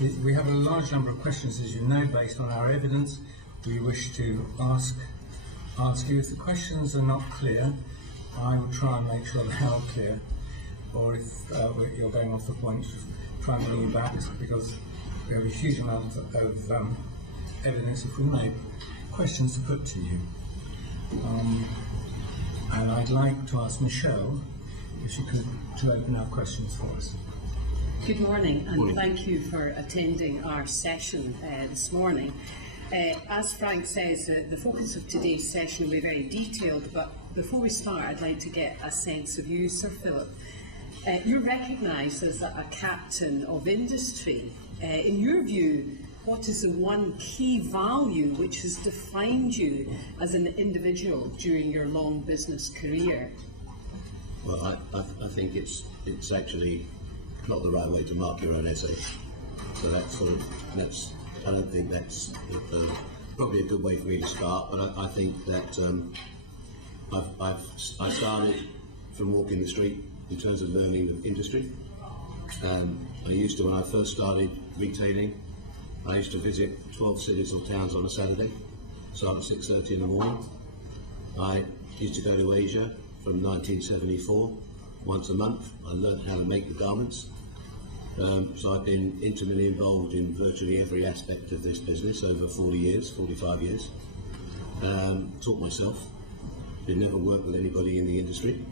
We have a large number of questions, as you know, based on our evidence. We wish to ask you. If the questions are not clear, I will try and make sure they are clear. Or if you're going off the point, try and bring you back, because we have a huge amount of evidence, if we may, questions to put to you. And I'd like to ask Michelle if she could to open our questions for us. Good morning, and thank you for attending our session this morning. As Frank says, the focus of today's session will be very detailed, but before we start, I'd like to get a sense of you, Sir Philip. You're recognised as a captain of industry. In your view, what is the one key value which has defined you as an individual during your long business career? Well, I think it's actually not the right way to mark your own essay. So I don't think that's probably a good way for me to start. But I think that I started from walking the street in terms of learning the industry. I used to, when I first started retailing, I used to visit 12 cities or towns on a Saturday, start at 6:30 in the morning. I used to go to Asia from 1974, once a month. I learned how to make the garments. So I've been intimately involved in virtually every aspect of this business over 40 years, 45 years. Taught myself, did never work with anybody in the industry.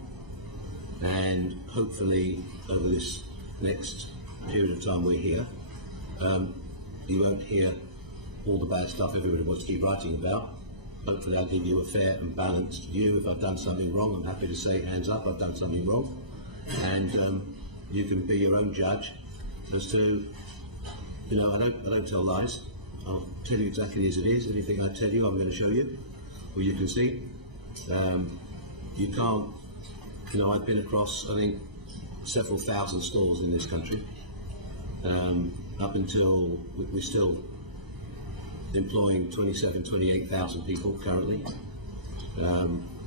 And hopefully over this next period of time we're here, you won't hear all the bad stuff everybody wants to keep writing about. Hopefully I'll give you a fair and balanced view. If I've done something wrong, I'm happy to say, hands up, I've done something wrong. And you can be your own judge as to, I don't tell lies. I'll tell you exactly as it is. Anything I tell you, I'm going to show you, or you can see. You can't, I've been across, I think, several thousand stores in this country. Up until we're still employing 28,000 people currently.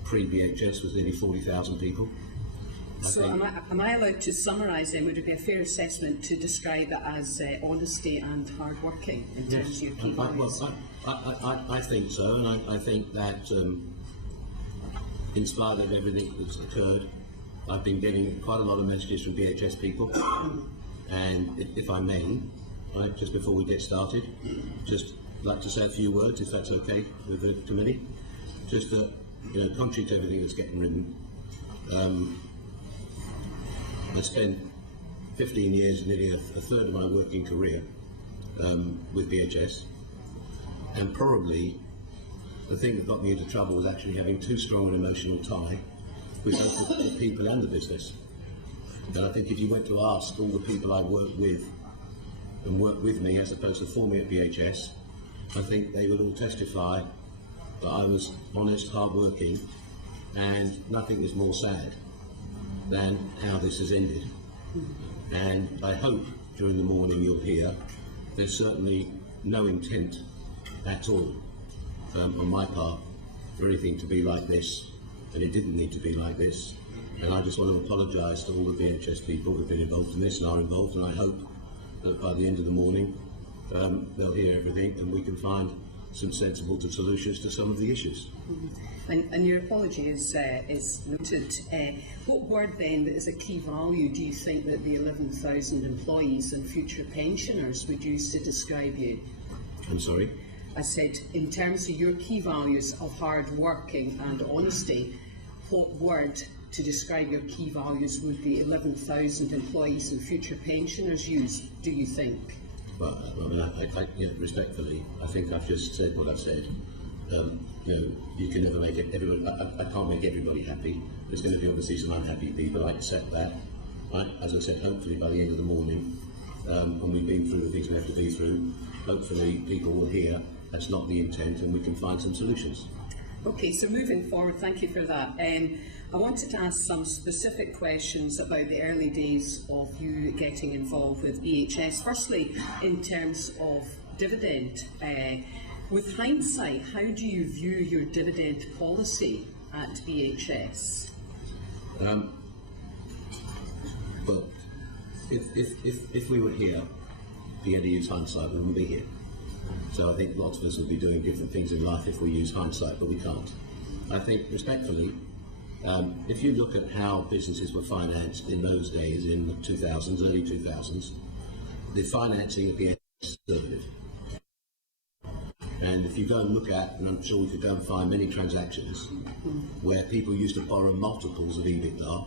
Pre-BHS was nearly 40,000 people. So am I allowed to summarise then? Would it be a fair assessment to describe it as honesty and hard working in terms of your key values? I think so, and I think that in spite of everything that's occurred, I've been getting quite a lot of messages from BHS people. And if I may, right, just before we get started, just like to say a few words, if that's okay with the committee. Just that, contrary to everything that's getting written, I spent 15 years, nearly a third of my working career with BHS, and probably the thing that got me into trouble was actually having too strong an emotional tie with both the people and the business. And I think if you went to ask all the people I worked with and worked with me as opposed to for me at BHS, I think they would all testify that I was honest, hard-working, and nothing is more sad than how this has ended. And I hope during the morning you'll hear there's certainly no intent at all on my part for anything to be like this, and it didn't need to be like this. And I just want to apologise to all the BHS people who have been involved in this and are involved, and I hope that by the end of the morning they'll hear everything and we can find some sensible solutions to some of the issues. And your apology is noted. What word then is a key value do you think that the 11,000 employees and future pensioners would use to describe you? I'm sorry? I said, in terms of your key values of hard working and honesty, what word to describe your key values would the 11,000 employees and future pensioners use, do you think? Well, respectfully, I think I've just said what I've said. You can never make everybody. I can't make everybody happy. There's going to be obviously some unhappy people. I accept that. Right? As I said, hopefully by the end of the morning, when we've been through the things we have to be through, hopefully people will hear that's not the intent, and we can find some solutions. Okay, so moving forward, thank you for that. I wanted to ask some specific questions about the early days of you getting involved with BHS. Firstly, in terms of dividend, with hindsight, how do you view your dividend policy at BHS? Well, if we were here if we had to use hindsight, we wouldn't be here. So I think lots of us would be doing different things in life if we use hindsight, but we can't. I think, respectfully, if you look at how businesses were financed in those days, in the 2000s, early 2000s, the financing of the conservative. And if you go and look at, and I'm sure we could go and find many transactions where people used to borrow multiples of EBITDA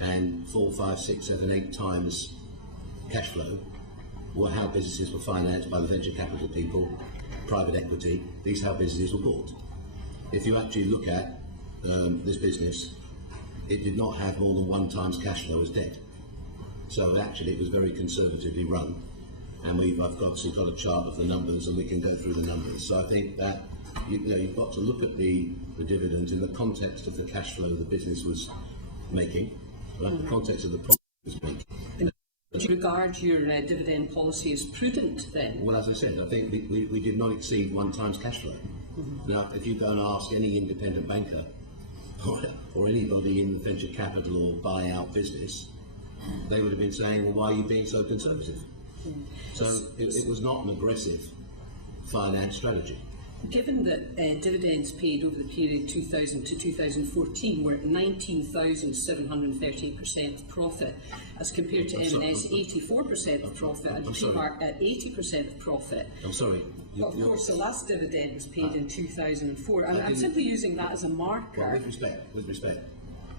and 4, 5, 6, 7, 8 times cash flow, were how businesses were financed by the venture capital people, private equity. These are how businesses were bought. If you actually look at this business, it did not have more than 1 times cash flow as debt. So actually it was very conservatively run. And I've obviously got a chart of the numbers, and we can go through the numbers. So I think that you've got to look at the dividends in the context of the cash flow the business was making, right? The context of the profit it was making. Do you regard your dividend policy as prudent then? Well, as I said, I think we did not exceed 1 times cash flow. Now, if you go and ask any independent banker or anybody in the venture capital or buyout business, they would have been saying, well, why are you being so conservative? So it was not an aggressive finance strategy. Given that dividends paid over the period 2000 to 2014 were at 19,738% of profit, as compared to M&S 84% of profit and Primark at 80% of profit. I'm sorry. Of course, the last dividend was paid in 2004. I'm simply using that as a marker. Well, with respect,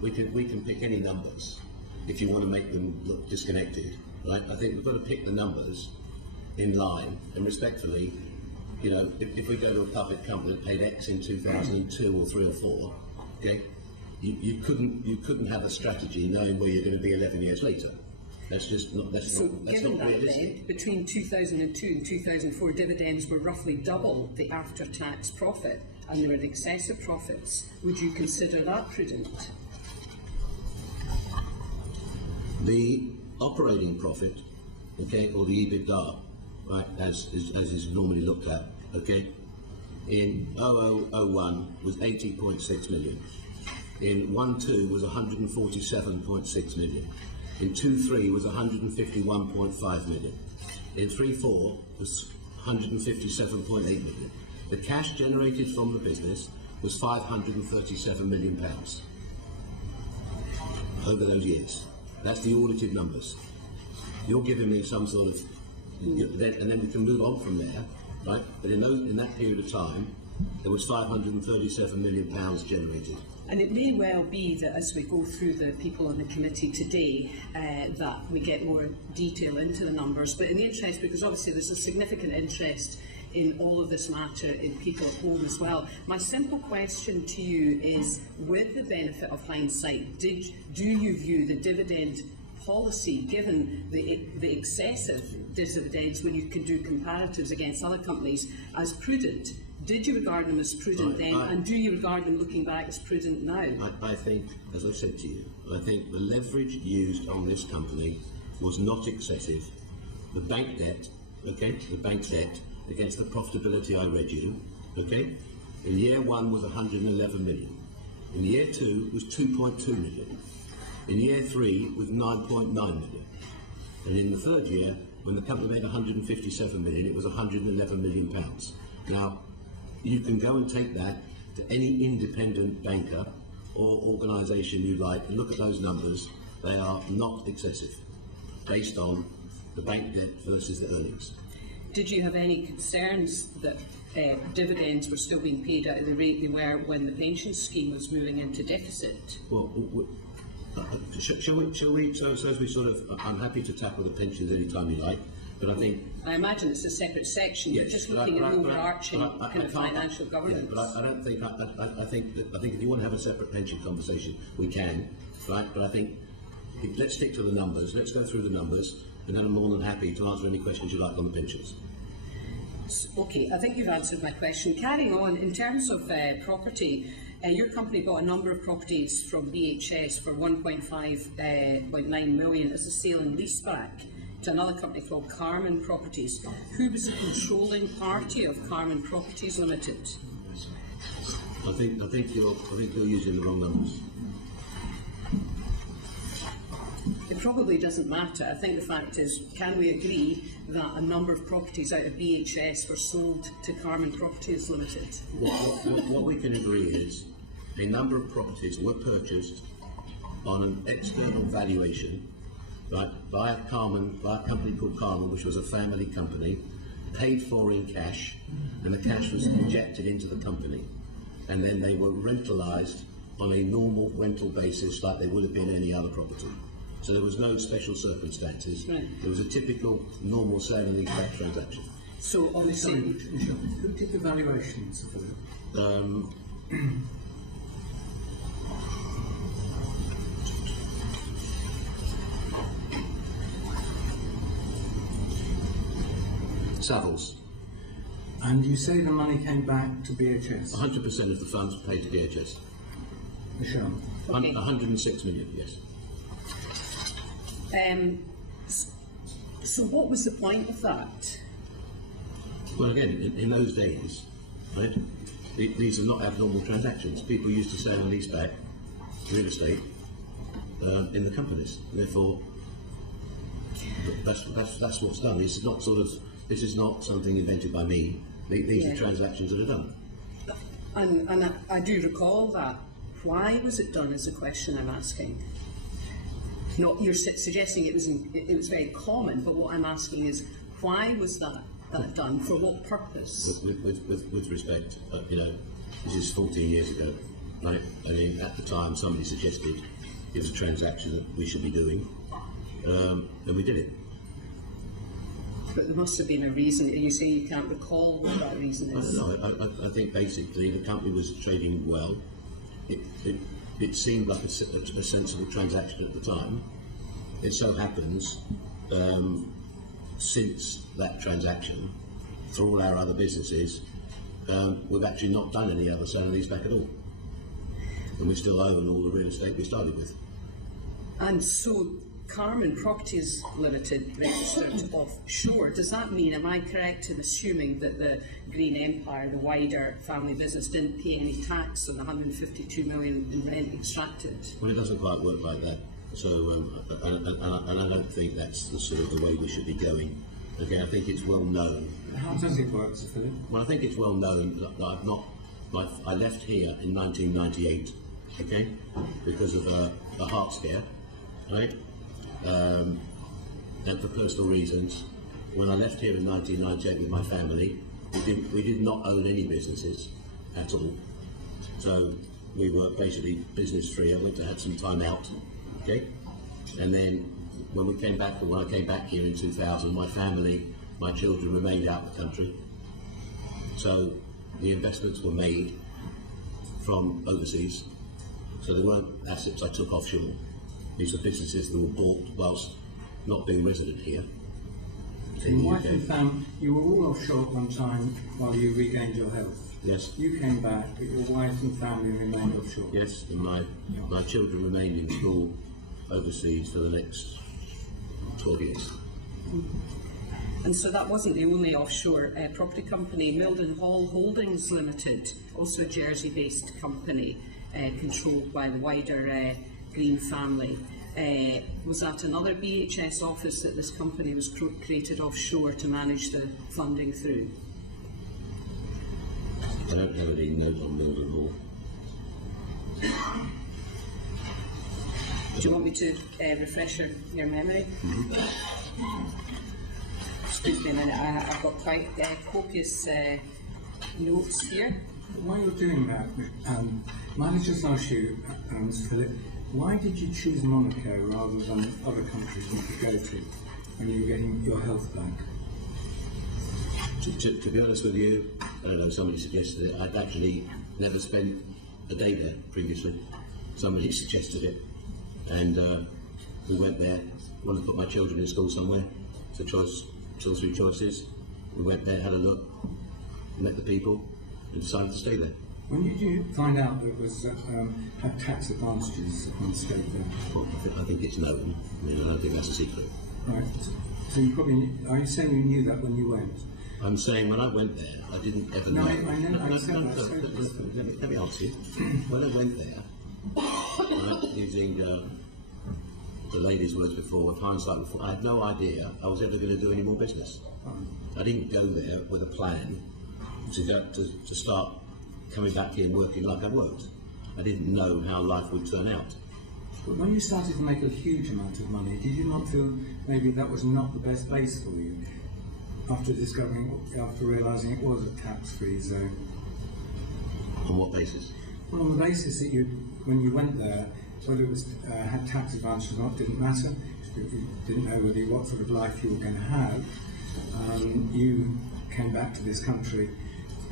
we can pick any numbers if you want to make them look disconnected. Right? I think we've got to pick the numbers in line, and respectfully, you know, if we go to a public company that paid X in 2002 or 3 or 4, okay, you couldn't have a strategy knowing where you're going to be 11 years later. That's not realistic. Then, between 2002 and 2004, dividends were roughly double the after-tax profit, and there were excessive profits. Would you consider that prudent? The operating profit, okay, or the EBITDA, right, as is normally looked at, okay, in 0001 was 80.6 million, in 12 was 147.6 million, in 23 was 151.5 million, in 34 was 157.8 million. The cash generated from the business was £537 million over those years. That's the audited numbers. You're giving me some sort of, and then we can move on from there, right? But in that period of time, there was £537 million generated. And it may well be that as we go through the people on the committee today, that we get more detail into the numbers. But in the interest, because obviously there's a significant interest in all of this matter in people at home as well. My simple question to you is, with the benefit of hindsight, do you view the dividend policy, given the excessive dividends when you can do comparatives against other companies, as prudent? Did you regard them as prudent then, and do you regard them looking back as prudent now? I think, as I said to you, I think the leverage used on this company was not excessive. The bank debt, okay, the bank debt against the profitability I read you, okay, in year 1 was 111 million. In year 2 was 2.2 million. In year 3 was 9.9 million. And in the 3rd year, when the company made 157 million, it was 111 million pounds. Now, you can go and take that to any independent banker or organisation you like and look at those numbers. They are not excessive, based on the bank debt versus the earnings. Did you have any concerns that dividends were still being paid at the rate they were when the pension scheme was moving into deficit? Well, shall we, so as we sort of, I'm happy to tackle the pensions any time you like, but I think... I imagine it's a separate section, yes, you're just looking at overarching kind of financial governance. Yeah, but I don't think, I think if you want to have a separate pension conversation, we can, right? But I think, let's stick to the numbers, let's go through the numbers, and then I'm more than happy to answer any questions you like on the pensions. Okay, I think you've answered my question. Carrying on, in terms of property, your company bought a number of properties from BHS for 1.9 million as a sale and leaseback to another company called Carmen Properties. Who was the controlling party of Carmen Properties Limited? I think you're using the wrong numbers. If it probably doesn't matter. I think the fact is, can we agree that a number of properties out of BHS were sold to Carmen Properties Limited? What we can agree is a number of properties were purchased on an external valuation, right, by a company called Carmen, which was a family company, paid for in cash, and the cash was injected into the company, and then they were rentalised on a normal rental basis like they would have been any other property. So there was no special circumstances. Right. It was a typical normal sale and leaseback transaction. So obviously, Sorry, Michelle, who did the valuations for it? Savills. And you say the money came back to BHS? 100% of the funds were paid to BHS. Michelle? Okay. 106 million, yes. so what was the point of that? Well, again, in those days, right, these are not abnormal transactions. People used to sell and lease back real estate in the companies. Therefore, that's what's done. This is not something invented by me. These are transactions that are done. And I do recall that. Why was it done is the question I'm asking. Not you're suggesting it was very common, but what I'm asking is why was that done? For what purpose? With respect, you know, this is 14 years ago, right? I mean, at the time, somebody suggested it was a transaction that we should be doing, and we did it. But there must have been a reason. You say you can't recall what that reason I is. don't know. I think basically the company was trading well. It seemed like a sensible transaction at the time. It so happens, since that transaction, for all our other businesses, we've actually not done any other sale and lease back at all. And we still own all the real estate we started with. And so Carmen Properties Limited registered offshore. Does that mean, am I correct in assuming that the Green Empire, the wider family business, didn't pay any tax on the 152 million in rent extracted? Well, it doesn't quite work like that. So, and I don't think that's the sort of the way we should be going. Again, I think it's well known. How does it work, Sir Philip? Well, I think it's well known that I've not. I left here in 1998, okay, because of a heart scare, right? And for personal reasons, when I left here in 1998 with my family, we did not own any businesses at all. So we were basically business free. I went to have some time out, okay? And then when I came back here in 2000, my family, my children remained out of the country. So the investments were made from overseas. So they weren't assets I took offshore. These are businesses that were bought whilst not being resident here. Your wife and family, you were all offshore at one time while you regained your health. Yes. You came back, but your wife and family remained offshore. Yes, and my children remained in school overseas for the next 12 years. And so that wasn't the only offshore property company. Milden Hall Holdings Limited, also a Jersey-based company, controlled by the wider Green family. Was that another BHS office that this company was created offshore to manage the funding through? I don't have any note on Milden Hall. Do you want me to refresh your memory? Excuse me a minute, I've got quite copious notes here. While you're doing that, might I just ask you, Sir Philip, why did you choose Monaco rather than other countries you could go to when you were getting your health back? To be honest with you, I don't know, somebody suggested it. I'd actually never spent a day there previously. Somebody suggested it, and we went there. Wanted to put my children in school somewhere. So two or three choices. We went there, had a look, met the people, and decided to stay there. When did you find out that it was had tax advantages on staying there? Well, I think it's known. I mean, I don't think that's a secret. Right. So you probably, are you saying you knew that when you went? I'm saying when I went there, I didn't ever know. I know. Let me answer you. When I went there, right, using the lady's words before, with hindsight before, I had no idea I was ever going to do any more business. I didn't go there with a plan to start coming back here and working like I worked. I didn't know how life would turn out. But when you started to make a huge amount of money, did you not feel maybe that was not the best base for you? After realising it was a tax-free zone? On what basis? Well, on the basis that when you went there, whether it was had tax advantage or not didn't matter. You didn't know what sort of life you were going to have. You came back to this country,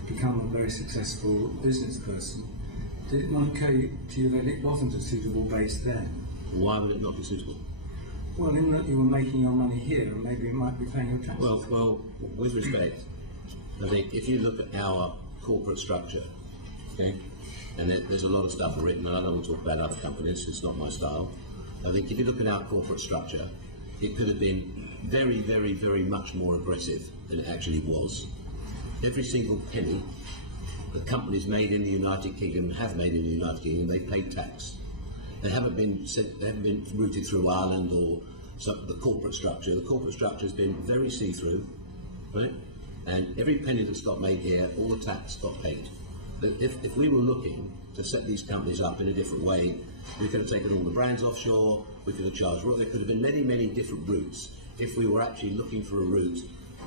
become a very successful business person. Did it not occur to you that it wasn't a suitable base then? Why would it not be suitable? Well, in that you were making your money here, and maybe it might be paying your taxes. Well, with respect, I think if you look at our corporate structure, okay, and there's a lot of stuff written, and I don't want to talk about other companies, it's not my style. I think if you look at our corporate structure, it could have been very, very, very much more aggressive than it actually was. Every single penny the companies made in the United Kingdom have made in the United Kingdom, they paid tax. They haven't been routed through Ireland or the corporate structure. The corporate structure has been very see-through, right? And every penny that's got made here, all the tax got paid. But if we were looking to set these companies up in a different way, we could have taken all the brands offshore, we could have charged, there could have been many, many different routes if we were actually looking for a route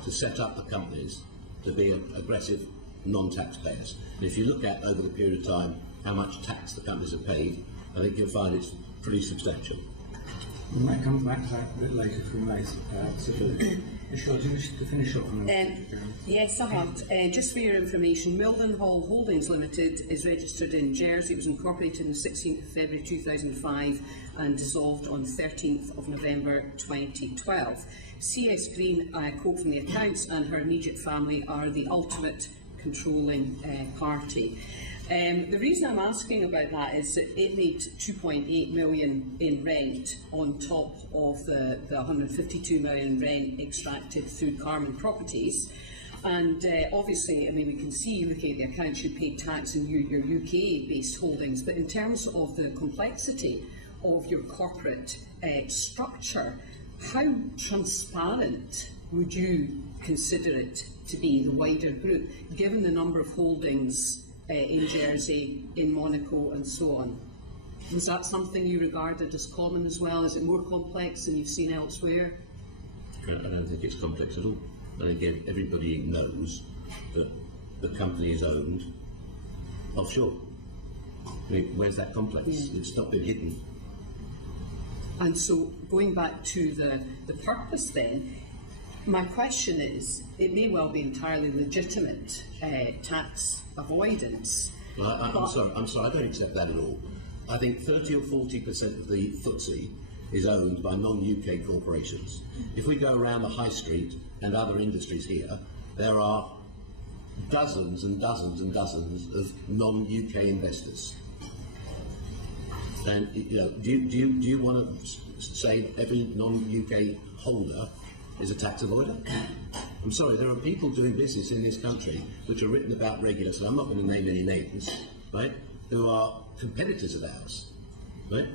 to set up the companies to be aggressive non-taxpayers. And if you look at, over the period of time, how much tax the companies have paid, I think you'll find it's pretty substantial. We might come back to that a bit later if we may. Michelle, do you wish to finish off? Yes, I have. Just for your information, Mildenhall Holdings Limited is registered in Jersey. It was incorporated on the 16th of February 2005 and dissolved on 13th of November 2012. CS Green, I quote from the accounts, and her immediate family are the ultimate controlling party. The reason I'm asking about that is that it made 2.8 million in rent on top of the 152 million rent extracted through Carmen Properties. And obviously, I mean, we can see, looking at the accounts, you paid tax in your UK-based holdings, but in terms of the complexity of your corporate structure, how transparent would you consider it to be, the wider group, given the number of holdings in Jersey, in Monaco and so on? Was that something you regarded as common as well? Is it more complex than you've seen elsewhere? I don't think it's complex at all. I think everybody knows that the company is owned offshore. I mean, where's that complex? Yeah. It's not been hidden. And so, going back to the purpose then, my question is, it may well be entirely legitimate tax avoidance. Well, I'm sorry, I don't accept that at all. I think 30 or 40% of the FTSE is owned by non-UK corporations. If we go around the high street and other industries here, there are dozens and dozens and dozens of non-UK investors. And do you want to say every non-UK holder is a tax avoider? I'm sorry, there are people doing business in this country which are written about regularly, so I'm not going to name any names, right, who are competitors of ours, right,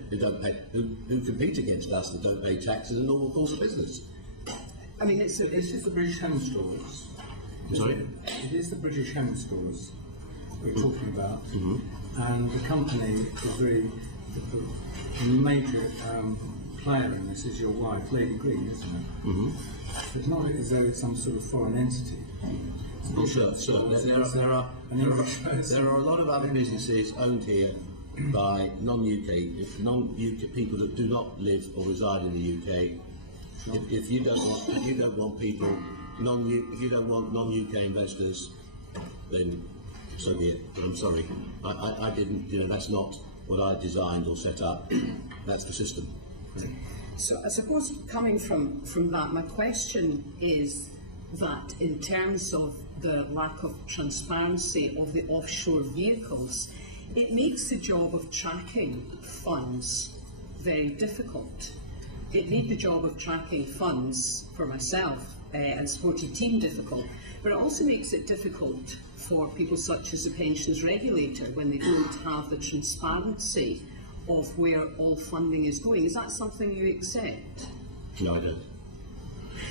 who compete against us and don't pay taxes in the normal course of business. I mean, this is the British Home Stores. Sorry? It is the British Home Stores we're talking about, and the company is the major player in this is your wife, Lady Green, isn't it? It's not as though it's some sort of foreign entity. Well, sure. There are a lot of other businesses owned here by non-UK people that do not live or reside in the UK. If you don't want non-UK investors, then so be it. But I'm sorry, I didn't. That's not what I designed or set up. That's the system. So I suppose coming from that, my question is that in terms of the lack of transparency of the offshore vehicles, it makes the job of tracking funds very difficult. It made the job of tracking funds for myself and supporting team difficult, but it also makes it difficult for people such as the pensions regulator when they don't have the transparency of where all funding is going. Is that something you accept? No, I don't.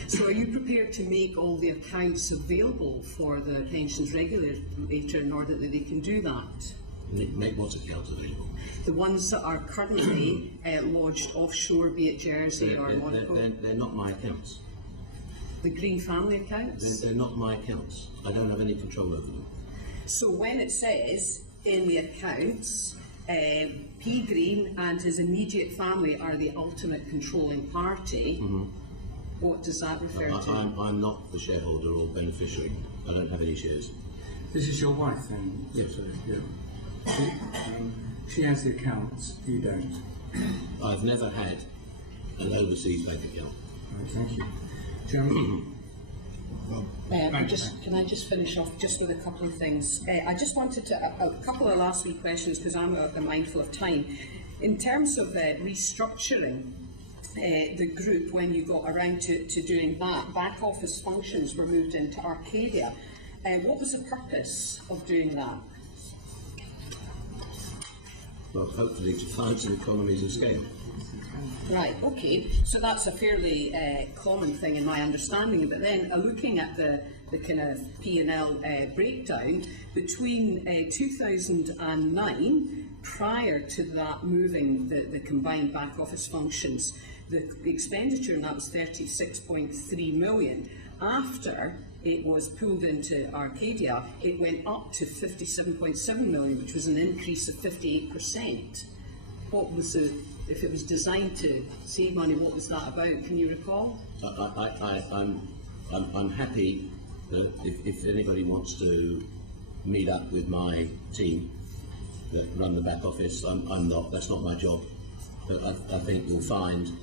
So are you prepared to make all the accounts available for the pensions regulator in order that they can do that? Make what accounts available? The ones that are currently lodged offshore, be it Jersey or Monaco? They're not my accounts. The Green family accounts? They're not my accounts. I don't have any control over them. So when it says in the accounts, P. Green and his immediate family are the ultimate controlling party, what does that refer to? I'm not the shareholder or beneficiary. I don't have any shares. This is your wife then? Yes. Yeah. She has the accounts, you don't. I've never had an overseas bank account. Right, thank you. Jeremy? Can I just finish off just with a couple of things? I just wanted to, a couple of last week questions because I'm mindful of time. In terms of restructuring the group, when you got around to doing that, back office functions were moved into Arcadia. What was the purpose of doing that? Well, hopefully to find some economies of scale. Right, okay. So that's a fairly common thing in my understanding. But then looking at the kind of P&L breakdown, between 2009, prior to that moving the combined back office functions, the expenditure on that was 36.3 million. After it was pulled into Arcadia, it went up to 57.7 million, which was an increase of 58%. What was the, if it was designed to save money, what was that about? Can you recall? I'm happy that if anybody wants to meet up with my team that run the back office, I'm not. That's not my job. But I think you'll find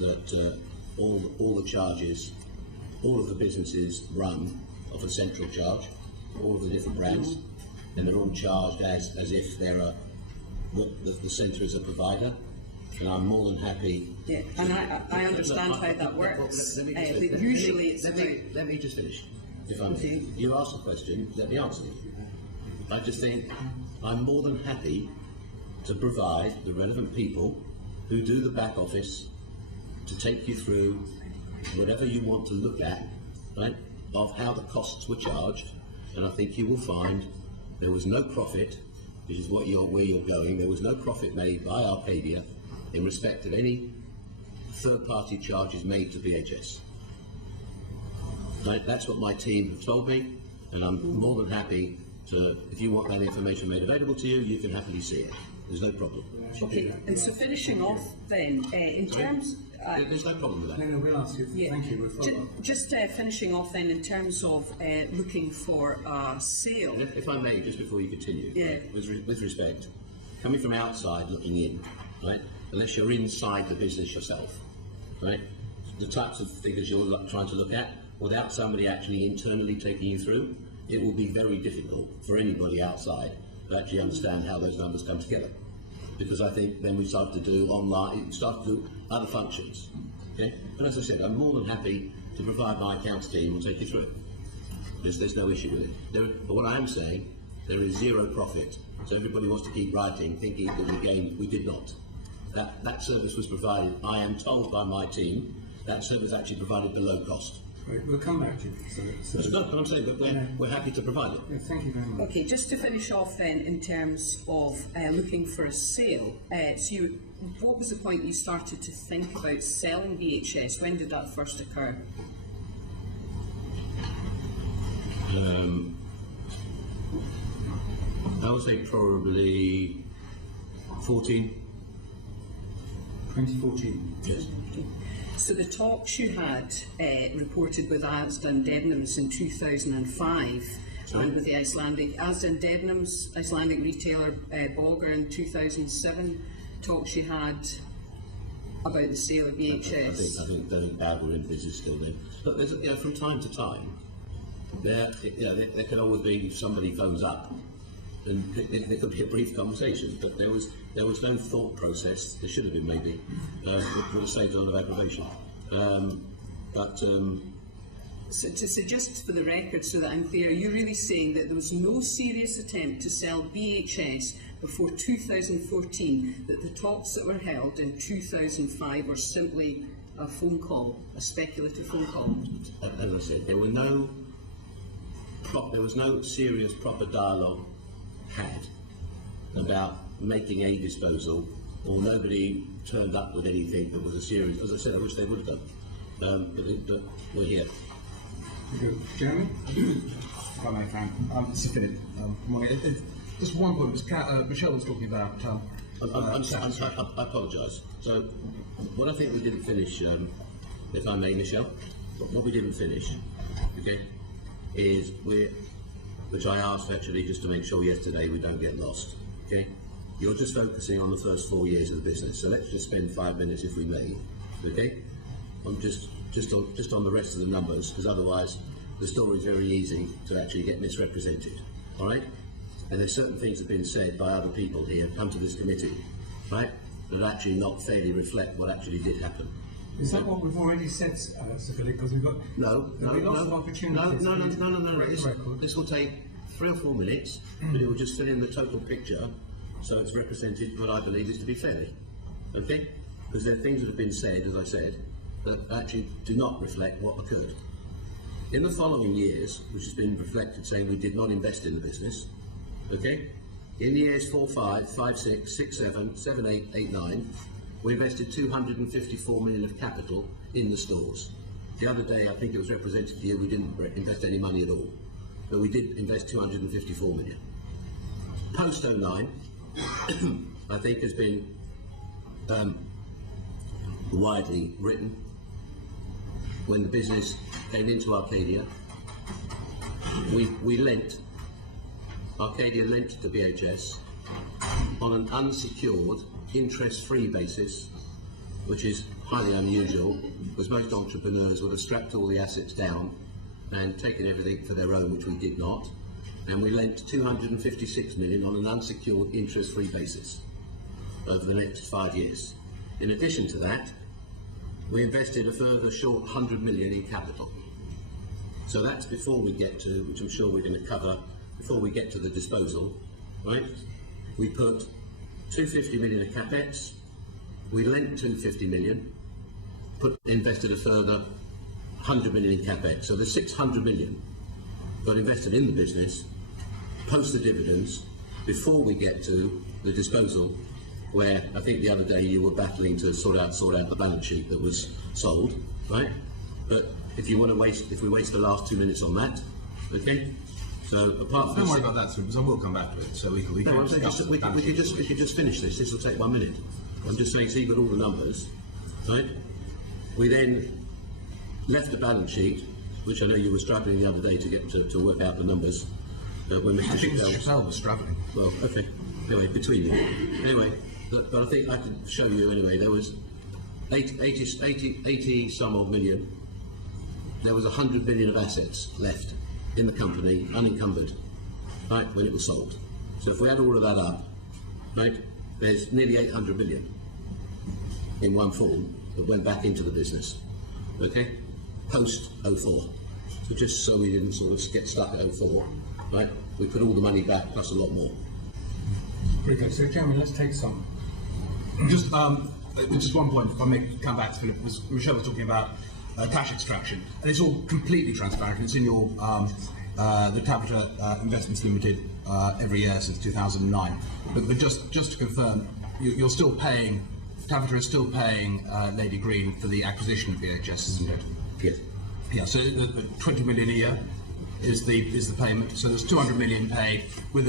that all the charges, all of the businesses run off a central charge, all of the different brands, and they're all charged as if they're the centre is a provider. And I'm more than happy. Yeah, and I understand how that works. Usually it's let me just finish. If I'm, okay. You asked a question, let me answer it. I just think I'm more than happy to provide the relevant people who do the back office to take you through whatever you want to look at, right, of how the costs were charged. And I think you will find there was no profit, which is where you're going. There was no profit made by Arcadia in respect of any third-party charges made to BHS. Right? That's what my team have told me, and I'm more than happy to, if you want that information made available to you, you can happily see it. There's no problem. Okay, and so finishing off then, in terms... There's no problem with that. No, we'll ask you. Yeah. Thank you. We'll follow up. Just finishing off then, in terms of looking for a sale. And if I may, just before you continue, Yeah. right, with respect, coming from outside looking in, right, unless you're inside the business yourself, right, the types of figures you're trying to look at, without somebody actually internally taking you through, it will be very difficult for anybody outside to actually understand how those numbers come together. Because I think then we start to do online, start to do other functions. Okay? And as I said, I'm more than happy to provide my accounts team and take you through it. There's no issue with it. But what I am saying, there is zero profit. So everybody wants to keep writing, thinking that we gained. We did not. That service was provided, I am told by my team, that service actually provided below cost. Right, we'll come back to you. That's not what I'm saying, but we're happy to provide it. Yeah, thank you very much. Okay, just to finish off then, in terms of looking for a sale, what was the point you started to think about selling BHS? When did that first occur? I would say probably 14. 2014. Yes. So the talks you had reported with Asda and Debenhams in 2005 and with the Icelandic, Asda and Debenhams, Icelandic retailer Bolger in 2007, talks you had about the sale of BHS. I think Bauer in business still then. Look, there's, from time to time, there can always be if somebody phones up, and there could be a brief conversation, but there was no thought process. There should have been maybe, which would have saved a lot of aggravation. So just for the record, so that I'm clear, you're really saying that there was no serious attempt to sell BHS before 2014 that the talks that were held in 2005 were simply a phone call, a speculative phone call? As I said, there was no serious proper dialogue had about making a disposal, or nobody turned up with anything that was a serious. As I said, I wish they would have done. But we're here. Good. Jeremy? If I may, Frank. Sir Philip, morning. Just one point, Michelle was talking about... I apologise. So, what I think we didn't finish, if I may, Michelle, what we didn't finish, okay, is which I asked actually just to make sure yesterday we don't get lost, okay? You're just focusing on the first 4 years of the business, so let's just spend 5 minutes if we may, okay? I'm just on the rest of the numbers, because otherwise the story is very easy to actually get misrepresented, all right? And there's certain things that have been said by other people here, come to this committee, right, that actually not fairly reflect what actually did happen. Is that what we've already said, Sir Philip? Because we've got lots of opportunities. No. This will take 3 or 4 minutes, but it will just fill in the total picture, so it's represented what I believe is to be fairly. Okay? Because there are things that have been said, as I said, that actually do not reflect what occurred. In the following years, which has been reflected saying we did not invest in the business, okay? In the years 4, 5, 5, 6, 6, 7, 7, 8, 8, 9, we invested 254 million of capital in the stores. The other day, I think it was represented here, we didn't invest any money at all, but we did invest 254 million. Post 09, I think has been widely written. When the business came into Arcadia, Arcadia lent to BHS on an unsecured, interest-free basis, which is highly unusual, because most entrepreneurs would have strapped all the assets down and taken everything for their own, which we did not. And we lent 256 million on an unsecured, interest-free basis over the next 5 years. In addition to that, we invested a further short 100 million in capital. So that's before we get to, which I'm sure we're going to cover, before we get to the disposal, right? We put 250 million of capex, we lent 250 million, invested a further 100 million in capex. So the 600 million got invested in the business, post the dividends, before we get to the disposal, where I think the other day you were battling to sort out the balance sheet that was sold, right? But if we waste the last 2 minutes on that, okay? So apart from don't worry about that, sir, because I will come back to it. So we can just finish this. This will take 1 minute. I'm just saying, so you've got all the numbers, right? We then left the balance sheet, which I know you were struggling the other day to get to work out the numbers. When Mr. Chappelle was struggling. Well, okay. Anyway, between you. Anyway, but I think I can show you anyway. There was 80 some odd million. There was 100 million of assets left in the company, unencumbered, right, when it was sold. So if we add all of that up, right, there's nearly 800 million in one form that went back into the business, okay, post 04. So just so we didn't sort of get stuck at 04, right, we put all the money back plus a lot more. Very good. So, Jeremy, let's take some. Just one point, if I may come back to Philip, Michelle was talking about cash extraction, and it's all completely transparent. It's in your the Tavistock Investments Limited every year since 2009. But just to confirm, you're still paying, Tavistock is still paying Lady Green for the acquisition of VHS, isn't it? Yes. Yeah. So the 20 million a year is the payment. So there's 200 million paid with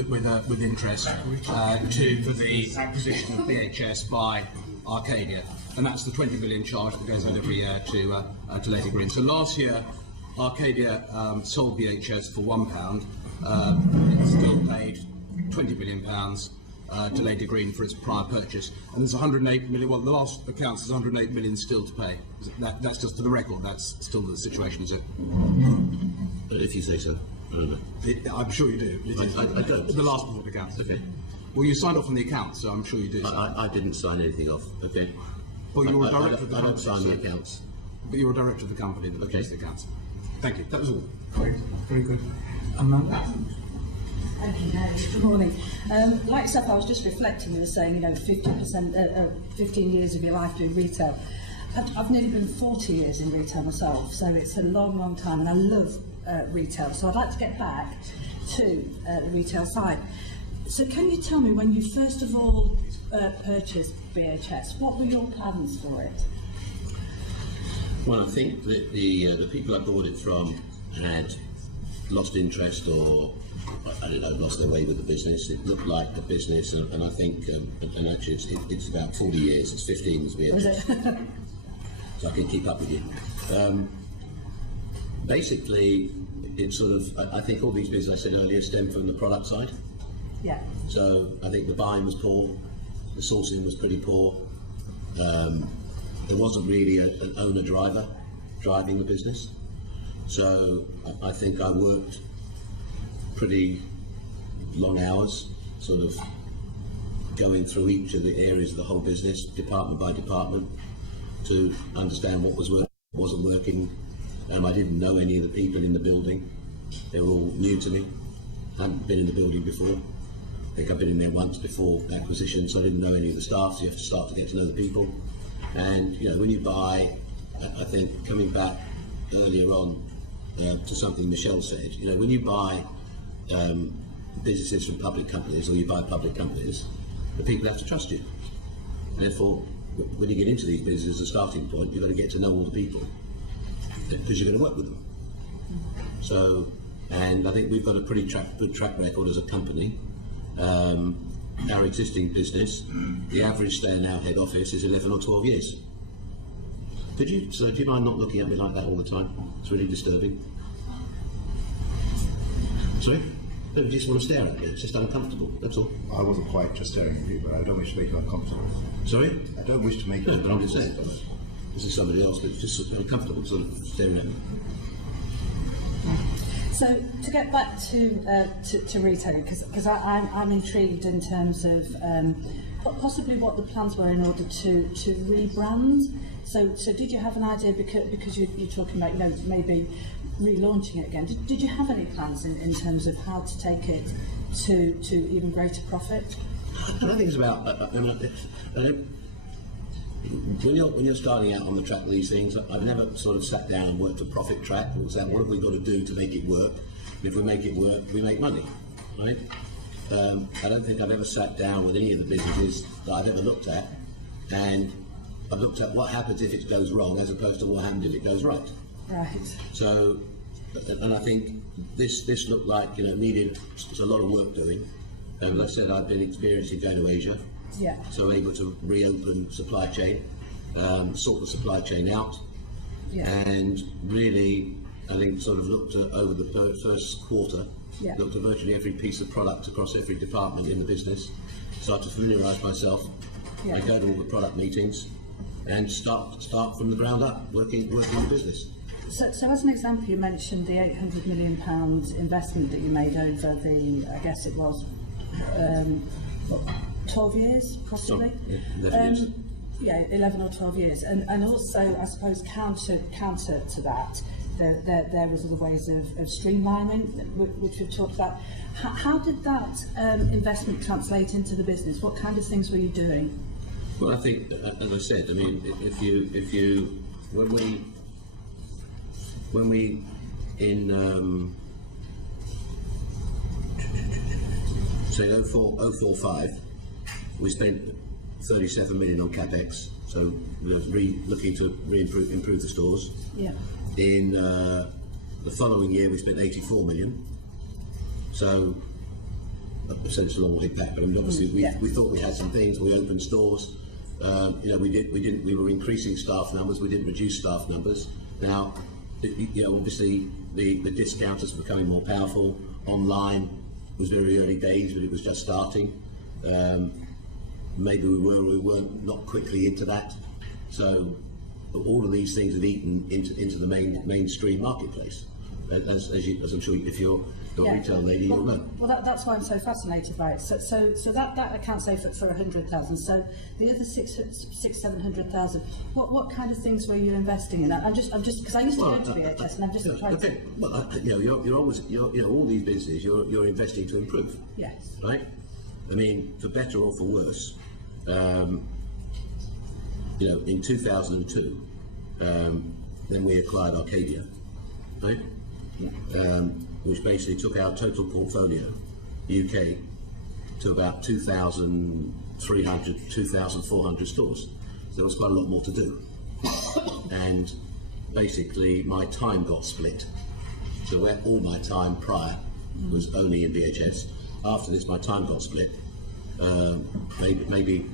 interest for the acquisition of VHS by Arcadia, and that's the 20 million charge that goes out every year to Lady Green. So last year, Arcadia sold VHS for £1. It still paid £20 million to Lady Green for its prior purchase, and there's 108 million. Well, the last accounts is 108 million still to pay. That's just for the record. That's still the situation, is it? If you say so, I don't know. I'm sure you do. I don't. The last report accounts. Okay. Well, you signed off on the accounts, so I'm sure you do. I didn't sign anything off. Okay. Well, you're a director of the I company. don't sign the accounts. But you're a director of the company that looks Okay. at the accounts. Thank you. That was all. Great. Very good. Amanda? Thank you, Mary. Good morning. Like yourself, I was just reflecting and saying, 15 years of your life doing retail. I've nearly been 40 years in retail myself, so it's a long, long time, and I love retail. So I'd like to get back to the retail side. So can you tell me, when you first of all purchased BHS, what were your plans for it? Well, I think that the people I bought it from had lost interest, or I don't know, lost their way with the business. It looked like the business, and I think, and actually it's about 40 years. It's 15 as BHS. Was it? So I can keep up with you. Basically, it's sort of, I think all these businesses I said earlier stem from the product side. Yeah. So I think the buying was poor, the sourcing was pretty poor. There wasn't really an owner-driver driving the business. So I think I worked pretty long hours, sort of going through each of the areas of the whole business, department by department, to understand what was working, what wasn't working. I didn't know any of the people in the building. They were all new to me. I hadn't been in the building before. I think I've been in there once before acquisition, so I didn't know any of the staff, so you have to start to get to know the people. And when you buy, I think coming back earlier on to something Michelle said, when you buy businesses from public companies, or you buy public companies, the people have to trust you. Therefore, when you get into these businesses, as a starting point, you've got to get to know all the people, because you're going to work with them. So, and I think we've got a pretty good track record as a company. Our existing business, the average stay in our head office is 11 or 12 years. Do you mind not looking at me like that all the time? It's really disturbing. Sorry? No, you just want to stare at me. It's just uncomfortable, that's all. I wasn't quite just staring at you, but I don't wish to make you uncomfortable. Sorry? I don't wish to make you No, but I'm just uncomfortable. saying. This is somebody else that's just uncomfortable sort of staring at me. So to get back to retailing, because I'm intrigued in terms of possibly what the plans were in order to rebrand. So did you have an idea, because you're talking about maybe relaunching it again? Did you have any plans in terms of how to take it to even greater profit? I don't think it's about. When you're starting out on the track of these things, I've never sort of sat down and worked a profit track and said, what have we got to do to make it work? If we make it work, we make money, right? I don't think I've ever sat down with any of the businesses that I've ever looked at, and I've looked at what happens if it goes wrong as opposed to what happens if it goes right. Right. So, and I think this looked like needed a lot of work doing. As I said, I've been experienced in going to Asia. Yeah. So able to reopen supply chain, sort the supply chain out, and really, I think, sort of looked at over the first quarter, looked at virtually every piece of product across every department in the business, start to familiarise myself. I go to all the product meetings, and start from the ground up, working on the business. So as an example, you mentioned the £800 million investment that you made over the, I guess it was, 12 years, possibly? 11 years. Yeah, 11 or 12 years. And also, I suppose, counter to that, there was other ways of streamlining, which we've talked about. How did that investment translate into the business? What kind of things were you doing? Well, I think, as I said, I mean, when we in say 04-05, we spent 37 million on capex, so we were looking to improve the stores. Yeah. In the following year, we spent 84 million. So it's a long way back, but I mean, obviously we thought we had some things. We opened stores. We were increasing staff numbers. We didn't reduce staff numbers. Now, obviously the discounters were becoming more powerful. Online was very early days, but it was just starting. Maybe we weren't not quickly into that. So all of these things have eaten into the mainstream marketplace. as I'm sure if you're a retail lady, you'll know. Well, that's why I'm so fascinated by it. So that accounts say for 100,000. So the other 700,000. What kind of things were you investing in? I'm just because I used to go to BHS and I'm just trying to. Well, you're always all these businesses you're investing to improve. Yes. Right. I mean, for better or for worse. In 2002, then we acquired Arcadia, right? Which basically took our total portfolio, UK, to about 2,300, 2,400 stores. So there was quite a lot more to do. And basically my time got split. So where all my time prior was only in BHS. After this, my time got split. Maybe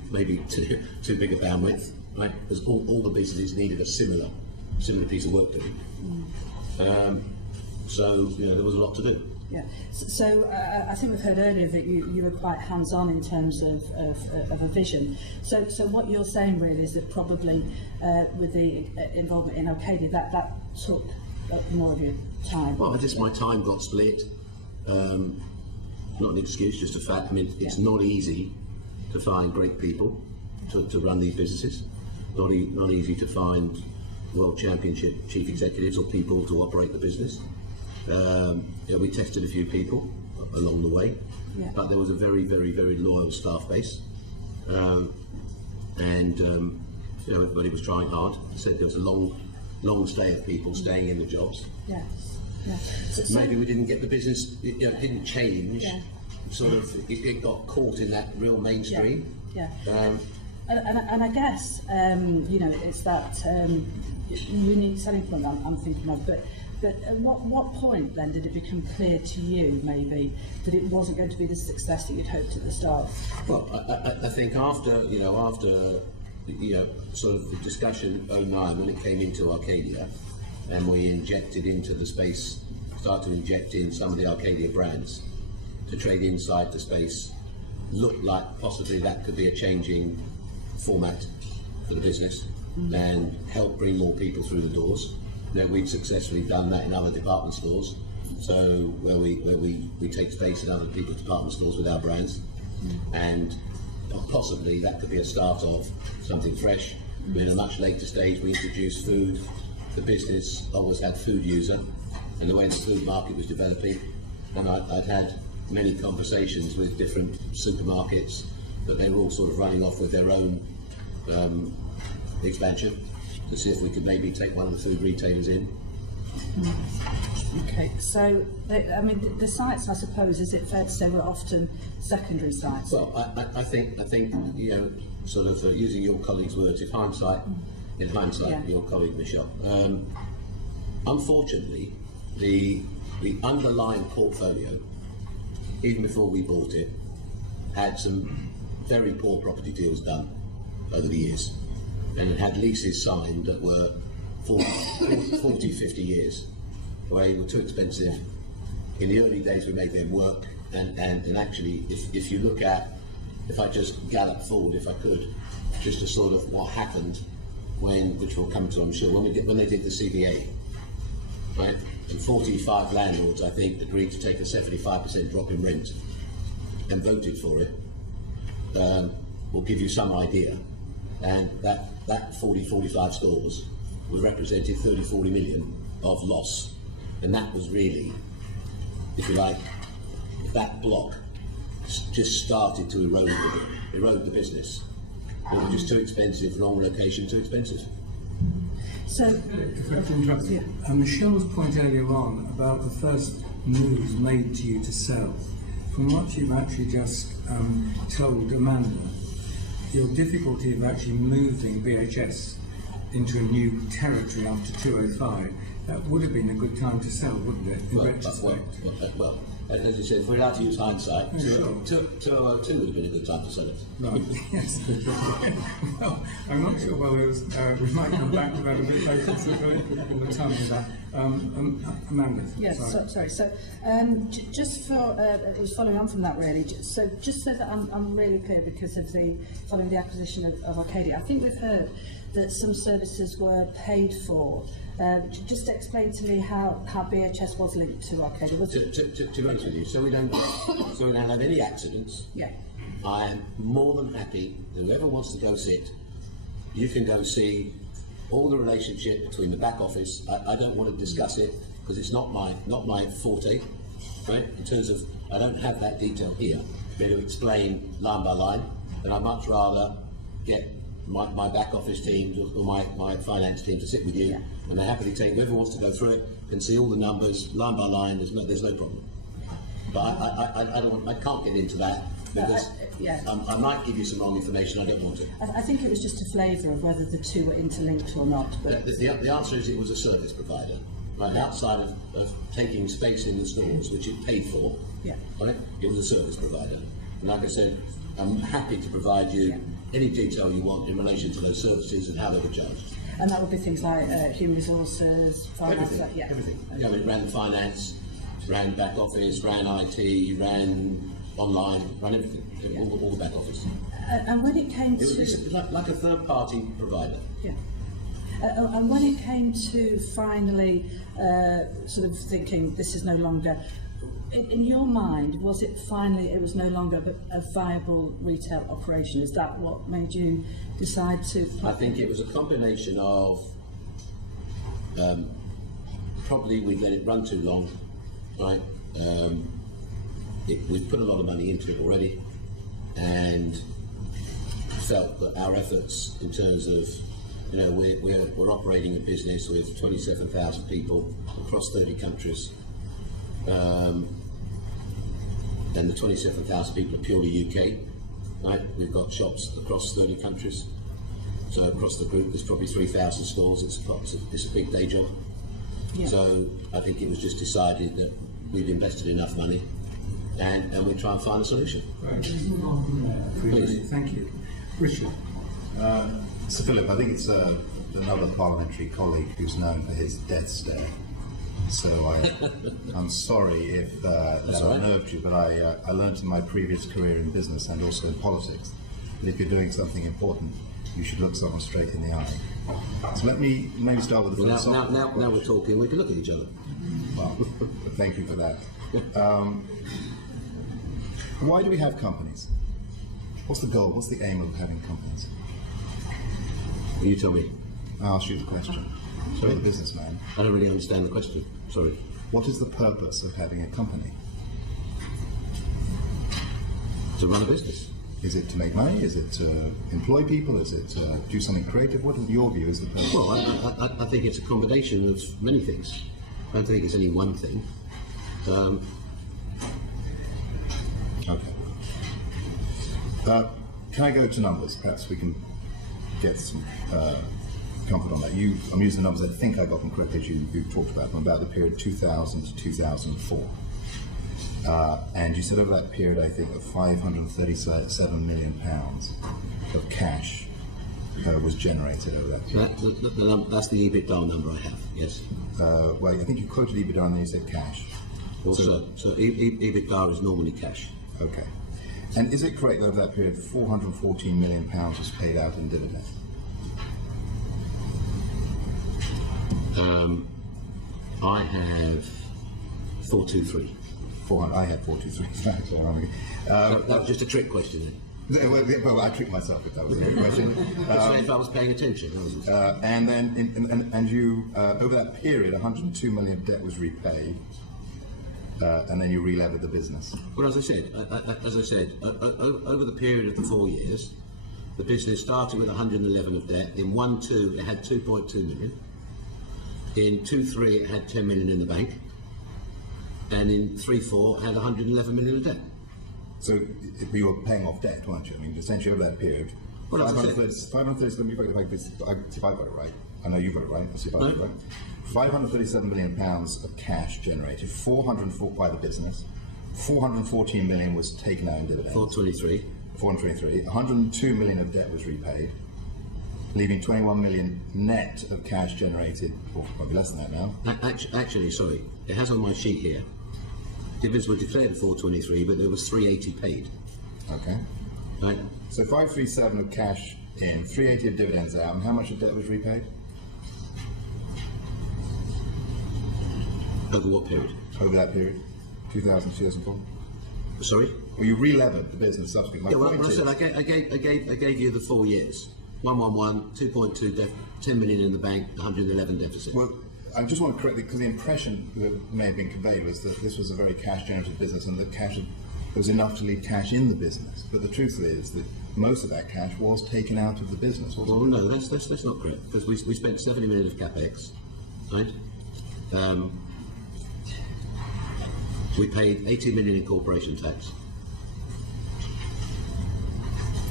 too big a bandwidth, right? Because all the businesses needed a similar piece of work doing. So there was a lot to do. Yeah. So I think we've heard earlier that you were quite hands-on in terms of a vision. So what you're saying really is that probably with the involvement in Arcadia, that took up more of your time. Well, just my time got split. Not an excuse, just a fact. I mean, it's not easy to find great people to run these businesses. Not easy to find world championship chief executives or people to operate the business. We tested a few people along the way, but there was a very, very, very loyal staff base, and everybody was trying hard. I said there was a long stay of people staying in the jobs. Yes. Maybe we didn't get the business. It didn't change. Yeah. Sort of, it got caught in that real mainstream. Yeah. And I guess it's that unique selling point I'm thinking of. But at what point then did it become clear to you, maybe, that it wasn't going to be the success that you'd hoped at the start? Well, I think after sort of the discussion 2009 when it came into Arcadia, and we injected into the space, started to inject in some of the Arcadia brands to trade inside the space, looked like possibly that could be a changing format for the business and help bring more people through the doors. We'd successfully done that in other department stores, so where we take space in other people's department stores with our brands, and possibly that could be a start of something fresh. In a much later stage, we introduced food. The business always had food user, and the way the food market was developing, and I'd had many conversations with different supermarkets, but they were all sort of running off with their own expansion to see if we could maybe take one of the food retailers in. Okay, so the sites, I suppose, is it fair to say, were often secondary sites? Well, I think sort of using your colleague's words, in hindsight, your colleague Michelle. Unfortunately, the underlying portfolio, even before we bought it, had some very poor property deals done over the years, and it had leases signed that were 40, 50 years, where they were too expensive. In the early days we made them work, and actually if you look at, if I just gallop forward, if I could, just to sort of what happened which we'll come to, I'm sure, when they did the CVA, right, and 45 landlords, I think, agreed to take a 75% drop in rent and voted for it, will give you some idea. And that 45 stores was represented 30-40 million of loss, and that was really, if you like, that block just started to erode the business. It was just too expensive, wrong location, too expensive. So, if I can interrupt, Michelle's point earlier on about the first moves made to you to sell, from what you've actually just told Amanda, your difficulty of actually moving BHS into a new territory after 2005, that would have been a good time to sell, wouldn't it, in retrospect? Well, as you said, if we're allowed to use hindsight, 2002 would have been a good time to sell it. Right, yes. Well, I'm not sure whether we might come back to that a bit later, so all the time with that. Amanda, yes, sorry. So, just for, it was following on from that really, just so that I'm really clear, because of following the acquisition of Arcadia, I think we've heard that some services were paid for. Just explain to me how BHS was linked to Arcadia. Was it? To be honest with you, so we don't have any accidents. Yeah. I am more than happy. Whoever wants to go sit, you can go see all the relationship between the back office. I don't want to discuss it because it's not my forte, right? In terms of, I don't have that detail here to be able to explain line by line. And I'd much rather get my back office team or my finance team to sit with you, and they're happily take whoever wants to go through it can see all the numbers line by line. There's no problem. But I can't get into that. Because I might give you some wrong information. I don't want to. I think it was just a flavour of whether the two were interlinked or not. But the answer is it was a service provider. Right, outside of taking space in the stores, which it paid for, right, it was a service provider. And like I said, I'm happy to provide you any detail you want in relation to those services and how they were charged. And that would be things like human resources, finance, Everything. You know, it ran the finance, ran back office, ran IT, ran online, ran everything, all the back office. And when it came to... It was like a third-party provider. Yeah. And when it came to finally sort of thinking this is no longer... In your mind, was it finally, it was no longer a viable retail operation? Is that what made you decide to... I think it was a combination of probably we'd let it run too long, right? We've put a lot of money into it already, and felt that our efforts in terms of, you know, we're operating a business with 27,000 people across 30 countries, and the 27,000 people are purely UK, right? We've got shops across 30 countries, so across the group there's probably 3,000 stores. It's a big day job. Yeah. So I think it was just decided that we'd invested enough money, and we try and find a solution. Right. Please. Thank you. Richard. Sir Philip, I think it's another parliamentary colleague who's known for his death stare. So I'm sorry if that unnerved you, but I learned in my previous career in business and also in politics that if you're doing something important, you should look someone straight in the eye. So let me maybe start with the first. Now we're talking. We can look at each other. Well, thank you for that. Why do we have companies? What's the goal? What's the aim of having companies? You tell me. I'll shoot the question. Sorry, the businessman. I don't really understand the question. Sorry. What is the purpose of having a company? To run a business. Is it to make money? Is it to employ people? Is it to do something creative? What, in your view, is the purpose? Well, I think it's a combination of many things. I don't think it's any one thing. Okay. Can I go to numbers? Perhaps we can get some comfort on that. I'm using the numbers I think I got them correctly as you talked about them, about the period 2000 to 2004. And you said over that period, I think, of £537 million of cash was generated over that period. That's the EBITDA number I have, yes. Well, I think you quoted EBITDA and then you said cash. Also, so EBITDA is normally cash. Okay. And is it correct that over that period, £414 million was paid out in dividends? I have 423. I had 423. That was just a trick question then. Well, I tricked myself if that was a good question. If I was paying attention. And then, and you, over that period, 102 million of debt was repaid, and then you re-levered the business. Well, as I said, over the period of the 4 years, the business started with 111 of debt. In 1-2, it had 2.2 million. In 2-3, it had 10 million in the bank. And in 3-4, it had 111 million of debt. So you were paying off debt, weren't you? I mean, essentially over that period, 530, let me if I got it right. I know you got it right. Let's see if I got it right. £537 million of cash generated, 404 by the business, 414 million was taken out in dividends. 423. 102 million of debt was repaid, leaving 21 million net of cash generated, or probably less than that now. Actually, sorry, it has on my sheet here. Dividends were declared at 423, but there was 380 paid. Okay. Right. So 537 of cash in, 380 of dividends out, and how much of debt was repaid? Over what period? Over that period, 2000, 2004? Sorry? Well, you re-levered the business subsequently. Yeah, well, I said I gave you the 4 years. 111, 2.2, 10 million in the bank, 111 deficit. Well, I just want to correct because the impression that may have been conveyed was that this was a very cash-generative business and that there was enough to leave cash in the business. But the truth is that most of that cash was taken out of the business. Well, no, that's not correct, because we spent 70 million of capex, right? We paid 80 million in corporation tax.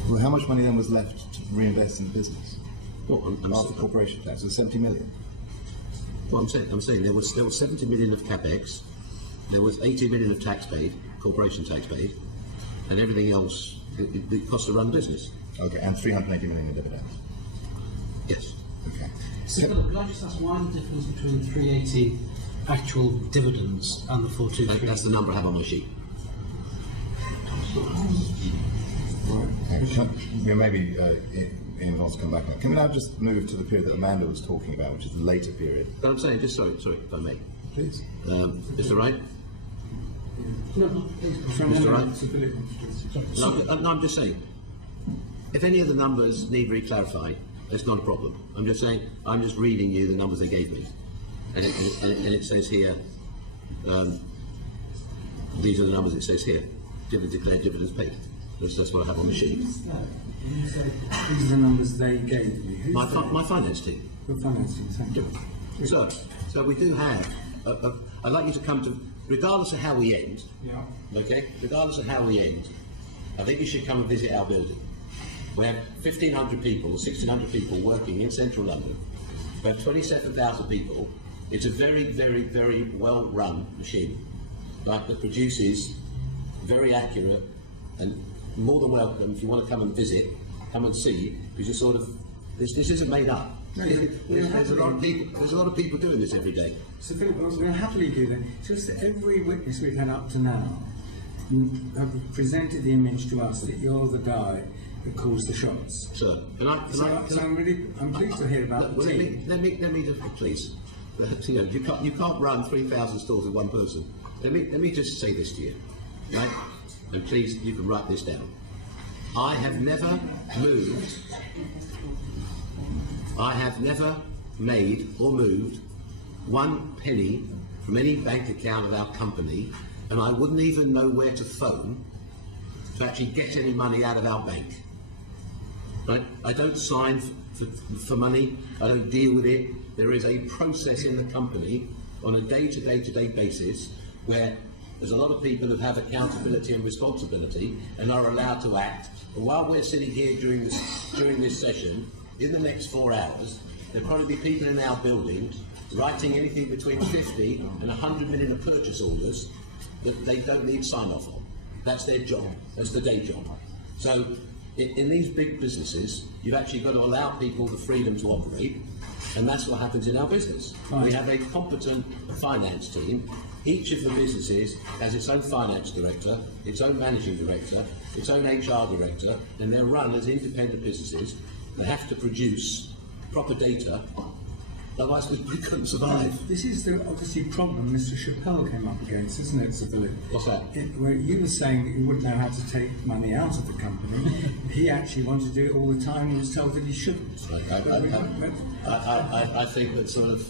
Well, how much money then was left to reinvest in the business? Well, After corporation tax, it was 70 million. Well, I'm saying there was 70 million of capex, there was 80 million of tax paid, corporation tax paid, and everything else it cost to run business. Okay, and 380 million in dividends. Yes. Okay. So, Philip, could I just ask why the difference between 380 actual dividends and the 423? That's the number I have on my sheet. Maybe Ian wants to come back now. Can we now just move to the period that Amanda was talking about, which is the later period? But I'm saying, just sorry, if I may. Please. Is that right? No, please. Mr. Wright? No, I'm just saying, if any of the numbers need re-clarified, that's not a problem. I'm just saying, I'm just reading you the numbers they gave me. And it says here, these are the numbers it says here. Dividends declared, dividends paid. That's what I have on the sheet. These are the numbers they gave me. Who's My they? finance team. Your finance team, thank you. So we do have, I'd like you to come to, regardless of how we end, Yeah. okay, regardless of how we end, I think you should come and visit our building. We have 1,500 people, or 1,600 people working in central London. We have 27,000 people. It's a very, very, very well-run machine, right, that produces very accurate, and more than welcome, if you want to come and visit, come and see, because you're sort of, this isn't made up. No, There's a lot of people doing this every day. So Philip, we're going to happily do that. It's just that every witness we've had up to now have presented the image to us that you're the guy that calls the shots. Sir, I'm pleased to hear about the team. Let me just, please. You know, you can't run 3,000 stores with one person. Let me just say this to you, right? And please, you can write this down. I have never moved. I have never made or moved 1 penny from any bank account of our company, and I wouldn't even know where to phone to actually get any money out of our bank. Right? I don't sign for money. I don't deal with it. There is a process in the company on a day-to-day basis where there's a lot of people that have accountability and responsibility and are allowed to act. And while we're sitting here during this session, in the next 4 hours, there'll probably be people in our building writing anything between 50 and 100 million of purchase orders that they don't need sign-off on. That's their job. That's the day job. So in these big businesses, you've actually got to allow people the freedom to operate, and that's what happens in our business. Right. We have a competent finance team. Each of the businesses has its own finance director, its own managing director, its own HR director, and they're run as independent businesses. They have to produce proper data, otherwise we couldn't survive. This is the obviously problem Mr. Chappelle came up against, isn't it, Sir Philip? What's that? Where you were saying that you wouldn't know how to take money out of the company. He actually wanted to do it all the time and was told that he shouldn't. I think that sort of.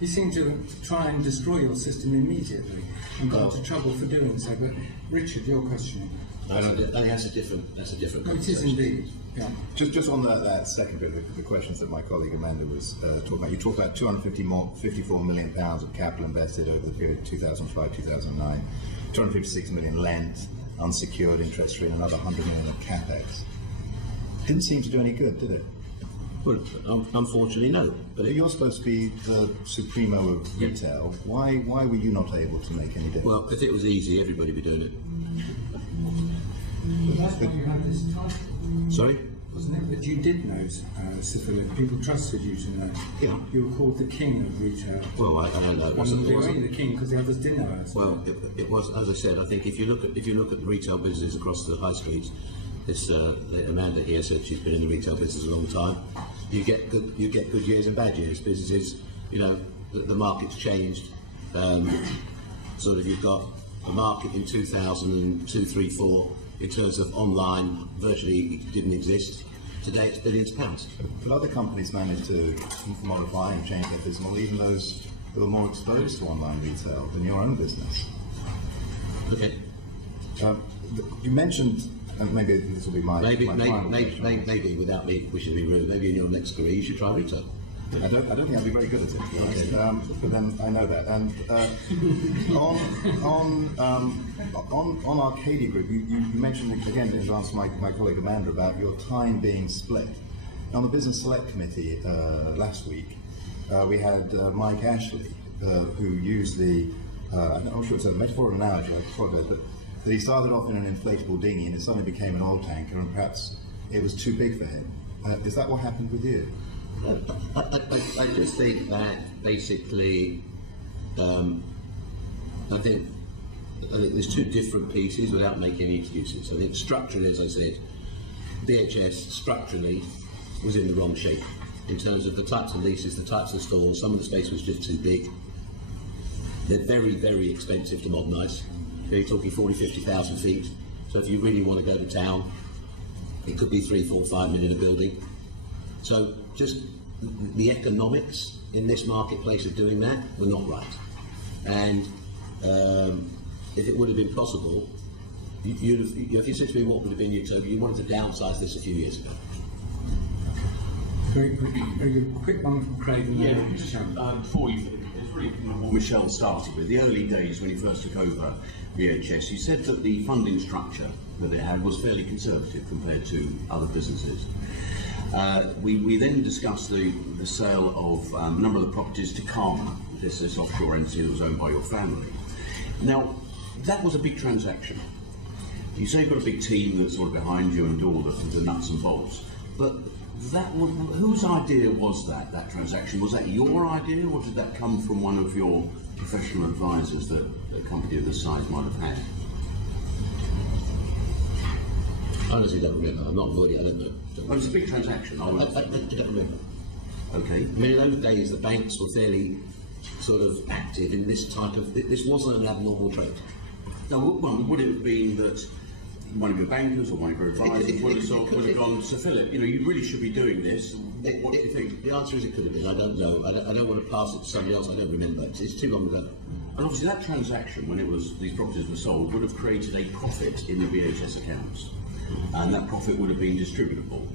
He seemed to try and destroy your system immediately and got into trouble for doing so. But Richard, your question. I think that's a different No, it is conversation. indeed. Yeah. Just on that second bit, the questions that my colleague Amanda was talking about. You talked about £254 million of capital invested over the period 2005-2009, 256 million lent, unsecured interest free, and another 100 million of capex. Didn't seem to do any good, did it? Well, unfortunately, no. But you're supposed to be the supremo of retail. Why were you not able to make any difference? Well, if it was easy, everybody would be doing it. But that's why you had this title, Sorry? wasn't it? But you did know, Sir Philip. People trusted you to know. Yeah. You were called the king of retail. Well, I don't know. It And wasn't, they were only the king because the others didn't know us. well, it was, as I said, I think if you look at the retail business across the high streets, Amanda here said she's been in the retail business a long time. You get good years and bad years. Businesses, you know, the market's changed. Sort of, you've got a market in 2002, 3, 4 in terms of online virtually didn't exist. Today it's billions of pounds. But other companies managed to modify and change their business model, even those that were more exposed to online retail than your own business. Okay. You mentioned, and maybe this will be my final question. Maybe without me wishing to be rude, maybe in your next career you should try retail. I don't think I'd be very good at it, to be honest. But then I know that. And on Arcadia Group, you mentioned again to answer my colleague Amanda about your time being split. On the Business Select Committee last week, we had Mike Ashley, who used the I'm not sure it's a metaphor or an analogy, I apologize, but that he started off in an inflatable dinghy and it suddenly became an oil tanker, and perhaps it was too big for him. Is that what happened with you? I just think that basically, I think there's two different pieces without making any excuses. I think structurally, as I said, BHS structurally was in the wrong shape in terms of the types of leases, the types of stores. Some of the space was just too big. They're very, very expensive to modernise. You're talking 40, 50,000 feet. So if you really want to go to town, it could be 3, 4, 5 million a building. So just the economics in this marketplace of doing that were not right. And if it would have been possible, if you said to me what would have been utopia, you wanted to downsize this a few years ago. Very quick one from Craig. Before you, it's really what Michelle started with. The early days when you first took over BHS, you said that the funding structure that it had was fairly conservative compared to other businesses. We then discussed the sale of a number of the properties to Karma, this offshore entity that was owned by your family. Now, that was a big transaction. You say you've got a big team that's sort of behind you and do all the nuts and bolts, but whose idea was that transaction? Was that your idea, or did that come from one of your professional advisors that a company of this size might have had? I honestly don't remember. I'm not avoiding it. I don't know. Well, it's a big transaction. I don't remember. Okay. I mean, in those days, the banks were fairly sort of active in this type of. This wasn't an abnormal trade. Now, would it have been that one of your bankers or one of your advisors would have gone, Sir Philip, you know, you really should be doing this? What do you think? The answer is it could have been. I don't know. I don't want to pass it to somebody else. I don't remember. It's too long ago. And obviously, that transaction, when these properties were sold, would have created a profit in the BHS accounts, and that profit would have been distributable.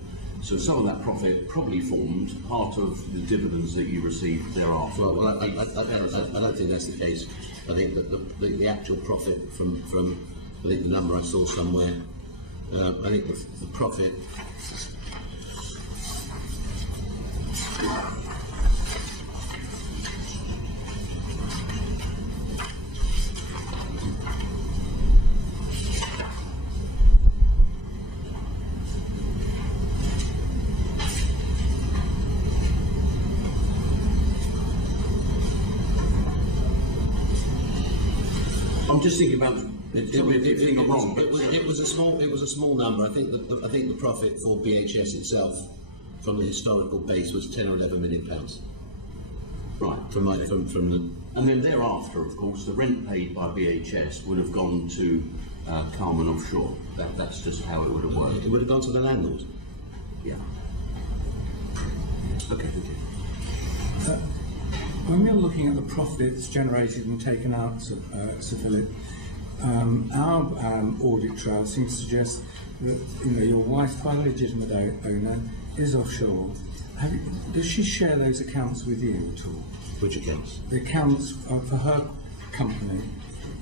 So some of that profit probably formed part of the dividends that you received thereafter. Well, I don't think that's the case. I think that the actual profit from I think the number I saw somewhere, I think the profit. I'm just thinking about It was a small number. I think the profit for BHS itself, from the historical base, was 10 or 11 million pounds. Right. From the. And then thereafter, of course, the rent paid by BHS would have gone to Carmen Offshore. That's just how it would have worked. It would have gone to the landlord. Yeah. Okay. Thank you. When we're looking at the profits generated and taken out, Sir Philip, our audit trail seems to suggest that your wife, quite a legitimate owner, is offshore. Does she share those accounts with you at all? Which accounts? The accounts for her company,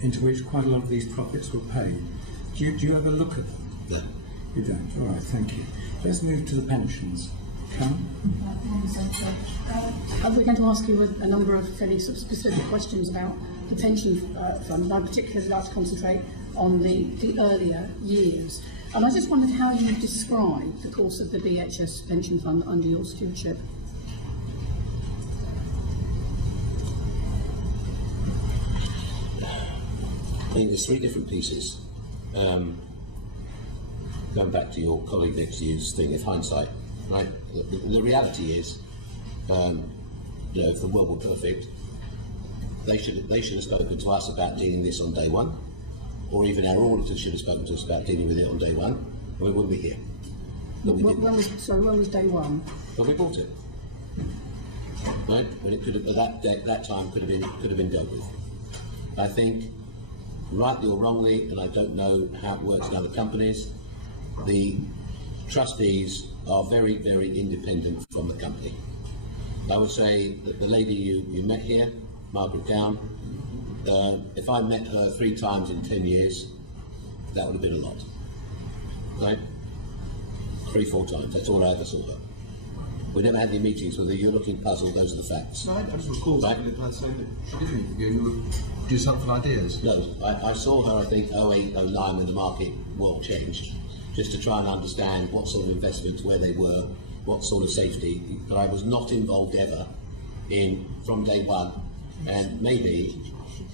into which quite a lot of these profits were paid. Do you ever look at them? No. You don't. All right. Thank you. Let's move to the pensions. We're going to ask you a number of fairly specific questions about the pension fund. I particularly like to concentrate on the earlier years. And I just wondered how you describe the course of the BHS pension fund under your stewardship. I think there's three different pieces. going back to your colleague next to you's thing of hindsight, right? The reality is, you know, if the world were perfect, they should have spoken to us about dealing this on day one, or even our auditors should have spoken to us about dealing with it on day one, and we wouldn't be here. But we didn't. When was day one? When we bought it, right? When it could have, that time could have been dealt with. I think, rightly or wrongly, and I don't know how it works in other companies, the trustees are very, very independent from the company. I would say that the lady you met here, Margaret Down, if I met her 3 times in 10 years, that would have been a lot. Right? 3, 4 times, that's all I ever saw her. We never had any meetings with her. You're looking puzzled, those are the facts. No, I just recall Right? something that she did interview you and produce helpful ideas. No, I saw her, I think, 08, 09 when the market world changed, just to try and understand what sort of investments, where they were, what sort of safety. But I was not involved ever from day one. And maybe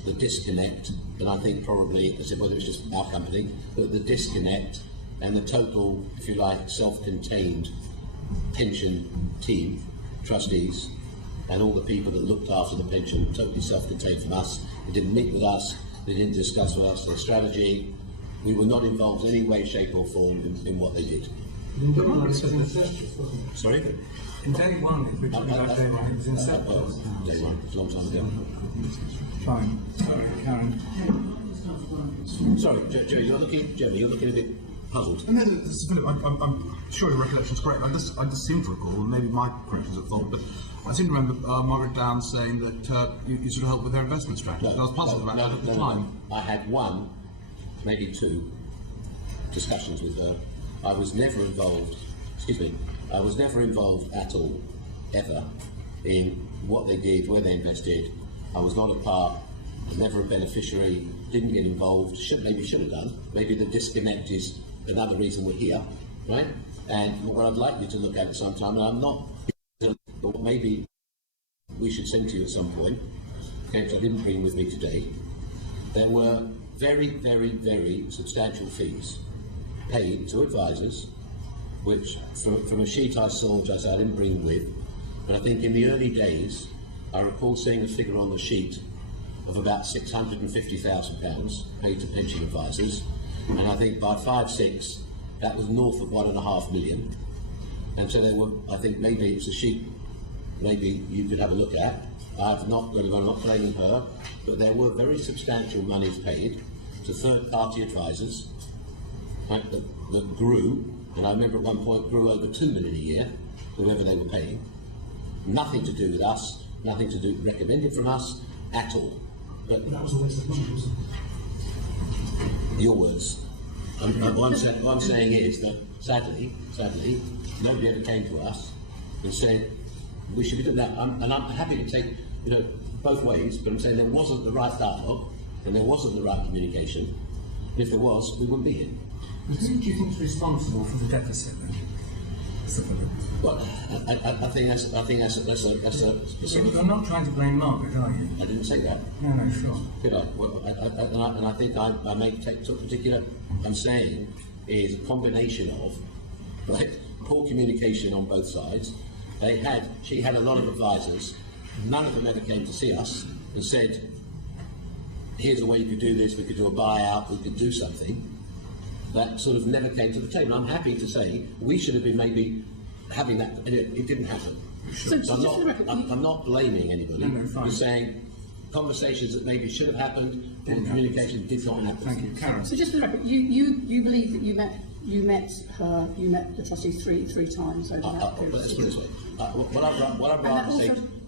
the disconnect, and I think probably, I said whether it's just our company, but the disconnect and the total, if you like, self-contained pension team, trustees, and all the people that looked after the pension, totally self-contained from us. They didn't meet with us, they didn't discuss with us their strategy. We were not involved in any way, shape or form in what they did. Sorry? In day one, if we're talking about day one, it was in September. Day one, it's a long time ago. Fine. Sorry, Karen. Sorry, Jerry, you're looking a bit puzzled. And then, Philip, I'm sure your recollection's correct. I just seem to recall, and maybe my correction's at fault, but I seem to remember Margaret Downs saying that you sort of helped with their investment strategy. I was puzzled about that at the time. I had 1, maybe 2 discussions with her. I was never involved, I was never involved at all, ever, in what they did, where they invested. I was not a part, never a beneficiary, didn't get involved, maybe should have done. Maybe the disconnect is another reason we're here, right? And what I'd like you to look at some time, and I'm not, but maybe we should send to you at some point, okay, which I didn't bring with me today. There were very, very, very substantial fees paid to advisors, which from a sheet I saw, which I said I didn't bring with, but I think in the early days, I recall seeing a figure on the sheet of about £650,000 paid to pension advisors, and I think by 5, 6, that was north of 1.5 million. And so there were, I think maybe it's a sheet, maybe you could have a look at. I'm not blaming her, but there were very substantial monies paid to third-party advisors, right, that grew, and I remember at one point grew over 2 million a year, whoever they were paying. Nothing to do with us, nothing to do recommended from us at all. But That was a waste of money, wasn't it? your words. What I'm saying is that sadly, nobody ever came to us and said we should be doing that. And I'm happy to take, both ways, but I'm saying there wasn't the right dialogue and there wasn't the right communication. And if there was, we wouldn't be here. Who do you think is responsible for the deficit then? Well, I think that's a I'm not trying to blame Margaret, are you? I didn't say that. No, sure. Did I? Well, and I think I may take to particular. I'm saying is a combination of poor communication on both sides. She had a lot of advisors. None of them ever came to see us and said, "Here's a way you could do this. We could do a buyout. We could do something." That sort of never came to the table. I'm happy to say we should have been maybe having that, and it didn't happen. So I'm not blaming anybody. No, fine. I'm saying conversations that maybe should have happened, and communication did not happen. Thank you, Karen. So just for the record, you believe that you met the trustees three times over that period? Let's put it this way.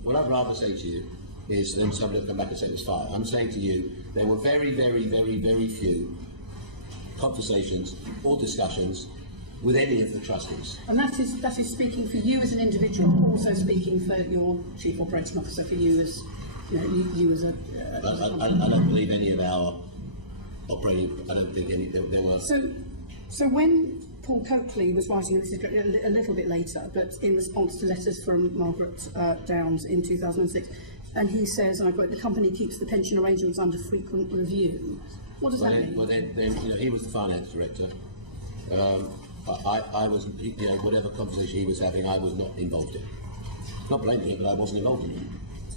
What I'd rather say to you is, and then somebody will come back and say it was 5. I'm saying to you, there were very, very, very, very few conversations or discussions with any of the trustees. And that is speaking for you as an individual, also speaking for your chief operating officer, for you as you as a. I don't believe any of our operating. I don't think any. There were. So when Paul Coakley was writing, this is a little bit later, but in response to letters from Margaret Downs in 2006, and he says, and I quote, "The company keeps the pension arrangements under frequent review." What does that mean? Well, then, he was the finance director. I was, you know, whatever conversation he was having, I was not involved in. Not blaming him, but I wasn't involved in it.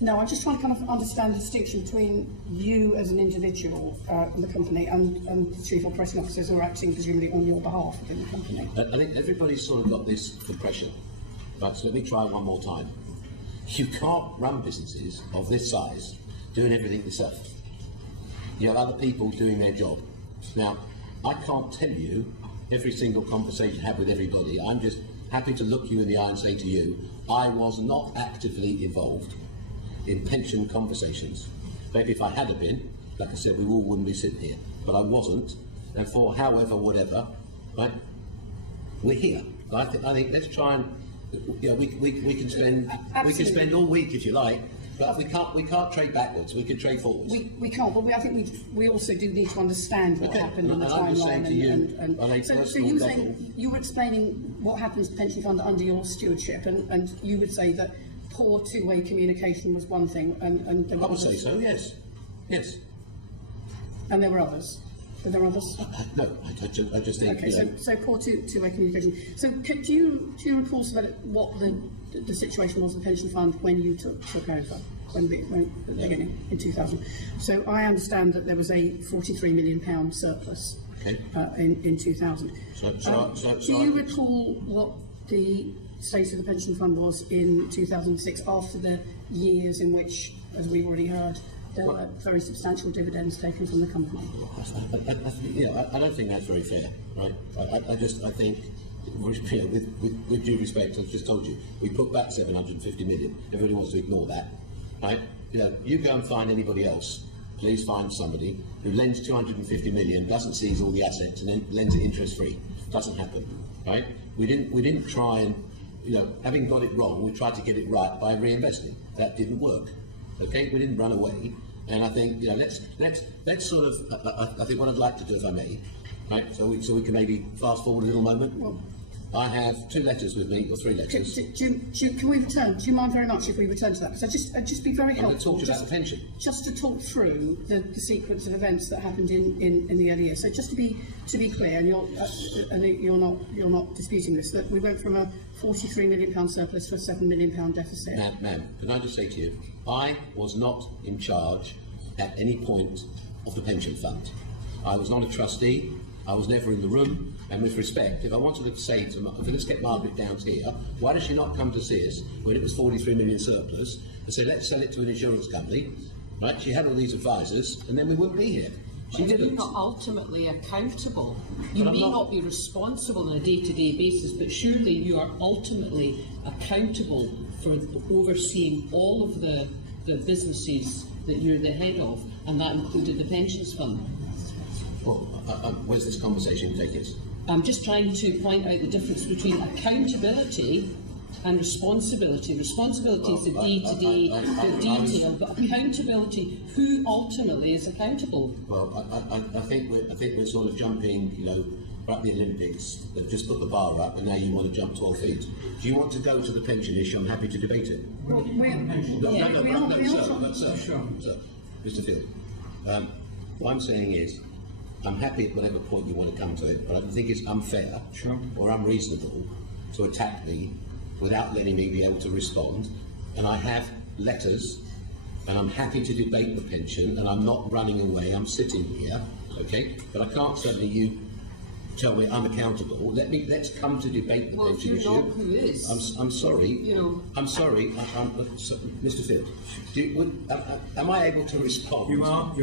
No, I'm just trying to kind of understand the distinction between you as an individual in the company and the chief operating officers who are acting presumably on your behalf within the company. I think everybody's sort of got this impression, but so let me try one more time. You can't run businesses of this size doing everything yourself. You have other people doing their job. Now, I can't tell you every single conversation I have with everybody. I'm just happy to look you in the eye and say to you, I was not actively involved in pension conversations. Maybe if I had been, like I said, we all wouldn't be sitting here. But I wasn't, and for however, whatever, right, we're here. I think let's try and, you know, we can spend all week if you like, but we can't trade backwards. We can trade forwards. We can't, but I think we also do need to understand what happened in the I'm just saying timeline. to you, So you were saying, you were explaining what happens to the pension fund under your stewardship, and you would say that poor two-way communication was one thing, and there were I would say others. so. Yes, yes. And there were others. Were there others? No, I just think. Okay, You know, so poor two-way communication. So do you recall what the situation was in the pension fund when you took over, when at the beginning in 2000? So I understand that there was a £43 million surplus okay. in 2000. Do you recall what the state of the pension fund was in 2006 after the years in which, as we've already heard, there were very substantial dividends taken from the company? I don't think that's very fair, right? I think, you know, with due respect, I've just told you, we put back 750 million. Everybody wants to ignore that, right? You know, you go and find anybody else. Please find somebody who lends 250 million, doesn't seize all the assets, and then lends it interest-free. Doesn't happen, right? We didn't try and, you know, having got it wrong, we tried to get it right by reinvesting. That didn't work. Okay, we didn't run away, and I think, you know, let's sort of. I think what I'd like to do, if I may, right? So we can maybe fast forward a little moment. Well, I have 2 letters with me, or 3 letters. Can we return? Do you mind very much if we return to that? Because I'd just be very I'm going to helpful. talk to you about the pension. Just to talk through the sequence of events that happened in the early years. So just to be clear, and you're not disputing this, that we went from a £43 million surplus to a £7 million deficit. Ma'am, can I just say to you, I was not in charge at any point of the pension fund. I was not a trustee. I was never in the room. And with respect, if I wanted to say to, let's get Margaret Downs here, why did she not come to see us when it was 43 million surplus and say, let's sell it to an insurance company, right? She had all these advisors, and then we wouldn't be here. She But didn't. you're not ultimately accountable. You But I'm may not- not be responsible on a day-to-day basis, but surely you are ultimately accountable for overseeing all of the businesses that you're the head of, and that included the pensions fund. Well, where's this conversation taking us? I'm just trying to point out the difference between accountability and responsibility. Responsibility is the day-to-day, the detail, but accountability, who ultimately is accountable? Well, I think we're sort of jumping, you know, we're at the Olympics. They've just put the bar up, and now you want to jump 12 feet. Do you want to go to the pension issue? I'm happy to debate it. Well, Sir, Mr. Field. What I'm saying is, I'm happy at whatever point you want to come to it, but I think it's unfair or unreasonable to attack me without letting me be able to respond. And I have letters, and I'm happy to debate the pension, and I'm not running away. I'm sitting here, okay? But I can't certainly you tell me I'm accountable. Let's come to debate the Well, if pension you're issue. not, who is? I'm sorry. You know. I'm sorry, Mr. Field. Am I able to respond? You are.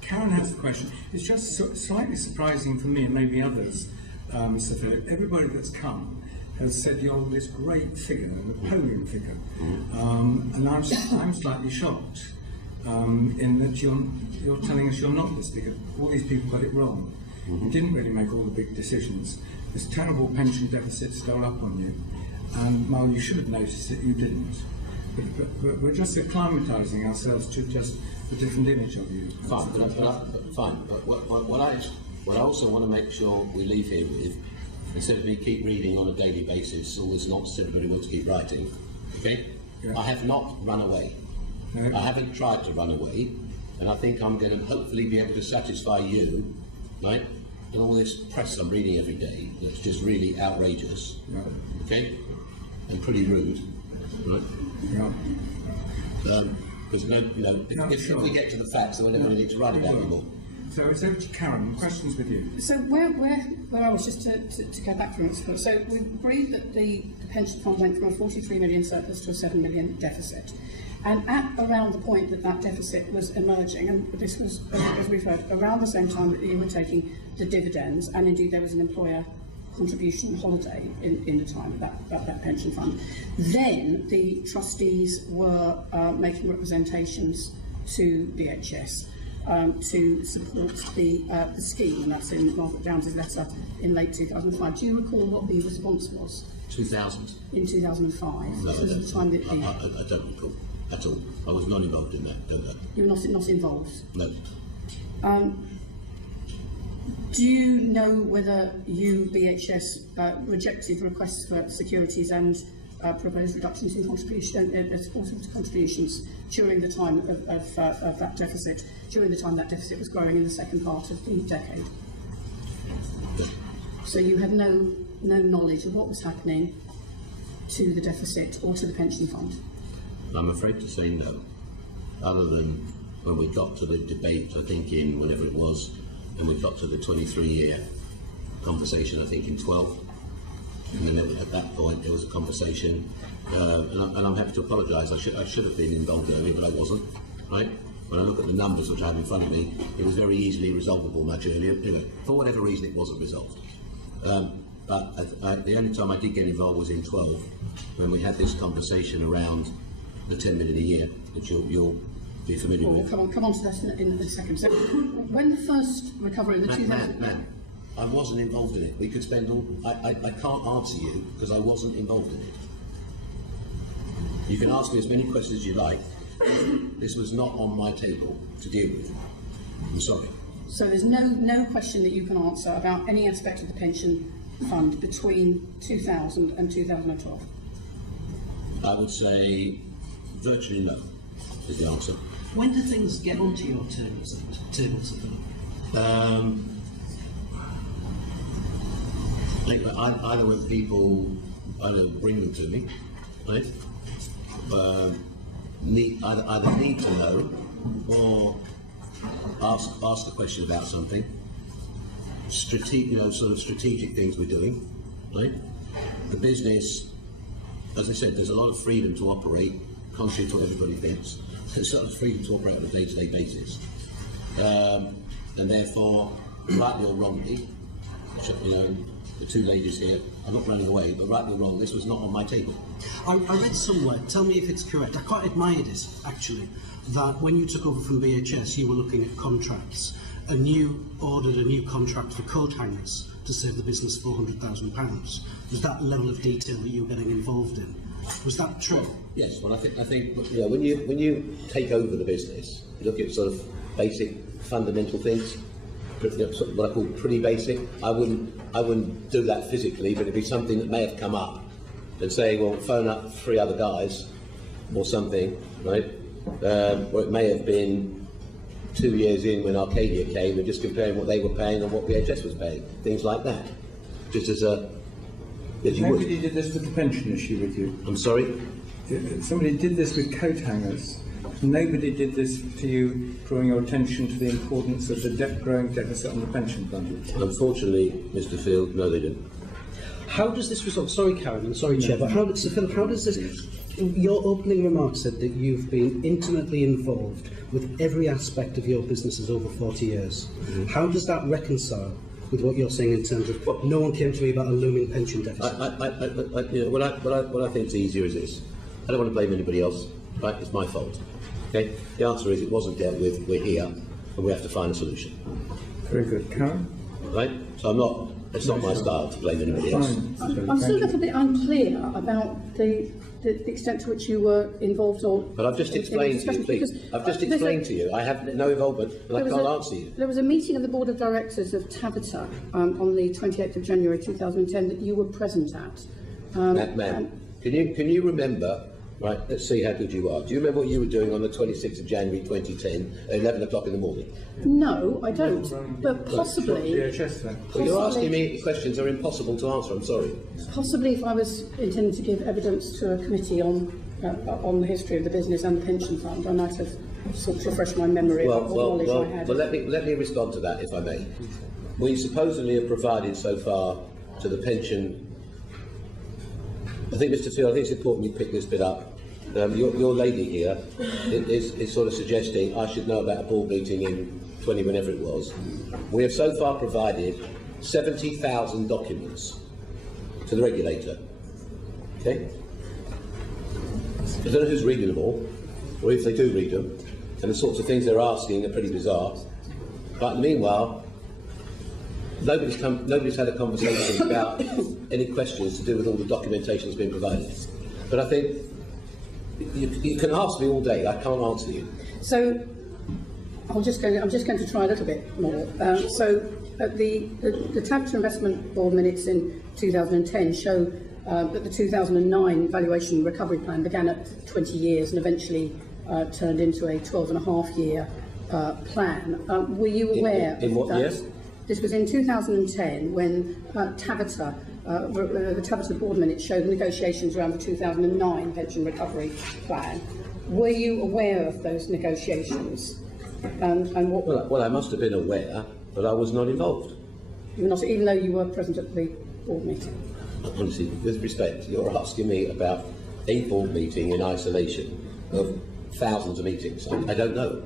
Karen has the question. It's just slightly surprising for me and maybe others, Mr. Philip. Everybody that's come has said you're this great figure, a Napoleon figure, and I'm slightly shocked in that you're telling us you're not this figure. All these people got it wrong. You didn't really make all the big decisions. This terrible pension deficit stole up on you, and while you should have noticed it, you didn't. But we're just acclimatising ourselves to just a different image of you. Fine, but what I also want to make sure we leave here with, instead of me keep reading on a daily basis all this nonsense everybody wants to keep writing, okay? Yeah. I have not run away. No. I haven't tried to run away, and I think I'm going to hopefully be able to satisfy you, right, and all this press I'm reading every day that's just really outrageous, okay, and pretty rude, right? Because if we get to the facts, then we don't need to write about anymore. So it's over to Karen. Questions with you. So where I was, just to go back from it, so we agreed that the pension fund went from a 43 million surplus to a 7 million deficit. And at around the point that that deficit was emerging, and this was, as we've heard, around the same time that you were taking the dividends, and indeed there was an employer contribution holiday in the time of that pension fund, then the trustees were making representations to BHS to support the scheme, and that's in Margaret Downs' letter in late 2005. Do you recall what the response was? 2000. In 2005. No, so the time that I don't recall at all. I was not involved in that. Don't know. You were not involved? No. Do you know whether you, BHS, rejected requests for securities and proposed reductions in contributions during the time of that deficit, during the time that deficit was growing in the second part of the decade? So you had no knowledge of what was happening to the deficit or to the pension fund? I'm afraid to say no, other than when we got to the debate, I think in whenever it was, and we got to the 23-year conversation, I think in 12, and then at that point there was a conversation, and I'm happy to apologise. I should have been involved earlier, but I wasn't. Right? When I look at the numbers which I have in front of me, it was very easily resolvable much earlier. Anyway, for whatever reason, it wasn't resolved. But the only time I did get involved was in 12, when we had this conversation around the 10 million a year, which you'll be familiar with. Come on to that in a second. So, when the first recovery, the 2000... Ma'am, I wasn't involved in it. We could spend all... I can't answer you because I wasn't involved in it. You can ask me as many questions as you like. This was not on my table to deal with. I'm sorry. So there's no question that you can answer about any aspect of the pension fund between 2000 and 2012? I would say virtually no is the answer. When do things get onto your tables? I think either when people bring them to me, right? Either need to know or ask a question about something. Sort of strategic things we're doing, right? The business, as I said, there's a lot of freedom to operate, contrary to what everybody thinks. There's a lot of freedom to operate on a day-to-day basis, and therefore, rightly or wrongly, the two ladies here, I'm not running away, but rightly or wrong, this was not on my table. I read somewhere, tell me if it's correct, I quite admired it actually, that when you took over from BHS you were looking at contracts and you ordered a new contract for coat hangers to save the business £400,000. Was that level of detail that you were getting involved in? Was that true? Yes, well I think when you take over the business, you look at sort of basic fundamental things, what I call pretty basic. I wouldn't do that physically, but it'd be something that may have come up and say, well, phone up 3 other guys or something, right? Or it may have been 2 years in when Arcadia came and just comparing what they were paying and what BHS was paying, things like that. Just as a... Nobody did this with the pension issue with you. I'm sorry? Somebody did this with coat hangers. Nobody did this to you, drawing your attention to the importance of the growing deficit on the pension fund. Unfortunately, Mr. Field, no, they didn't. How does this result? Sorry, Karen, and sorry, Chair, but Sir Philip, how does this? Your opening remarks said that you've been intimately involved with every aspect of your businesses over 40 years. Mm-hmm. How does that reconcile with what you're saying in terms of no one came to me about a looming pension deficit? What I think is easier is this. I don't want to blame anybody else. Right? It's my fault. Okay? The answer is it wasn't dealt with. We're here, and we have to find a solution. Very good, Karen. Right? So I'm not. It's not my style to blame anybody else. I'm still a little bit unclear about the extent to which you were involved or... But I've just explained to you, please. I've just explained to you. I have no involvement, and I can't answer you. There was a meeting of the Board of Directors of Tabita on the 28th of January 2010 that you were present at. Ma'am, can you remember Right, let's see how good you are. Do you remember what you were doing on the 26th of January 2010 at 11 o'clock in the morning? No, I don't. But possibly, Well, you're asking me questions that are impossible to answer, I'm sorry. possibly if I was intending to give evidence to a committee on the history of the business and the pension fund, I might have sort of refreshed my memory of what knowledge I had. Well, let me respond to that, if I may. We supposedly have provided so far to the pension. I think, Mr. Field, I think it's important you pick this bit up. Your lady here is sort of suggesting I should know about a board meeting in 20, whenever it was. We have so far provided 70,000 documents to the regulator. Okay? I don't know who's reading them all, or if they do read them, and the sorts of things they're asking are pretty bizarre. But meanwhile, nobody's had a conversation about any questions to do with all the documentation that's been provided. But I think you can ask me all day. I can't answer you. So I'm just going to try a little bit more. So the Tabita Investment Board minutes in 2010 show that the 2009 valuation recovery plan began at 20 years and eventually turned into a 12.5-year plan. Were you aware in what of that? year? This was in 2010 when Tabita, the Tabita board minutes showed negotiations around the 2009 pension recovery plan. Were you aware of those negotiations? And what? Well, I must have been aware, but I was not involved. You were not, even though you were present at the board meeting. Honestly, with respect, you're asking me about a board meeting in isolation of thousands of meetings. I don't know,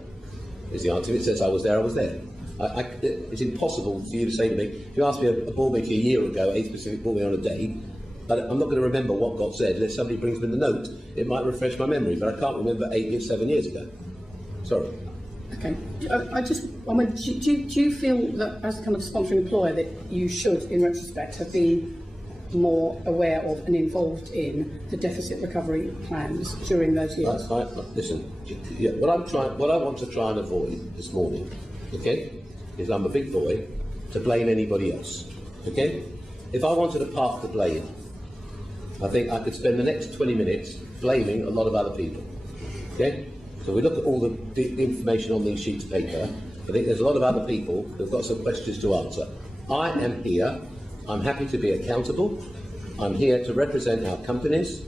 is the answer. If it says I was there, I was there. It's impossible for you to say to me, if you asked me a board meeting a year ago, a specific board meeting on a day, I'm not going to remember what got said unless somebody brings me the note. It might refresh my memory, but I can't remember 7 years ago. Sorry. Okay. Do you feel that, as a kind of sponsoring employer, that you should, in retrospect, have been more aware of and involved in the deficit recovery plans during those years? Listen, what I want to try and avoid this morning, okay, is I'm a big boy to blame anybody else. Okay? If I wanted to park the blame, I think I could spend the next 20 minutes blaming a lot of other people. Okay? So we look at all the information on these sheets of paper. I think there's a lot of other people who've got some questions to answer. I am here. I'm happy to be accountable. I'm here to represent our companies.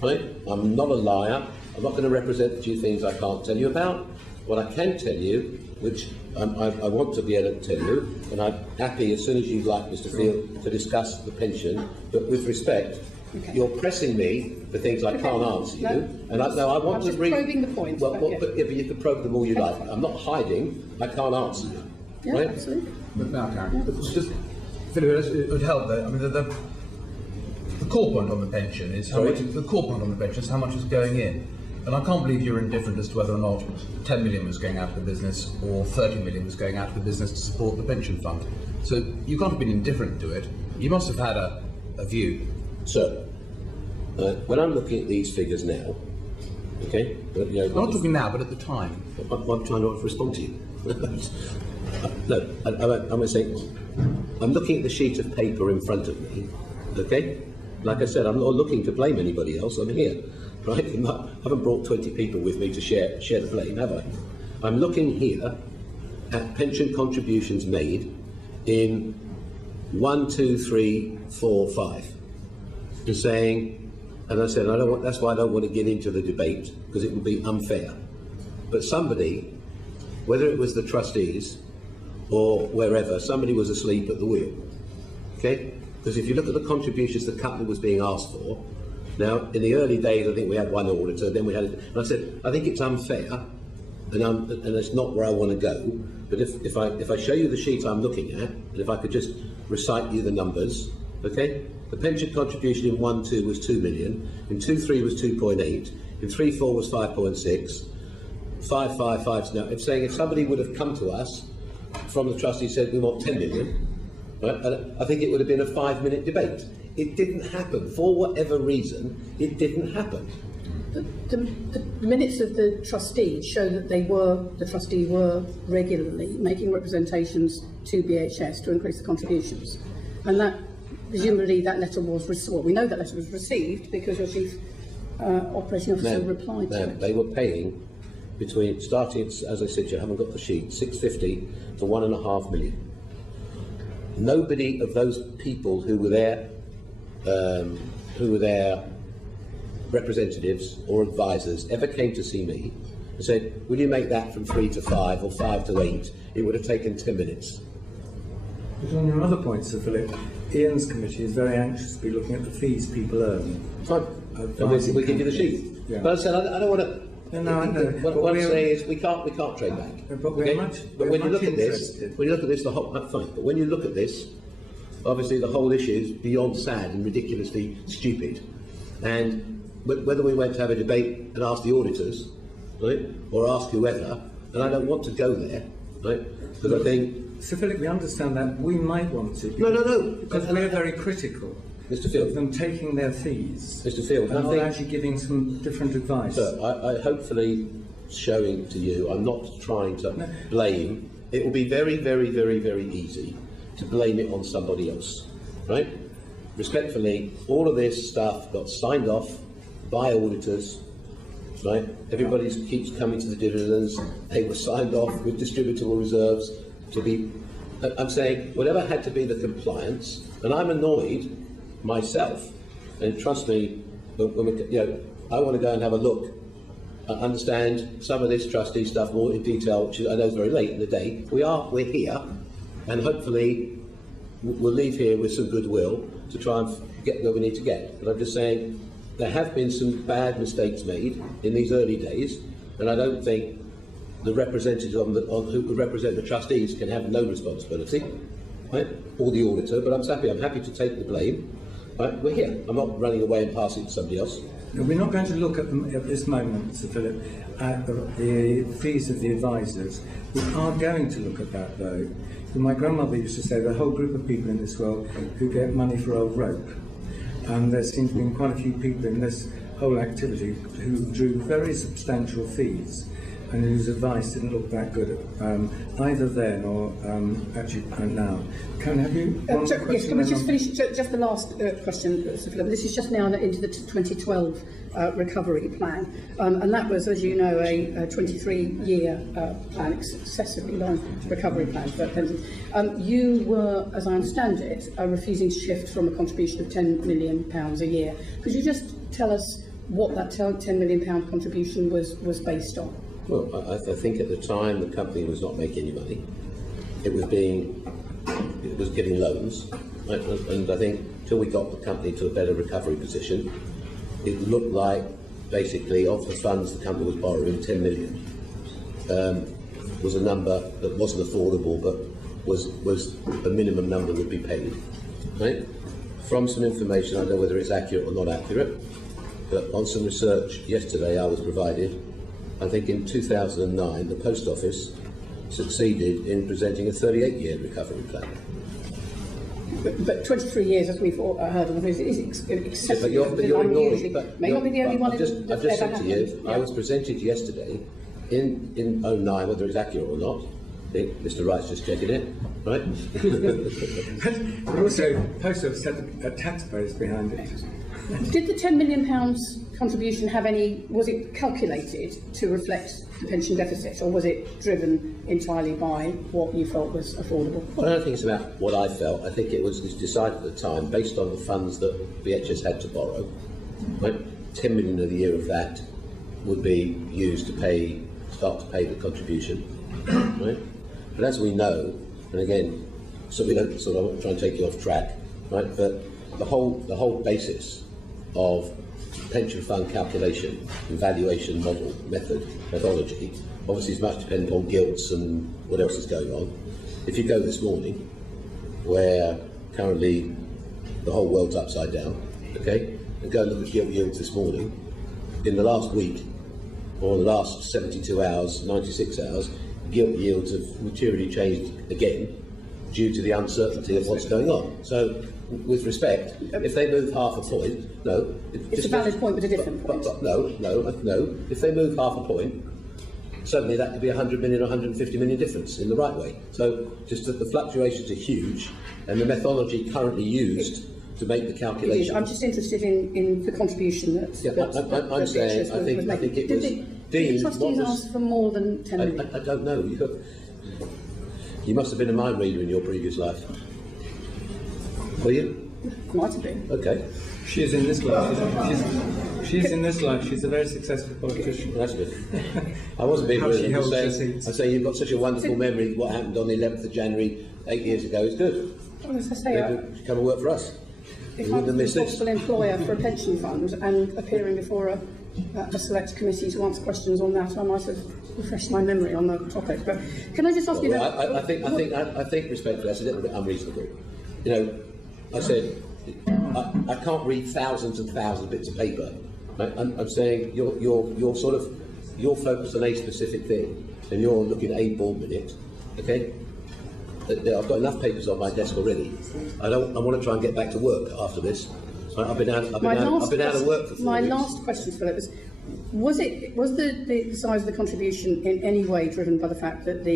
Right? I'm not a liar. I'm not going to represent a few things I can't tell you about. What I can tell you, which I want to be able to tell you, and I'm happy as soon as you'd like, Mr. Field, to discuss the pension, but with respect, you're pressing me for things I can't answer you, and I want to read. Probing the point. But you can probe them all you like. I'm not hiding. I can't answer you. Yeah, right? absolutely. But now, Karen, just Philip, it would help that. I mean, the core point on the pension is how much. The core point on the pension is how much is going in. And I can't believe you're indifferent as to whether or not 10 million was going out of the business or 30 million was going out of the business to support the pension fund. So you can't have been indifferent to it. You must have had a view. So, when I'm looking at these figures now, okay? I'm not talking now, but at the time. I'm trying not to respond to you. No, I'm going to say, I'm looking at the sheet of paper in front of me, okay? Like I said, I'm not looking to blame anybody else. I'm here. Right? I haven't brought 20 people with me to share the blame, have I? I'm looking here at pension contributions made in 1, 2, 3, 4, 5, and saying, and I said, that's why I don't want to get into the debate, because it would be unfair. But somebody, whether it was the trustees or wherever, somebody was asleep at the wheel. Okay? Because if you look at the contributions the company was being asked for, now, in the early days, I think we had one auditor, then we had, and I said, I think it's unfair, and it's not where I want to go. But if I show you the sheet I'm looking at, and if I could just recite you the numbers, okay? The pension contribution in 1-2 was 2 million, in 2-3 was 2.8, in 3-4 was 5.6, 5.55 now. It's saying if somebody would have come to us from the trustee said we want 10 million, right? And I think it would have been a 5-minute debate. It didn't happen. For whatever reason, it didn't happen. The minutes of the trustees show that the trustee were regularly making representations to BHS to increase the contributions. And that, presumably, that letter was received. Well, we know that letter was received because your chief operating officer Ma'am, replied to ma'am, it. they were paying between, starting, as I said, you haven't got the sheet, 650 to 1.5 million. Nobody of those people who were their representatives or advisors ever came to see me and said, will you make that from 3 to 5 or 5 to 8? It would have taken 10 minutes. But on your other point, Sir Philip, Ian's committee is very anxious to be looking at the fees people earn. Fine. And we'll give you the sheet. Yeah. But I said, I don't want to. No, I know. What I'm saying is we can't trade back. But we're much when you look at this, interested. when you look at this, the whole fine. But when you look at this, obviously the whole issue is beyond sad and ridiculously stupid. And whether we went to have a debate and ask the auditors, right, or ask whoever, and I don't want to go there, right, because I think. Sir Philip, we understand that. We might want to. No. Because we're very critical. Mr. Field. Of them taking their fees. Mr. Field, and I not think, actually giving some different advice. Sir, I hopefully showing to you, I'm not trying to blame. It will be very, very, very, very easy to blame it on somebody else, right? Respectfully, all of this stuff got signed off by auditors, right? Everybody keeps coming to the dividends. They were signed off with distributable reserves to be. I'm saying whatever had to be the compliance, and I'm annoyed myself. And trust me, when we, I want to go and have a look, understand some of this trustee stuff more in detail, which I know is very late in the day. We're here, and hopefully we'll leave here with some goodwill to try and get where we need to get. But I'm just saying there have been some bad mistakes made in these early days, and I don't think the representatives who represent the trustees can have no responsibility, right? Or the auditor. But I'm happy to take the blame. Right? We're here. I'm not running away and passing it to somebody else. No, we're not going to look at them at this moment, Sir Philip, at the fees of the advisors. We are going to look at that, though. And my grandmother used to say there are a whole group of people in this world who get money for old rope. And there seems to be quite a few people in this whole activity who drew very substantial fees and whose advice didn't look that good, either then or actually now. Can have you? Yes, can we just finish just the last question, Sir Philip? This is just now into the 2012 recovery plan, and that was, as you know, a 23-year plan, excessively long recovery plan for pensions. You were, as I understand it, refusing to shift from a contribution of £10 million a year. Could you just tell us what that £10 million contribution was based on? Well, I think at the time the company was not making any money. It was getting loans, right? And I think until we got the company to a better recovery position, it looked like basically of the funds the company was borrowing, 10 million was a number that wasn't affordable, but was a minimum number would be paid, right? From some information, I don't know whether it's accurate or not accurate, but on some research yesterday I was provided, I think in 2009 the Post Office succeeded in presenting a 38-year recovery plan. But 23 years, as we've heard, is excessive. But you're ignoring. May not be the only one. I've just said to you, I was presented yesterday in 09, whether it's accurate or not. I think Mr. Wright's just checking it, right? But also, Post Office had a tax base behind it. Did the £10 million contribution have was it calculated to reflect the pension deficit, or was it driven entirely by what you felt was affordable? Well, I don't think it's about what I felt. I think it was decided at the time, based on the funds that VHS had to borrow, right? 10 million of the year of that would be used to start to pay the contribution, right? But as we know, and again, so we don't sort of try and take you off track, right? But the whole basis of pension fund calculation, evaluation methodology, obviously is much dependent on gilts and what else is going on. If you go this morning, where currently the whole world's upside down, okay, and go and look at gilt yields this morning, in the last week, or the last 72 hours, 96 hours, gilt yields have materially changed again due to the uncertainty of what's going on. So, with respect, if they move half a point, no. It's a valid point, but a different point. No. If they move half a point, suddenly that could be 100 million or 150 million difference in the right way. So, just that the fluctuations are huge, and the methodology currently used to make the calculation. I'm just interested in the contribution that. Yeah, I'm saying, I think it was Did the deemed. trustees ask for more than 10 million? I don't know. You must have been a mind reader in your previous life. Were you? Might have been. Okay. She is in this life. She's in this life. She's a very successful politician. Well, that's good. I wasn't being How rude. she I'm holds her saying seats. you've got such a wonderful memory. What happened on the 11th of January 8 years ago is good. Well, as I say, Maybe come and work for us. if You I'm wouldn't a have missed this. responsible employer for a pension fund and appearing before a select committee to answer questions on that, I might have refreshed my memory on the topic. But can I just ask you? Well, I think respectfully, that's a little bit unreasonable. You know, I said I can't read thousands and thousands of bits of paper. Right? I'm saying you're focused on a specific thing, and you're looking at a board minute. Okay. I've got enough papers on my desk already. I want to try and get back to work after this. So I've been out of work for 4 My weeks. last question, Philip, was the size of the contribution in any way driven by the fact that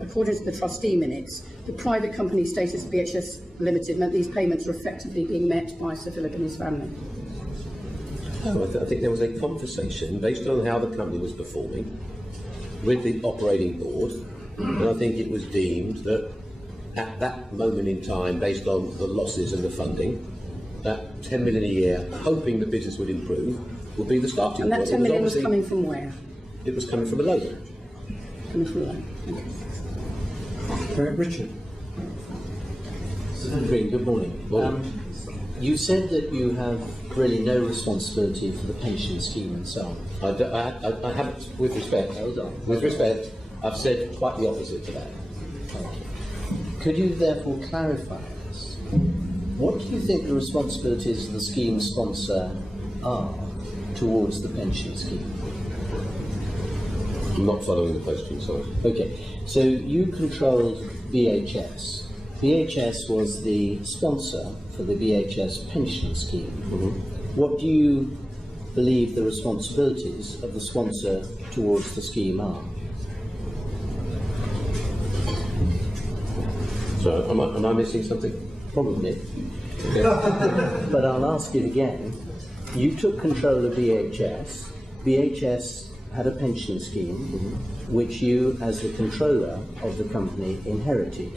according to the trustee minutes, the private company status of BHS Limited meant these payments were effectively being met by Sir Philip and his family? No, I think there was a conversation based on how the company was performing with the operating board, and I think it was deemed that at that moment in time, based on the losses and the funding, that 10 million a year, hoping the business would improve, would be the starting And that point. 10 million was coming from where? It was coming from a loan. Coming from where? Richard. Green, good morning. You said that you have really no responsibility for the pension scheme and so on. I haven't, with respect. Hold on. With respect, I've said quite the opposite to that. Thank you. Could you therefore clarify this? What do you think the responsibilities of the scheme sponsor are towards the pension scheme? I'm not following the question, sorry. Okay, so you controlled BHS. BHS was the sponsor for the BHS pension scheme. What do you believe the responsibilities of the sponsor towards the scheme are? So, am I missing something? Probably. Okay. But I'll ask it again. You took control of BHS. BHS had a pension scheme, which you, as the controller of the company, inherited.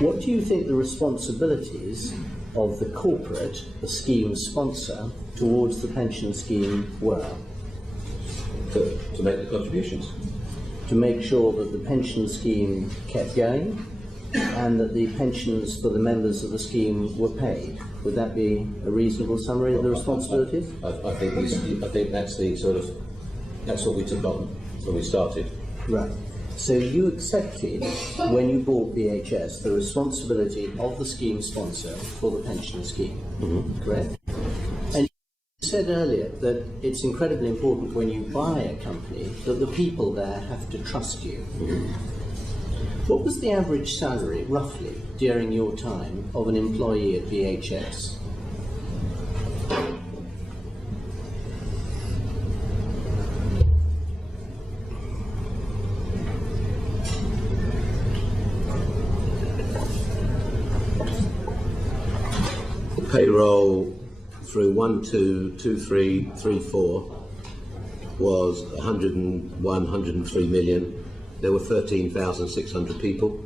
What do you think the responsibilities of the corporate, the scheme sponsor, towards the pension scheme were? To make the contributions. To make sure that the pension scheme kept going and that the pensions for the members of the scheme were paid. Would that be a reasonable summary of the responsibilities? I think that's that's what we took on when we started. Right. So you accepted, when you bought BHS, the responsibility of the scheme sponsor for the pension scheme, correct? And you said earlier that it's incredibly important when you buy a company that the people there have to trust you. What was the average salary, roughly, during your time of an employee at BHS? Payroll through 1, 2, 2, 3, 3, 4 was 101, 103 million. There were 13,600 people,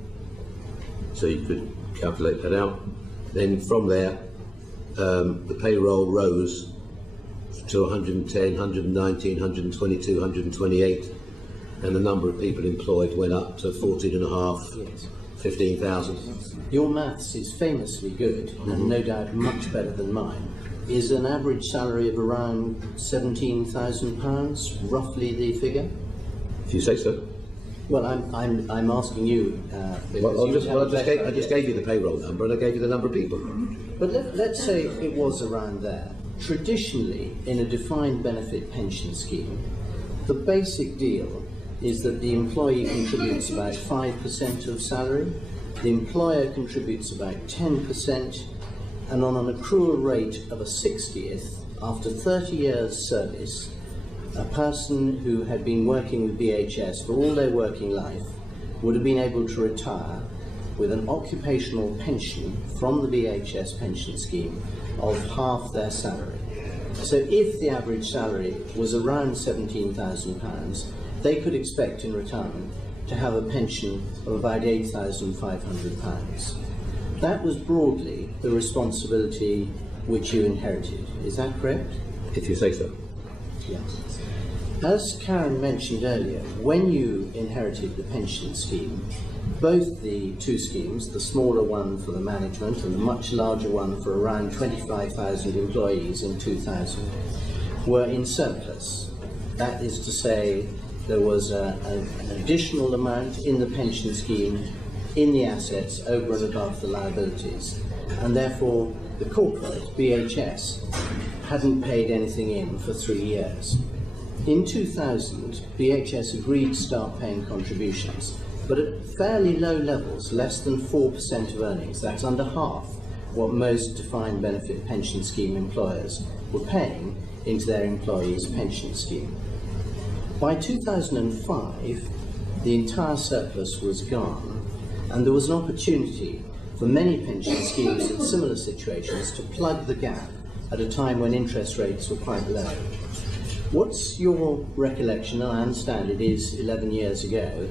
so you could calculate that out. Then from there, the payroll rose to 110, 119, 122, 128, and the number of people employed went up to 14.5, 15,000. Your maths is famously good, and no doubt much better than mine. Is an average salary of around £17,000 roughly the figure? If you say so. Well, I'm asking you. I just gave you the payroll number, and I gave you the number of people. But let's say it was around there. Traditionally, in a defined benefit pension scheme, the basic deal is that the employee contributes about 5% of salary, the employer contributes about 10%, and on an accrual rate of a 60th, after 30 years service, a person who had been working with BHS for all their working life would have been able to retire with an occupational pension from the BHS pension scheme of half their salary. So if the average salary was around £17,000, they could expect in retirement to have a pension of about £8,500. That was broadly the responsibility which you inherited. Is that correct? If you say so. Yes. As Karen mentioned earlier, when you inherited the pension scheme, both the two schemes, the smaller one for the management and the much larger one for around 25,000 employees in 2000, were in surplus. That is to say, there was an additional amount in the pension scheme in the assets over and above the liabilities, and therefore the corporate, BHS, hadn't paid anything in for 3 years. In 2000, BHS agreed to start paying contributions, but at fairly low levels, less than 4% of earnings. That's under half what most defined benefit pension scheme employers were paying into their employees' pension scheme. By 2005, the entire surplus was gone, and there was an opportunity for many pension schemes in similar situations to plug the gap at a time when interest rates were quite low. What's your recollection, and I understand it is 11 years ago,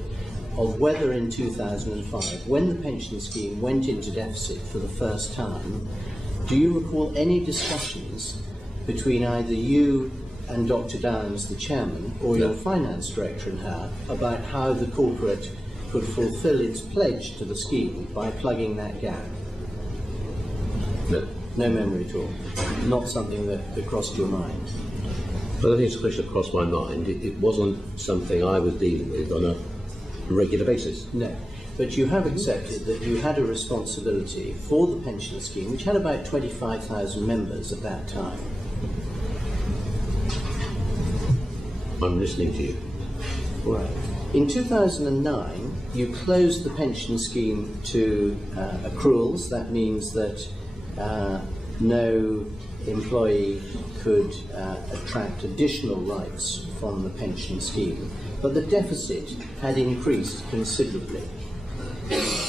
of whether in 2005, when the pension scheme went into deficit for the first time, do you recall any discussions between either you and Dr. Downs, the chairman, or your finance director and her, about how the corporate could fulfil its pledge to the scheme by plugging that gap? No. No memory at all? Not something that crossed your mind? Well, I think it's a question that crossed my mind. It wasn't something I was dealing with on a regular basis. No. But you have accepted that you had a responsibility for the pension scheme, which had about 25,000 members at that time. I'm listening to you. Right. In 2009, you closed the pension scheme to accruals. That means that no employee could attract additional rights from the pension scheme, but the deficit had increased considerably.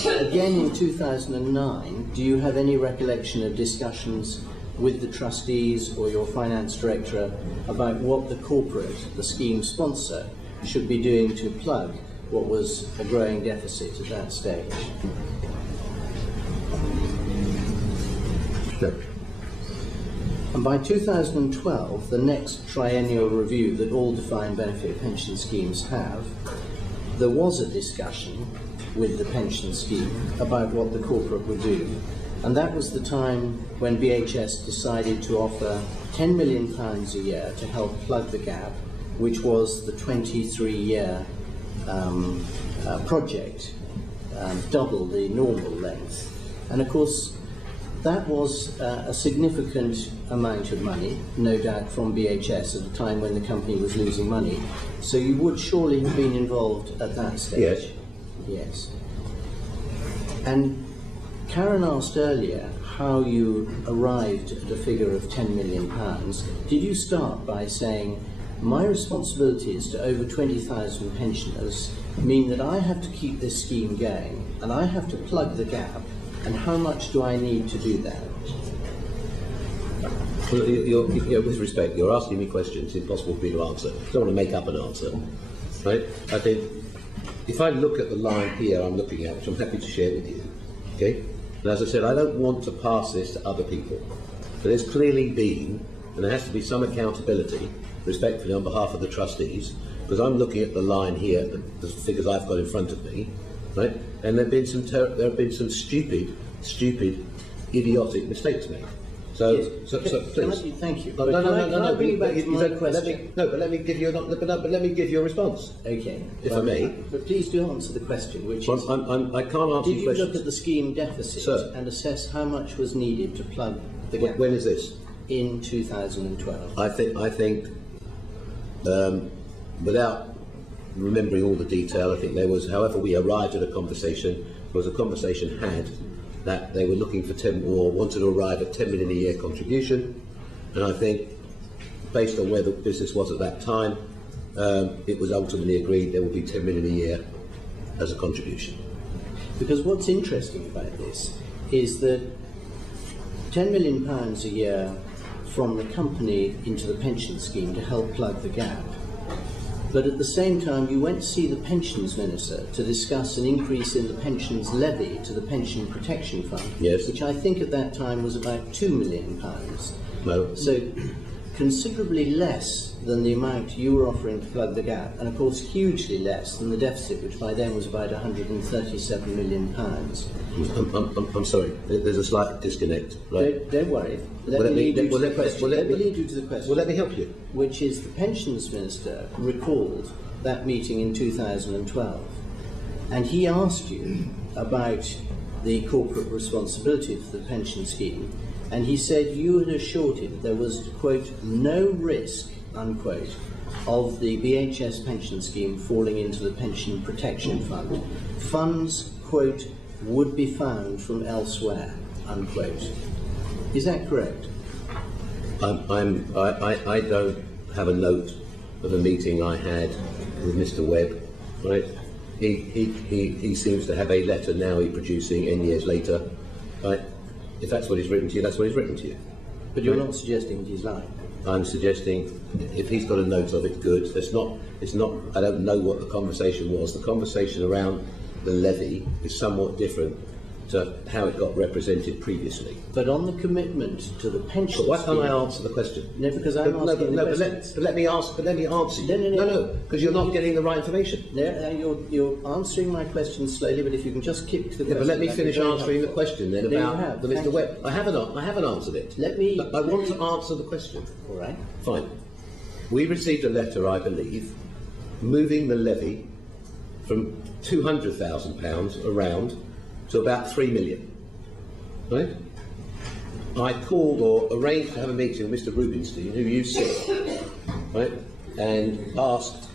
Again in 2009, do you have any recollection of discussions with the trustees or your finance director about what the corporate, the scheme sponsor, should be doing to plug what was a growing deficit at that stage? No. And by 2012, the next triennial review that all defined benefit pension schemes have, there was a discussion with the pension scheme about what the corporate would do. And that was the time when BHS decided to offer £10 million a year to help plug the gap, which was the 23-year project, double the normal length. And of course, that was a significant amount of money, no doubt, from BHS at a time when the company was losing money. So you would surely have been involved at that stage? Yes. Yes. And Karen asked earlier how you arrived at a figure of £10 million. Did you start by saying, my responsibilities to over 20,000 pensioners mean that I have to keep this scheme going and I have to plug the gap, and how much do I need to do that? Well, with respect, you're asking me questions impossible for me to answer. I don't want to make up an answer, right? I think if I look at the line here I'm looking at, which I'm happy to share with you, okay? And as I said, I don't want to pass this to other people. But there's clearly been, and there has to be some accountability, respectfully, on behalf of the trustees, because I'm looking at the line here, the figures I've got in front of me, right? And there have been some stupid, idiotic mistakes made. So please. Thank you. No. But let me give you a response. Okay. If I may. But please do answer the question, which Well, is, I can't answer did your you look questions. at the scheme deficit, Sir. and assess how much was needed to plug the gap? When is this? In 2012. I think, without remembering all the detail, I think there was, however we arrived at a conversation, there was a conversation had that they were looking for 10, or wanted to arrive at 10 million a year contribution, and I think, based on where the business was at that time, it was ultimately agreed there would be 10 million a year as a contribution. Because what's interesting about this is that £10 million a year from the company into the pension scheme to help plug the gap. But at the same time, you went to see the pensions minister to discuss an increase in the pensions levy to the pension protection fund, yes, which I think at that time was about £2 million. No. So considerably less than the amount you were offering to plug the gap, and of course hugely less than the deficit, which by then was about £137 million. I'm sorry, there's a slight disconnect. Right? Don't worry. Let me lead you to the question. Well, let me help you. Which is, the pensions minister recalled that meeting in 2012, and he asked you about the corporate responsibility for the pension scheme, and he said you had assured him there was, quote, no risk, unquote, of the BHS pension scheme falling into the pension protection fund. Funds, quote, would be found from elsewhere, unquote. Is that correct? I don't have a note of a meeting I had with Mr. Webb, right? He seems to have a letter now he's producing N years later, right? If that's what he's written to you, that's what he's written to you. But you're not suggesting that he's lying. I'm suggesting if he's got a note of it, good. It's not. I don't know what the conversation was. The conversation around the levy is somewhat different to how it got represented previously. But on the commitment to the pension But why can't I scheme, answer the question? No, because I'm asking the question. But let me answer you. No, because you're not getting the right information. You're answering my question slowly, but if you can just keep to the question. But let me that'd be finish very answering the helpful. question then There you about have. the Mr. Thank Webb. I haven't answered it. Let me. I want to answer the question. All right. Fine. We received a letter, I believe, moving the levy from £200,000 around to about £3 million. Right? I called or arranged to have a meeting with Mr. Rubinstein, who you see, right, and asked,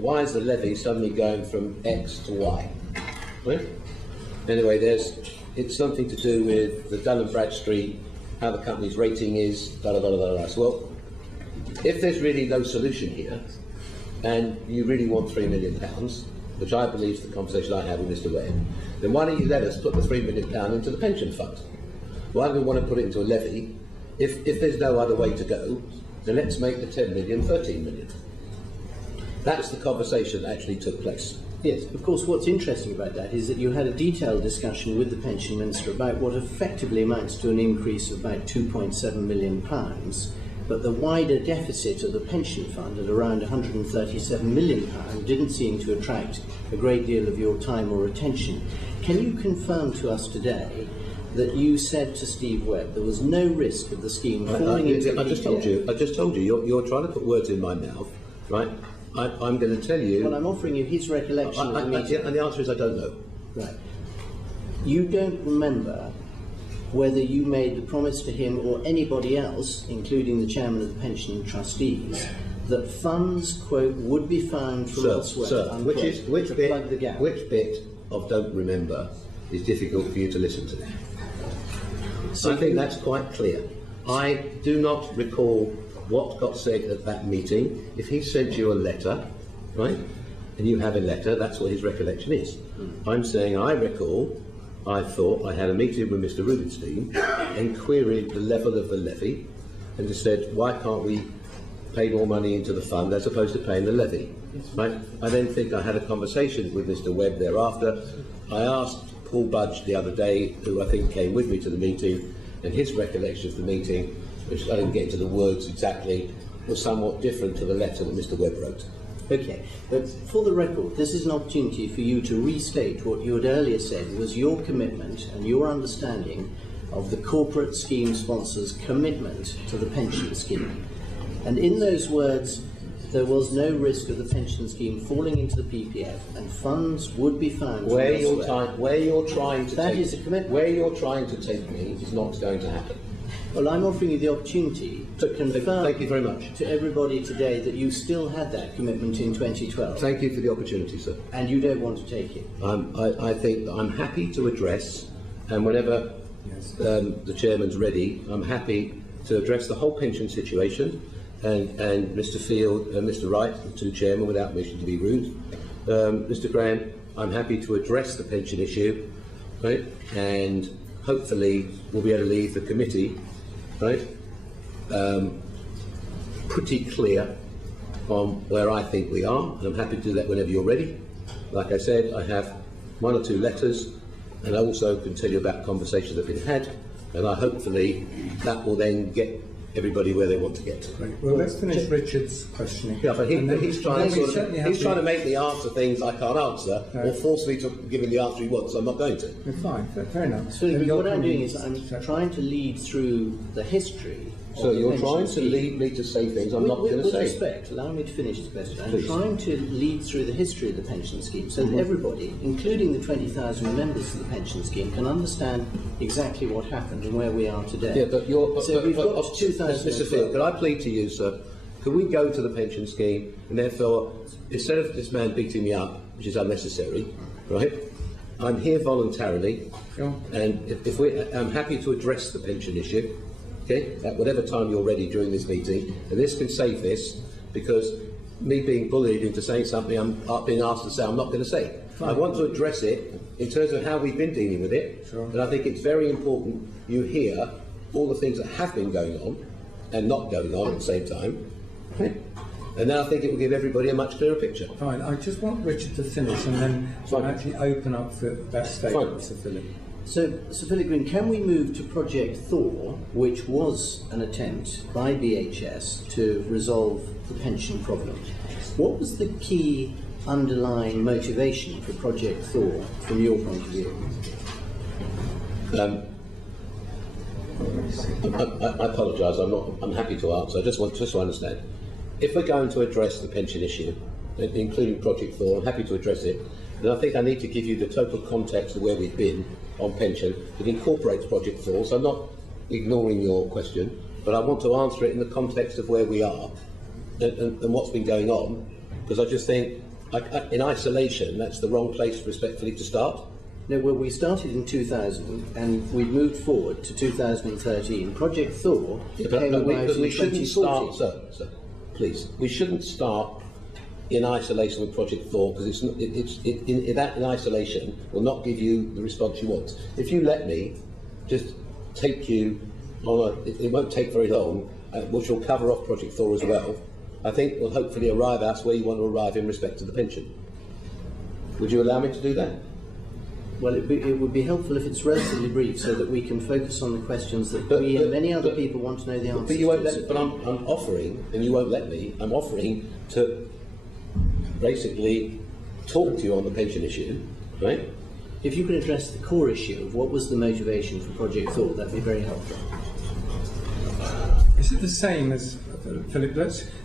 why is the levy suddenly going from X to Y? Right? Anyway, it's something to do with the Dun & Bradstreet, how the company's rating is, So, well, if there's really no solution here, and you really want £3 million, which I believe is the conversation I had with Mr. Webb, then why don't you let us put the £3 million into the pension fund? Why do we want to put it into a levy? If there's no other way to go, then let's make the 10 million 13 million. That's the conversation that actually took place. Yes, of course, what's interesting about that is that you had a detailed discussion with the pension minister about what effectively amounts to an increase of about £2.7 million, but the wider deficit of the pension fund at around £137 million didn't seem to attract a great deal of your time or attention. Can you confirm to us today that you said to Steve Webb there was no risk of the scheme falling into the I just told you, you're trying to put words in my mouth, right? I'm going to tell you... Well, I'm offering you his recollection of the meeting. And the answer is I don't know. Right. You don't remember whether you made the promise to him or anybody else, including the chairman of the pension trustees, that funds, quote, would be found from elsewhere, unquote, which to plug the gap. Which bit of don't remember is difficult for you to listen to? So I think that's quite clear. I do not recall what got said at that meeting. If he sent you a letter, right, and you have a letter, that's what his recollection is. I'm saying I recall, I thought I had a meeting with Mr. Rubinstein and queried the level of the levy and just said, why can't we pay more money into the fund as opposed to paying the levy? Right? I then think I had a conversation with Mr. Webb thereafter. I asked Paul Budge the other day, who I think came with me to the meeting, and his recollection of the meeting, which I didn't get into the words exactly, was somewhat different to the letter that Mr. Webb wrote. Okay, but for the record, this is an opportunity for you to restate what you had earlier said was your commitment and your understanding of the corporate scheme sponsor's commitment to the pension scheme. And in those words, there was no risk of the pension scheme falling into the PPF, and funds would be found where you're trying to that take is a commitment. Where you're trying to take me is not going to happen. Well, I'm offering you the opportunity to confirm Thank you very much. to everybody today that you still had that commitment in 2012. Thank you for the opportunity, sir. And you don't want to take it. I think that I'm happy to address, and whenever the chairman's ready, I'm happy to address the whole pension situation, and Mr. Field and Mr. Wright, the two chairmen, without wishing to be rude. Mr. Graham, I'm happy to address the pension issue, right? And hopefully we'll be able to leave the committee, right, pretty clear on where I think we are. And I'm happy to do that whenever you're ready. Like I said, I have 1 or 2 letters, and I also can tell you about conversations that have been had, and hopefully that will then get everybody where they want to get to. Right. Well, let's finish Richard's questioning. Yeah, but he's trying to make me answer things I can't answer, or force me to give him the answer he wants, so I'm not going to. Fine, fair enough. So what I'm doing is I'm trying to lead through the history. So you're trying to lead me to say things I'm not going to say. With respect, allow me to finish the question. I'm Please. trying to lead through the history of the pension scheme so that everybody, including the 20,000 members of the pension scheme, can understand exactly what happened and where we are today. Yeah, but we've got Mr. Field, can I plead to you, sir? Can we go to the pension scheme and therefore, instead of this man beating me up, which is unnecessary, right? I'm here voluntarily, and I'm happy to address the pension issue. Okay, at whatever time you're ready during this meeting, and this can save this, because me being bullied into saying something I'm being asked to say I'm not going to say. I want to address it in terms of how we've been dealing with it, and I think it's very important you hear all the things that have been going on and not going on at the same time. Okay? And then I think it will give everybody a much clearer picture. Fine, I just want Richard to finish and then we'll actually open up for that statement, Sir Philip. So, Sir Philip Green, can we move to Project Thor, which was an attempt by BHS to resolve the pension problem? What was the key underlying motivation for Project Thor, from your point of view? I apologise. I'm happy to answer. I just want to understand. If we're going to address the pension issue, including Project Thor, I'm happy to address it. And I think I need to give you the total context of where we've been on pension. It incorporates Project Thor, so I'm not ignoring your question, but I want to answer it in the context of where we are and what's been going on, because I just think, in isolation, that's the wrong place, respectfully, to start. No, well, we started in 2000 and we moved forward to 2013. Project Thor came about in we shouldn't 2014. start, sir, please. We shouldn't start in isolation with Project Thor, because in isolation will not give you the response you want. If you let me just take you on it won't take very long, which will cover off Project Thor as well, I think will hopefully arrive us where you want to arrive in respect to the pension. Would you allow me to do that? Well, it would be helpful if it's relatively brief, so that we can focus on the questions that we and many other people want to know the answers But you won't to. let me, but I'm offering, and you won't let me, I'm offering to basically talk to you on the pension issue, right? If you could address the core issue of what was the motivation for Project Thor, that'd be very helpful. Is it the same as Philip?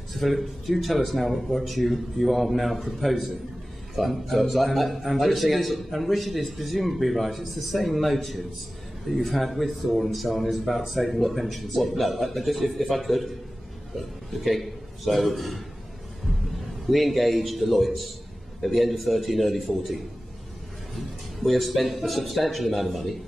So Philip, do tell us now what you are now proposing. Fine. And Richard is presumably right. It's the same motives that you've had with Thor and so on, is about saving the pension scheme. Well, no, just if I could. Okay, so we engaged Deloitte at the end of 13, early 14. We have spent a substantial amount of money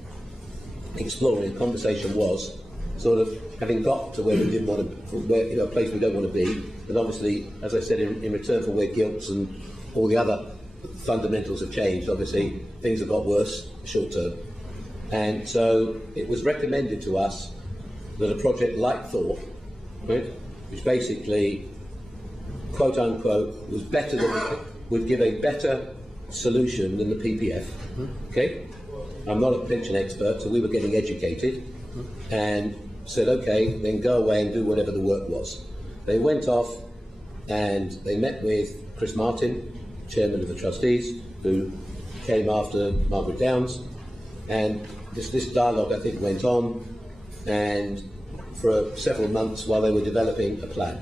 exploring. The conversation was sort of having got to where we didn't want to, a place we don't want to be, and obviously, as I said, in return for where guilt and all the other fundamentals have changed, obviously things have got worse short term. And so it was recommended to us that a project like Thor, right, which basically, quote unquote, was better than, would give a better solution than the PPF. Okay? I'm not a pension expert, so we were getting educated and said, okay, then go away and do whatever the work was. They went off and they met with Chris Martin, chairman of the trustees, who came after Margaret Downs, and this dialogue, I think, went on, and for several months while they were developing a plan.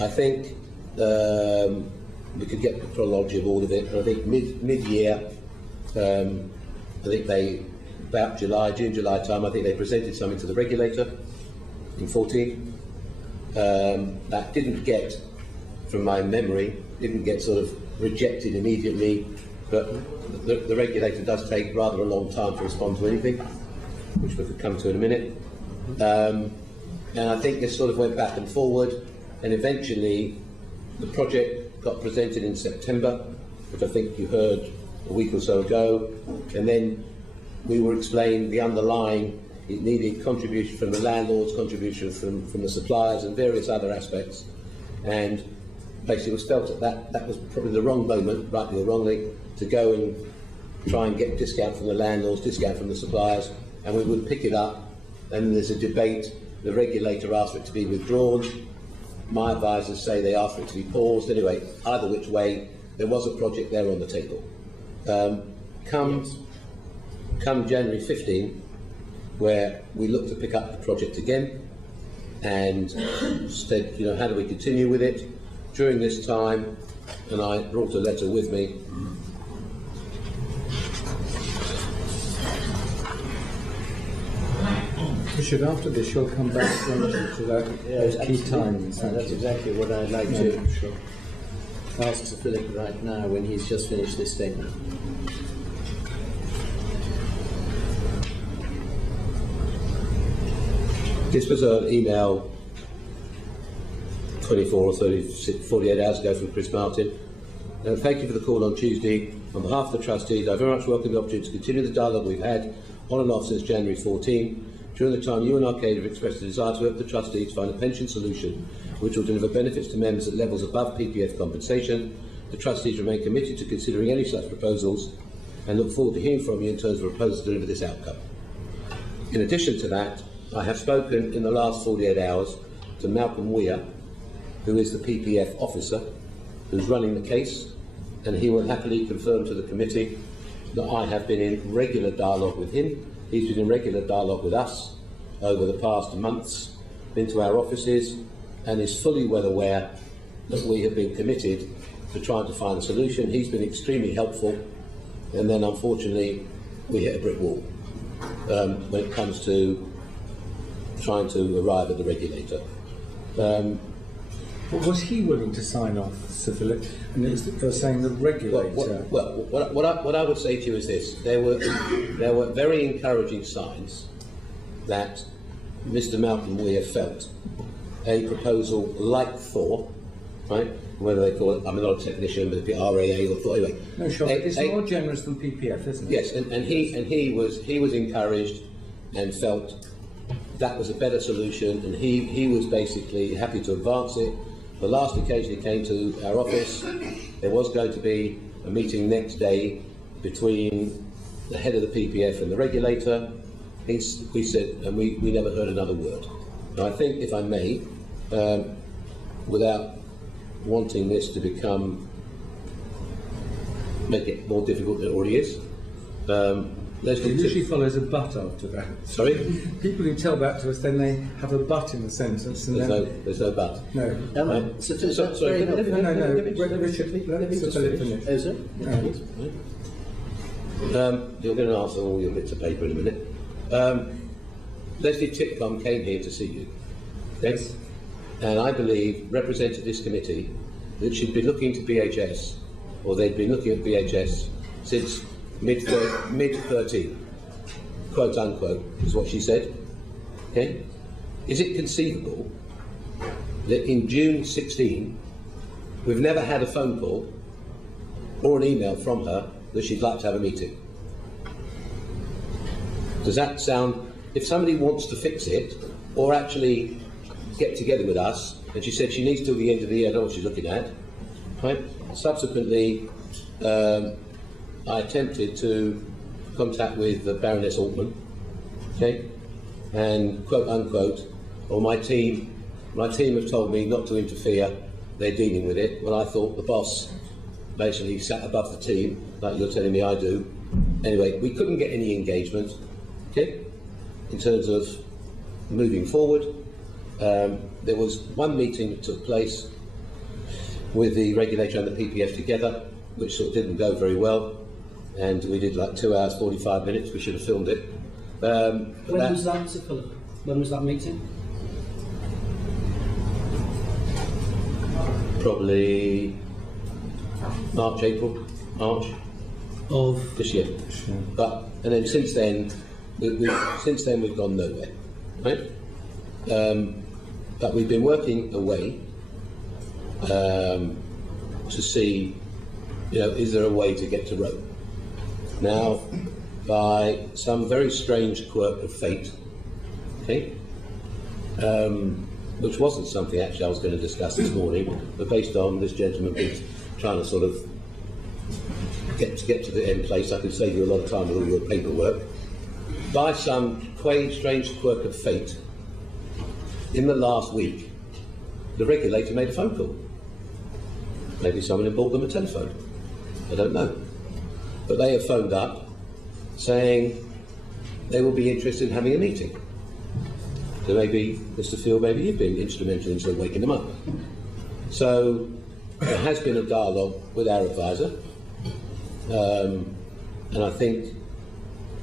I think we could get the chronology of all of it, but I think mid-year, I think they, about June, July time, I think they presented something to the regulator in 14. That didn't get, from my memory, didn't get sort of rejected immediately, but the regulator does take rather a long time to respond to anything, which we could come to in a minute. And I think this sort of went back and forward, and eventually the project got presented in September, which I think you heard a week or so ago, and then we were explained the underlying, it needed contribution from the landlords, contribution from the suppliers and various other aspects, and basically it was felt that was probably the wrong moment, rightly or wrongly, to go and try and get discount from the landlords, discount from the suppliers, and we would pick it up, and there's a debate, the regulator asked for it to be withdrawn, my advisors say they asked for it to be paused. Anyway, either which way, there was a project there on the table. Come January 15, where we looked to pick up the project again and said, you know, how do we continue with it? During this time, and I brought a letter with me, Richard, after this you'll come back to those key times. That's exactly what I'd like to ask Sir Philip right now when he's just finished this statement. This was an email 24 or 48 hours ago from Chris Martin. Thank you for the call on Tuesday. On behalf of the trustees, I very much welcome the opportunity to continue the dialogue we've had on and off since January 14. During the time, you and Arcadia have expressed a desire to work with the trustees to find a pension solution which will deliver benefits to members at levels above PPF compensation. The trustees remain committed to considering any such proposals and look forward to hearing from you in terms of proposals to deliver this outcome. In addition to that, I have spoken in the last 48 hours to Malcolm Weir, who is the PPF officer who's running the case, and he will happily confirm to the committee that I have been in regular dialogue with him. He's been in regular dialogue with us over the past months, been to our offices, and is fully well aware that we have been committed to trying to find a solution. He's been extremely helpful, and then unfortunately we hit a brick wall when it comes to trying to arrive at the regulator. Was he willing to sign off, Sir Philip? And you're saying the regulator. What I would say to you is this: there were very encouraging signs that Mr. Malcolm Weir felt a proposal like Thor, right? Whether they call it, I'm not a technician, but it'd be RAA or Thor. Anyway, no, sure. It's more generous than PPF, isn't it? Yes, and he was encouraged and felt that was a better solution, and he was basically happy to advance it. The last occasion he came to our office, there was going to be a meeting next day between the head of the PPF and the regulator. We said, and we never heard another word. Now I think, if I may, without wanting this to make it more difficult than it already is, it usually follows a but after that. Sorry? People who tell that to us, then they have a but in the sentence. And there's no but. No. Sorry. Richard, let me finish. Is it? You're going to answer all your bits of paper in a minute. Leslie Titcombe came here to see you. Yes. And I believe represented this committee that she'd been looking to BHS, or they'd been looking at BHS since mid-13, quote unquote, is what she said. Okay? Is it conceivable that in June 16 we've never had a phone call or an email from her that she'd like to have a meeting? Does that sound, if somebody wants to fix it or actually get together with us, and she said she needs till the end of the year, I don't know what she's looking at, right? Subsequently, I attempted to contact with the Baroness Altman, okay, and quote unquote, or my team have told me not to interfere, they're dealing with it. Well, I thought the boss basically sat above the team, like you're telling me I do. Anyway, we couldn't get any engagement, okay, in terms of moving forward. There was one meeting that took place with the regulator and the PPF together, which sort of didn't go very well, and we did like 2 hours 45 minutes. We should have filmed it. When was that, Sir Philip? When was that meeting? Probably March of this year. And then since then, we've gone nowhere, right? But we've been working away to see is there a way to get to Rome? Now, by some very strange quirk of fate, okay, which wasn't something actually I was going to discuss this morning, but based on this gentleman trying to sort of get to the end place, I could save you a lot of time with all your paperwork. By some strange quirk of fate, in the last week, the regulator made a phone call. Maybe someone had bought them a telephone. I don't know. But they have phoned up saying they will be interested in having a meeting. So maybe, Mr. Field, maybe you've been instrumental in sort of waking them up. So there has been a dialogue with our advisor, and I think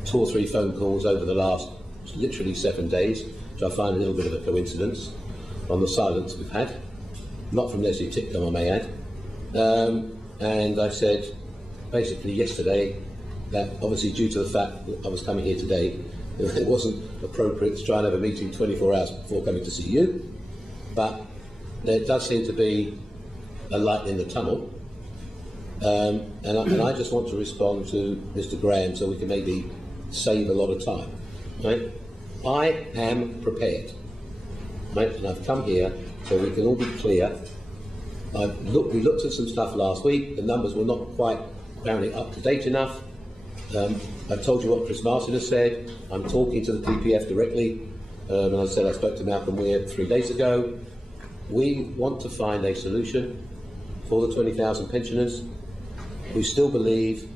2 or 3 phone calls over the last literally 7 days, which I find a little bit of a coincidence on the silence we've had, not from Leslie Titcombe, I may add. And I said basically yesterday that obviously due to the fact that I was coming here today, it wasn't appropriate to try and have a meeting 24 hours before coming to see you, but there does seem to be a light in the tunnel, and I just want to respond to Mr. Graham so we can maybe save a lot of time. Right? I am prepared, right? And I've come here so we can all be clear. We looked at some stuff last week. The numbers were not quite apparently up to date enough. I've told you what Chris Martin has said. I'm talking to the PPF directly, and I said I spoke to Malcolm Weir 3 days ago. We want to find a solution for the 20,000 pensioners. We still believe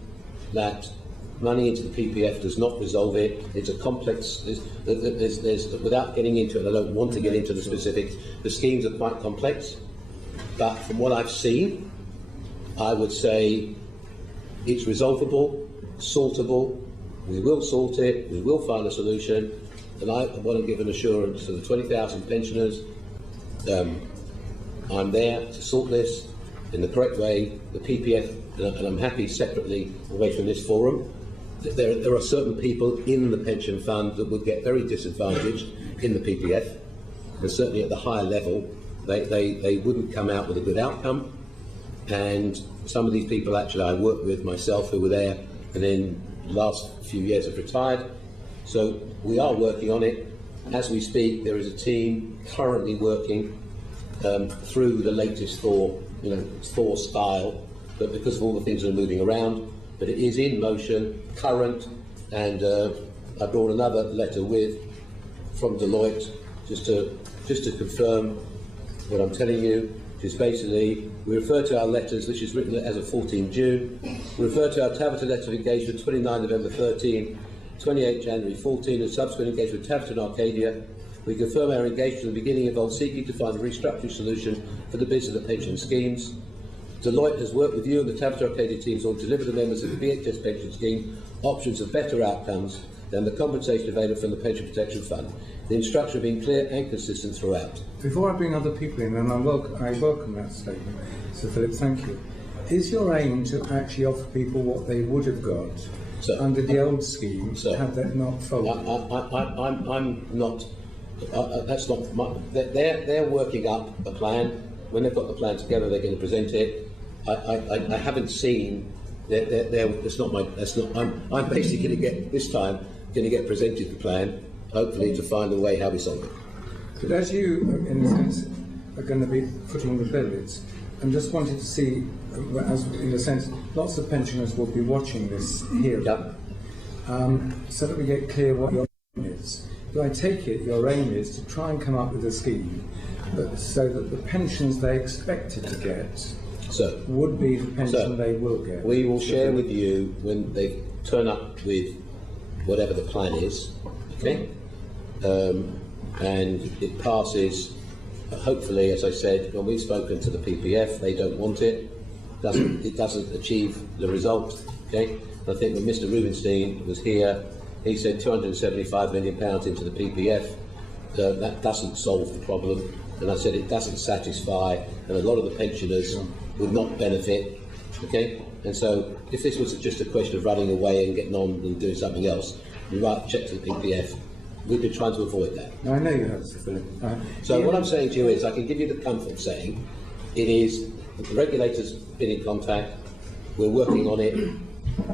that money into the PPF does not resolve it. It's a complex, without getting into it, I don't want to get into the specifics, the schemes are quite complex, but from what I've seen, I would say it's resolvable, sortable, we will sort it, we will find a solution, and I want to give an assurance to the 20,000 pensioners, I'm there to sort this in the correct way. The PPF, and I'm happy separately away from this forum, there are certain people in the pension fund that would get very disadvantaged in the PPF, and certainly at the higher level they wouldn't come out with a good outcome. And some of these people actually I worked with myself who were there and in the last few years have retired. So we are working on it. As we speak, there is a team currently working through the latest Thor style, but because of all the things that are moving around, but it is in motion, current, and I brought another letter from Deloitte just to confirm what I'm telling you, which is basically, we refer to our letters, which is written as of 14 June, we refer to our Tavita letter of engagement 29 November 13, 28 January 14, and subsequent engagement with Tavita and Arcadia. We confirm our engagement at the beginning involved seeking to find a restructuring solution for the business of the pension schemes. Deloitte has worked with you and the Tavita Arcadia teams on to deliver the members of the BHS pension scheme options of better outcomes than the compensation available from the Pension Protection Fund. The instructions have been clear and consistent throughout. Before I bring other people in, and I welcome that statement, Sir Philip, thank you. Is your aim to actually offer people what they would have got under the old scheme had that not folded? I'm not. That's not. They're working up a plan. When they've got the plan together, they're going to present it. I haven't seen. It's not my. That's not. I'm basically going to get presented the plan, hopefully to find a way how we solve it. But as you, in a sense, are going to be footing the bill, I'm just wanting to see, as in a sense, lots of pensioners will be watching this hearing, so that we get clear what your aim is. Do I take it your aim is to try and come up with a scheme so that the pensions they expected to get would be the pension they will get? We will share with you when they turn up with whatever the plan is, okay? And it passes, hopefully, as I said, when we've spoken to the PPF, they don't want it. It doesn't achieve the result, okay? I think when Mr. Rubinstein was here, he said £275 million into the PPF. That doesn't solve the problem. And I said it doesn't satisfy, and a lot of the pensioners would not benefit, okay? And so if this was just a question of running away and getting on and doing something else, you might check to the PPF. We've been trying to avoid that. No, I know you have, Sir Philip. So what I'm saying to you is, I can give you the comfort saying, it is, the regulator's been in contact, we're working on it,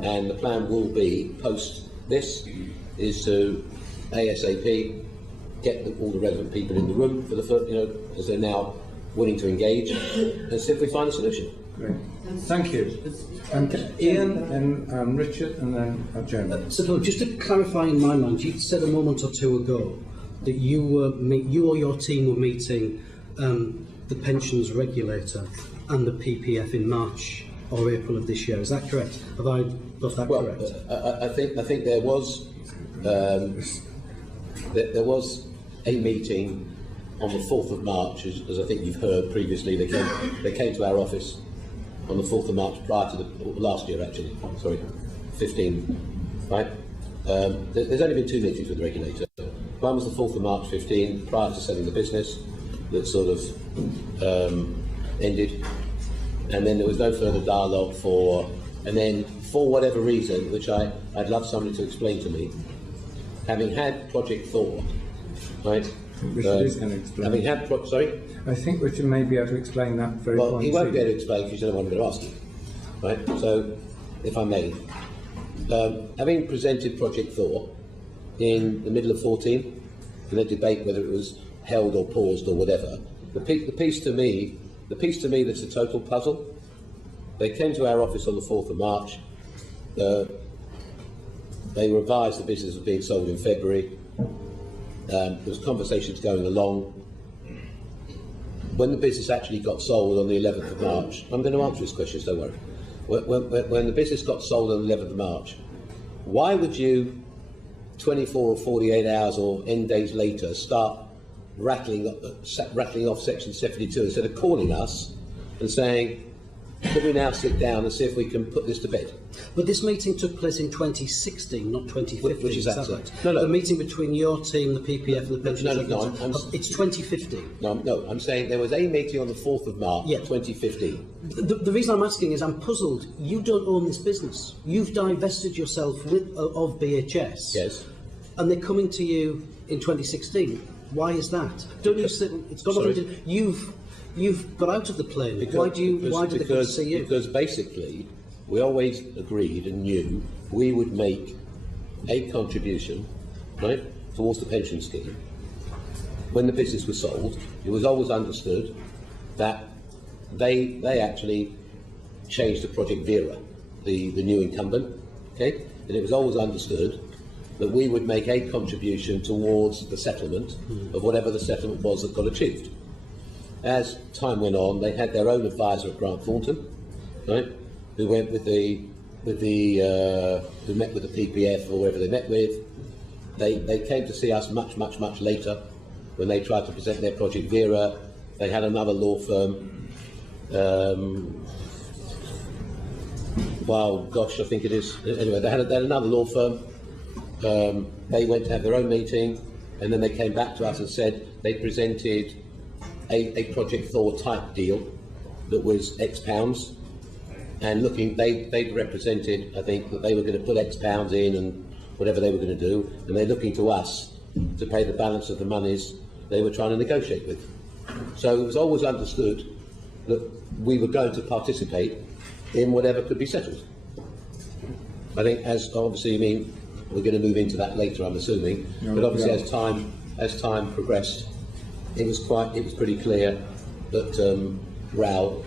and the plan will be, post this, is to ASAP get all the relevant people in the room for the first, as they're now willing to engage, and see if we find a solution. Great. Thank you. Ian, and Richard, and then Jeremy. So, Phil, just to clarify in my mind, you said a moment or two ago that you or your team were meeting the pensions regulator and the PPF in March or April of this year. Is that correct? Have I got that correct? I think there was there was a meeting on the 4th of March, as I think you've heard previously. They came to our office on the 4th of March prior to last year, actually. Sorry, 15, right? There's only been 2 meetings with the regulator. One was the 4th of March 15, prior to selling the business, that sort of ended. And then there was no further dialogue and then for whatever reason, which I'd love somebody to explain to me, having had Project Thor, right? Richard is going to explain. Having had, sorry? I think Richard may be able to explain that very well. pointedly. He won't be able to explain because you don't want me to ask him, right? So, if I may, having presented Project Thor in the middle of 14, in a debate whether it was held or paused or whatever, the piece to me that's a total puzzle. They came to our office on the 4th of March. They were advised the business was being sold in February. There was conversations going along. When the business actually got sold on the 11th of March, I'm going to answer this question, so don't worry. When the business got sold on the 11th of March, why would you, 24 or 48 hours or N days later, start rattling off Section 72 instead of calling us and saying, could we now sit down and see if we can put this to bed? But this meeting took place in 2016, not 2015. Which is that right? No. The meeting between your team, the PPF, and the pensions. No. It's 2015. No. I'm saying there was a meeting on the 4th of March, 2015. The reason I'm asking is I'm puzzled. You don't own this business. You've divested yourself of BHS. Yes. And they're coming to you in 2016. Why is that? Don't you sit? It's got nothing to. You've got out of the plane. Why do they come to see you? Because basically, we always agreed and knew we would make a contribution, right, towards the pension scheme. When the business was sold, it was always understood that they actually changed to Project Vera, the new incumbent, okay? And it was always understood that we would make a contribution towards the settlement of whatever the settlement was that got achieved. As time went on, they had their own advisor at Grant Thornton, right, who went who met with the PPF or whoever they met with. They came to see us much later when they tried to present their Project Vera. They had another law firm. I think it is. Anyway, they had another law firm. They went to have their own meeting, and then they came back to us and said they presented a Project Thor type deal that was X pounds, and they'd represented, I think, that they were going to put X pounds in and whatever they were going to do, and they're looking to us to pay the balance of the monies they were trying to negotiate with. So it was always understood that we were going to participate in whatever could be settled. I think, as obviously, we're going to move into that later, I'm assuming, but obviously as time progressed, it was pretty clear that RAL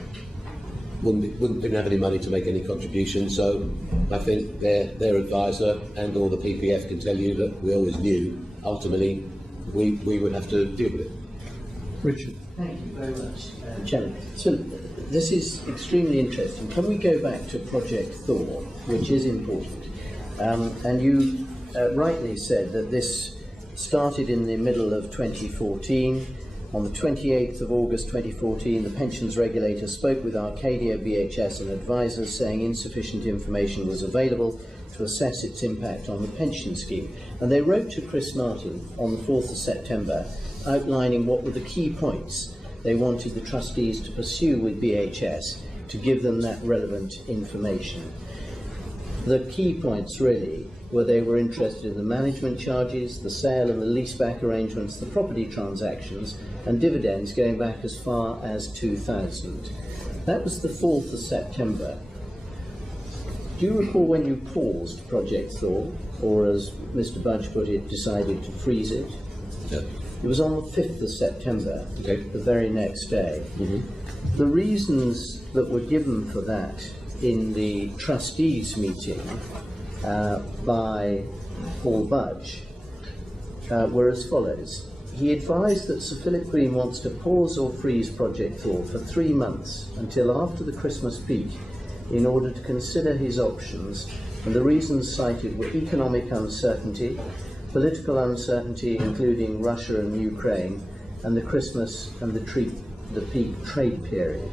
didn't have any money to make any contribution. So I think their advisor and all the PPF can tell you that we always knew ultimately we would have to deal with it. Richard. Thank you very much, Chairman. So this is extremely interesting. Can we go back to Project Thor, which is important? And you rightly said that this started in the middle of 2014. On the 28th of August 2014, the pensions regulator spoke with Arcadia, BHS and advisors, saying insufficient information was available to assess its impact on the pension scheme. And they wrote to Chris Martin on the 4th of September, outlining what were the key points they wanted the trustees to pursue with BHS to give them that relevant information. The key points really were they were interested in the management charges, the sale and the leaseback arrangements, the property transactions and dividends going back as far as 2000. That was the 4th of September. Do you recall when you paused Project Thor, or as Mr. Budge put it, decided to freeze it? Yeah. It was on the 5th of September, Okay. the very next day. The reasons that were given for that in the trustees' meeting by Paul Budge were as follows. He advised that Sir Philip Green wants to pause or freeze Project Thor for 3 months until after the Christmas peak in order to consider his options, and the reasons cited were economic uncertainty, political uncertainty including Russia and Ukraine, and the Christmas and the peak trade period.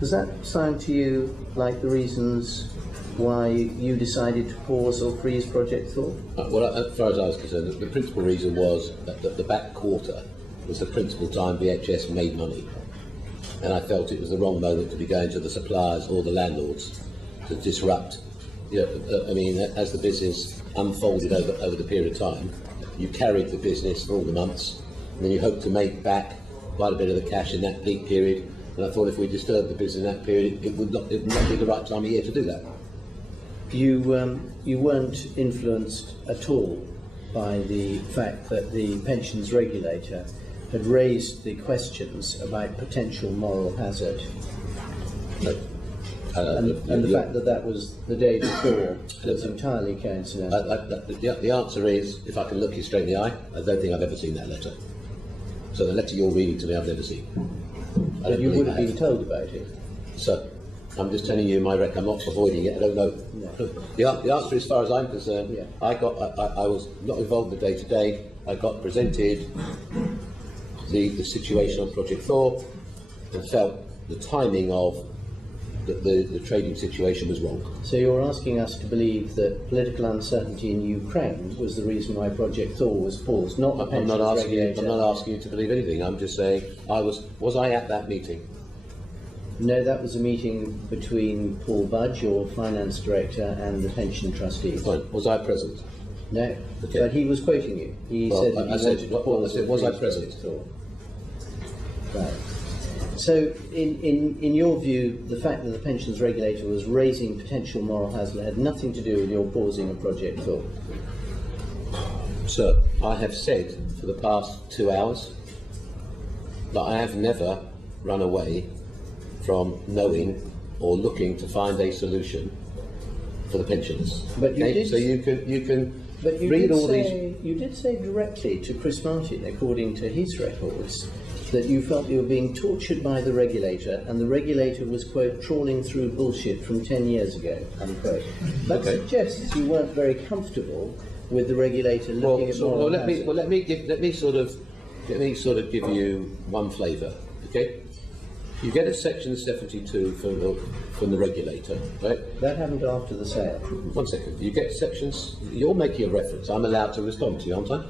Does that sound to you like the reasons why you decided to pause or freeze Project Thor? Well, as far as I was concerned, the principal reason was that the back quarter was the principal time VHS made money. And I felt it was the wrong moment to be going to the suppliers or the landlords to disrupt. I mean, as the business unfolded over the period of time, you carried the business for all the months, and then you hoped to make back quite a bit of the cash in that peak period. And I thought if we disturbed the business in that period, it would not be the right time of year to do that. You weren't influenced at all by the fact that the pensions regulator had raised the questions about potential moral hazard, and the fact that that was the day before was entirely coincidental. The answer is, if I can look you straight in the eye, I don't think I've ever seen that letter. So the letter you're reading to me, I've never seen. But you would have been told about it. So I'm just telling you my record. I'm not avoiding it. I don't know. No. The answer, as far as I'm concerned, Yeah. I was not involved in the day-to-day. I got presented the situation on Project Thor and felt the timing of the trading situation was wrong. So you're asking us to believe that political uncertainty in Ukraine was the reason why Project Thor was paused, not the I'm pensions not asking you. regulator. I'm not asking you to believe anything. I'm just saying was I at that meeting? No, that was a meeting between Paul Budge, your finance director, and the pension trustees. Fine. Was I present? No, Okay. but he was quoting you. He Well, said that I you said- wanted to what- pause I said, or was I freeze present? Project Thor. Right. So, in your view, the fact that the pensions regulator was raising potential moral hazard had nothing to do with your pausing of Project Thor. Sir, I have said for the past 2 hours that I have never run away from knowing or looking to find a solution for the pensioners. But you did- So you can But you read did all say, you did say directly to Chris Martin, according to his records, that you felt you were being tortured by the regulator, and the regulator was, quote, trawling through bullshit from 10 years ago, unquote. That Okay. suggests you weren't very comfortable with the regulator looking at moral hazard. let me sort of give you one flavour, okay? You get a section 72 from the regulator, right? That happened after the sale. 1 second. You get sections. You're making a reference. I'm allowed to respond to you, aren't I?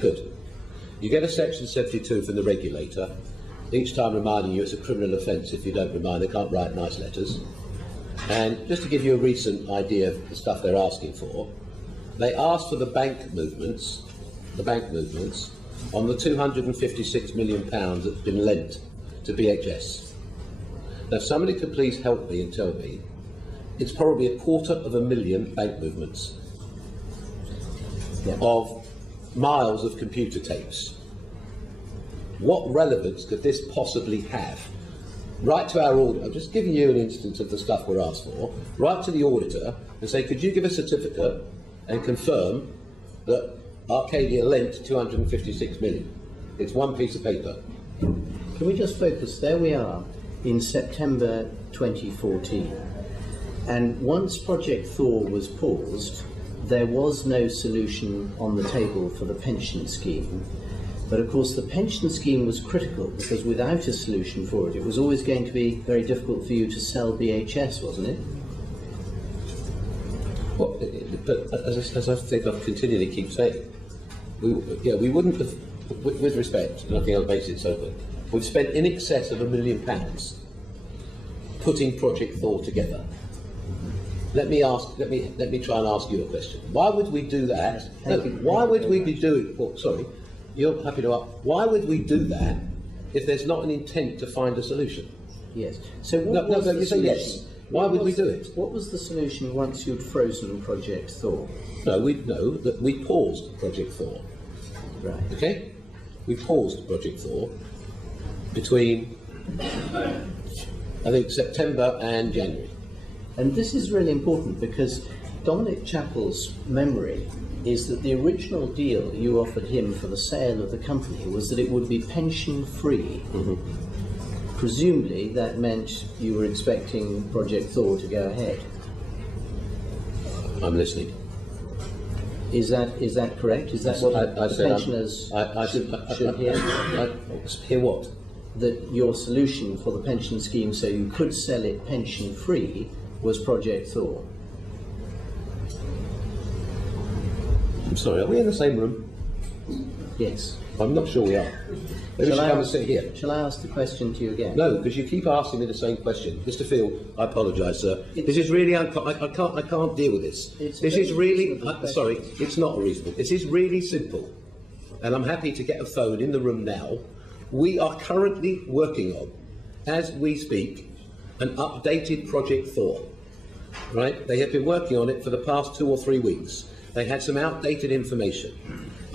Good. You get a section 72 from the regulator, each time reminding you it's a criminal offence if you don't remind. They can't write nice letters. And just to give you a recent idea of the stuff they're asking for, they asked for the bank movements on the £256 million that's been lent to BHS. Now, if somebody could please help me and tell me, it's probably 250,000 bank movements of miles of computer tapes. What relevance could this possibly have? Write to our auditor, I'm just giving you an instance of the stuff we're asked for, write to the auditor and say, could you give a certificate and confirm that Arcadia lent 256 million? It's one piece of paper. Can we just focus? There we are in September 2014. And once Project Thor was paused, there was no solution on the table for the pension scheme. But of course the pension scheme was critical because without a solution for it, it was always going to be very difficult for you to sell BHS, wasn't it? Well, but as I think I've continually keep saying, we wouldn't have, with respect, and I think I'll base it so quick, we've spent in excess of £1 million putting Project Thor together. Let me try and ask you a question. Why would we do that? Why would we be doing? Well, sorry, you're happy to ask. Why would we do that if there's not an intent to find a solution? Yes. So what No, was the you say solution? yes. Why would we do it? What was the solution once you'd frozen Project Thor? No, we paused Project Thor. Right. Okay? We paused Project Thor between, I think, September and January. And this is really important because Dominic Chappell's memory is that the original deal you offered him for the sale of the company was that it would be pension-free. Mm-hmm. Presumably that meant you were expecting Project Thor to go ahead. I'm listening. Is that correct? Is that what the pensioners should hear? Hear what? That your solution for the pension scheme so you could sell it pension-free was Project Thor. I'm sorry, are we in the same room? Yes. I'm not sure we are. Maybe we should come and sit here. Shall I ask the question to you again? No, because you keep asking me the same question. Mr. Field, I apologise, sir. This is really I can't deal with this. This is really sorry. It's not reasonable. This is really simple, and I'm happy to get a phone in the room now. We are currently working on, as we speak, an updated Project Thor. Right? They have been working on it for the past 2 or 3 weeks. They had some outdated information.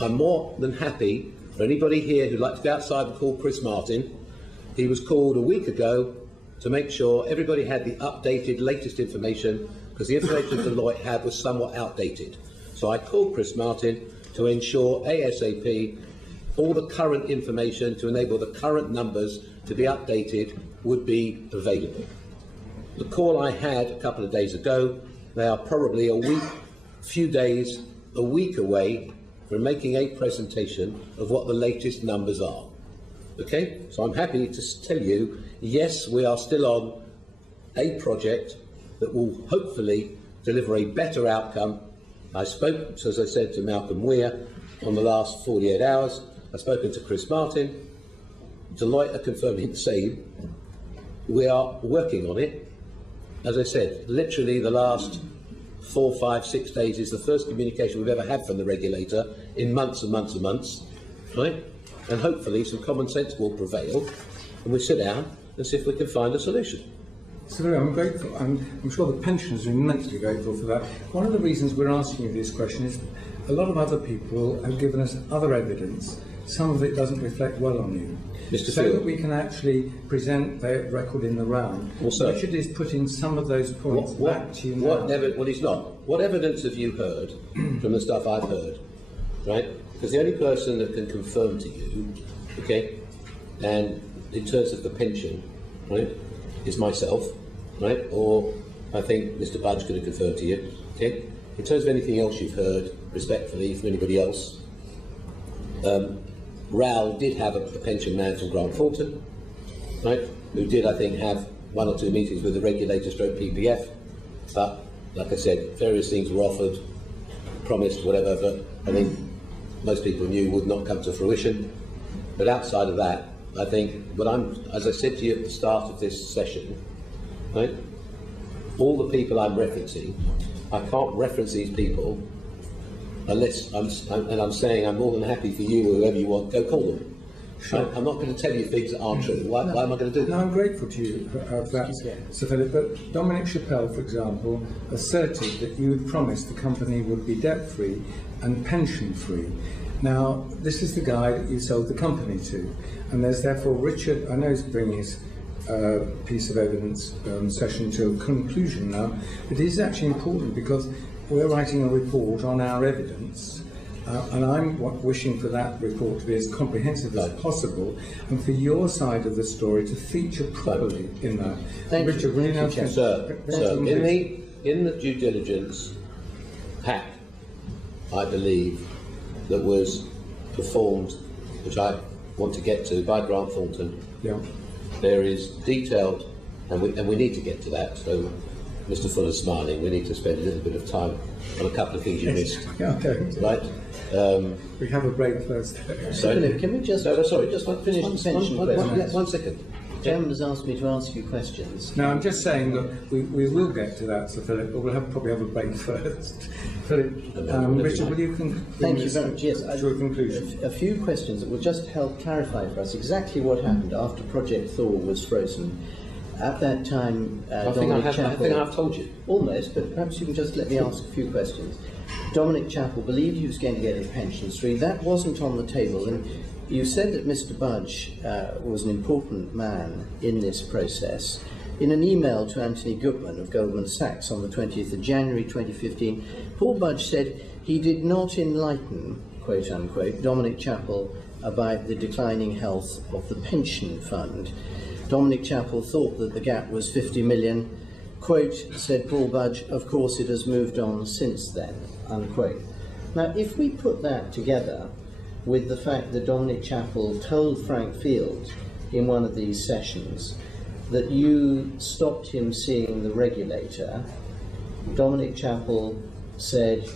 I'm more than happy for anybody here who'd like to go outside and call Chris Martin. He was called a week ago to make sure everybody had the updated, latest information, because the information Deloitte had was somewhat outdated. So I called Chris Martin to ensure ASAP all the current information to enable the current numbers to be updated would be available. The call I had a couple of days ago, they are probably a week away from making a presentation of what the latest numbers are. Okay? So I'm happy to tell you, yes, we are still on a project that will hopefully deliver a better outcome. I spoke, as I said, to Malcolm Weir on the last 48 hours. I've spoken to Chris Martin. Deloitte are confirming the same. We are working on it. As I said, literally the last 4, 5, 6 days is the first communication we've ever had from the regulator in months and months and months, right? And hopefully some common sense will prevail, and we sit down and see if we can find a solution. So I'm grateful. I'm sure the pensioners are immensely grateful for that. One of the reasons we're asking you this question is a lot of other people have given us other evidence. Some of it doesn't reflect well on you. Mr. So Field. that we can actually present the record in the round. Well, sir, Richard is putting some of those points back to you now. Well, he's not. What evidence have you heard from the stuff I've heard, right? Because the only person that can confirm to you, okay, and in terms of the pension, right, is myself, right? Or I think Mr. Budge could have confirmed to you, okay? In terms of anything else you've heard, respectfully, from anybody else, Raoul did have a pension man from Grant Thornton, right, who did, I think, have 1 or 2 meetings with the regulator stroke PPF, but, like I said, various things were offered, promised, whatever, but I think most people knew would not come to fruition. But outside of that, I think, as I said to you at the start of this session, right, all the people I'm referencing, I can't reference these people unless I'm saying I'm more than happy for you or whoever you want, go call them. Sure. I'm not going to tell you things that aren't true. Why am I going to do that? No, I'm grateful to you for that, Sir Philip. But Dominic Chappell, for example, asserted that you had promised the company would be debt-free and pension-free. Now, this is the guy that you sold the company to, and there's therefore Richard, I know he's bringing his piece of evidence session to a conclusion now, but it is actually important because we're writing a report on our evidence, and I'm wishing for that report to be as comprehensive as possible, and for your side of the story to feature properly in that. Thank Richard, you. will you now Sir, in the due diligence pack, I believe, that was performed, which I want to get to, by Grant Thornton, there is detailed, and we need to get to that, so Mr. Fuller's smiling, we need to spend a little bit of time on a couple of things you missed. Right? We have a break first. So, can we just finish the pension question? 1 second. Chairman has asked me to ask you questions. Now, I'm just saying that we will get to that, Sir Philip, but we'll probably have a break first. Philip, Richard, will you Thank you very much. Yes, to a conclusion? A few questions that will just help clarify for us exactly what happened after Project Thor was frozen. At that time, I Dominic think Chappell... I've told you. Almost, but perhaps you can just let me ask a few questions. Dominic Chappell believed he was going to get a pension stream. That wasn't on the table, and you said that Mr. Budge was an important man in this process. In an email to Anthony Goodman of Goldman Sachs on the 20th of January 2015, Paul Budge said he did not enlighten, quote unquote, Dominic Chappell about the declining health of the pension fund. Dominic Chappell thought that the gap was 50 million. Quote, said Paul Budge, of course it has moved on since then, unquote. Now, if we put that together with the fact that Dominic Chappell told Frank Field in one of these sessions that you stopped him seeing the regulator, Dominic Chappell said,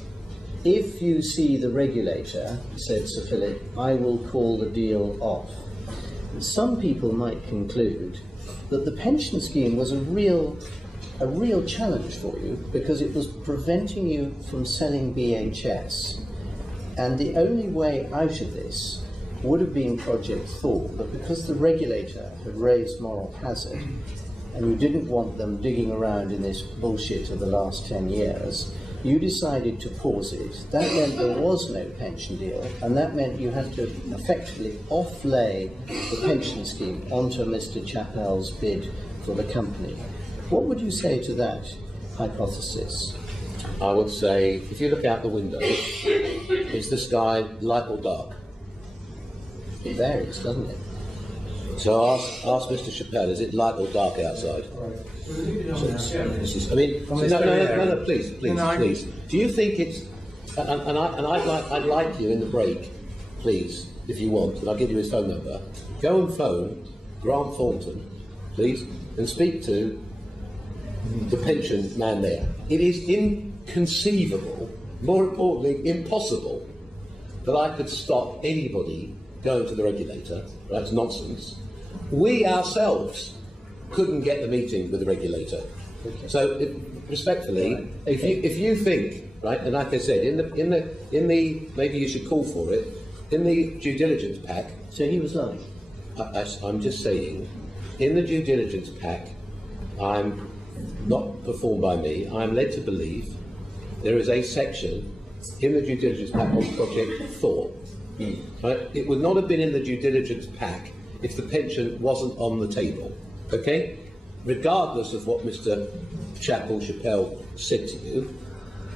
if you see the regulator, said Sir Philip, I will call the deal off. Some people might conclude that the pension scheme was a real challenge for you because it was preventing you from selling BHS. And the only way out of this would have been Project Thor, but because the regulator had raised moral hazard and you didn't want them digging around in this bullshit of the last 10 years, you decided to pause it. That meant there was no pension deal, and that meant you had to effectively offlay the pension scheme onto Mr. Chappell's bid for the company. What would you say to that hypothesis? I would say, if you look out the window, is the sky light or dark? It varies, doesn't it? So ask Mr. Chappell, is it light or dark outside? I mean, no, please. Do you think it's? And I'd like you in the break, please, if you want, and I'll give you his phone number. Go and phone Grant Thornton, please, and speak to the pension man there. It is inconceivable, more importantly, impossible, that I could stop anybody going to the regulator. That's nonsense. We ourselves couldn't get the meeting with the regulator. So, respectfully, if you think, right, and like I said, in the maybe you should call for it, in the due diligence pack. So he was lying. I'm just saying, in the due diligence pack, I'm not performed by me. I'm led to believe there is a section in the due diligence pack on Project Thor. Right? It would not have been in the due diligence pack if the pension wasn't on the table. Okay? Regardless of what Mr. Chappell said to you,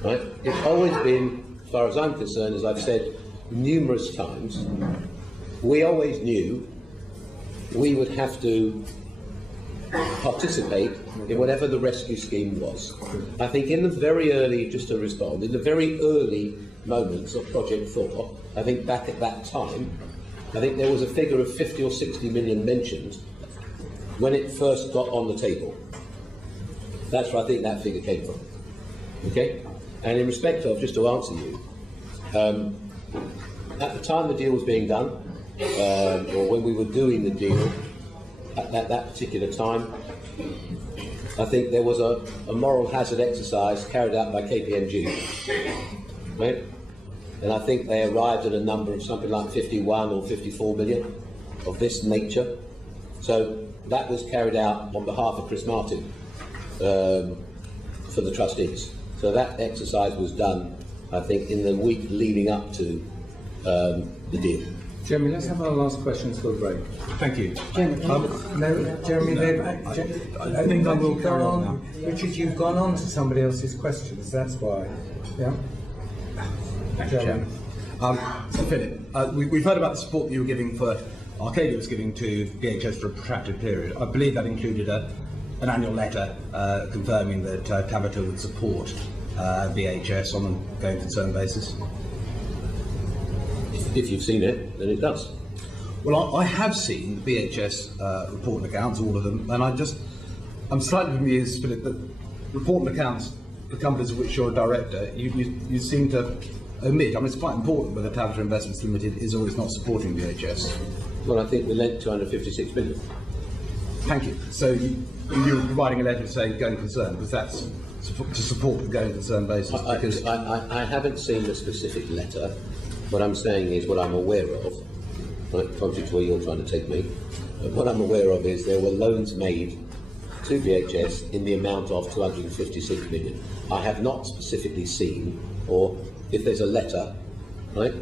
right? It's always been, as far as I'm concerned, as I've said numerous times, we always knew we would have to participate in whatever the rescue scheme was. I think in the very early, just to respond, in the very early moments of Project Thor, I think back at that time, I think there was a figure of 50 or 60 million mentioned when it first got on the table. That's where I think that figure came from. Okay? And in respect of, just to answer you, at the time the deal was being done, or when we were doing the deal, at that particular time, I think there was a moral hazard exercise carried out by KPMG. Right? And I think they arrived at a number of something like 51 or 54 million of this nature. So that was carried out on behalf of Chris Martin for the trustees. So that exercise was done, I think, in the week leading up to the deal. Jeremy, let's have our last questions for the break. Thank you. No, Jeremy, I think I will carry on now. Richard, you've gone on to somebody else's questions, that's why. Yeah? Thank you, Chairman. So Philip, we've heard about the support that you were giving Arcadia was giving to BHS for a protracted period. I believe that included an annual letter confirming that Tabita would support BHS on a going concern basis. If you've seen it, then it does. Well, I have seen the BHS report and accounts, all of them, and I'm slightly amused, Philip, that report and accounts, the companies of which you're a director, you seem to omit. I mean, it's quite important whether Tabita Investments Limited is or is not supporting BHS. Well, I think we lent 256 million. Thank you. So you were providing a letter saying going concern, because that's to support the going concern basis. I haven't seen the specific letter. What I'm saying is what I'm aware of, right, contrary to where you're trying to take me. What I'm aware of is there were loans made to VHS in the amount of 256 million. I have not specifically seen, or if there's a letter, right?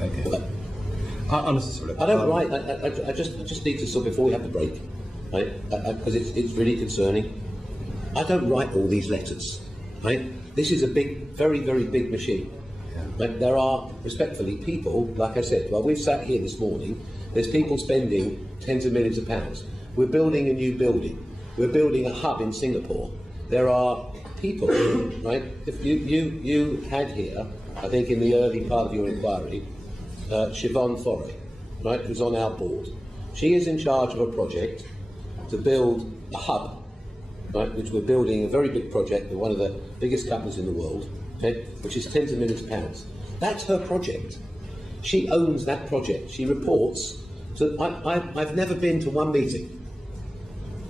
Okay. But Unnecessarily. I don't write. I just need to sort before we have the break, right? Because it's really concerning. I don't write all these letters, right? This is a big, very, very big machine. Right? There are, respectfully, people, like I said, while we've sat here this morning, there's people spending tens of millions of pounds. We're building a new building. We're building a hub in Singapore. There are people, right? If you had here, I think in the early part of your inquiry, Siobhan Forey, right, who's on our board. She is in charge of a project to build a hub, right, which we're building a very big project with one of the biggest companies in the world, okay, which is tens of millions of pounds. That's her project. She owns that project. She reports. So I've never been to one meeting.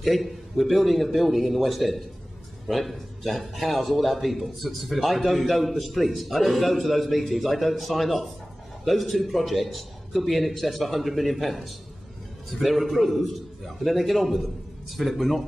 Okay, we're building a building in the West End, right, to house all our people. So Philip, I don't go. Please, I don't go to those meetings. I don't sign off. Those two projects could be in excess of £100 million. So they're approved, and then they get on with them. So Philip, we're not.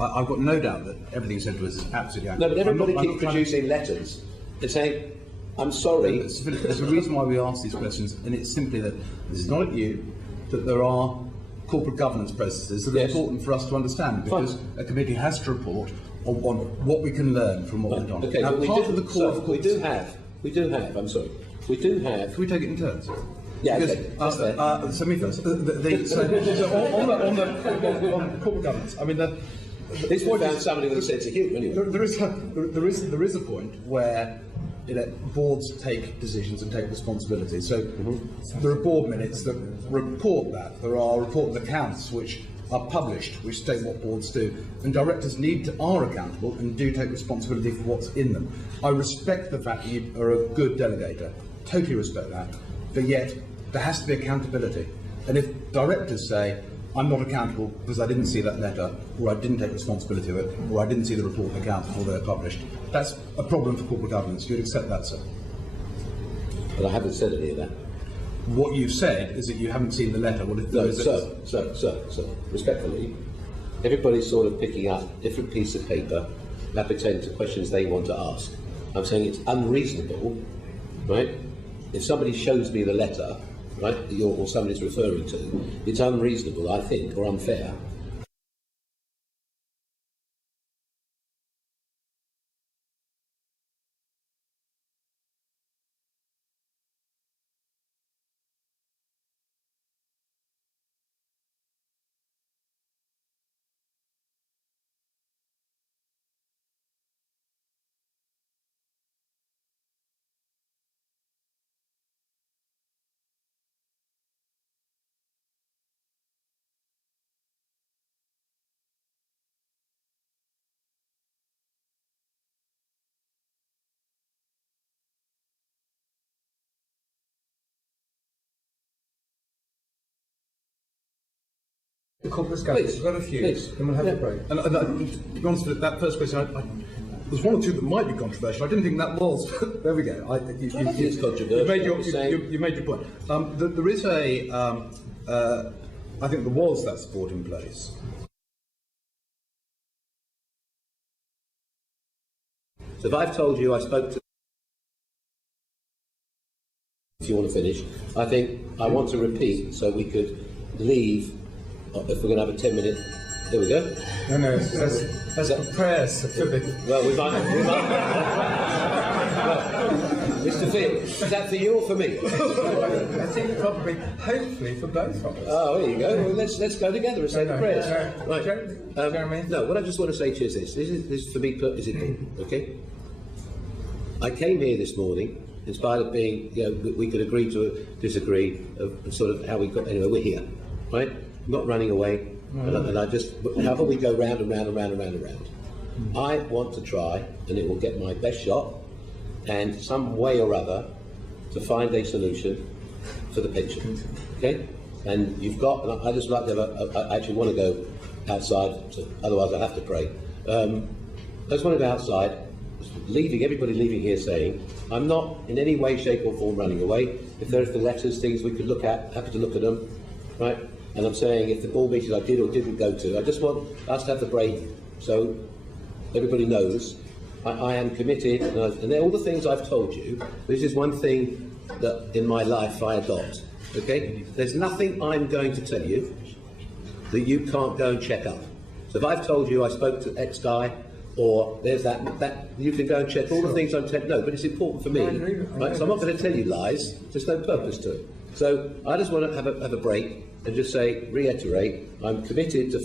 I've got no doubt that everything said to us is absolutely accurate. No, but everybody keeps producing letters and saying, "I'm sorry." But, Philip, there's a reason why we ask these questions, and it's simply that this is not at you, that there are corporate governance processes that are important for us to understand, because a committee has to report on what we can learn from what we've done. Okay, now, but part of the core, so we do have. I'm sorry. We do have. Can we take it in turns? Yeah, because, okay. So me first. So on corporate governance, I mean, this would found somebody with a sense of humour. Anyway. There is a point where boards take decisions and take responsibility. So there are board minutes that report that. There are reported accounts which are published, which state what boards do, and directors are accountable and do take responsibility for what's in them. I respect the fact that you are a good delegator, totally respect that, but yet there has to be accountability. And if directors say, I'm not accountable because I didn't see that letter, or I didn't take responsibility of it, or I didn't see the report and accounts before they're published, that's a problem for corporate governance. You'd accept that, sir? But I haven't said any of that. What you've said is that you haven't seen the letter. So, respectfully, everybody's sort of picking up a different piece of paper that pertains to questions they want to ask. I'm saying it's unreasonable, right? If somebody shows me the letter, right, or somebody's referring to, it's unreasonable, I think, or unfair. The corporate governance, we've got a few, then we'll have a break. And to be honest with that first question, there's one or two that might be controversial. I didn't think that was. There we go. It's controversial. You made your point. There is I think there was that support in place. So if I've told you I spoke to... If you want to finish, I think I want to repeat so we could leave. If we're going to have a 10-minute, there we go. No, that's for prayers. Well, we might. Well, Mr. Field, is that for you or for me? I think probably, hopefully, for both of us. Oh, there you go. Well, let's go together and say the prayers. Right. Jeremy? No, what I just want to say to you is this. This is for me. Is it okay? I came here this morning, in spite of being, we could agree to disagree of sort of how we got. Anyway, we're here, right? Not running away, and I just, however we go round and round and round and round and round. I want to try, and it will get my best shot, and some way or other, to find a solution for the pension. Okay? And you've got, and I just like to have I actually want to go outside, otherwise I have to pray. I just want to go outside, everybody leaving here saying, I'm not in any way, shape or form running away. If there's the letters, things we could look at, happy to look at them, right? And I'm saying if the board meetings I did or didn't go to, I just want us to have the break so everybody knows I am committed, and all the things I've told you, this is one thing that in my life I adopt. Okay? There's nothing I'm going to tell you that you can't go and check up. So if I've told you I spoke to X guy, or there's that you can go and check all the things I'm telling. No, but it's important for me, right? So I'm not going to tell you lies. There's no purpose to it. So I just want to have a break and just reiterate, I'm committed to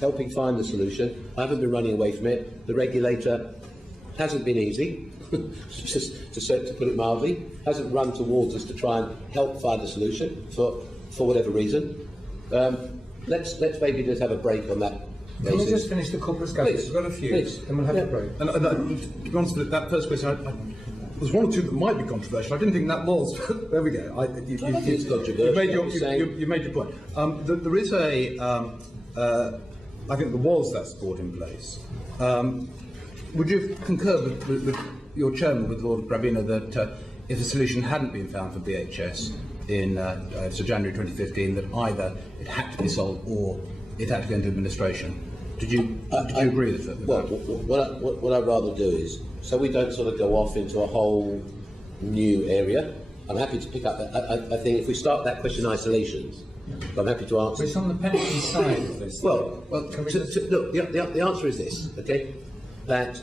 helping find the solution. I haven't been running away from it. The regulator hasn't been easy, just to put it mildly, hasn't run towards us to try and help find a solution for whatever reason. Let's maybe just have a break on that. Can we just finish the corporate governance? We've got a few, then we'll have a break. And to be honest, that first question, there's one or two that might be controversial. I didn't think that was. There we go. You made your point. There is I think there was that support in place. Would you concur with your chairman, with Lord Grabiner, that if a solution hadn't been found for BHS in January 2015, that either it had to be sold or it had to go into administration? Did you agree with that? Well, what I'd rather do is, so we don't sort of go off into a whole new area, I'm happy to pick up, I think if we start that question in isolation, I'm happy to answer. It's on the pension side of this. Well, look, the answer is this, okay? That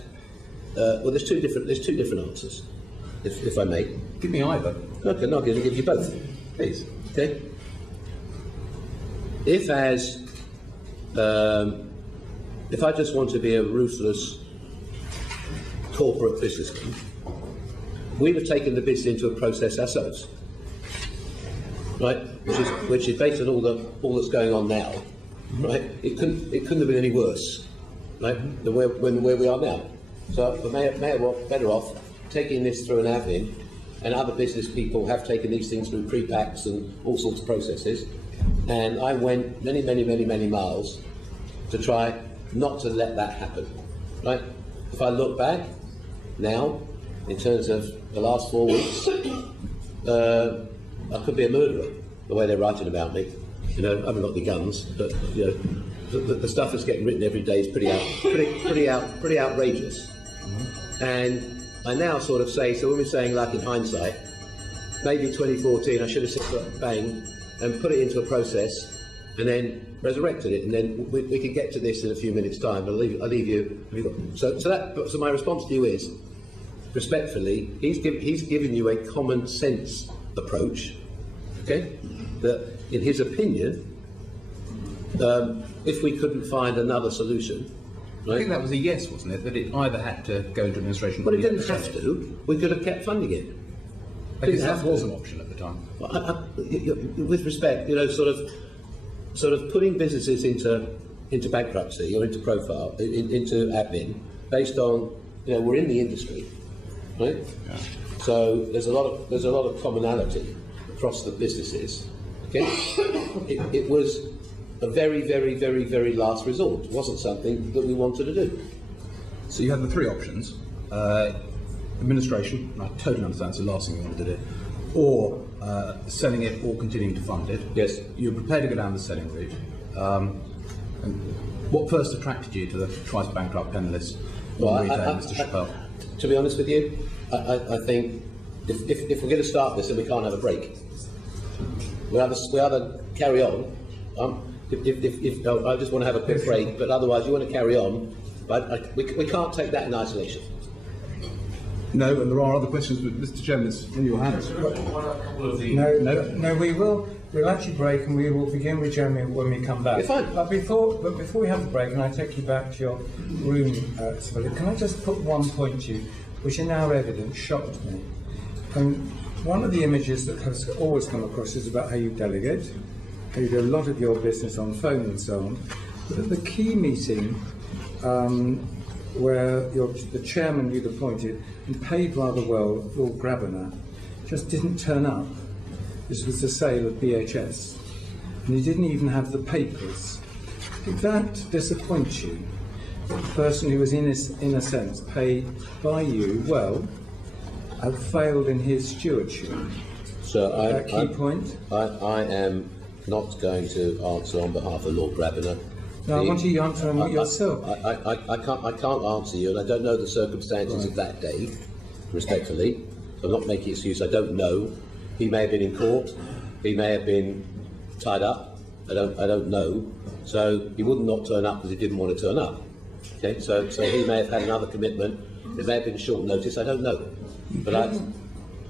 there's two different answers, if I may. Give me either. Okay, no, I'm going to give you both, please. Okay. If I just want to be a ruthless corporate businessman, we'd have taken the business into a process ourselves, right? Which is based on all that's going on now, right? It couldn't have been any worse, right, than where we are now. So we're better off taking this through an admin, and other business people have taken these things through pre-packs and all sorts of processes. And I went many miles to try not to let that happen, right? If I look back now, in terms of the last 4 weeks, I could be a murderer, the way they're writing about me. You know, I haven't got any guns, but you know, the stuff that's getting written every day is pretty outrageous. And I now sort of say, so when we're saying, like in hindsight, maybe 2014 I should have said bang and put it into a process and then resurrected it, and then we could get to this in a few minutes' time. I'll leave you. So my response to you is, respectfully, he's given you a common sense approach, okay? That in his opinion, if we couldn't find another solution, right? I think that was a yes, wasn't it? That it either had to go into administration. Well, it didn't have to. We could have kept funding it. I guess that was an option at the time. With respect, you know, sort of putting businesses into bankruptcy or into profile, into admin, based on, you know, we're in the industry, right? Yeah. So there's a lot of commonality across the businesses. Okay, it was a very last resort. It wasn't something that we wanted to do. So you had the three options: administration, and I totally understand it's the last thing you wanted to do, or selling it or continuing to fund it. Yes. You were prepared to go down the selling route. And what first attracted you to the twice bankrupt penniless Mr. Chappell? To be honest with you, I think if we're going to start this, then we can't have a break. We either carry on. If I just want to have a quick break, but otherwise you want to carry on. But we can't take that in isolation. No, and there are other questions, but Mr. Chairman, it's in your hands. No, we will. We'll actually break, and we will begin with Jeremy when we come back. Fine. But before we have the break, and I take you back to your room, Sibylla, can I just put one point to you, which in our evidence shocked me. And one of the images that has always come across is about how you delegate, how you do a lot of your business on phone and so on. But at the key meeting, where the chairman you'd appointed and paid rather well, Lord Grabiner, just didn't turn up. This was the sale of BHS, and he didn't even have the papers. Did that disappoint you? The person who was in a sense paid by you well had failed in his stewardship. So key point. I am not going to answer on behalf of Lord Grabiner. No, I want you to answer on yourself. I can't answer you, and I don't know the circumstances of that day, respectfully. So I'm not making excuse. I don't know. He may have been in court. He may have been tied up. I don't know. So he wouldn't not turn up because he didn't want to turn up. Okay. So he may have had another commitment. It may have been short notice. I don't know.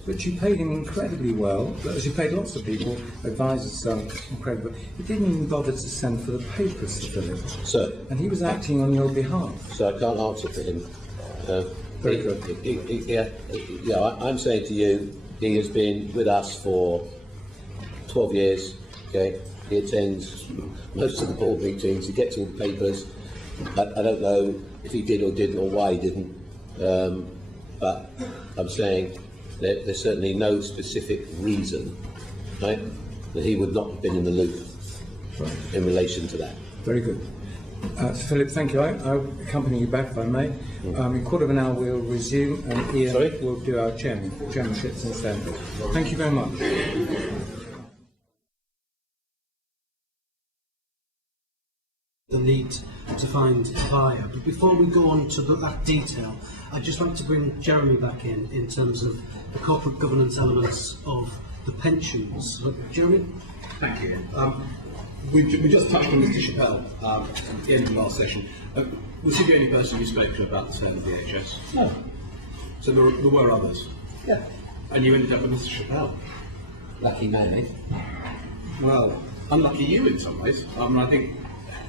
But you paid him incredibly well, as you paid lots of people, advisors, incredibly. You didn't even bother to send for the papers to Philip. Sir. And he was acting on your behalf. So I can't answer for him. Very good. I'm saying to you, he has been with us for 12 years. Okay, he attends most of the board meetings. He gets all the papers. I don't know if he did or didn't, or why he didn't. But I'm saying there's certainly no specific reason, right, that he would not have been in the loop in relation to that. Very good. Philip, thank you. I'll accompany you back if I may. In a quarter of an hour we'll resume, and Ian will do our chairmanship since then. Thank you very much. The need to find a buyer. But before we go on to that detail, I'd just like to bring Jeremy back in terms of the corporate governance elements of the pensions. Jeremy? Thank you. We just touched on Mr. Chappell at the end of the last session. Was he the only person you spoke to about the sale of the VHS? No. So there were others? Yeah. And you ended up with Mr. Chappell? Lucky man, eh? Well, unlucky you in some ways. I think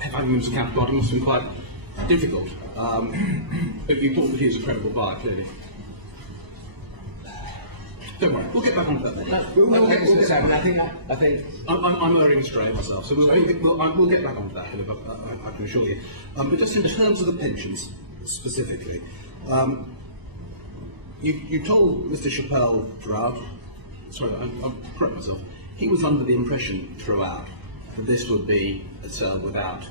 having him as a counterparty must have been quite difficult. But you thought that he was a credible buyer, clearly. Don't worry, we'll get back onto that. We'll get to this. I think I'm erring astray myself, so we'll get back onto that, I can assure you. But just in terms of the pensions specifically, you told Mr. Chappell throughout. Sorry, I'll correct myself. He was under the impression throughout that this would be a sale without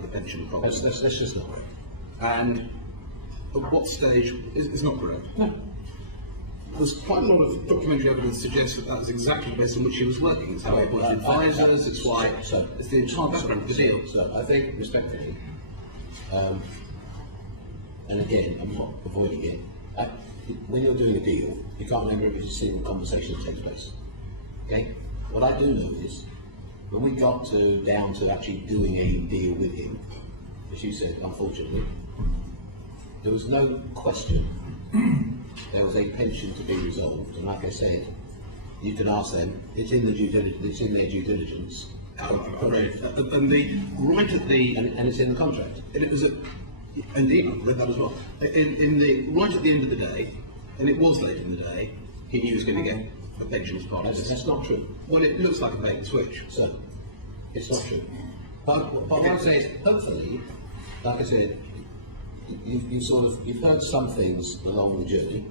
the pension problems. That's just not correct. And at what stage is not correct? No. There's quite a lot of documentary evidence suggests that was exactly the basis on which he was working. It's how he appointed advisors, it's why, it's the entire background of the deal. So I think, respectfully, and again, I'm not avoiding it, when you're doing a deal, you can't remember every single conversation that takes place. Okay? What I do know is, when we got down to actually doing a deal with him, as you said, unfortunately, there was no question there was a pension to be resolved, and like I said, you can ask them. It's in the due diligence. It's in their due diligence. And the right at the and it's in the contract. And it was indeed, I read that as well. In the right at the end of the day, and it was late in the day, he knew he was going to get a pension as part of this. That's not true. Well, it looks like a bait and switch. So it's not true. But what I'm saying is, hopefully, like I said, you've heard some things along the journey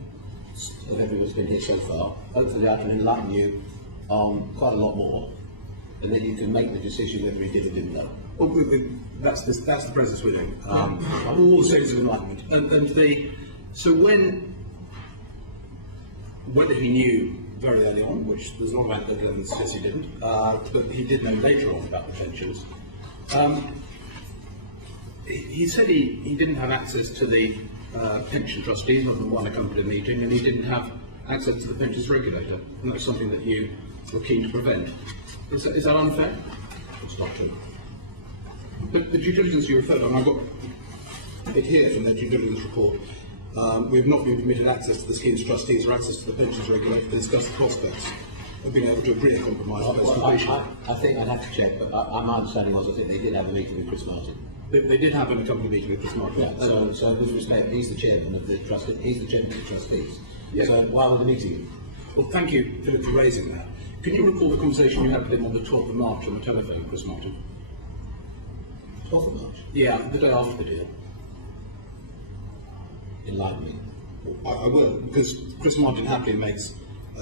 of everyone's been here so far. Hopefully I can enlighten you on quite a lot more, and then you can make the decision whether he did or didn't know. Well, that's the process we're doing. All the stages of enlightenment. So whether he knew very early on, which there's not about evidence that he didn't, but he did know later on about the pensions. He said he didn't have access to the pension trustees, not the one accompanied meeting, and he didn't have access to the pensions regulator, and that's something that you were keen to prevent. Is that unfair? It's not true. But the due diligence you referred on, I've got it here from their due diligence report. We have not been permitted access to the scheme's trustees or access to the pensions regulator to discuss the prospects of being able to agree a compromise on completion. I think I'd have to check, but my understanding was I think they did have a meeting with Chris Martin. They did have an accompanied meeting with Chris Martin. Yeah, so with respect, he's the chairman of the trustee. He's the chairman of the trustees. Yeah. So why were the meeting? Well, thank you, Philip, for raising that. Can you recall the conversation you had with him on the 12th of March on the telephone, Chris Martin? 12th of March? Yeah, the day after the deal. Enlighten me. I will, because Chris Martin happily makes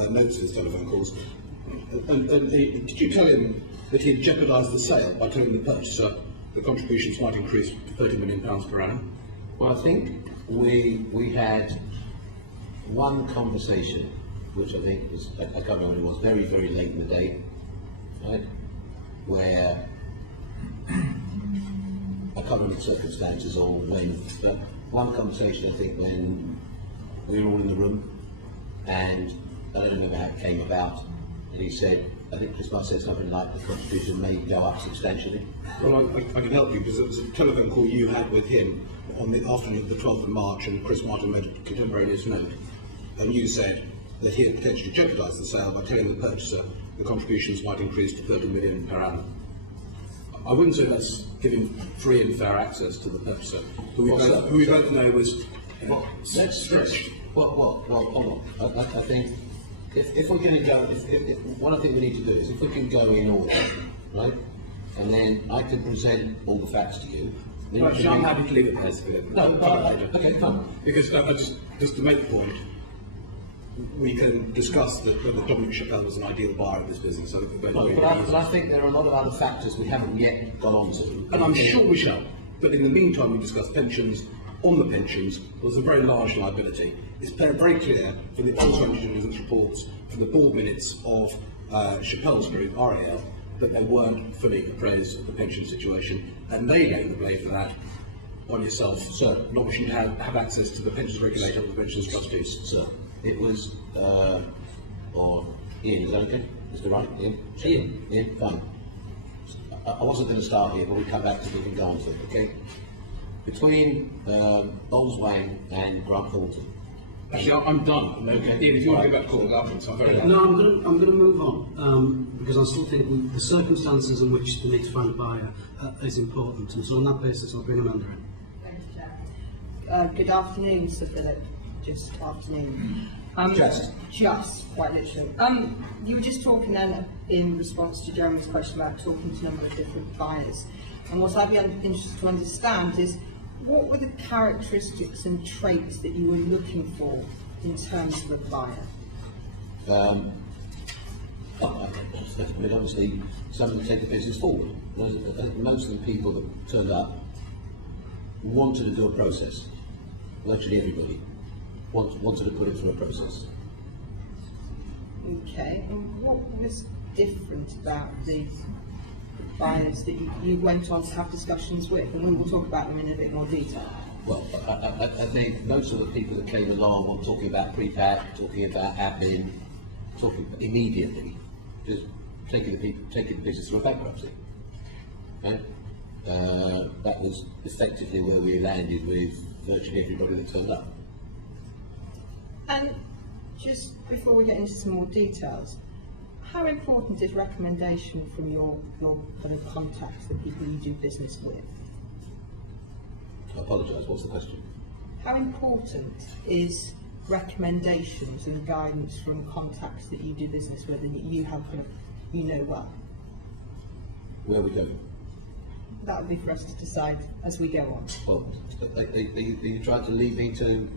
notes of his telephone calls. And did you tell him that he had jeopardised the sale by telling the purchaser the contributions might increase to £30 million per annum? Well, I think we had one conversation, which I think was, I can't remember when it was, very, very late in the day, right? where I can't remember the circumstances or when, but one conversation I think when we were all in the room, and I don't remember how it came about, and he said, I think Chris Marr said something like the contribution may go up substantially. Well, I can help you because it was a telephone call you had with him on the afternoon of the 12th of March, and Chris Martin made a contemporaneous note, and you said that he had potentially jeopardised the sale by telling the purchaser the contributions might increase to 30 million per annum. I wouldn't say that's giving free and fair access to the purchaser, who we both know was stretched. Well, hold on. I think if we're going to go, what I think we need to do is if we can go in order, right, and then I can present all the facts to you. Actually, I'm happy to leave it there. No, okay, fine. Because just to make the point, we can discuss that whether Dominic Chappelle was an ideal buyer of this business. But I think there are a lot of other factors we haven't yet got onto. And I'm sure we shall. But in the meantime, we discuss pensions. On the pensions, there's a very large liability. It's very clear from the post-due diligence reports, from the board minutes of Chappelle's group, RAL, that they weren't fully appraised of the pension situation, and they lay the blame for that on yourself, Sir. Not wishing to have access to the pensions regulator or the pensions trustees. Sir, it was, or Ian, is that okay? Mr. Wright? Ian, fine. I wasn't going to start here, but we come back to it and go on to it, okay? Between Bowles-Wain and Grant Thornton. Actually, I'm done. Okay. Ian, if you want to go back to calling afterwards, I'm very happy. No, I'm going to move on because I still think the circumstances in which they need to find a buyer is important, and so on that basis, I'll bring Amanda in. Thank you, Jack. Good afternoon, Sir Philip. Just afternoon. Just, quite literally. You were just talking then in response to Jeremy's question about talking to a number of different buyers, and what I'd be interested to understand is what were the characteristics and traits that you were looking for in terms of a buyer? Obviously, somebody to take the business forward. Most of the people that turned up wanted to do a process. Virtually everybody wanted to put it through a process. Okay, and what was different about the buyers that you went on to have discussions with? And we will talk about them in a bit more detail. Well, I think most of the people that came along were talking about pre-pack, talking about admin, talking immediately, just taking the business through a bankruptcy. Right? That was effectively where we landed with virtually everybody that turned up. And just before we get into some more details, how important is recommendation from your kind of contacts, the people you do business with? I apologise, what's the question? How important is recommendations and guidance from contacts that you do business with and you have kind of, you know well? Where are we going? That would be for us to decide as we go on. Well, you tried to lead me to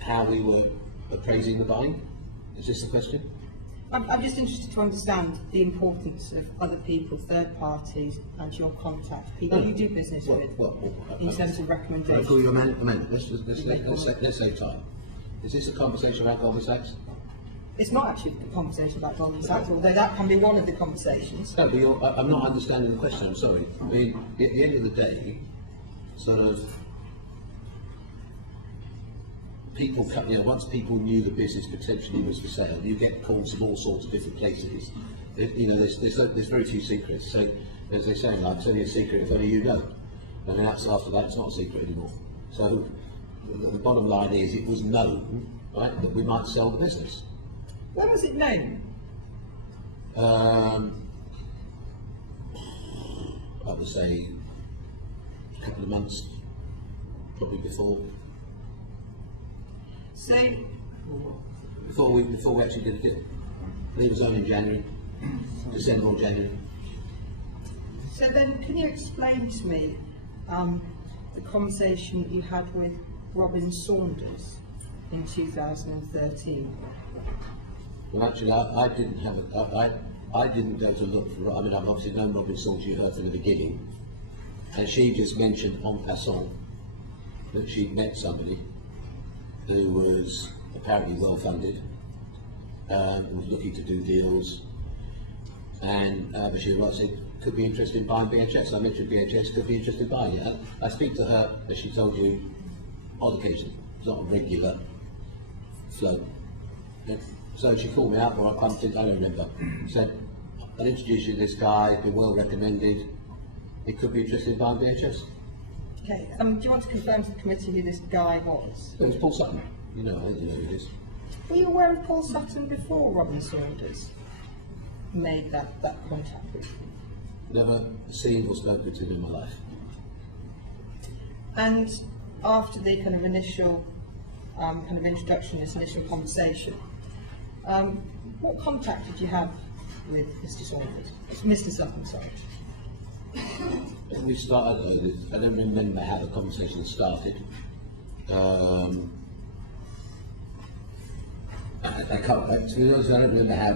how we were appraising the buying? Is this the question? I'm just interested to understand the importance of other people, third parties, and your contacts, people you do business with, in terms of recommendations. Amanda, let's save time. Is this a conversation about Goldman Sachs? It's not actually a conversation about Goldman Sachs, although that can be one of the conversations. No, but I'm not understanding the question, I'm sorry. I mean, at the end of the day, sort of, people, once people knew the business potentially was for sale, you get calls from all sorts of different places. There's very few secrets. So, as they say, like, it's only a secret if only you know. And then after that, it's not a secret anymore. So, the bottom line is, it was known, right, that we might sell the business. When was it known? I would say a couple of months, probably before. So, Before we actually did a deal. I think it was only in January, December or January. So then, can you explain to me the conversation that you had with Robin Saunders in 2013? Well, actually, I didn't have I didn't go to look for. I mean, I've obviously known Robin Saunders, you heard from the beginning, and she just mentioned en passant that she'd met somebody who was apparently well funded, was looking to do deals, And Bashir Wright said, could be interested in buying BHS. I mentioned BHS, could be interested in buying it. I speak to her, as she told you, on occasion. It's not a regular flow. Yeah. So she called me up, or I pumped it, I don't remember. Said, I'll introduce you to this guy, been well recommended. He could be interested in buying BHS. Okay, do you want to confirm to the committee who this guy was? It was Paul Sutton. You know, I think you know who it is. Were you aware of Paul Sutton before Robin Saunders made that contact with you? Never seen or spoken to him in my life. And after the kind of initial introduction, this initial conversation, what contact did you have with Mr. Saunders? Mr. Sutton, sorry. We started, I don't remember how the conversation started. I can't, to be honest, I don't remember how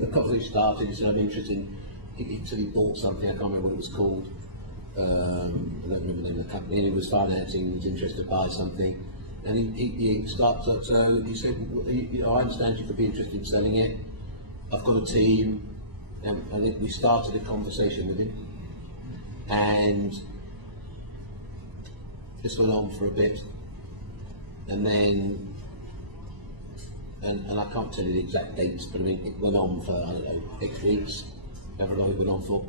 the conversation started. He said, I'm interested in, he said he bought something, I can't remember what it was called. I don't remember the name of the company, and he was financing, he was interested to buy something. And he started, so he said, you know, I understand you could be interested in selling it. I've got a team. And I think we started a conversation with him. And this went on for a bit. And then, and I can't tell you the exact dates, but I mean, it went on for, I don't know, 6 weeks, however long it went on for.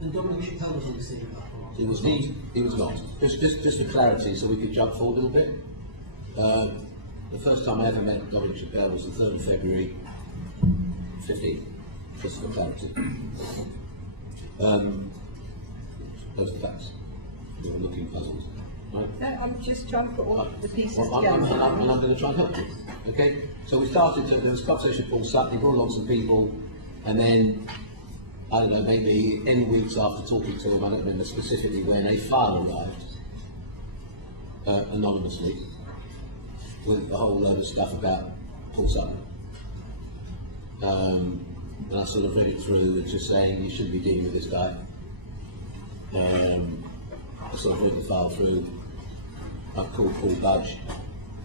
And Dominic Chappelle was on the scene at that point? He was not. He was not. Just for clarity, so we could jump forward a little bit. The first time I ever met Dominic Chappelle was the 3rd of February 15, just for clarity. Those are the facts. We were looking puzzled. Right? No, I'm just trying to put all the pieces I'm together. going to try and help you. Okay? So we started, there was a conversation with Paul Sutton, he brought along some people, and then, I don't know, maybe N weeks after talking to him, I don't remember specifically when, a file arrived, anonymously, with a whole load of stuff about Paul Sutton. And I sort of read it through and just saying, you shouldn't be dealing with this guy. I sort of read the file through. I called Paul Budge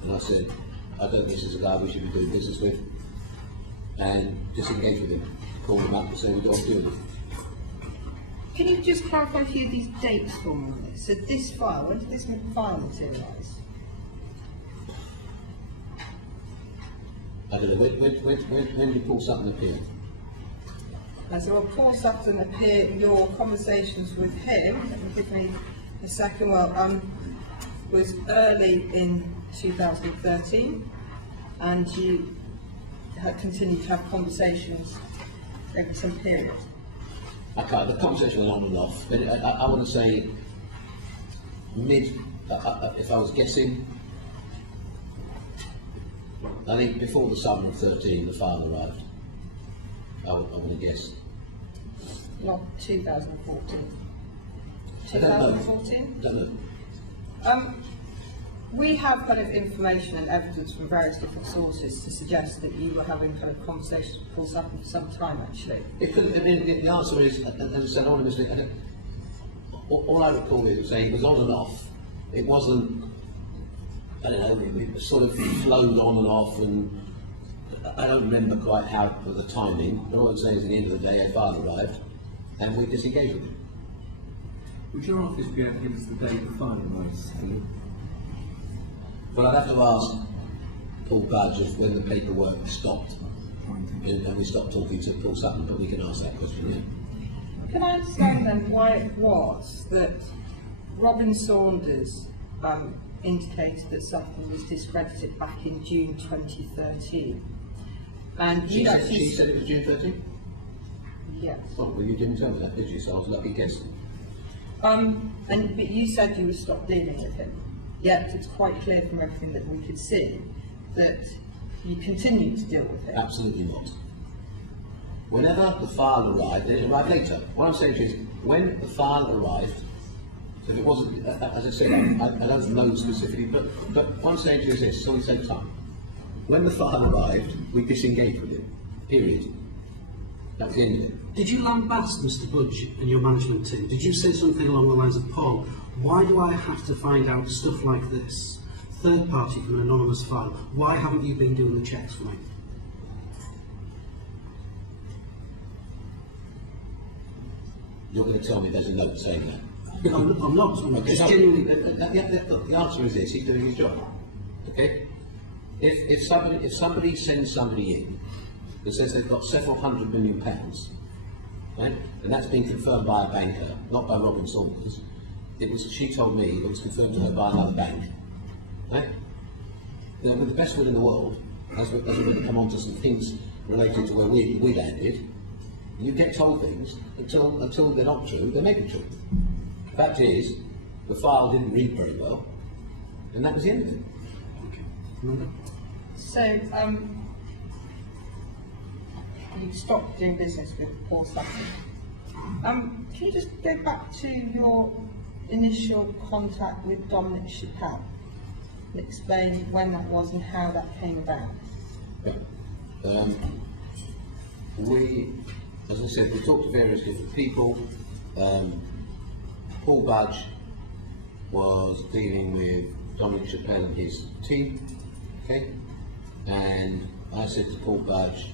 and I said, I don't think this is a guy we should be doing business with, and disengaged with him. Called him up and said, we don't deal with him. Can you just clarify a few of these dates for me on this? So this file, when did this file materialise? I don't know, when did Paul Sutton appear? And so Paul Sutton appeared in your conversations with him, give me a second, was early in 2013, and you had continued to have conversations over some period. The conversation went on and off, but I want to say if I was guessing, I think before the summer of 13 the file arrived. I want to guess. Not 2014. I don't know. 2014? I don't know. We have kind of information and evidence from various different sources to suggest that you were having kind of conversations with Paul Sutton for some time, actually. It could, I mean, the answer is, as I said anonymously, all I recall is saying it was on and off. It wasn't, I don't know, it sort of flowed on and off, and I don't remember quite how the timing, but all I'm saying is at the end of the day, a file arrived, and we disengaged with him. Would your office be able to give us the date the file arrives? Well, I'd have to ask Paul Budge of when the paperwork stopped, and we stopped talking to Paul Sutton, but we can ask that question, yeah. Can I understand then why it was that Robin Saunders indicated that Sutton was discredited back in June 2013? And She said it was June 13? Yes. Oh, well, you didn't tell me that, did you? So I was lucky guessing. But you said you would stop dealing with him. Yet it's quite clear from everything that we could see that you continued to deal with him. Absolutely not. Whenever the file arrived, and it arrived later, what I'm saying to you is, when the file arrived, if it wasn't, as I said, I don't know specifically, but what I'm saying to you is this, so we take time. When the file arrived, we disengaged with him, period. That was the end of it. Did you lambast Mr. Budge and your management team? Did you say something along the lines of, Paul, why do I have to find out stuff like this? Third party from an anonymous file. Why haven't you been doing the checks for me? You're going to tell me there's a note saying that. I'm not. Okay, Just no, genuinely. the answer is this: he's doing his job. Okay. If somebody sends somebody in that says they've got several £100 million, right, and that's been confirmed by a banker, not by Robin Saunders. She told me it was confirmed to her by another bank. Right? Then with the best will in the world, as we're going to come on to some things related to where we landed, you get told things until they're not true, they may be true. The fact is, the file didn't read very well, and that was the end of it. So, you stopped doing business with Paul Sutton. Can you just go back to your initial contact with Dominic Chappelle and explain when that was and how that came about? As I said, we talked to various different people. Paul Budge was dealing with Dominic Chappelle and his team, okay? And I said to Paul Budge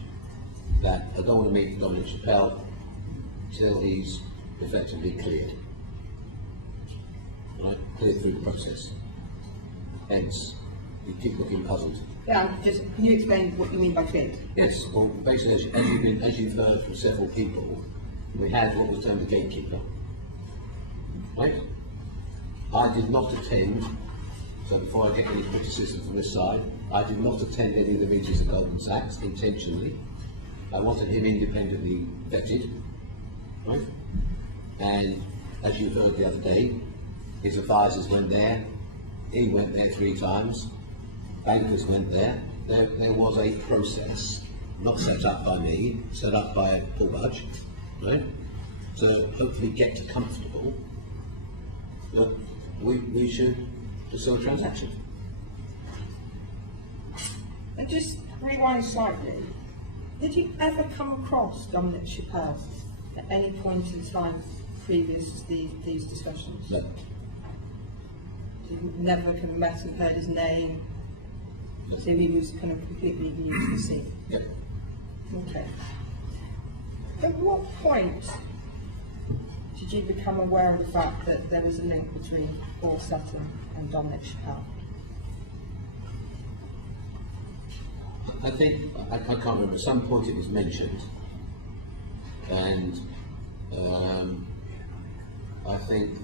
that I don't want to meet Dominic Chappelle till he's effectively cleared. Right? Cleared through the process. Hence, you keep looking puzzled. Yeah, just can you explain what you mean by cleared? Yes, well, basically, as you've heard from several people, we had what was termed a gatekeeper. Right? I did not attend, so before I get any criticism from this side, I did not attend any of the meetings of Goldman Sachs intentionally. I wanted him independently vetted. Right? And as you heard the other day, his advisors went there, he went there 3 times, bankers went there. There was a process, not set up by me, set up by Paul Budge, right? To hopefully get to comfortable that we should pursue a transaction. And just rewind slightly, did you ever come across Dominic Chappelle at any point in time previous to these discussions? No. You never kind of met and heard his name? So he was kind of completely new to the scene? Yep. Okay. At what point did you become aware of the fact that there was a link between Paul Sutton and Dominic Chappelle? I think, I can't remember, at some point it was mentioned, and I think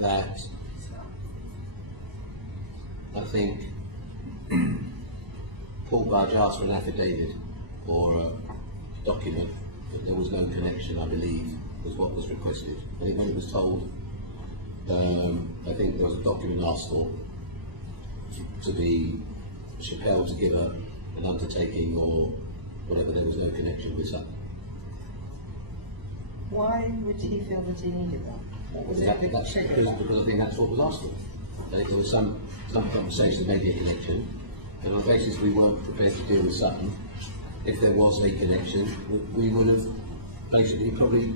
Paul Budge asked for an affidavit or a document that there was no connection, I believe, was what was requested. I think when it was told, I think there was a document asked for to be Chappelle to give an undertaking or whatever, there was no connection with that. Why would he feel that he needed that? What was it that triggered that? Because I think that's what was asked for. That if there was some conversation, maybe a connection, and on the basis we weren't prepared to deal with Sutton, if there was a connection, we would have basically probably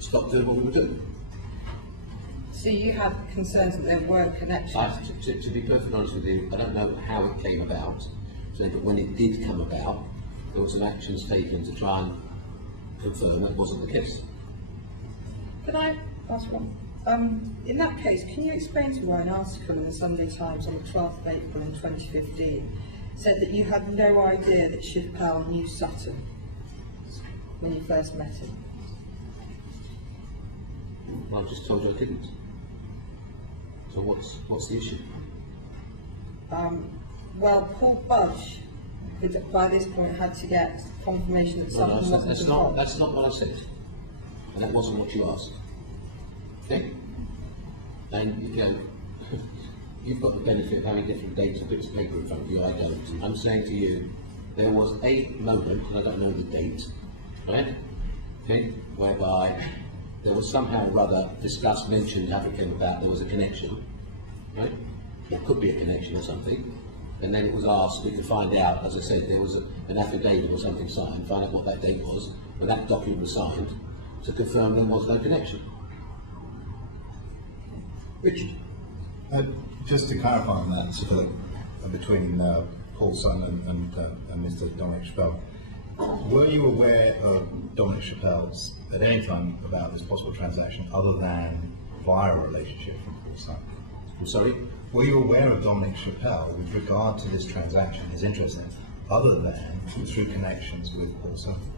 stopped doing what we were doing. So you had concerns that there were connections? To be perfectly honest with you, I don't know how it came about, but when it did come about, there were some actions taken to try and confirm that wasn't the case. Can I ask one? In that case, can you explain to why an article in the Sunday Times on the 12th of April in 2015 said that you had no idea that Chappelle knew Sutton when you first met him? Well, I just told you I didn't. So what's the issue? Well, Paul Budge, by this point, had to get confirmation that Sutton wasn't involved. That's not what I said, and that wasn't what you asked. Okay? And you go, you've got the benefit of having different dates and bits of paper in front of you, I don't. I'm saying to you, there was a moment, and I don't know the date, right? Okay? Whereby there was somehow or other discussed, mentioned, how it came about, there was a connection, right? There could be a connection or something. And then it was asked, we could find out, as I said, there was an affidavit or something signed, find out what that date was, when that document was signed, to confirm there was no connection. Richard? Just to clarify on that, Sir Philip, between Paul Sutton and Mr. Dominic Chappelle, Were you aware of Dominic Chappelle's at any time about this possible transaction other than via a relationship from Paul Sutton? I'm sorry? Were you aware of Dominic Chappelle with regard to this transaction, his interest in it, other than through connections with Paul Sutton?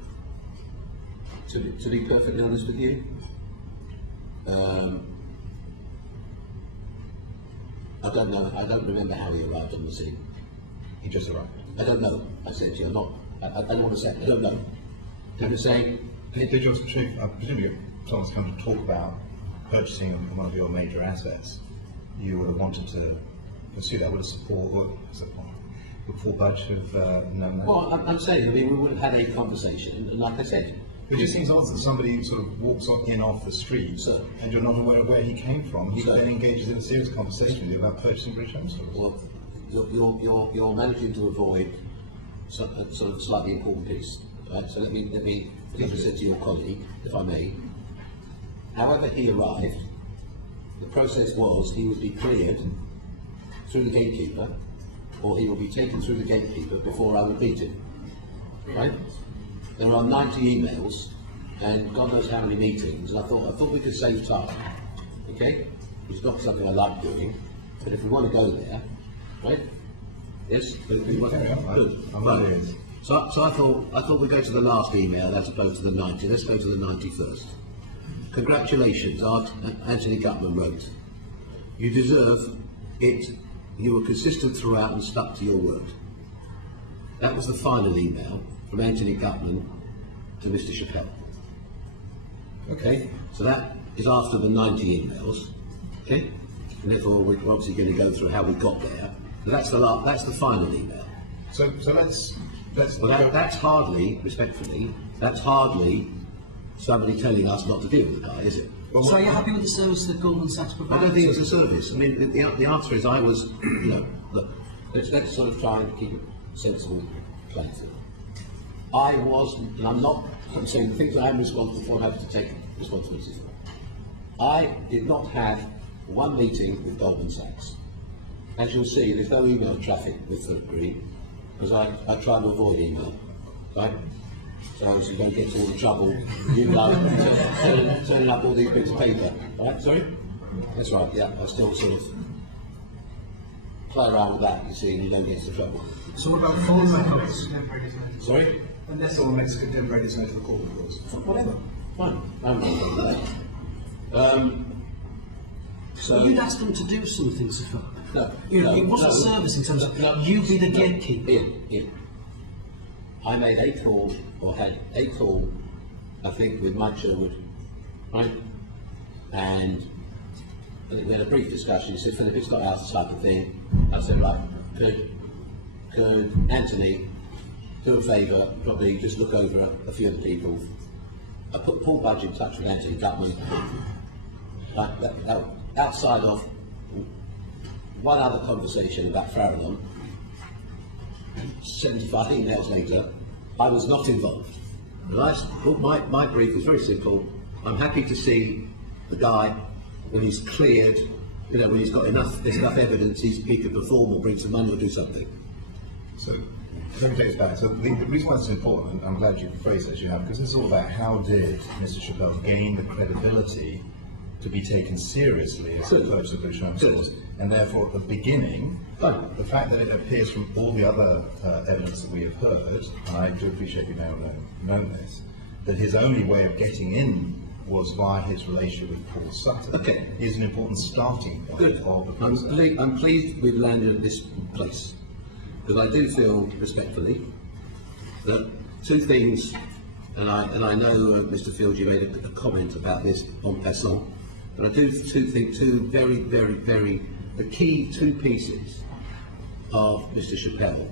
To be perfectly honest with you, I don't know. I don't remember how he arrived on the scene. He just arrived. I don't know. I said to you, I'm not. I don't want to say. I don't know. I'm just saying. Did your chief, presumably, if someone's come to talk about purchasing of one of your major assets, you would have wanted to pursue that. Would have would Paul Budge have known that? Well, I'm saying. I mean, we would have had a conversation, and like I said. It just seems odd that somebody sort of walks in off the street and you're not aware of where he came from. He then engages in a serious conversation with you about purchasing British Home Stores. Well, you're managing to avoid sort of slightly important piece. Right? So let me say to your colleague, if I may. However he arrived, the process was he would be cleared through the gatekeeper, or he would be taken through the gatekeeper before I would meet him. Right? There are 90 emails and God knows how many meetings. I thought we could save time. Okay? It's not something I like doing, but if we want to go there, right? Yes? Good. Right. So I thought we'd go to the last email as opposed to the 90. Let's go to the 91st. Congratulations, Anthony Gutman wrote. You deserve it. You were consistent throughout and stuck to your word. That was the final email from Anthony Gutman to Mr. Chappelle. Okay, so that is after the 90 emails. Okay, and therefore we're obviously going to go through how we got there. So that's the final email. So let's. Well, that's hardly, respectfully, that's hardly somebody telling us not to deal with the guy, is it? Well, so are you happy with the service that Goldman Sachs provided? I don't think it's a service. I mean, the answer is I was, look, let's sort of try and keep it sensible playing field. I was, and I'm saying the things I am responsible for, I have to take responsibility for. I did not have one meeting with Goldman Sachs. As you'll see, there's no email traffic with Philip Green, because I try to avoid email, right? So you don't get into all the trouble, turning up all these bits of paper, right? Sorry? That's right, yeah, I still sort of play around with that, you see, and you don't get into trouble. So what about phone records? Sorry? Unless someone makes a contemporaneous note of the court, of course. Whatever. Fine. I'm not that. So you'd ask them to do something, Sir Philip? No. It wasn't service in terms of you be the gatekeeper. Ian. I made a call, or had a call, I think, with Mike Sherwood, right? And I think we had a brief discussion. He said, Philip, it's not our type of thing. I said, right, could Anthony do a favour, probably just look over a few of the people. I put Paul Budge in touch with Anthony Gutman. Outside of one other conversation about Farallon, 75 emails later, I was not involved. My brief was very simple. I'm happy to see the guy when he's cleared, when he's got there's enough evidence he could perform or bring some money or do something. So let me take us back. So the reason why it's important, and I'm glad you phrased it as you have, because it's all about how did Mr. Chappelle gain the credibility to be taken seriously as a purchase of British Home Stores, and therefore at the beginning, the fact that it appears from all the other evidence that we have heard, and I do appreciate you may have known this, that his only way of getting in was via his relationship with Paul Sutton, is an important starting point of the process. I'm pleased we've landed at this place, because I do feel, respectfully, that two things, and I know, Mr. Fields, you made a comment about this en passant, but I do think two very, very, very, the key two pieces of Mr. Chappelle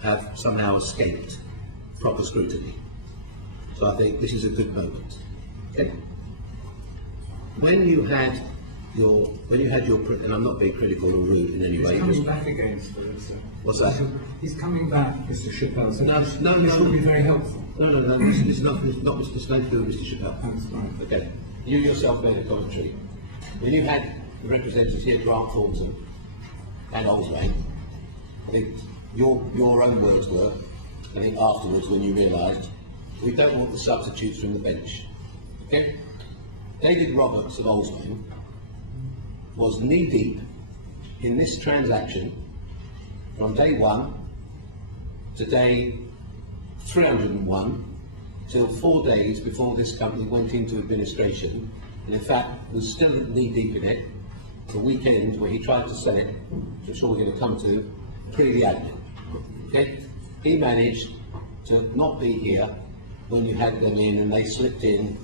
have somehow escaped proper scrutiny. So I think this is a good moment. Okay. When you had your, and I'm not being critical or rude in any way. He's coming back again, sir. What's that? He's coming back, Mr. Chappelle. So No, this will be very helpful. No. It's not Mr. to do with Mr. Chappelle. That's fine. Okay. You yourself made a commentary. When you had the representatives here, Grant Thornton and Oldsway, I think your own words were I think afterwards when you realised, we don't want the substitutes from the bench. Okay? David Roberts of Oldsmane was knee-deep in this transaction from day 1 to day 301 till 4 days before this company went into administration, and in fact was still knee-deep in it the weekend where he tried to sell it, which I'm sure we're going to come to, pre the admin. Okay? He managed to not be here when you had them in and they slipped in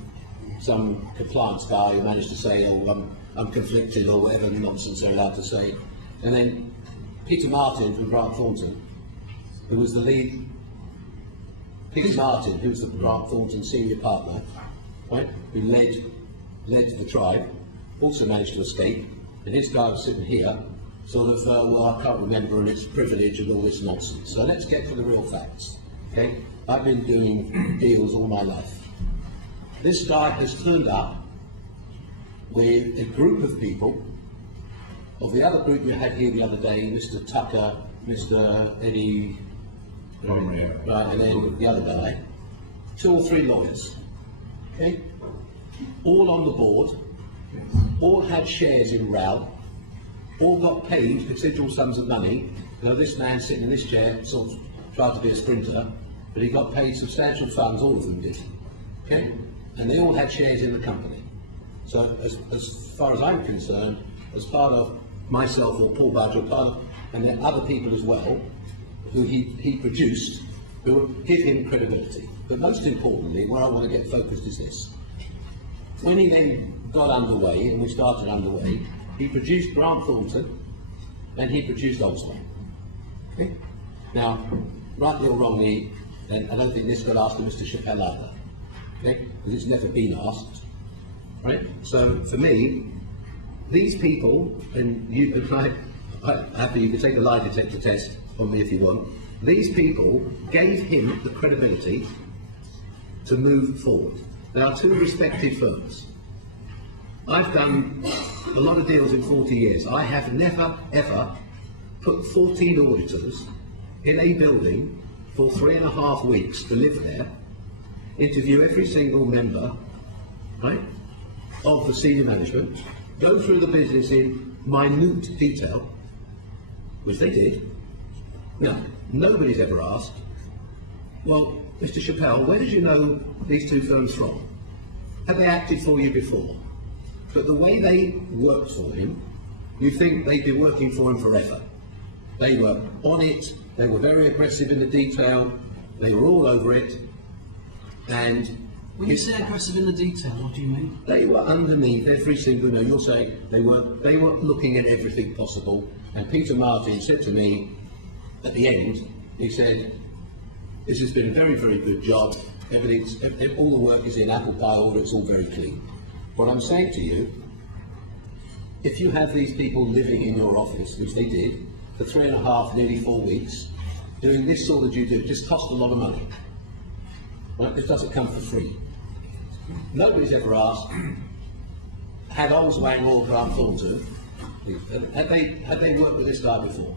some compliance guy who managed to say, oh, I'm conflicted or whatever nonsense they're allowed to say. And then Peter Martin from Grant Thornton, who was the lead, Peter Martin, who was the Grant Thornton senior partner, right, who led the tribe, also managed to escape, and his guy was sitting here, sort of, well, I can't remember and it's privilege and all this nonsense. So let's get to the real facts, okay? I've been doing deals all my life. This guy has turned up with a group of people, of the other group you had here the other day, Mr. Tucker, Mr. Eddie, right, and then the other guy, 2 or 3 lawyers, okay? All on the board, all had shares in RAL, all got paid considerable sums of money. You know, this man sitting in this chair sort of tried to be a sprinter, but he got paid substantial funds, all of them did, okay? And they all had shares in the company. So as far as I'm concerned, as part of myself or Paul Badger, and then other people as well, who he produced, who will give him credibility. But most importantly, where I want to get focused is this. When he then got underway, and we started underway, he produced Grant Thornton, and he produced Oldsmane. Okay? Now, rightly or wrongly, and I don't think this got asked to Mr. Chappell either, okay? Because it's never been asked, right? So for me, these people, and you can try, happy you can take a lie detector test on me if you want. These people gave him the credibility to move forward. They are 2 respected firms. I've done a lot of deals in 40 years. I have never, ever put 14 auditors in a building for 3.5 weeks to live there, interview every single member, right, of the senior management, go through the business in minute detail, which they did. Now, nobody's ever asked, well, Mr. Chappell, where did you know these 2 firms from? Had they acted for you before? But the way they worked for him, you think they'd be working for him forever. They were on it, they were very aggressive in the detail, they were all over it, and... When you say aggressive in the detail, what do you mean? They were underneath every single, you're saying they were looking at everything possible, and Peter Martin said to me, at the end, he said, this has been a very, very good job, all the work is in apple pie order, it's all very clean. What I'm saying to you, if you have these people living in your office, which they did, for 3.5, nearly 4 weeks, doing this sort of due diligence, just cost a lot of money. Right? This doesn't come for free. Nobody's ever asked, had Oldsmane or Grant Thornton, had they worked with this guy before?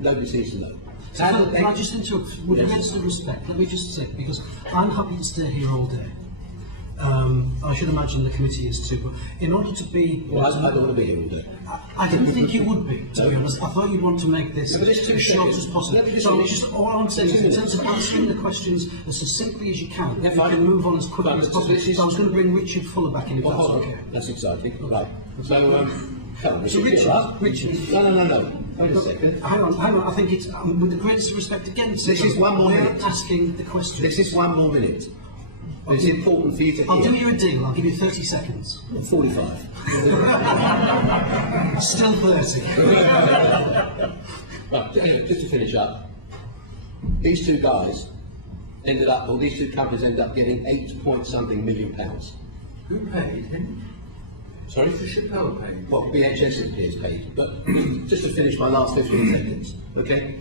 Nobody seems to know. So can I just interrupt? With regards to respect, let me just say, because I'm happy to stay here all day. I should imagine the committee is too, but in order to be... Well, I don't want to be here all day. I didn't think you would be, to be honest. I thought you'd want to make this as short as possible. So just all I'm saying is, in terms of answering the questions as succinctly as you can, if you can move on as quickly as possible. So I was going to bring Richard Fuller back in, if that's okay. That's exciting. Right. So, Richard. No. Wait a second. Hang on. I think it's, with the greatest respect again, this is 1 more minute. Asking the question. This is 1 more minute. It's important for you to hear. I'll do you a deal. I'll give you 30 seconds. 45. Still 30. Right, anyway, just to finish up, these 2 guys ended up, or these 2 companies ended up getting £8-point-something million. Who paid him? Sorry? The Chappell paid. Well, BHS is paid. But just to finish my last 15 seconds, okay?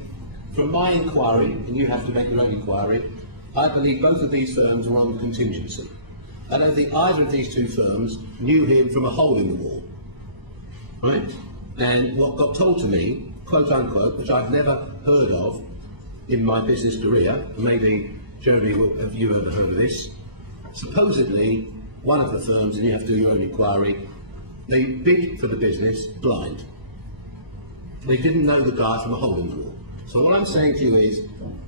From my inquiry, and you have to make your own inquiry, I believe both of these firms were on contingency. I don't think either of these 2 firms knew him from a hole in the wall, right? And what got told to me, quote unquote, which I've never heard of, in my business career, maybe Jeremy, have you ever heard of this? Supposedly, one of the firms, and you have to do your own inquiry, they bid for the business blind. They didn't know the guy from a hole in the wall. So what I'm saying to you is,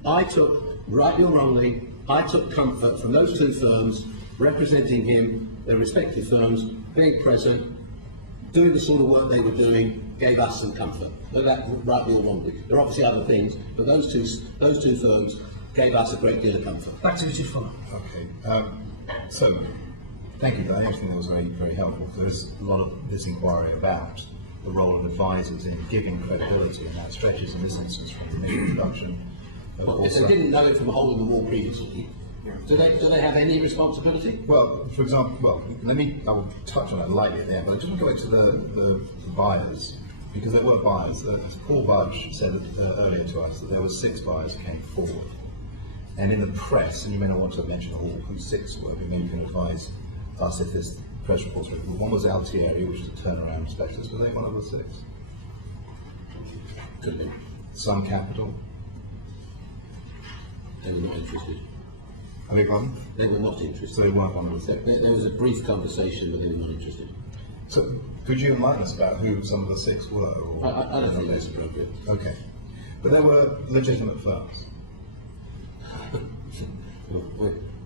I took, rightly or wrongly, I took comfort from those two firms representing him, their respective firms, being present, doing the sort of work they were doing, gave us some comfort. Whether that rightly or wrongly. There are obviously other things, but those two firms gave us a great deal of comfort. Back to Richard Fuller. Okay. So, thank you for that. I think that was very, very helpful. There's a lot of this inquiry about the role of advisors in giving credibility, and that stretches in this instance from the initial introduction. Well, if they didn't know it from a hole in the wall previously, do they have any responsibility? Well, for example, I will touch on that lightly at the end, but I just want to go back to the buyers, because there were buyers. Paul Budge said earlier to us that there were 6 buyers who came forward. And in the press, and you may not want to mention who 6 were, but maybe you can advise us if this press reports were. One was Altieri, which is a turnaround specialist. Was they one of the 6? Could be. Sun Capital. They were not interested. I beg your pardon? They were not interested. So they weren't one of the 6? There was a brief conversation, but they were not interested. So could you enlighten us about who some of the 6 were? Or I don't think that's appropriate. Okay. But there were legitimate firms.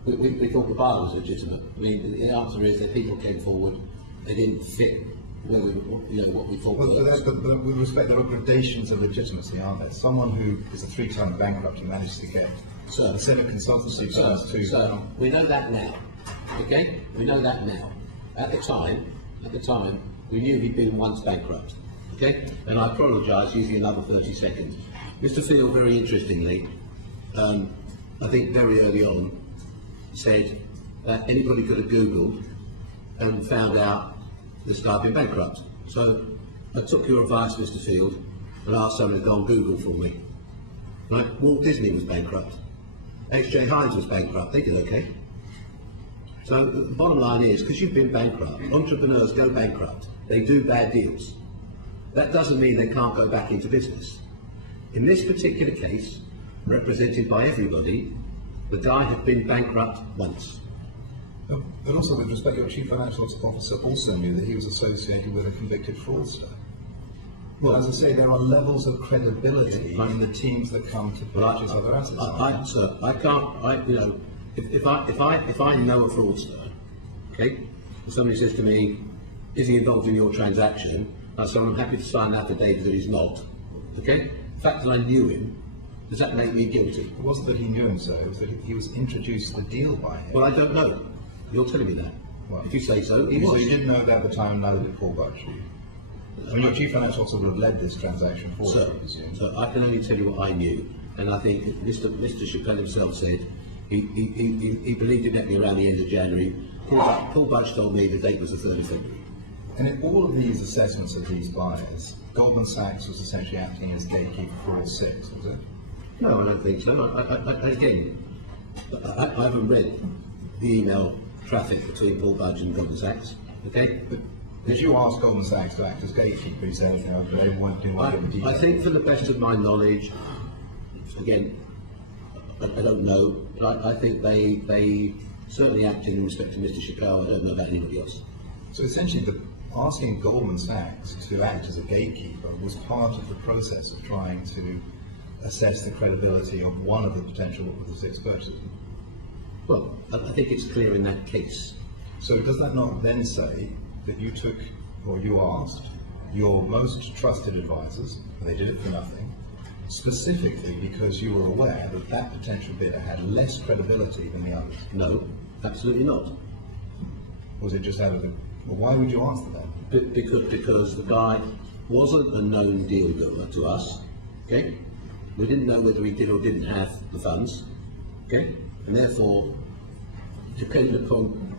We thought the buyer was legitimate. I mean, the answer is that people came forward, they didn't fit where what we thought. Well, but with respect, there are gradations of legitimacy, aren't there? Someone who is a 3-time bankrupt and manages to get a set of consultancy firms to... So we know that now, okay? We know that now. At the time, we knew he'd been once bankrupt, okay? And I apologise using another 30 seconds. Mr. Field, very interestingly, I think very early on, said that anybody could have Googled and found out this guy had been bankrupt. So I took your advice, Mr. Field, and asked someone to go on Google for me. Right? Walt Disney was bankrupt. H.J. Hines was bankrupt. They did okay. So the bottom line is, because you've been bankrupt, entrepreneurs go bankrupt. They do bad deals. That doesn't mean they can't go back into business. In this particular case, represented by everybody, the guy had been bankrupt once. But also, with respect, your chief financial officer also knew that he was associated with a convicted fraudster. Well, as I say, there are levels of credibility in the teams that come to purchase other assets. Sir, I can't. If I know a fraudster, okay, and somebody says to me, "Is he involved in your transaction?" I say, "I'm happy to sign an affidavit that he's not." Okay, the fact that I knew him, does that make me guilty? It wasn't that he knew him, sir. It was that he was introduced to the deal by him. Well, I don't know. You're telling me that. Well, if you say so, he so was. you didn't know that at the time, neither did Paul Budge. I mean, your chief financial officer would have led this transaction forward, I presume. So I can only tell you what I knew, and I think Mr. Chappelle himself said he believed it met me around the end of January. Paul Budge told me the date was the 3rd of February. And in all of these assessments of these buyers, Goldman Sachs was essentially acting as gatekeeper for all 6, was it? No, I don't think so. I haven't read the email traffic between Paul Budge and Goldman Sachs. Okay. But did you ask Goldman Sachs to act as gatekeeper? He said, they want to give a detail. I think, for the best of my knowledge, again, I don't know, but I think they certainly acted in respect to Mr. Chappelle. I don't know about anybody else. So essentially, asking Goldman Sachs to act as a gatekeeper was part of the process of trying to assess the credibility of one of the potential of the 6 purchasers. Well, I think it's clear in that case. So does that not then say that you took, or you asked, your most trusted advisors, and they did it for nothing, specifically because you were aware that that potential bidder had less credibility than the others? No, absolutely not. Was it just out of the... Well, why would you ask that? Because the guy wasn't a known deal doer to us, okay? We didn't know whether he did or didn't have the funds, okay? And therefore, depending upon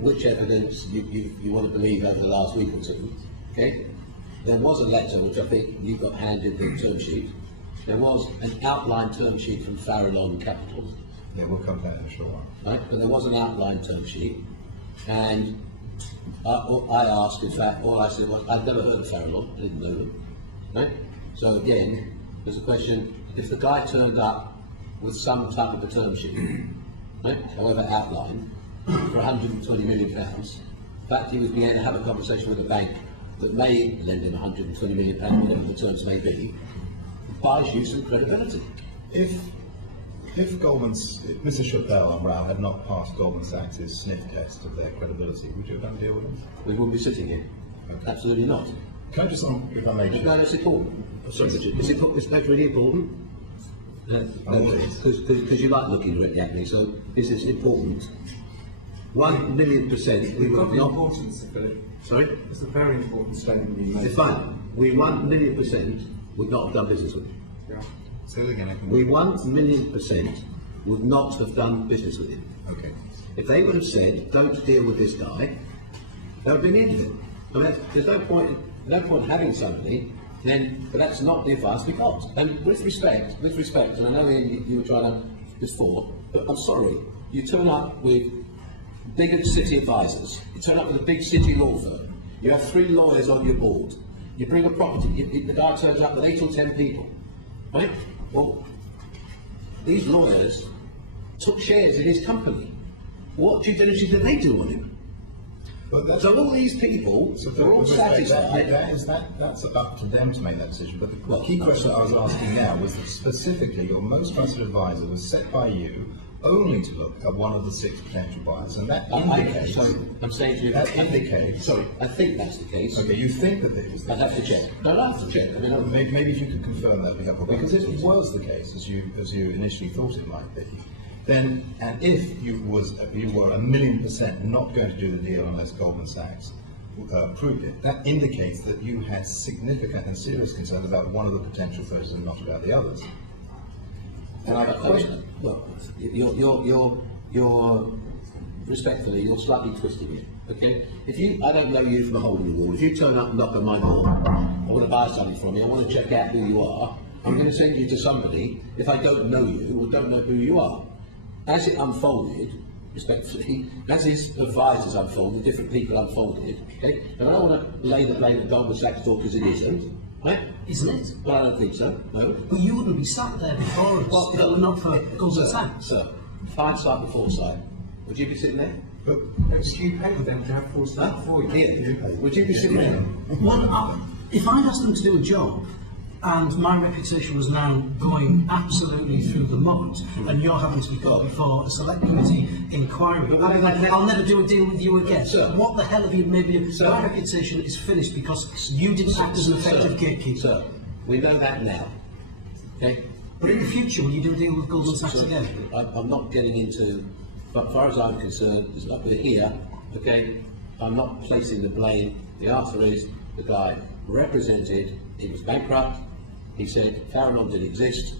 which evidence you want to believe over the last week or two, okay? There was a letter, which I think you got handed the term sheet. There was an outline term sheet from Farallon Capital. Yeah, we'll come to that in a short while. Right? But there was an outline term sheet, and I asked, in fact, all I said was, I'd never heard of Farallon, I didn't know them. Right? So again, there's a question, if the guy turned up with some type of a term sheet, right, however outlined, for £120 million, in fact, he would be able to have a conversation with a bank that may lend him £120 million, whatever the terms may be, buys you some credibility. If Mr. Chappell and Rao had not passed Goldman Sachs' sniff test of their credibility, would you have done a deal with them? We wouldn't be sitting here. Okay. Absolutely not. Can I just, if I may? No, it's important. Sorry, Richard. Is that really important? Because you like looking directly at me, so this is important. 1,000,000%. We've got the importance, Philip. Sorry? It's a very important statement you made. It's fine. We 1,000,000% would not have done business with him. Yeah. Say that again. We 1,000,000% would not have done business with him. Okay. If they would have said, don't deal with this guy, that would have been the end of it. I mean, there's no point having somebody, then, but that's not the advice we got. And with respect, and I know you were trying to before, but I'm sorry, you turn up with big city advisors, you turn up with a big city law firm, you have 3 lawyers on your board, you bring a property, the guy turns up with 8 or 10 people, right? Well, these lawyers took shares in his company. What due diligence did they do on him? So all these people are all satisfied. That's up to them to make that decision. But the key question I was asking now was that specifically your most trusted advisor was set by you only to look at one of the 6 potential buyers, and that indicates. I'm saying to you that indicates. Sorry, I think that's the case. Okay, you think that it was the I'd have to check. No, I have to check. I mean, maybe if you could confirm that would be helpful, because if it was the case as you initially thought it might be, then, and if you were 1,000,000% not going to do the deal unless Goldman Sachs approved it, that indicates that you had significant and serious concerns about one of the potential purchasers and not about the others. And I have a question. Well, you're respectfully, you're slightly twisting it. Okay? I don't know you from a hole in the wall. If you turn up and knock on my door, I want to buy something from you, I want to check out who you are, I'm going to send you to somebody if I don't know you or don't know who you are. As it unfolded, respectfully, as his advisors unfolded, different people unfolded, okay? And I don't want to lay the blame at Goldman Sachs door because it isn't, right? Isn't it? Well, I don't think so, no. But you wouldn't be sat there before us if it were not for Goldman Sachs. Sir, hindsight before sight. Would you be sitting there? But you pay for them to have foresight for you. Here. Would you be sitting there? Well, if I'd asked them to do a job, and my reputation was now going absolutely through the mud, and you're having to be put before a select committee inquiry, I'll never do a deal with you again. Sir. What the hell have you made me do? My reputation is finished because you didn't act as an effective gatekeeper. Sir, we know that now. Okay? But in the future, will you do a deal with Goldman Sachs again? I'm not getting into, but as far as I'm concerned, it's not we're here, okay? I'm not placing the blame. The answer is the guy represented, he was bankrupt. He said, Farallon didn't exist.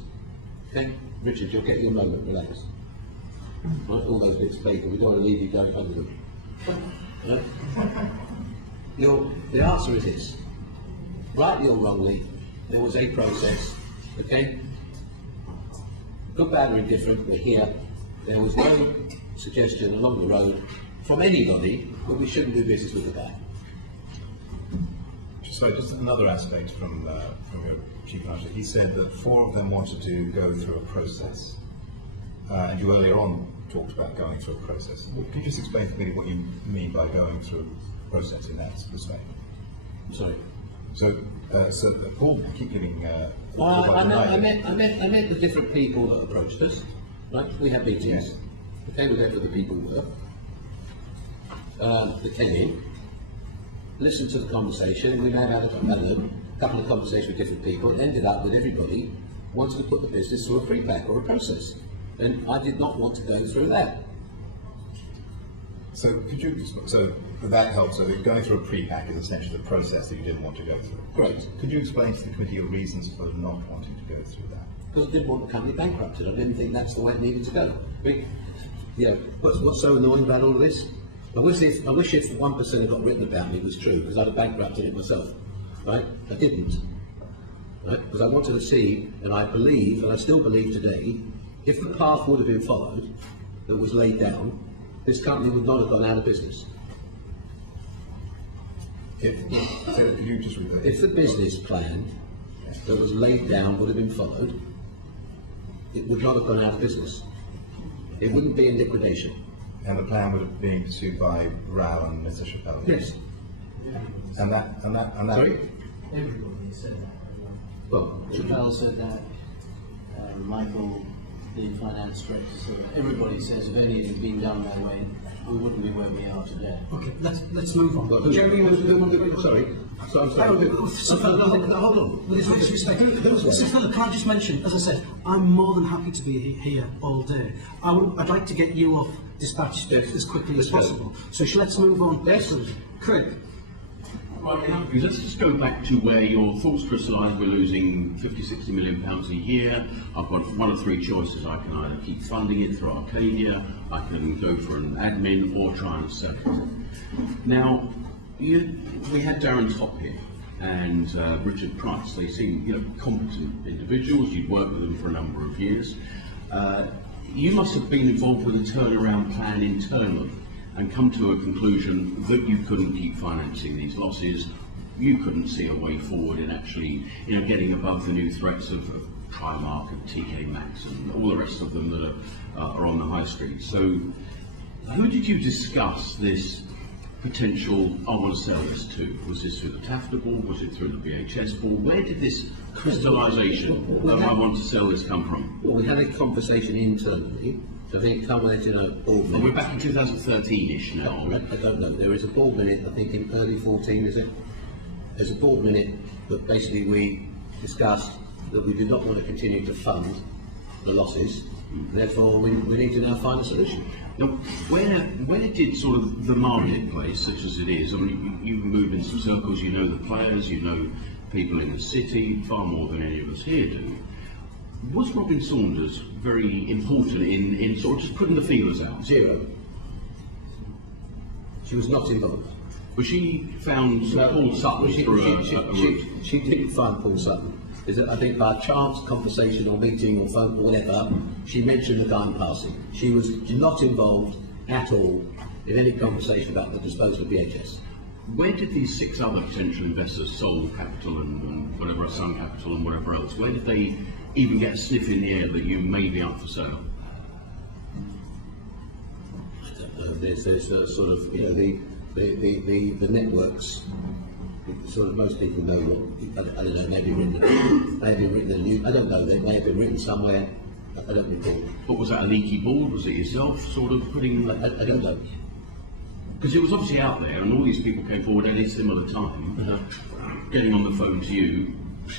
Okay? Richard, you'll get your moment, relax. Right? All those bits of paper, we don't want to leave you going under them. Right? The answer is this. Rightly or wrongly, there was a process. Okay? Good, bad or indifferent, we're here. There was no suggestion along the road from anybody that we shouldn't do business with the guy. So just another aspect from your chief manager. He said that 4 of them wanted to go through a process, and you earlier on talked about going through a process. Can you just explain to me what you mean by going through a process in that respect? I'm sorry. So Paul, I keep giving. I met the different people that approached us. Right? We had meetings. Yes. Okay, we met with the people who were that came in. Listened to the conversation. We may have had a couple of conversations with different people. It ended up with everybody wanting to put the business through a pre-pack or a process, and I did not want to go through that. So could you? So that helps. So going through a pre-pack is essentially the process that you didn't want to go through. Great. Could you explain to the committee your reasons for not wanting to go through that? Because I didn't want the company bankrupted. I didn't think that's the way it needed to go. I mean, what's so annoying about all of this? I wish if 1% had got written about me was true, because I'd have bankrupted it myself, right? I didn't, right? Because I wanted to see, and I believe, and I still believe today, if the path would have been followed that was laid down, this company would not have gone out of business. Could you just repeat? If the business plan that was laid down would have been followed, it would not have gone out of business. It wouldn't be in liquidation. And the plan would have been pursued by Rao and Mr. Chappelle. Yes. And that. Sorry? Everybody said that. Well, Chappelle said that. Michael, the finance director, said that. Everybody says if any had been done that way, we wouldn't be where we are today. Okay, let's move on. Jeremy, sorry. Sir Philip, hold on. With his greatest respect, Sir Philip, can I just mention, as I said, I'm more than happy to be here all day. I'd like to get you off dispatch as quickly as possible. So let's move on. Yes. Craig. Right, now, let's just go back to where your thoughts crystallised. We're losing 50-60 million pounds a year. I've got one of three choices. I can either keep funding it through Arcadia, I can go for an admin, or try and sell it. Now, we had Darren Top here and Richard Price. They seem, competent individuals. You'd worked with them for a number of years. You must have been involved with a turnaround plan internally and come to a conclusion that you couldn't keep financing these losses. You couldn't see a way forward in actually, getting above the new threats of Primark and TK Maxx and all the rest of them that are on the high street. So, who did you discuss this potential, I want to sell this to? Was this through the TAFTA board? Was it through the BHS board? Where did this crystallisation of I want to sell this come from? Well, we had a conversation internally. So I think it culminated in a board minute. We're back in 2013-ish now. I don't know. There is a board minute, I think in early 14, is it? There's a board minute that basically we discussed that we do not want to continue to fund the losses. Therefore, we need to now find a solution. Now, where did sort of the marketplace, such as it is, I mean, you move in some circles, you know the players, you know people in the city, far more than any of us here do. Was Robin Saunders very important in sort of just putting the feelers out? Zero. She was not involved. But she found Paul Sutton through a route. She didn't find Paul Sutton. I think by chance conversation or meeting or phone or whatever, she mentioned the guy in passing. She was not involved at all in any conversation about the disposal of BHS. Where did these 6 other potential investors, Sol Capital and whatever, Sun Capital and whatever else, where did they even get a sniff in the air that you may be up for sale? I don't know. There's sort of, the networks. Sort of most people know what, I don't know, maybe written in a news, I don't know, they may have been written somewhere, I don't recall. But was that a leaky board? Was it yourself sort of putting... I don't know. Because it was obviously out there and all these people came forward at a similar time, getting on the phone to you,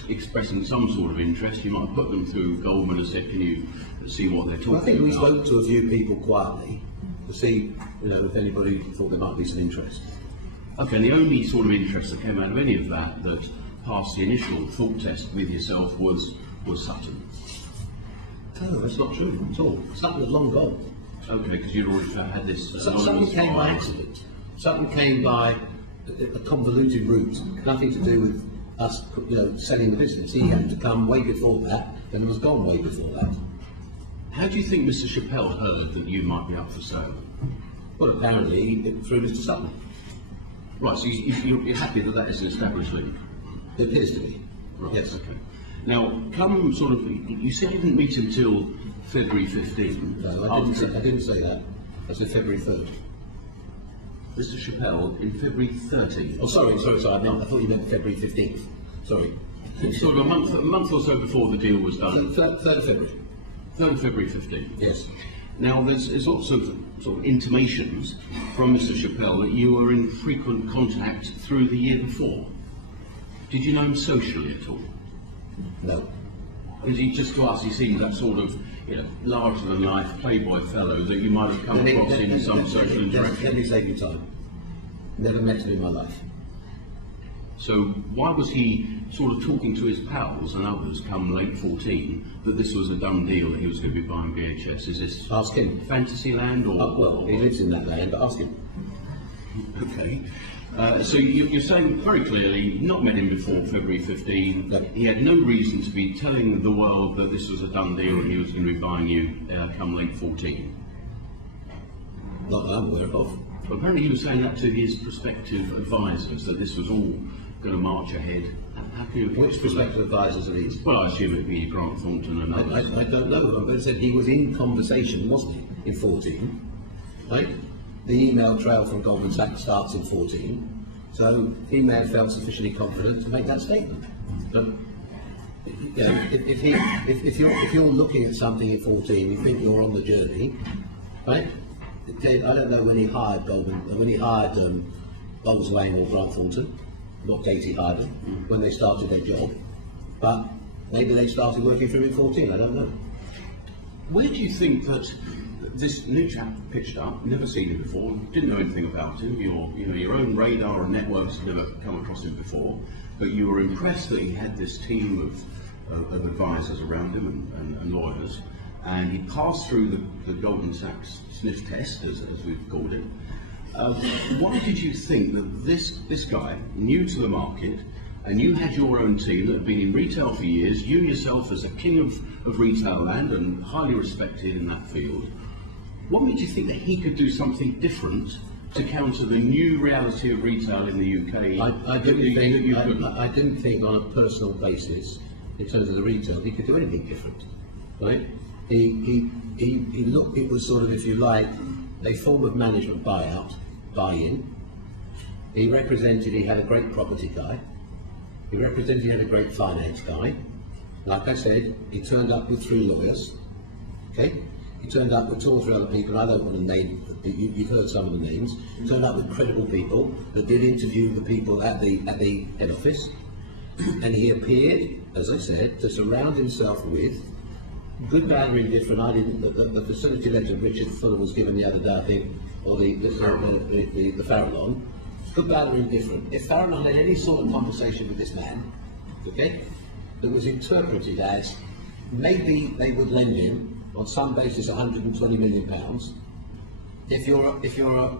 expressing some sort of interest. You might have put them through Goldman and said, can you see what they're talking about? I think we spoke to a few people quietly to see, if anybody thought there might be some interest. Okay, and the only sort of interest that came out of any of that passed the initial thought test with yourself was Sutton. No, that's not true at all. Sutton was long gone. Okay, because you'd already had this... Sutton came by accident. Sutton came by a convoluted route, nothing to do with us, selling the business. He had to come way before that, and it was gone way before that. How do you think Mr. Chappelle heard that you might be up for sale? Well, apparently through Mr. Sutton. Right, so you're happy that that is an established link? It appears to be. Right, yes. Okay. Now, come sort of, you said you didn't meet until February 15. No, I didn't say that. I said February 3rd. Mr. Chappelle in February 13. Oh, sorry. No, I thought you meant February 15th. Sorry. Sort of a month or so before the deal was done. 3rd of February. 3rd of February 15. Yes. Now, there's lots of sort of intimations from Mr. Chappelle that you were in frequent contact through the year before. Did you know him socially at all? No. Because just to us, he seems that sort of, larger-than-life playboy fellow that you might have come across in some social interaction. Let me save you time. Never met him in my life. So why was he sort of talking to his pals and others come late 14 that this was a done deal, that he was going to be buying BHS? Is this ask him. Fantasy land or? Well, he lives in that land, but ask him. Okay. So you're saying very clearly, not met him before February 15. No. He had no reason to be telling the world that this was a done deal and he was going to be buying you come late 14. Not that I'm aware of. But apparently he was saying that to his prospective advisors, that this was all going to march ahead How can you? Which prospective advisors are these? Well, I assume it'd be Grant Thornton and others. I don't know. I said he was in conversation, wasn't he, in 14, right? The email trail from Goldman Sachs starts in 14, so he may have felt sufficiently confident to make that statement. But you know, if you're looking at something at 14, you think you're on the journey, right? I don't know when he hired Bowles-Wayne or Grant Thornton, what date he hired them, when they started their job, but maybe they started working for him in 14, I don't know. Where do you think that this new chap pitched up, never seen him before, didn't know anything about him, your own radar and networks had never come across him before, but you were impressed that he had this team of advisors around him and lawyers, and he passed through the Goldman Sachs sniff test, as we've called it. Why did you think that this guy, new to the market, and you had your own team that had been in retail for years, you yourself as a king of retail land and highly respected in that field, what made you think that he could do something different to counter the new reality of retail in the UK? I didn't think on a personal basis, in terms of the retail, he could do anything different, right? He looked, it was sort of, if you like, a form of management buy-in. He represented, he had a great property guy. He represented, he had a great finance guy. Like I said, he turned up with 3 lawyers, okay? He turned up with 2 or 3 other people, I don't want to name, you've heard some of the names. He turned up with credible people that did interview the people at the head office. And he appeared, as I said, to surround himself with good, bad or indifferent. I didn't, the facility letter Richard Fuller was given the other day, I think, or the Farallon, good, bad or indifferent. If Farallon had any sort of conversation with this man, okay, that was interpreted as maybe they would lend him on some basis £120 million. If you're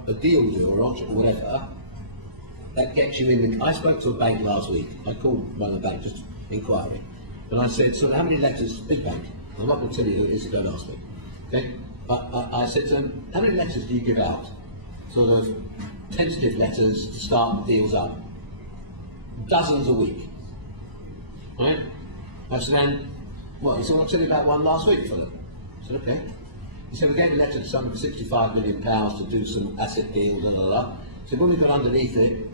a deal doer or whatever, that gets you in the... I spoke to a bank last week. I called one of the banks, just inquiry, and I said, so how many letters, big bank, I'm not going to tell you who it is, don't ask me, okay? But I said to them, how many letters do you give out? Sort of tentative letters to start the deals up. Dozens a week, right? I said, then, what, he said, I'll tell you about one last week, Philip. I said, okay. He said, we gave a letter to some £65 million to do some asset deals, blah, blah, blah. He said, when we got underneath it,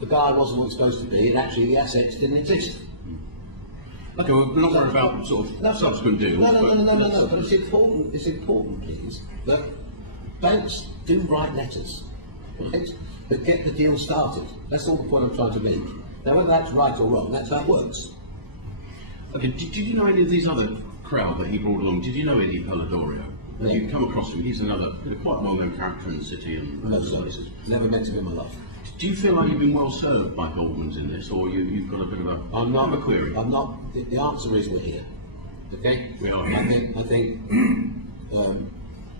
the guy wasn't what he was supposed to be, and actually the assets didn't exist. Okay, well, we're not worried about sort of subsequent deals. No, but it's important, please, that banks do write letters, right, that get the deal started. That's all the point I'm trying to make. Now, whether that's right or wrong, that's how it works. Okay, did you know any of these other crowd that he brought along? Did you know Eddie Pelladorio? Have you come across him? He's another quite well-known character in the city and other places. Never met him in my life. Do you feel like you've been well served by Goldman's in this, or you've got a bit of a query? I'm not. The answer is we're here. Okay. We are. I think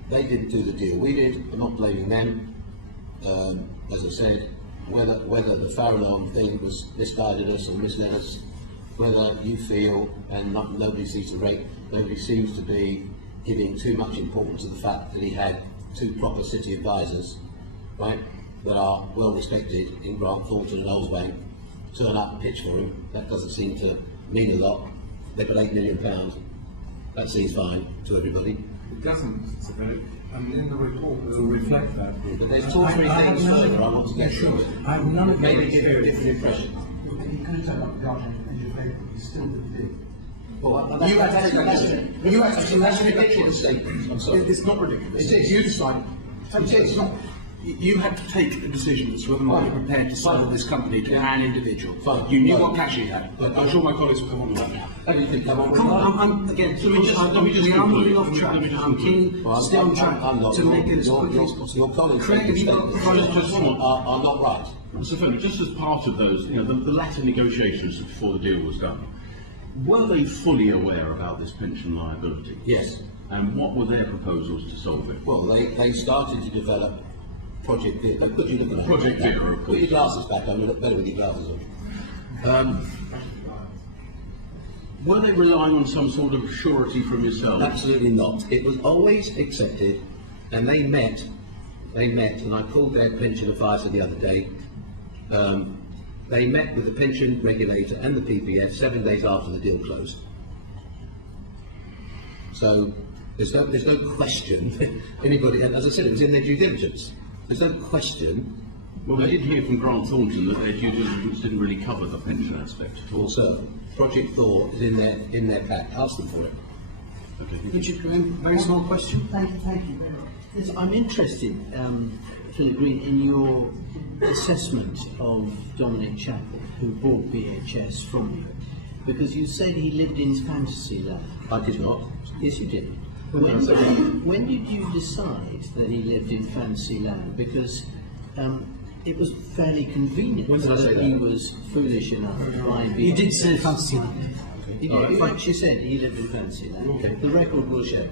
they didn't do the deal we did. I'm not blaming them. As I said, whether the Farallon thing was misguided us or misled us, whether you feel, and nobody seems to be giving too much importance to the fact that he had 2 proper city advisors, right, that are well respected in Grant Thornton and Oldsbank, turn up and pitch for him. That doesn't seem to mean a lot. They've got £8 million. That seems fine to everybody. It doesn't, Sir Philip. And in the report it will reflect that. But there's 2 or 3 things further I want to get through. I have none of maybe give a different impression. You can turn up the guardian and your favourite, you still didn't do. That's a ridiculous statement. I'm sorry. It's not ridiculous. It is. You decide. It's not. You had to take a decision as to whether or not you're prepared to sell this company to an individual. You knew what cash you had. I'm sure my colleagues will come on with that now. Again, we are moving off track. I'm keen to stay on track to make it as quickly as possible. Your colleagues are not right. So, Philip, just as part of those, the latter negotiations before the deal was done, were they fully aware about this pension liability? Yes. And what were their proposals to solve it? Well, they started to develop Project Vicar. Could you look at that? Project Vicar, of course. Put your glasses back on. You look better with your glasses on. Were they relying on some sort of surety from yourself? Absolutely not. It was always accepted, and they met, and I called their pension advisor the other day, they met with the pension regulator and the PPF 7 days after the deal closed. So there's no question. Anybody, as I said, it was in their due diligence. There's no question. Well, we did hear from Grant Thornton that their due diligence didn't really cover the pension aspect. Also, Project Thor is in their pack. Ask them for it. Okay. Richard Graham, very small question. Thank you. Yes, I'm interested, Philip Green, in your assessment of Dominic Chappell, who bought BHS from you, because you said he lived in fantasy land. I did not. Yes, you did. When did you decide that he lived in fantasy land? Because it was fairly convenient When did I say that he that? was foolish enough to buy BHS. You did say fantasy land. You actually said he lived in fantasy land. Okay. The record will show.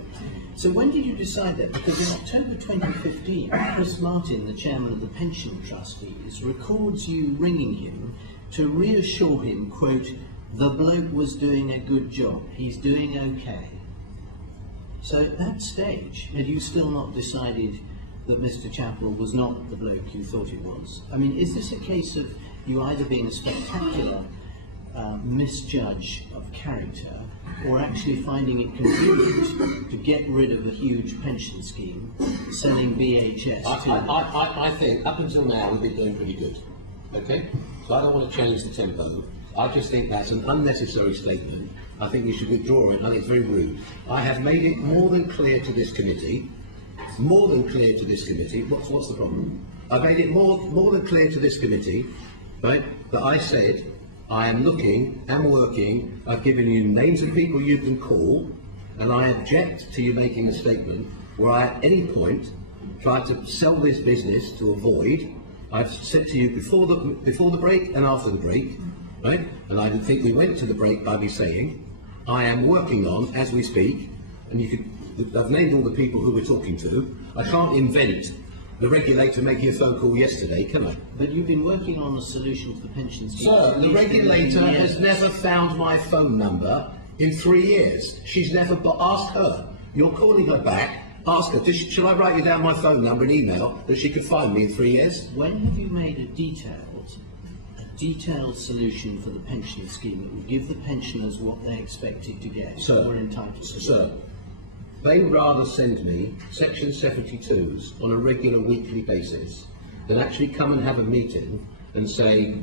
So when did you decide that? Because in October 2015, Chris Martin, the chairman of the pension trustees, records you ringing him to reassure him, quote, "The bloke was doing a good job. He's doing okay." So at that stage, had you still not decided that Mr. Chappell was not the bloke you thought it was? I mean, is this a case of you either being a spectacular misjudge of character, or actually finding it convenient to get rid of a huge pension scheme, selling BHS to... I think up until now we've been doing pretty good. Okay? So I don't want to change the tempo. I just think that's an unnecessary statement. I think you should withdraw it. I think it's very rude. I have made it more than clear to this committee. What's the problem? I've made it more than clear to this committee, right, that I said I am looking and working. I've given you names of people you can call, and I object to you making a statement where I at any point try to sell this business to avoid. I've said to you before the break and after the break, right? And I think we went to the break by me saying I am working on, as we speak, and I've named all the people who we're talking to. I can't invent the regulator making a phone call yesterday, can I? But you've been working on a solution to the pension scheme. Sir, the regulator has never found my phone number in 3 years. She's never, but ask her. You're calling her back. Ask her, shall I write you down my phone number and email that she could find me in 3 years? When have you made a detailed solution for the pension scheme that would give the pensioners what they expected to get, Sir, or entitled to? Sir, they would rather send me Section 72s on a regular weekly basis than actually come and have a meeting and say,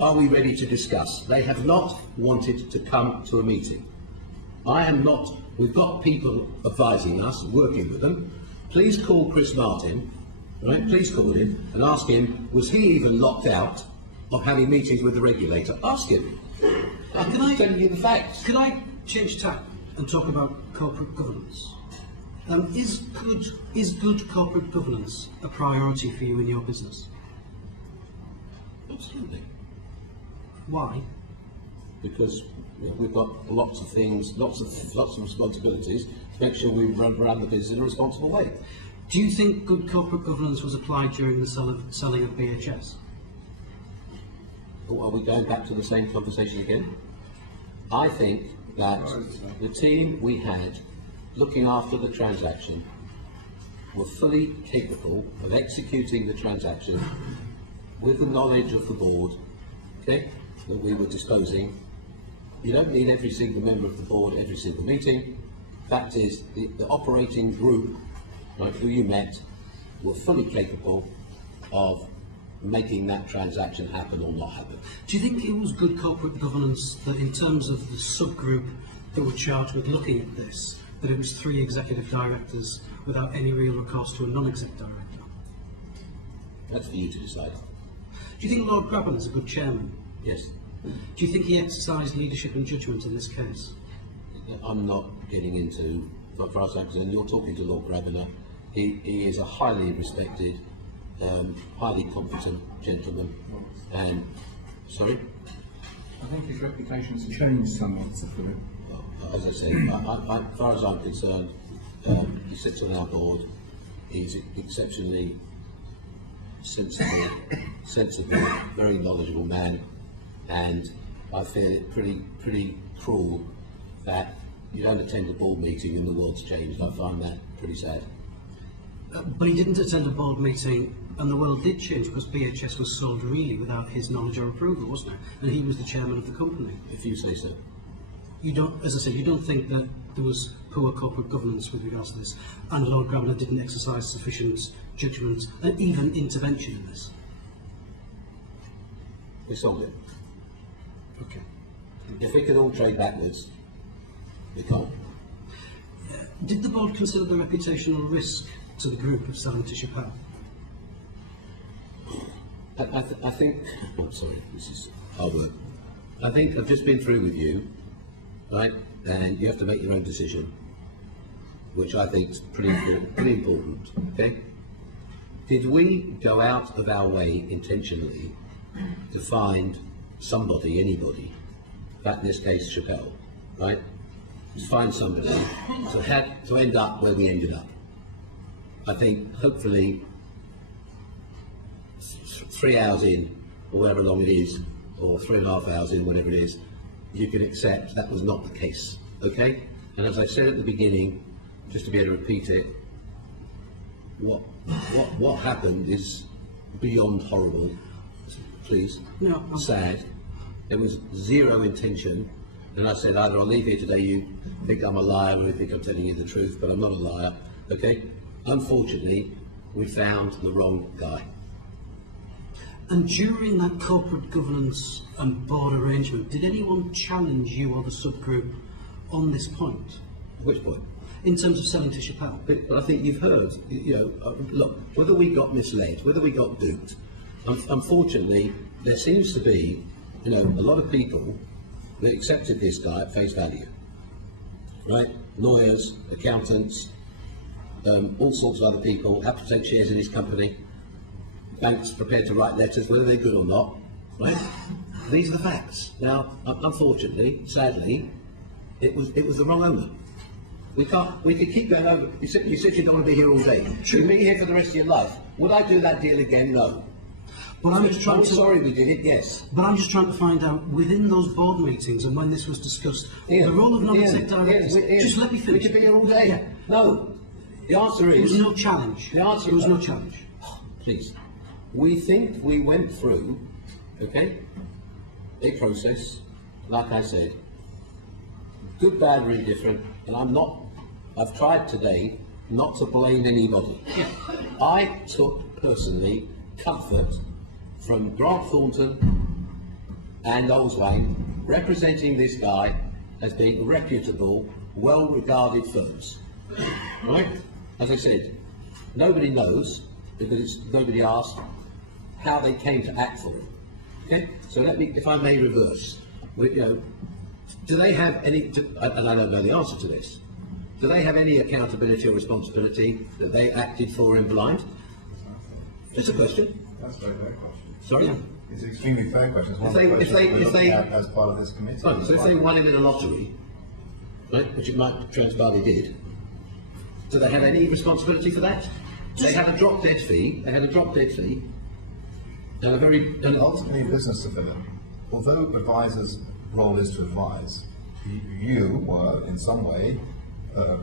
are we ready to discuss? They have not wanted to come to a meeting. We've got people advising us, working with them. Please call Chris Martin, right? Please call him and ask him, was he even locked out of having meetings with the regulator? Ask him. Can I tell you the facts? Could I change tack and talk about corporate governance? Is good corporate governance a priority for you in your business? Absolutely. Why? Because we've got lots of things, lots of responsibilities to make sure we run the business in a responsible way. Do you think good corporate governance was applied during the selling of BHS? Or are we going back to the same conversation again? I think that the team we had looking after the transaction were fully capable of executing the transaction with the knowledge of the board, okay, that we were disposing. You don't need every single member of the board every single meeting. Fact is, the operating group, like who you met, were fully capable of making that transaction happen or not happen. Do you think it was good corporate governance that in terms of the subgroup that were charged with looking at this, that it was 3 executive directors without any real recourse to a non-exec director? That's for you to decide. Do you think Lord Grabban is a good chairman? Yes. Do you think he exercised leadership and judgment in this case? I'm not getting into, as far as I'm concerned, you're talking to Lord Grabban. He is a highly respected, highly competent gentleman. And, sorry? I think his reputation's changed somewhat, Sir Philip. As I said, as far as I'm concerned, he sits on our board. He's exceptionally sensible, very knowledgeable man, and I feel it pretty cruel that you don't attend a board meeting and the world's changed. I find that pretty sad. But he didn't attend a board meeting, and the world did change because BHS was sold really without his knowledge or approval, wasn't it? And he was the chairman of the company. If you say so. You don't, as I said, you don't think that there was poor corporate governance with regards to this, and Lord Grabner didn't exercise sufficient judgment and even intervention in this? We sold it. Okay. If we could all trade backwards, we can't. Did the board consider the reputational risk to the group of selling to Chappelle? I think, I'm sorry, this is hard work. I think I've just been through with you, right? And you have to make your own decision, which I think is pretty important, okay? Did we go out of our way intentionally to find somebody, anybody, that in this case Chappelle, right? To find somebody to end up where we ended up? I think hopefully 3 hours in, or whatever long it is, or 3.5 hours in, whatever it is, you can accept that was not the case, okay? And as I said at the beginning, just to be able to repeat it, what happened is beyond horrible, please, sad. There was zero intention, and I said either I'll leave here today, you think I'm a liar, or you think I'm telling you the truth, but I'm not a liar, okay? Unfortunately, we found the wrong guy. And during that corporate governance and board arrangement, did anyone challenge you or the subgroup on this point? Which point? In terms of selling to Chappelle? But I think you've heard, look, whether we got misled, whether we got duped, unfortunately, there seems to be, a lot of people that accepted this guy at face value, right? Lawyers, accountants, all sorts of other people have to take shares in his company. Banks prepared to write letters, whether they're good or not, right? These are the facts. Now, unfortunately, sadly, it was the wrong owner. We could keep going over. You said you don't want to be here all day. Should you be here for the rest of your life? Would I do that deal again? No. But I'm just trying sorry we did it, yes. But I'm just trying to find out, within those board meetings and when this was discussed, the role of non-exec directors... Just let me finish. We could be here all day. Yeah. No. The answer is... There was no challenge. The answer There was no challenge. Please. We think we went through, okay, a process, like I said, good, bad, or indifferent, and I've tried today not to blame anybody. Yeah. I took personally comfort from Grant Thornton and Oldswayne representing this guy as being reputable, well-regarded firms. Right? As I said, nobody knows, because nobody asked, how they came to act for it. Okay? So let me, if I may reverse, do they have any, and I don't know the answer to this, do they have any accountability or responsibility that they acted for in blind? Just a question. That's a very fair question. Sorry? It's an extremely fair question. It's one If they as part of this committee. Right, so if they won him in a lottery, right, which it might transpire they did, do they have any responsibility for that? They had a drop-dead fee. They had a drop-dead fee. And a very... Ultimately, business to Philip. Although advisors' role is to advise, you were, in some way,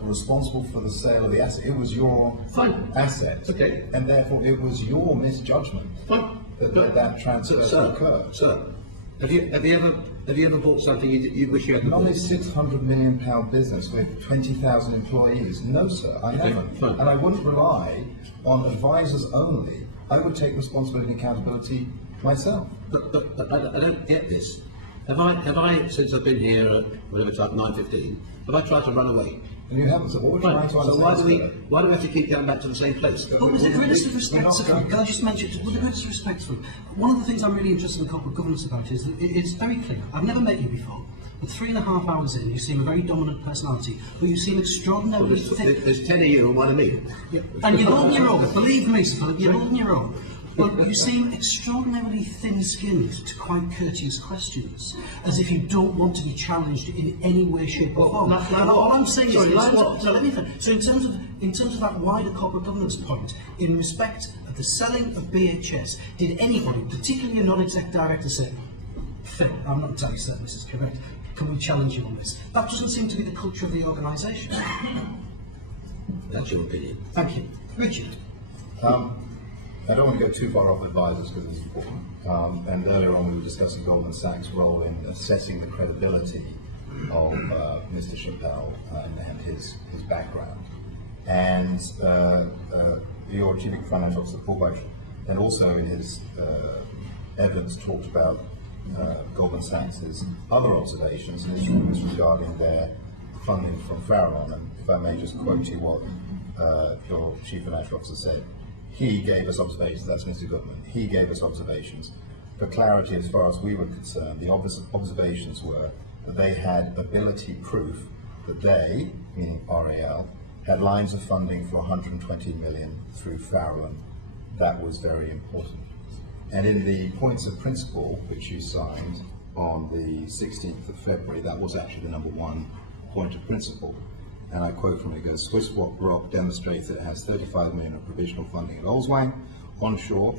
responsible for the sale of the asset. It was your asset. Okay. And therefore, it was your misjudgment that led that transfer to occur. Sir, have you ever bought something you wish you had not a £600 million business with 20,000 employees? No, sir, I haven't. And I wouldn't rely on advisors only. I would take responsibility and accountability myself. But I don't get this. Have I, since I've been here at whatever time, 9:15, have I tried to run away? And you haven't, so what we're trying to understand. So why do we have to keep going back to the same place? But with the greatest respect, can I just mention, with the greatest respect, one of the things I'm really interested in corporate governance about is that it's very clear. I've never met you before, but 3.5 hours in, you seem a very dominant personality, but you seem extraordinarily thick. There's 10 of you and 1 of me. Yeah. And you're holding your own, believe me, Sir Philip, you're holding your own. But you seem extraordinarily thin-skinned to quite courteous questions, as if you don't want to be challenged in any way, shape or form. All I'm saying is, let me finish. So in terms of that wider corporate governance point, in respect of the selling of BHS, did anybody, particularly a non-exec director, say, Phil, I'm not entirely certain this is correct, can we challenge you on this? That doesn't seem to be the culture of the organisation. That's your opinion. Thank you. Richard. I don't want to go too far off advisors because it's important. And earlier on we were discussing Goldman Sachs' role in assessing the credibility of Mr. Chappelle and his background. And your Chief Financial Officer, Paul Weich, and also in his evidence talked about Goldman Sachs' other observations and instruments regarding their funding from Farallon. And if I may just quote you what your Chief Financial Officer said. He gave us observations, that's Mr. Goodman, he gave us observations. For clarity, as far as we were concerned, the observations were that they had ability proof that they, meaning RAL, had lines of funding for 120 million through Farallon. That was very important. And in the points of principle, which you signed on the 16th of February, that was actually the number one point of principle. And I quote from it, it goes, Swiss Rock demonstrates that it has 35 million of provisional funding at Olswang, onshore,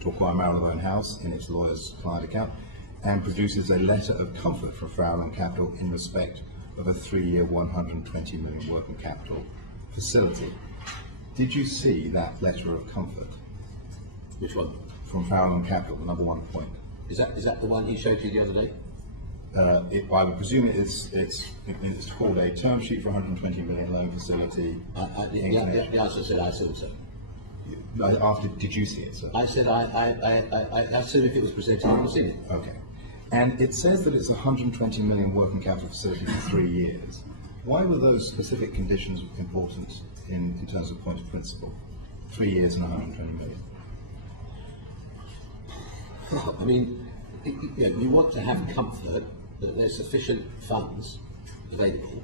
to acquire Marylebone House in its lawyer's client account, and produces a letter of comfort for Farallon Capital in respect of a 3-year 120 million working capital facility. Did you see that letter of comfort? Which one? From Farallon Capital, the number one point. Is that the one he showed you the other day? I would presume it's called a term sheet for 120 million loan facility. The answer said I assume so. After, did you see it, sir? I said I assume if it was presented, you would have seen it. Okay. And it says that it's a 120 million working capital facility for 3 years. Why were those specific conditions important in terms of point of principle? 3 years and 120 million. I mean, you want to have comfort that there's sufficient funds available,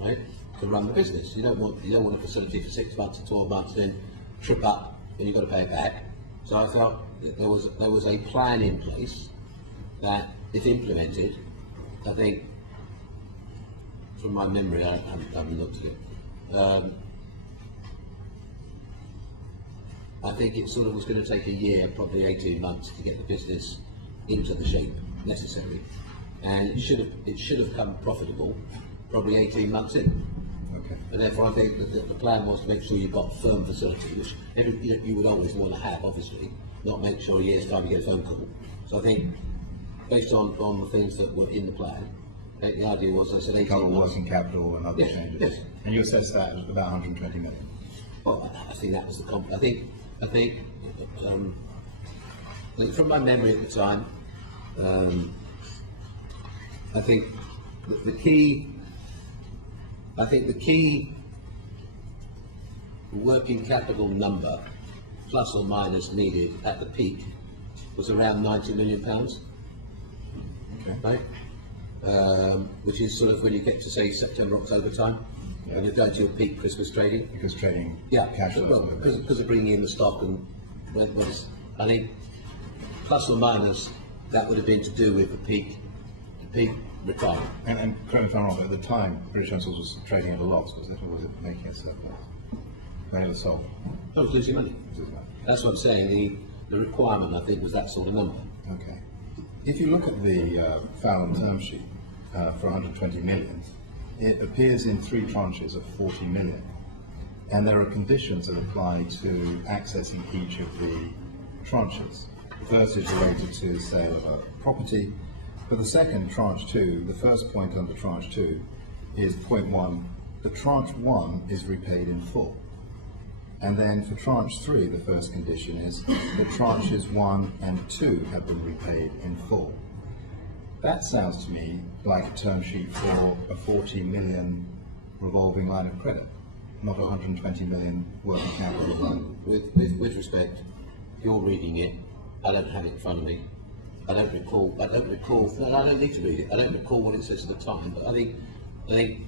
right, to run the business. You don't want a facility for 6 months or 12 months, then trip up and you've got to pay it back. So I felt that there was a plan in place that, if implemented, I think, from my memory, I haven't looked at it. I think it sort of was going to take a year, probably 18 months, to get the business into the shape necessary, and it should have come profitable probably 18 months in. Okay. And therefore, I think that the plan was to make sure you've got firm facility, which you would always want to have, obviously, not make sure a year's time you get a phone call. So I think, based on the things that were in the plan, the idea was, I said, 18 months. Working capital and other changes. Yes. And you assessed that at about 120 million. Well, I think that was the I think from my memory at the time, I think the key working capital number, plus or minus, needed at the peak was around £90 million. Okay. Right? Which is sort of when you get to, say, September, October time, when you're going to your peak Christmas trading. Because trading, cash flows. Well, because of bringing in the stock, and I think plus or minus, that would have been to do with the peak requirement. And correct me if I'm wrong, but at the time, British Petroleum was trading at a loss, was it, or was it making a surplus? When it was sold? No, it was losing money. That's what I'm saying. The requirement, I think, was that sort of number. Okay. If you look at the Farallon term sheet for 120 million, it appears in 3 tranches of 40 million. And there are conditions that apply to accessing each of the tranches. The first is related to the sale of a property. For the second, tranche 2, the first point under tranche 2 is point 1. The tranche 1 is repaid in full. And then for tranche 3, the first condition is that tranches 1 and 2 have been repaid in full. That sounds to me like a term sheet for a 40 million revolving line of credit, not a 120 million working capital loan. With respect, you're reading it. I don't have it in front of me. I don't recall. No, I don't need to read it. I don't recall what it says at the time. But I think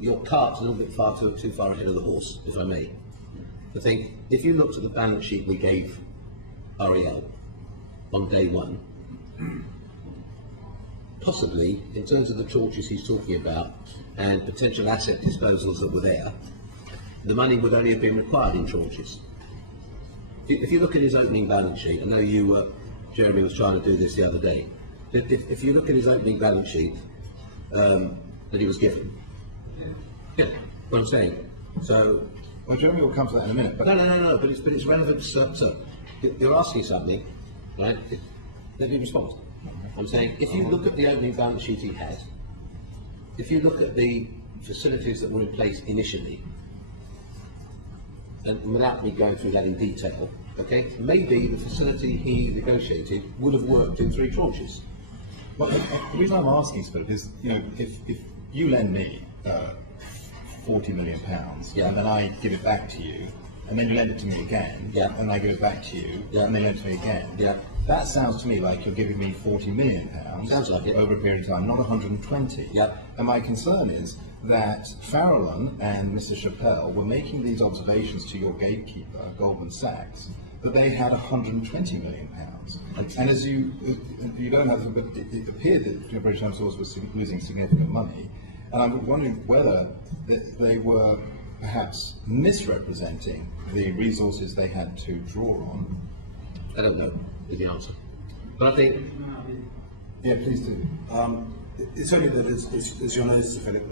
your cart's a little bit too far ahead of the horse, if I may. I think if you looked at the balance sheet we gave REL on day 1, possibly in terms of the tranches he's talking about and potential asset disposals that were there, the money would only have been required in tranches. If you look at his opening balance sheet, I know Jeremy was trying to do this the other day. If you look at his opening balance sheet that he was given, yeah, what I'm saying. So Well, Jeremy will come to that in a minute. But No, but it's relevant, sir. You're asking something, right? Let me respond. I'm saying, if you look at the opening balance sheet he had, if you look at the facilities that were in place initially, and without me going through that in detail, okay, maybe the facility he negotiated would have worked in 3 tranches. Well, the reason I'm asking, Philip, is, you know, if you lend me £40 million, and then I give it back to you, and then you lend it to me again, and I give it back to you, and then you lend it to me again, that sounds to me like you're giving me £40 million sounds like it. over a period of time, not 120. And my concern is that Farallon and Mr. Chappell were making these observations to your gatekeeper, Goldman Sachs, that they had £120 million. And as you don't have, but it appeared that British Home Source was losing significant money. And I'm wondering whether they were perhaps misrepresenting the resources they had to draw on. I don't know is the answer. But I think... Yeah, please do. It's only that, as you'll notice, Philip,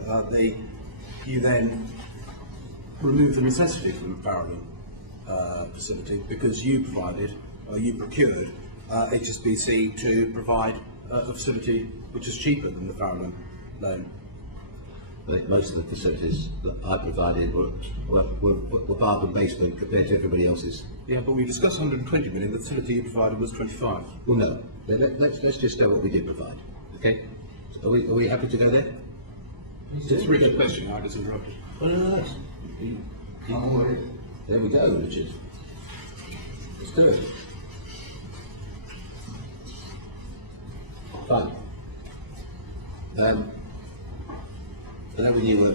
you then remove the necessity from the Farallon facility because you procured HSBC to provide a facility which is cheaper than the Farallon loan. I think most of the facilities that I provided were bargain basement compared to everybody else's. Yeah, but we discussed 120 million. The facility you provided was 25. Well, no. Let's just know what we did provide. Okay? Are we happy to go there? It's a really good question. I just interrupted. Well, no. There we go, Richard. Let's do it. Fine. I know when you were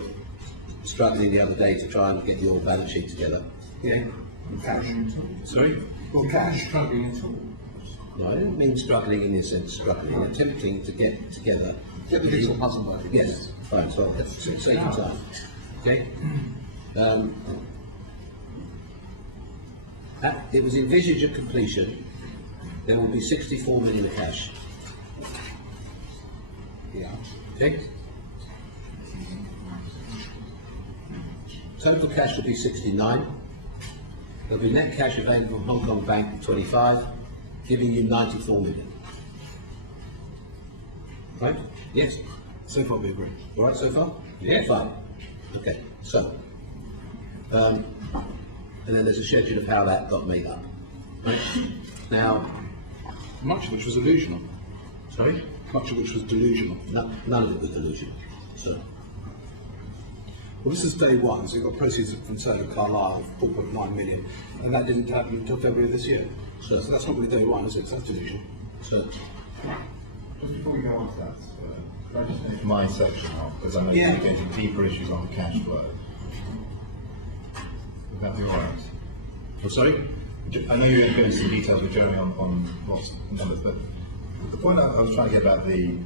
struggling the other day to try and get your balance sheet together. Yeah, cash. Sorry? Well, cash. Struggling at all. No, I didn't mean struggling in the sense struggling, attempting to get together. Get the jigsaw puzzle working. Yes, fine, so save your time. Okay? It was envisaged at completion there will be 64 million of cash. Yeah. Okay? Total cash will be 69. There'll be net cash available from Hong Kong Bank 25, giving you 94 million. Right? Yes? So far we agree. All right so far? Yeah. Fine. Okay, so, and then there's a schedule of how that got made up. Right? Now, much of which was delusional. Sorry? Much of which was delusional. No, none of it was delusional. So. Well, this is day one, so you've got proceeds from sale of Carlisle of 4.9 million, and that didn't happen until February this year. So that's not really day one, is it? That's delusional. So. Just before we go on to that, can I just finish my section off, because I know you're getting deeper issues on cash flow. Would that be all right? Oh, sorry? I know you're going to go into some details with Jeremy on lots of numbers, but the point I was trying to get about the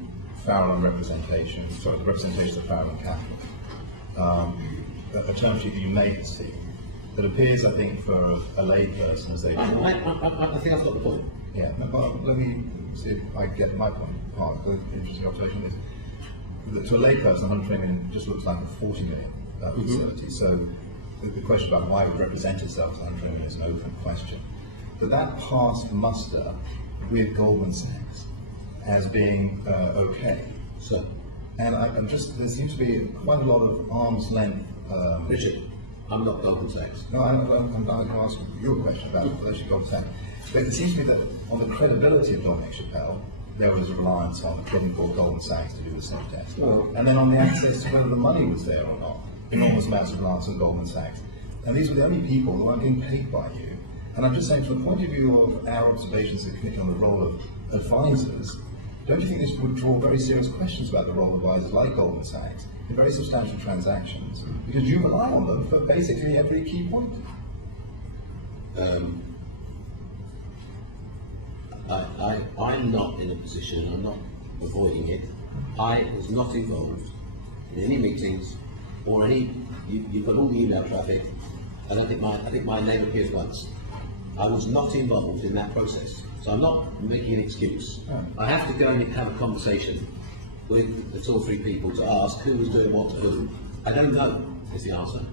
Farallon representation, sorry, the representation of Farallon capital, a term sheet that you may have seen, that appears, I think, for a layperson as they... I think I've got the point. Yeah, no, let me see if I get my point. Part of the interesting observation is that to a layperson, 120 million just looks like a 40 million facility. So the question about why it would represent itself as 120 million is an open question. But that passed muster with Goldman Sachs as being okay. So, and I'm just, there seems to be quite a lot of arm's length. Richard, I'm not Goldman Sachs. No, I'm going to ask you a question about the relationship with Goldman Sachs. But it seems to me that on the credibility of Dominic Chappell, there was a reliance on getting Goldman Sachs to do the sniff test. And then on the access to whether the money was there or not, enormous amounts of reliance on Goldman Sachs. And these were the only people who aren't getting paid by you. And I'm just saying, from the point of view of our observations of the committee on the role of advisors, don't you think this would draw very serious questions about the role of advisors like Goldman Sachs in very substantial transactions? Because you rely on them for basically every key point. I'm not in a position, and I'm not avoiding it. I was not involved in any meetings or any. You've got all the email traffic. I think my name appears once. I was not involved in that process, so I'm not making an excuse. I have to go and have a conversation with the 2 or 3 people to ask who was doing what to who. I don't know is the answer.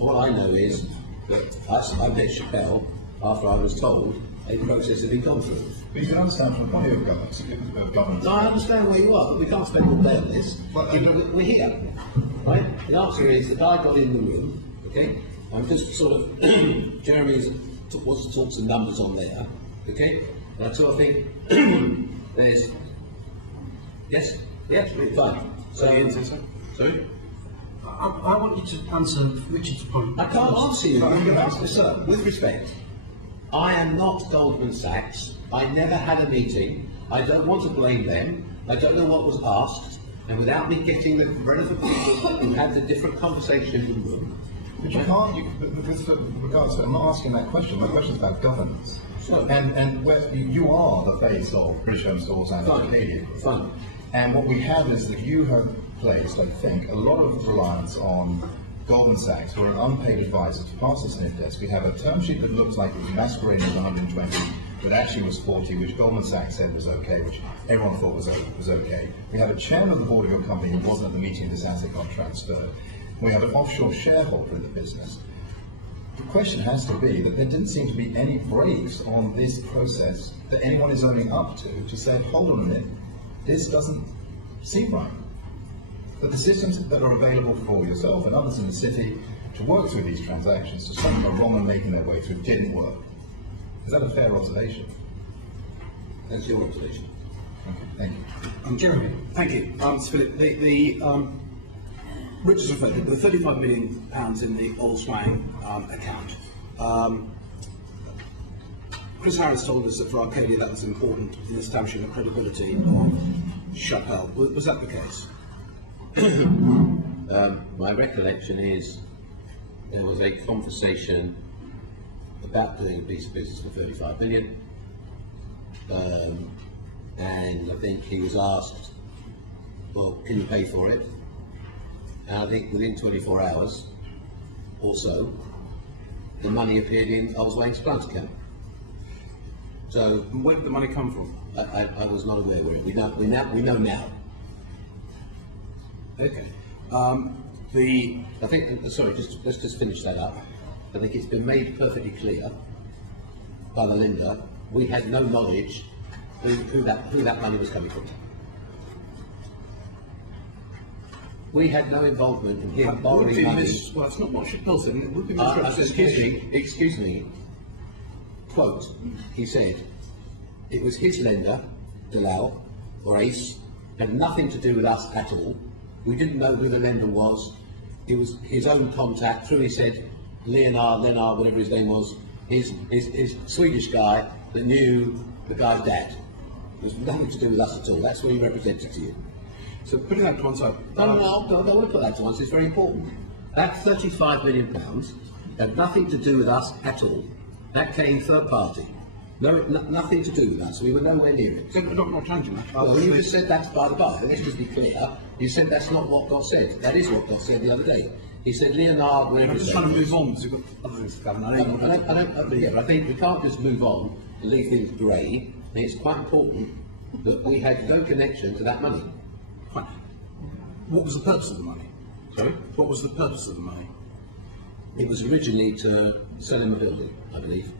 All I know is that I met Chappelle after I was told a process had been gone through. But you can understand from the point of view of governance. No, I understand where you are, but we can't spend all day on this. We're here, right? The answer is that I got in the room, okay? I'm just sort of, Jeremy wants to talk some numbers on there, okay? And I sort of think, there's, yes, fine. So, sorry? I want you to answer Richard's point. I can't answer you. I'm going to ask, sir, with respect. I am not Goldman Sachs. I never had a meeting. I don't want to blame them. I don't know what was asked. And without me getting the relevant people who had the different conversation in the room. But you can't, with regards to, I'm not asking that question. My question is about governance. So, and where you are the face of British Home Stores and Canadian. Fine. And what we have is that you have placed, I think, a lot of reliance on Goldman Sachs, who are an unpaid advisor to pass the sniff test. We have a term sheet that looks like it was masquerading as 120, but actually was 40, which Goldman Sachs said was okay, which everyone thought was okay. We have a chairman of the board of your company who wasn't at the meeting this asset got transferred. We have an offshore shareholder in the business. The question has to be that there didn't seem to be any breaks on this process that anyone is owning up to say, hold on a minute, this doesn't seem right. But the systems that are available for yourself and others in the city to work through these transactions, so some are wrong and making their way through, didn't work. Is that a fair observation? That's your observation. Okay, thank you. Jeremy. Thank you. Mr. Philip, Richard's referred to the £35 million in the Old Swang account. Chris Harris told us that for Arcadia that was important in establishing the credibility of Chappelle. Was that the case? My recollection is there was a conversation about doing a piece of business for 35 million, and I think he was asked, well, can you pay for it? And I think within 24 hours or so, the money appeared in Oldswang's plant account. So where did the money come from? I was not aware where it. We know now. Okay. I think. Sorry, let's just finish that up. I think it's been made perfectly clear by the lender. We had no knowledge who that money was coming from. We had no involvement in him borrowing money. Well, it's not what Chappelle said. It would be excuse me. Quote, he said, it was his lender, Delau, or Ace, had nothing to do with us at all. We didn't know who the lender was. It was his own contact through, he said, Leonard, whatever his name was, his Swedish guy that knew the guy's dad. It was nothing to do with us at all. That's what he represented to you. So putting that to one side. No, I don't want to put that to one side. It's very important. That £35 million had nothing to do with us at all. That came third party. No, nothing to do with us. We were nowhere near it. So I'm not changing that. Well, you just said that's by the by. Let's just be clear. You said that's not what got said. That is what got said the other day. He said Leonard. I'm just trying to move on because you've got other things to cover. But I think we can't just move on and leave things grey. I think it's quite important that we had no connection to that money. Fine. What was the purpose of the money? Sorry? What was the purpose of the money? It was originally to sell him a building, I believe.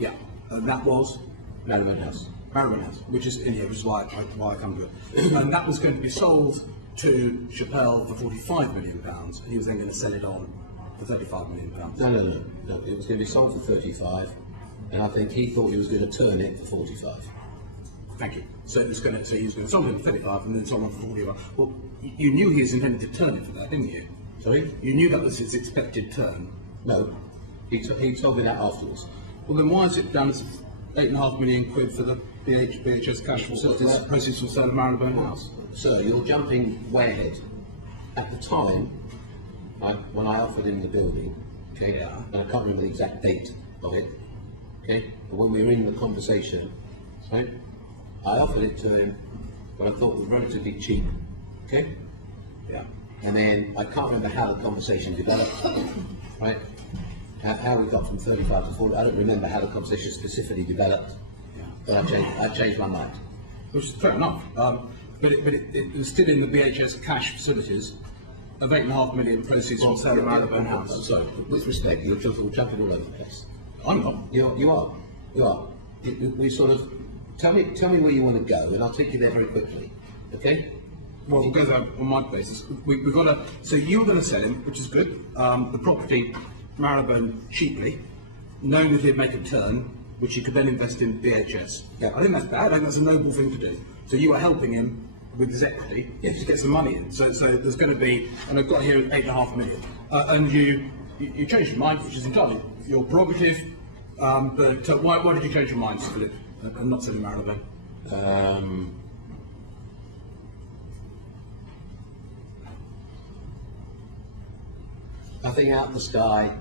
Yeah. That was Marylebone House. Marylebone House, which is in here, which is why I come to it. And that was going to be sold to Chappelle for £45 million, and he was then going to sell it on for £35 million. No. It was going to be sold for 35, and I think he thought he was going to turn it for 45. Thank you. So he was going to sell it for 35 and then sold it for 45. Well, you knew he was intending to turn it for that, didn't you? Sorry? You knew that was his expected turn. No. He told me that afterwards. Well, then why is it down as £8.5 million for the BHS cash for proceeds from sale of Marylebone House? Sir, you're jumping way ahead. At the time, when I offered him the building, okay, and I can't remember the exact date of it, okay, but when we were in the conversation, right, I offered it to him, but I thought it was relatively cheap, okay? Yeah. And then I can't remember how the conversation developed, right? How we got from 35 to 40, I don't remember how the conversation specifically developed, but I changed my mind. Which is fair enough, but it was still in the BHS cash facilities of 8.5 million proceeds from sale of Marylebone House. I'm sorry, with respect, you're jumping all over the place. I'm not. You are. We sort of tell me where you want to go, and I'll take you there very quickly. Okay? Well, we'll go there on my basis. We've got to. So you're going to sell him, which is good. The property, Marylebone, cheaply, knowing that he'd make a turn, which he could then invest in BHS. Yeah. I think that's bad. I think that's a noble thing to do. So you are helping him with his equity to get some money in. So there's going to be, and I've got here 8.5 million, and you changed your mind, which is entirely your prerogative. But why did you change your mind, Philip, and not selling Marylebone? Nothing out of the sky.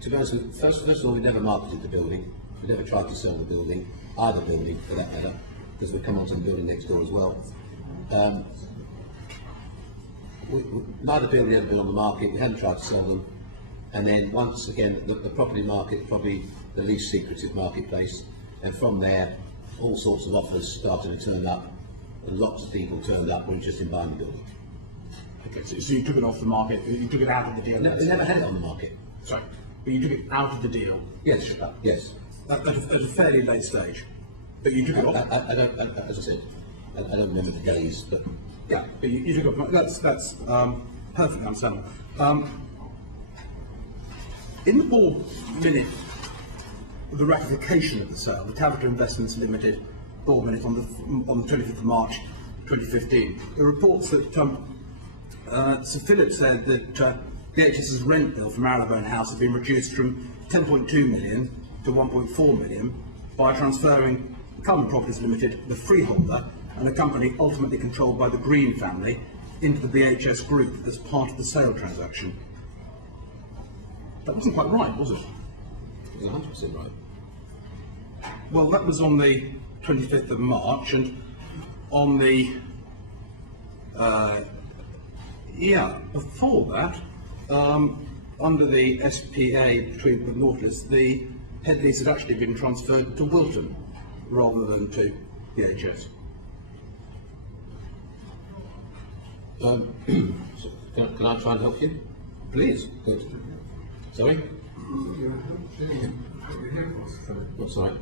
To be honest with you, first of all, we never marketed the building. We never tried to sell the building, either building for that matter, because we come on to the building next door as well. Neither building had been on the market. We hadn't tried to sell them. And then once again, the property market, probably the least secretive marketplace. And from there, all sorts of offers started to turn up, and lots of people turned up were interested in buying the building. Okay, so you took it off the market. You took it out of the deal. We never had it on the market. Sorry, but you took it out of the deal. Yes, yes. At a fairly late stage, but you took it off. I don't, as I said, I don't remember the days, but yeah, but you took it off. That's perfectly understandable. In the board minute of the ratification of the sale, the Tabitha Investments Limited board minute on the 25th of March 2015, the reports that Sir Philip said that BHS's rent bill for Marylebone House had been reduced from 10.2 million to 1.4 million by transferring Cullen Properties Limited, the freeholder, and a company ultimately controlled by the Green family, into the BHS group as part of the sale transaction. That wasn't quite right, was it? It was 100% right. Well, that was on the 25th of March, and on the before that, under the SPA between the Nautilus, the head lease had actually been transferred to Wilton rather than to BHS. Can I try and help you? Please. Good. Sorry? What's right?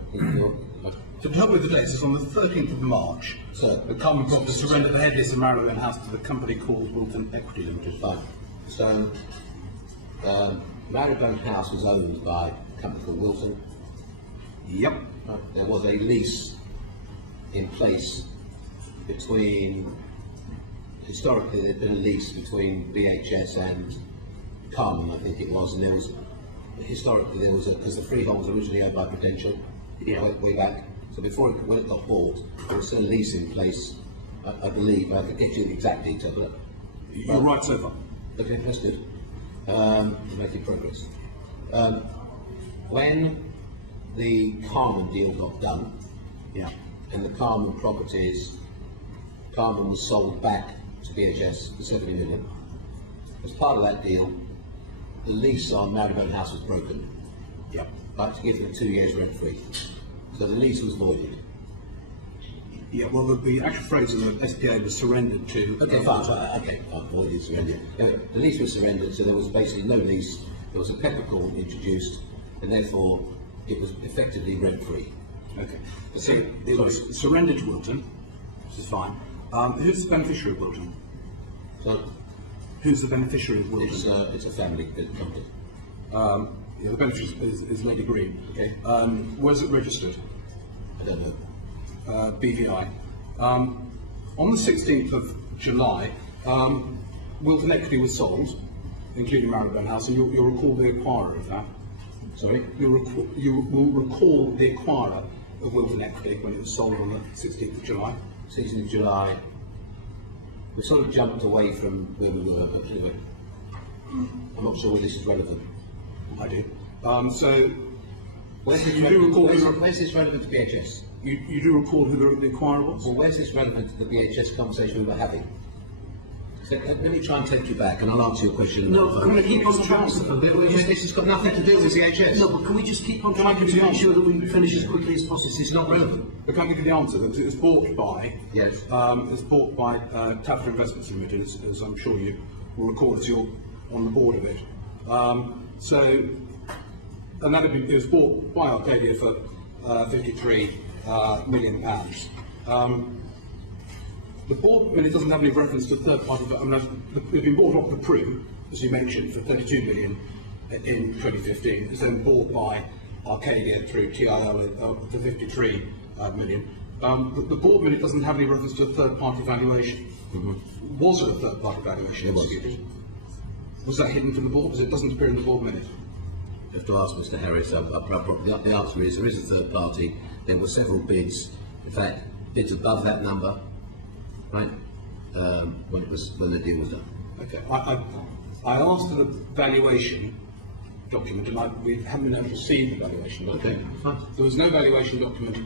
To help with the dates, it's on the 13th of March. So, the Cullen Properties surrendered the head lease of Marylebone House to the company called Wilton Equity Limited. Fine. So, Marylebone House was owned by a company called Wilton. Yep. Right. There was a lease in place between, historically there'd been a lease between BHS and Cullen, I think it was, and there was, historically there was a, because the freehold was originally owned by Prudential, way back, so before when it got bought, there was still a lease in place, I believe. I could get you the exact detail, but you're right so far. Okay, that's good. Making progress. When the Carmen deal got done, and the Carmen properties, Carmen was sold back to BHS for 70 million. As part of that deal, the lease on Marylebone House was broken. But to give them 2 years rent free. So the lease was voided. Yeah, well, the actual phrase of the SPA was surrendered to. Okay, fine. Voided, surrendered. Anyway, the lease was surrendered, so there was basically no lease. There was a peppercorn introduced, and therefore it was effectively rent free. Okay. So it was surrendered to Wilton, which is fine. Who's the beneficiary of Wilton? So, who's the beneficiary of Wilton? It's a family company. The beneficiary is Lady Green. Okay. Where's it registered? I don't know. BVI. On the 16th of July, Wilton Equity was sold, including Marylebone House, and you'll recall the acquirer of that. Sorry? You will recall the acquirer of Wilton Equity when it was sold on the 16th of July. 16th of July. We sort of jumped away from where we were, but anyway. I'm not sure whether this is relevant. I do. So, where's this relevant to BHS? You do recall who the acquirer was? Well, where's this relevant to the BHS conversation we were having? So, let me try and take you back, and I'll answer your question. No, can we keep on track? This has got nothing to do with BHS. No, but can we just keep on track to make sure that we finish as quickly as possible? It's not relevant. I can't give you the answer. It was bought by. Yes. It was bought by Tabitha Investments Limited, as I'm sure you will record as you're on the board of it. And that it was bought by Arcadia for £53 million. The board, it doesn't have any reference to third party, but they've been bought off the Prim, as you mentioned, for 32 million in 2015. It's then bought by Arcadia through TIL for 53 million. The board minute doesn't have any reference to a third party valuation. Was it a third party valuation? It was. Was that hidden from the board? Because it doesn't appear in the board minute. You have to ask Mr. Harris. The answer is there is a third party. There were several bids. In fact, bids above that number, right? When the deal was done. Okay. I asked for the valuation document, and we haven't been able to see the valuation document. Okay, fine. There was no valuation document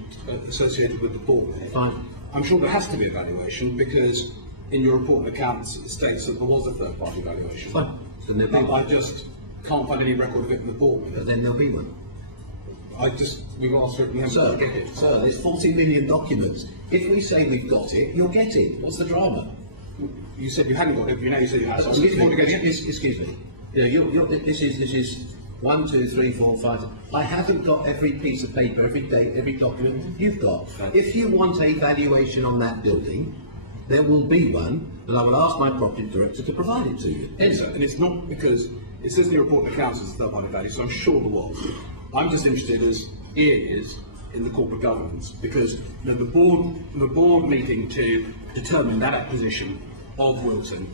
associated with the board minute. Fine. I'm sure there has to be a valuation because in your report and accounts it states that there was a third party valuation. Fine. So there'll be I just can't find any record of it in the board minute. But then there'll be one. We've asked for it and we haven't get it. Sir, there's 40 million documents. If we say we've got it, you'll get it. What's the drama? You said you hadn't got it, but now you said you had. Excuse me. This is 1, 2, 3, 4, 5. I haven't got every piece of paper, every date, every document you've got. If you want a valuation on that building, there will be one, but I will ask my property director to provide it to you. Yes, sir, and it's not because it says in the report and accounts it's a third party value, so I'm sure there was. I'm just interested, as Ian is, in the corporate governance, because the board meeting to determine that acquisition of Wilton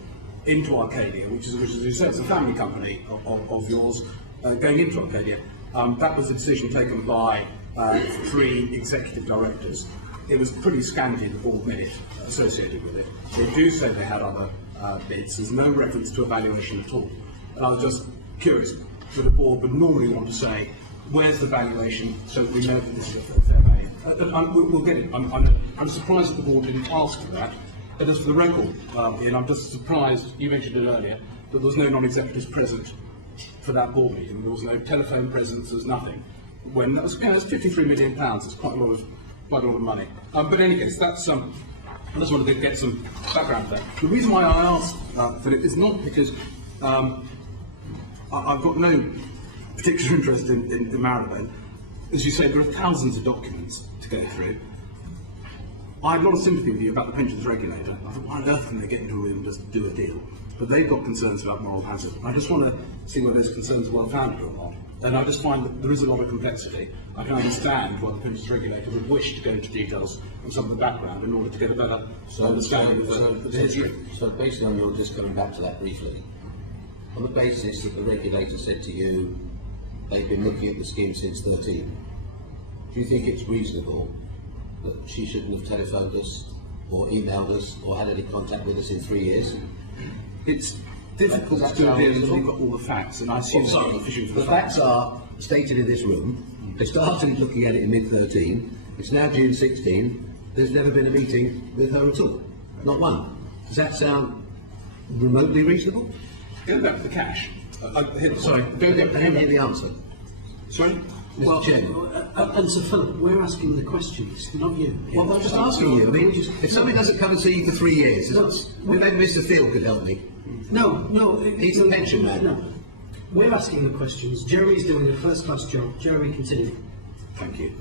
into Arcadia, which is you said, it's a family company of yours going into Arcadia. That was a decision taken by 3 executive directors. It was pretty scanty, the board minute associated with it. They do say they had other bids. There's no reference to a valuation at all. And I was just curious, for the board would normally want to say, where's the valuation so that we know that this is a fair value? We'll get it. I'm surprised that the board didn't ask for that. But as for the record, Ian, I'm just surprised, you mentioned it earlier, that there was no non-executives present for that board meeting. There was no telephone presence, there's nothing. When that was, that's £53 million, it's quite a lot of money. But in any case, that's I just wanted to get some background there. The reason why I asked Philip is not because I've got no particular interest in Marylebone. As you say, there are thousands of documents to go through. I had a lot of sympathy with you about the pensions regulator. I thought, why on earth can they get into a room and just do a deal? But they've got concerns about moral hazard. I just want to see whether those concerns are well founded or not. And I just find that there is a lot of complexity. I can understand why the pensions regulator would wish to go into details on some of the background in order to get a better understanding of the history. So basically, on your just coming back to that briefly, on the basis that the regulator said to you, they've been looking at the scheme since 13, do you think it's reasonable that she shouldn't have telephoned us or emailed us or had any contact with us in 3 years? It's difficult to do here until you've got all the facts, and I assume the facts are stated in this room. They started looking at it in mid-13. It's now June 16. There's never been a meeting with her at all. Not one. Does that sound remotely reasonable? Go back to the cash. Sorry, don't hear the answer. Sorry? Mr. Chairman. And Sir Philip, we're asking the questions, not you. Well, I'm just asking you. I mean, if somebody doesn't come and see you for 3 years, maybe Mr. Field could help me. No. He's a pension man. No. We're asking the questions. Jeremy's doing a first-class job. Jeremy, continue. Thank you.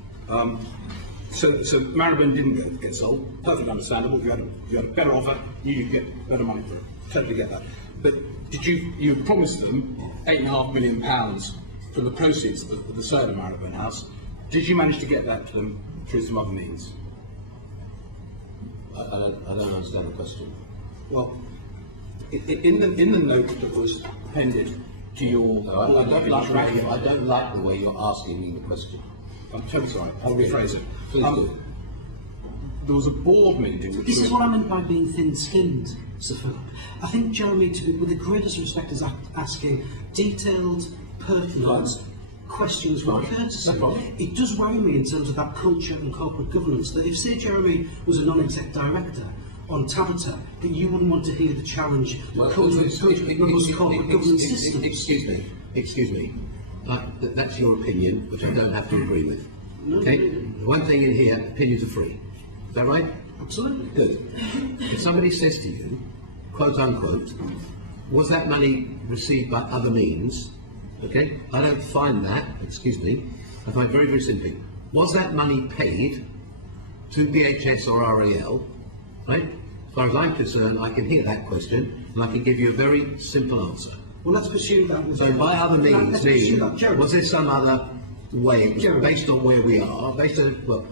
So Marylebone didn't get sold. Perfectly understandable. If you had a better offer, you'd get better money for it. Totally get that. But did you promised them £8.5 million from the proceeds of the sale of Marylebone House? Did you manage to get that to them through some other means? I don't understand the question. Well, in the note that was appended to your... I don't like the way you're asking me the question. I'm totally sorry. I'll rephrase it. Please do. There was a board meeting... This is what I meant by being thin-skinned, Sir Philip. I think Jeremy, with the greatest respect, is asking detailed, pertinent questions with courtesy. It does worry me in terms of that culture and corporate governance, that if, say, Jeremy was a non-exec director on Tabata, that you wouldn't want to hear the challenge that comes with corporate governance system. Excuse me. That's your opinion, which I don't have to agree with. Okay? One thing in here, opinions are free. Is that right? Absolutely. Good. If somebody says to you, quote unquote, Was that money received by other means? Okay, I don't find that, excuse me, I find it very, very simply. Was that money paid to BHS or RAL, right? As far as I'm concerned, I can hear that question, and I can give you a very simple answer. Well, let's pursue that. So by other means, was there some other way, it was based on where we are, based on, well,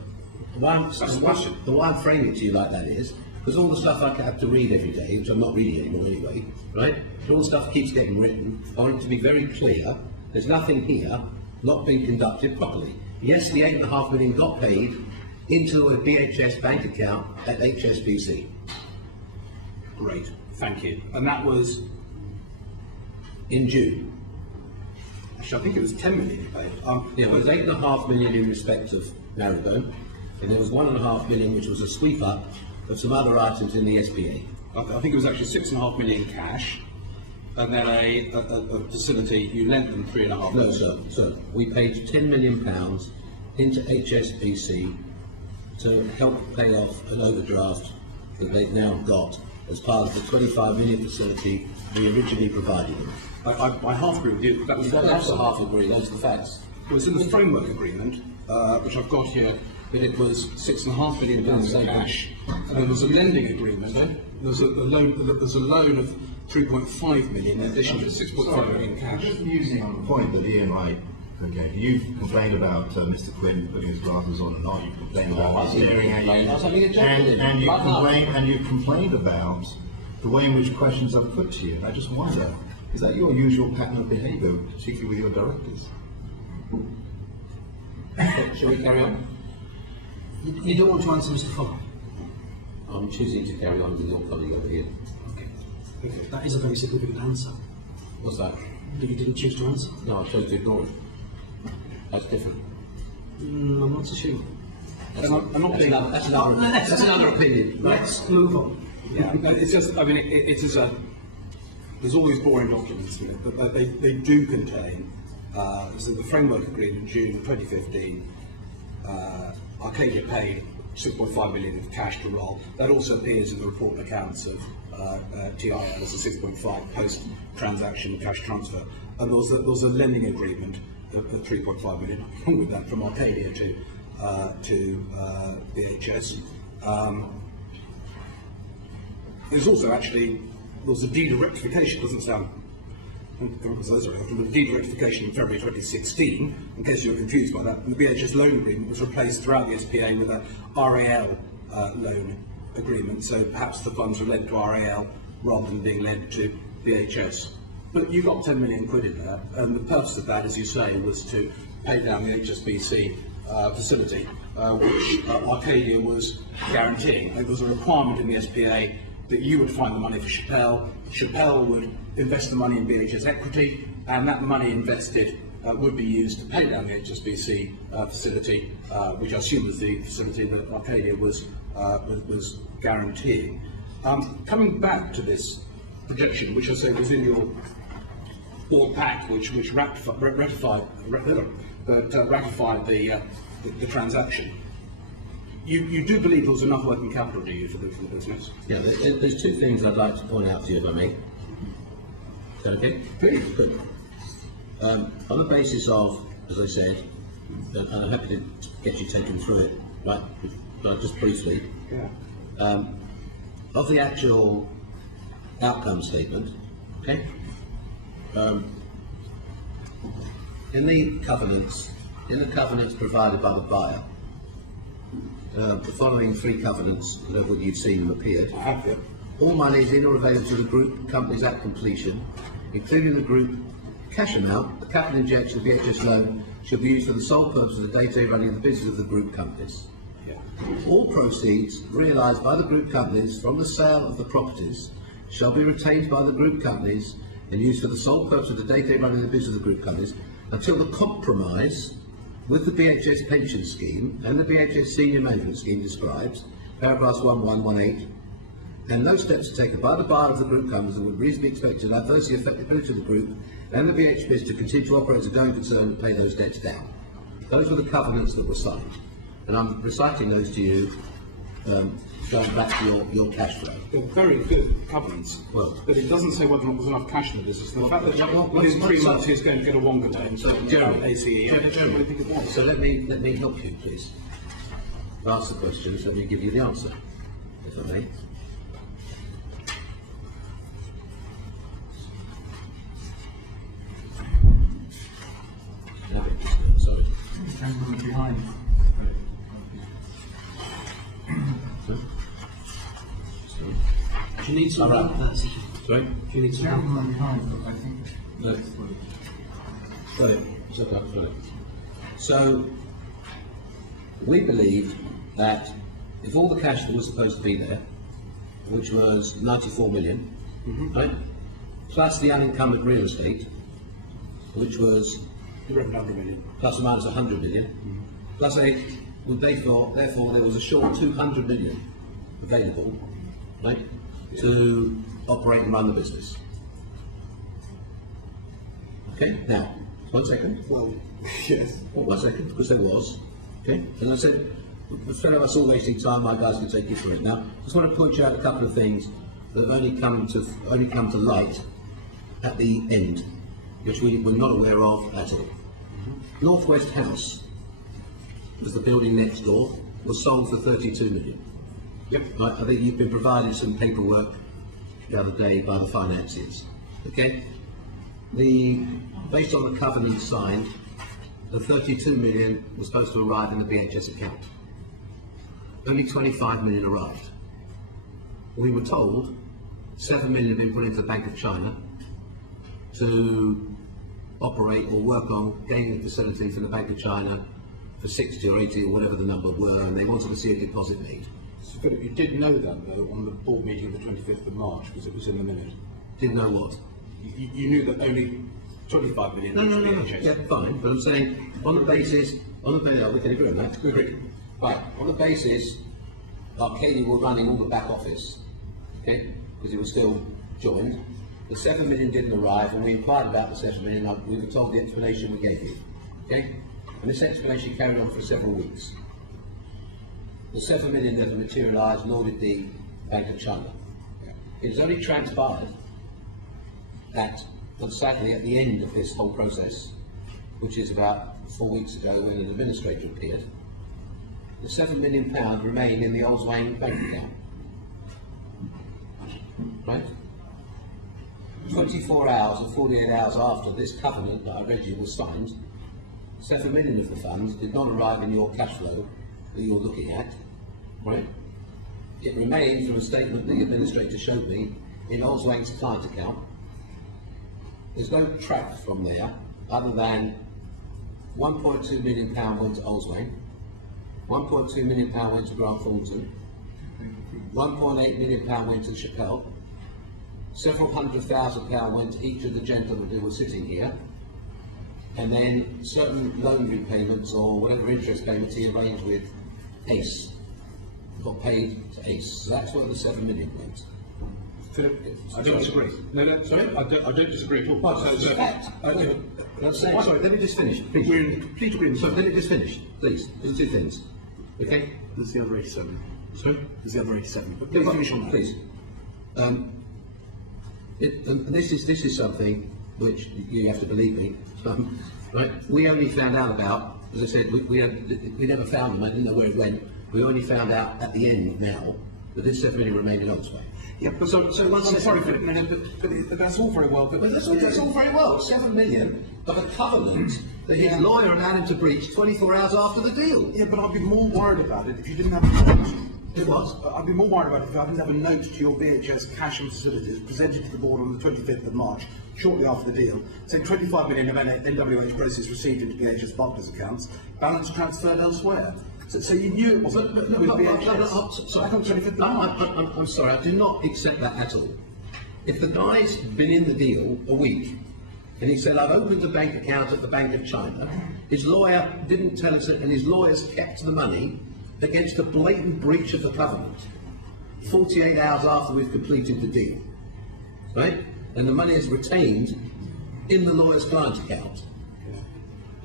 the way I'm framing it to you like that is, because all the stuff I have to read every day, which I'm not reading anymore anyway, right? All the stuff keeps getting written. I want it to be very clear. There's nothing here not being conducted properly. Yes, the £8.5 million got paid into a BHS bank account at HSBC. Great, thank you. And that was in June. Actually, I think it was 10 million you paid. Yeah, it was £8.5 million in respect of Marylebone, and there was £1.5 million which was a sweep up of some other items in the SPA. I think it was actually £6.5 million cash, and then a facility, you lent them £3.5 million. No, sir. So we paid £10 million into HSBC to help pay off an overdraft that they've now got as part of the £25 million facility we originally provided them. I half agree with you. That's a half agree. Those are the facts. It was in the framework agreement, which I've got here, that it was £6.5 million in cash. And there was a lending agreement. There's a loan of 3.5 million in addition to 6.5 million cash. Just musing on the point that Ian Wright, okay, you've complained about Mr. Quinn putting his glasses on and off. You've complained about staring at you, and you've complained about the way in which questions are put to you. And I just wonder, is that your usual pattern of behaviour, particularly with your directors? Shall we carry on? You don't want to answer Mr. Fuller? I'm choosing to carry on with your colleague over here. Okay. That is a very significant answer. What's that? That you didn't choose to answer. No, I chose to ignore it. That's different. I'm not so sure. That's another opinion. Let's move on. Yeah, it's just, I mean, it is a, there's all these boring documents in it, but they do contain, so the framework agreement in June 2015, Arcadia paid 6.5 million of cash to Roll. That also appears in the report and accounts of TIL as a 6.5 post-transaction cash transfer. And there was a lending agreement of 3.5 million, along with that from Arcadia to BHS. There's also actually, there was a deed of rectification, doesn't sound, a deed of rectification in February 2016, in case you were confused by that. And the BHS loan agreement was replaced throughout the SPA with a RAL loan agreement, so perhaps the funds were lent to RAL rather than being lent to BHS. But you got 10 million quid in there, and the purpose of that, as you say, was to pay down the HSBC facility, which Arcadia was guaranteeing. There was a requirement in the SPA that you would find the money for Chappelle. Chappelle would invest the money in BHS equity, and that money invested would be used to pay down the HSBC facility, which I assume was the facility that Arcadia was guaranteeing. Coming back to this projection, which I say was in your board pack, which ratified the transaction. You do believe there was enough working capital, do you, for the business? Yeah, there's two things I'd like to point out to you, if I may. Is that okay? Please. Good. On the basis of, as I said, and I'm happy to get you taken through it, right, just briefly, of the actual outcome statement, okay? In the covenants provided by the buyer, the following three covenants, whatever you've seen them appeared. I have, yeah. All monies in or available to the group companies at completion, including the group cash amount, the capital injection of the BHS loan, should be used for the sole purpose of the day-to-day running of the business of the group companies. Yeah. All proceeds realised by the group companies from the sale of the properties shall be retained by the group companies and used for the sole purpose of the day-to-day running of the business of the group companies until the compromise with the BHS pension scheme and the BHS senior management scheme describes, paragraphs 1118, and no steps are taken by the buyer of the group companies that would reasonably be expected to adversely affect the ability of the group and the BHS to continue to operate as a going concern and pay those debts down. Those were the covenants that were signed. And I'm reciting those to you going back to your cash flow. They're very good covenants, Well, but it doesn't say whether or not there's enough cash in the business. The fact that within 3 months he's going to get a Wonga loan, so Jeremy, ACE, Jeremy, so let me help you, please. Ask the questions, let me give you the answer, if I may. Sorry. Gentleman behind. Do you need some help there? Sorry? Do you need some help? Gentleman behind, I think. No. Got it. Got it. So, we believed that if all the cash that was supposed to be there, which was 94 million, right, plus the unencumbered real estate, which was 100 million. plus or minus 100 million, plus therefore there was a short 200 million available, right, to operate and run the business. Okay, now, 1 second. Well, yes. Well, 1 second, because there was. Okay, and I said, instead of us all wasting time, my guys can take you through it. Now, I just want to point you out a couple of things that have only come to light at the end, which we were not aware of at all. Northwest House, was the building next door, was sold for 32 million. Yep. Right, I think you've been provided some paperwork the other day by the financiers. Okay? Based on the covenant signed, the 32 million was supposed to arrive in the BHS account. Only 25 million arrived. We were told 7 million had been put into the Bank of China to operate or work on getting the facility from the Bank of China for 60 or 80 or whatever the number were, and they wanted to see a deposit made. So, Philip, you did know that, though, on the board meeting of the 25th of March, because it was in the minute. Didn't know what? You knew that only 25 million No. BHS. Yeah, fine, but I'm saying, on the basis, we can agree on that. Agreed. Right, on the basis, Arcadia were running all the back office, okay, because it was still joined. The 7 million didn't arrive, and we inquired about the 7 million, we were told the explanation we gave you, okay? And this explanation carried on for several weeks. The 7 million never materialised, nor did the Bank of China. It has only transpired that, sadly, at the end of this whole process, which is about 4 weeks ago when an administrator appeared, the £7 million remained in the Oldswang bank account. Right? 24 hours or 48 hours after this covenant that I read you was signed, 7 million of the funds did not arrive in your cash flow that you're looking at, right? It remained, from a statement the administrator showed me, in Oldswang's client account. There's no track from there other than £1.2 million went to Oldswang, £1.2 million went to Grant Thornton, £1.8 million went to Chappelle, several £100,000 went to each of the gentlemen who were sitting here, and then certain loan repayments or whatever interest payments he arranged with ACE got paid to ACE. So that's where the 7 million went. Philip, I don't disagree. No, sorry, I don't disagree at all. Sorry, let me just finish. Please. We're in complete agreement. So let me just finish, please. There's two things. Okay? There's the other 87. Sorry? There's the other 87. But please finish on that. Please. This is something which you have to believe me. Right? We only found out about, as I said, we never found them. I didn't know where it went. We only found out at the end now that this 7 million remained in Oldswang. Yeah, but so I'm sorry, Philip, but that's all very well. But that's all very well. 7 million of a covenant that his lawyer allowed him to breach 24 hours after the deal. Yeah, but I'd be more worried about it if you didn't have a note. It was? I'd be more worried about it if I didn't have a note to your BHS cash and facilities presented to the board on the 25th of March, shortly after the deal, saying 25 million of NWH proceeds received into BHS Barclays accounts, balance transferred elsewhere. So you knew it wasn't with BHS. Sorry, I'm sorry, I do not accept that at all. If the guy's been in the deal a week, and he said, I've opened a bank account at the Bank of China, his lawyer didn't tell us it, and his lawyers kept the money against a blatant breach of the covenant, 48 hours after we've completed the deal, right? And the money is retained in the lawyer's client account.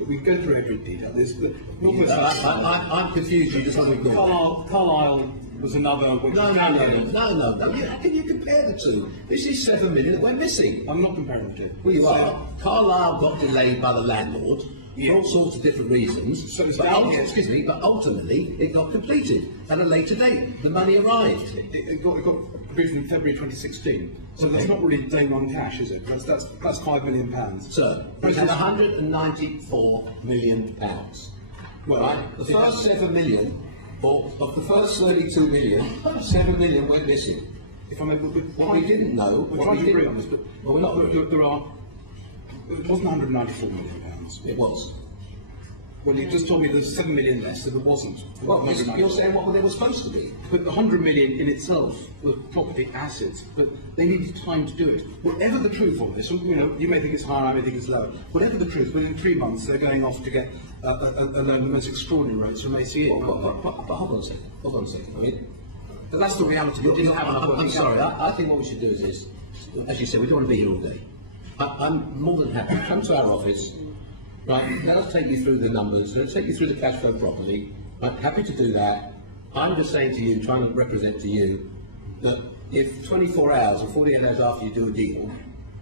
We can go through every detail. I'm confused. You just want to ignore. Carlisle was another. Which No. How can you compare the two? This is 7 million that went missing. I'm not comparing the two. Well, you are. Carlisle got delayed by the landlord for all sorts of different reasons. But ultimately it got completed at a later date. The money arrived. It got completed in February 2016. So that's not really day one cash, is it? That's £5 million. Sir, we had £194 million. Well, right? The first 7 million, or of the first 32 million, 7 million went missing. If I may, what we didn't know, we're trying to agree on this, but well, we're not. There are. It wasn't £194 million. It was. Well, you just told me there's 7 million less, that it wasn't. Well, you're saying what they were supposed to be. But the 100 million in itself was property assets, but they needed time to do it. Whatever the truth of this, you may think it's higher, I may think it's lower. Whatever the truth, within 3 months they're going off to get a loan of the most extraordinary rates from ACE. But hold on a second. I mean, but that's the reality. You didn't have enough working I'm sorry. capital. I think what we should do is this. As you said, we don't want to be here all day. I'm more than happy. Come to our office. Right, let us take you through the numbers, let's take you through the cash flow properly. Right, happy to do that. I'm just saying to you, trying to represent to you, that if 24 hours or 48 hours after you do a deal,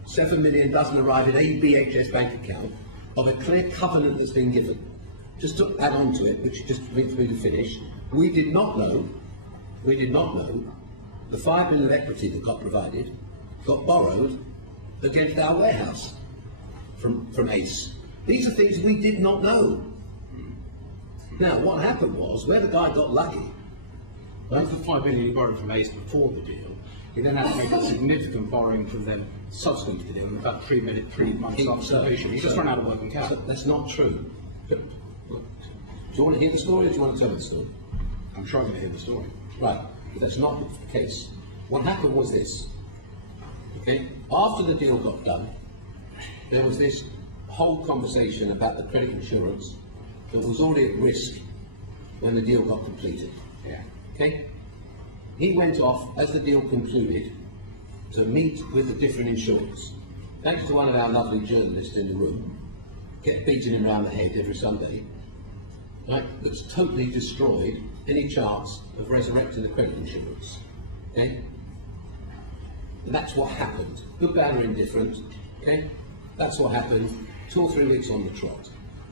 7 million doesn't arrive in a BHS bank account of a clear covenant that's been given. Just to add on to it, which just brings me to finish, we did not know the 5 million of equity that got provided got borrowed against our warehouse from ACE. These are things we did not know. Now, what happened was, where the guy got lucky, That's the 5 million he borrowed from ACE before the deal. He then had to make a significant borrowing from them subsequent to the deal, in about 3 months after completion. He just ran out of working capital. That's not true. Do you want to hear the story, or do you want to tell me the story? I'm trying to hear the story. Right, but that's not the case. What happened was this. Okay, after the deal got done, there was this whole conversation about the credit insurance that was already at risk when the deal got completed. Yeah. Okay? He went off, as the deal concluded, to meet with the different insurers. Thanks to one of our lovely journalists in the room, get beating him around the head every Sunday, right, that's totally destroyed any chance of resurrecting the credit insurance. Okay? And that's what happened. Good, bad or indifferent. Okay? That's what happened. 2 or 3 weeks on the trot.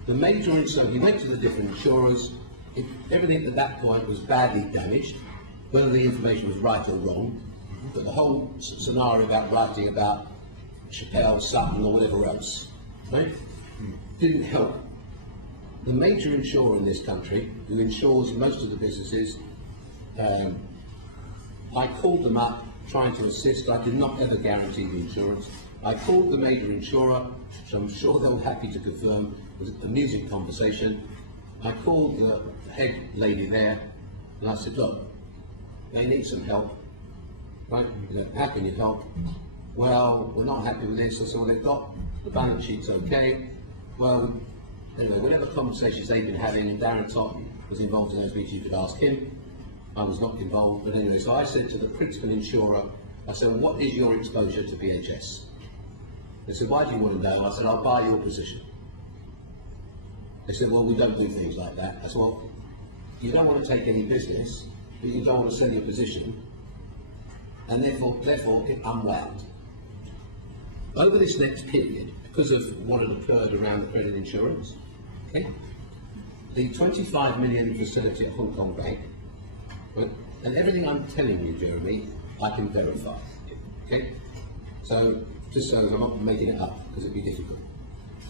The major insurer, he went to the different insurers, everything at that point was badly damaged, whether the information was right or wrong, but the whole scenario about writing about Chappelle, Sutton or whatever else, right, didn't help. The major insurer in this country, who insures most of the businesses, I called them up trying to assist. I did not ever guarantee the insurance. I called the major insurer, which I'm sure they were happy to confirm was an amusing conversation. I called the head lady there and I said, look, they need some help. Right? How can you help? Well, we're not happy with this. I said, well, they've got the balance sheet's okay. Well, anyway, whatever conversations they've been having, and Darren Totten was involved in those meetings, you could ask him. I was not involved, but anyway, so I said to the principal insurer, I said, well, what is your exposure to BHS? They said, why do you want to know? I said, I'll buy your position. They said, well, we don't do things like that. I said, well, you don't want to take any business, but you don't want to sell your position, and therefore it unwound. Over this next period, because of what had occurred around the credit insurance, okay, the 25 million facility at Hong Kong Bank, and everything I'm telling you, Jeremy, I can verify. Okay? So, just so I'm not making it up, because it'd be difficult.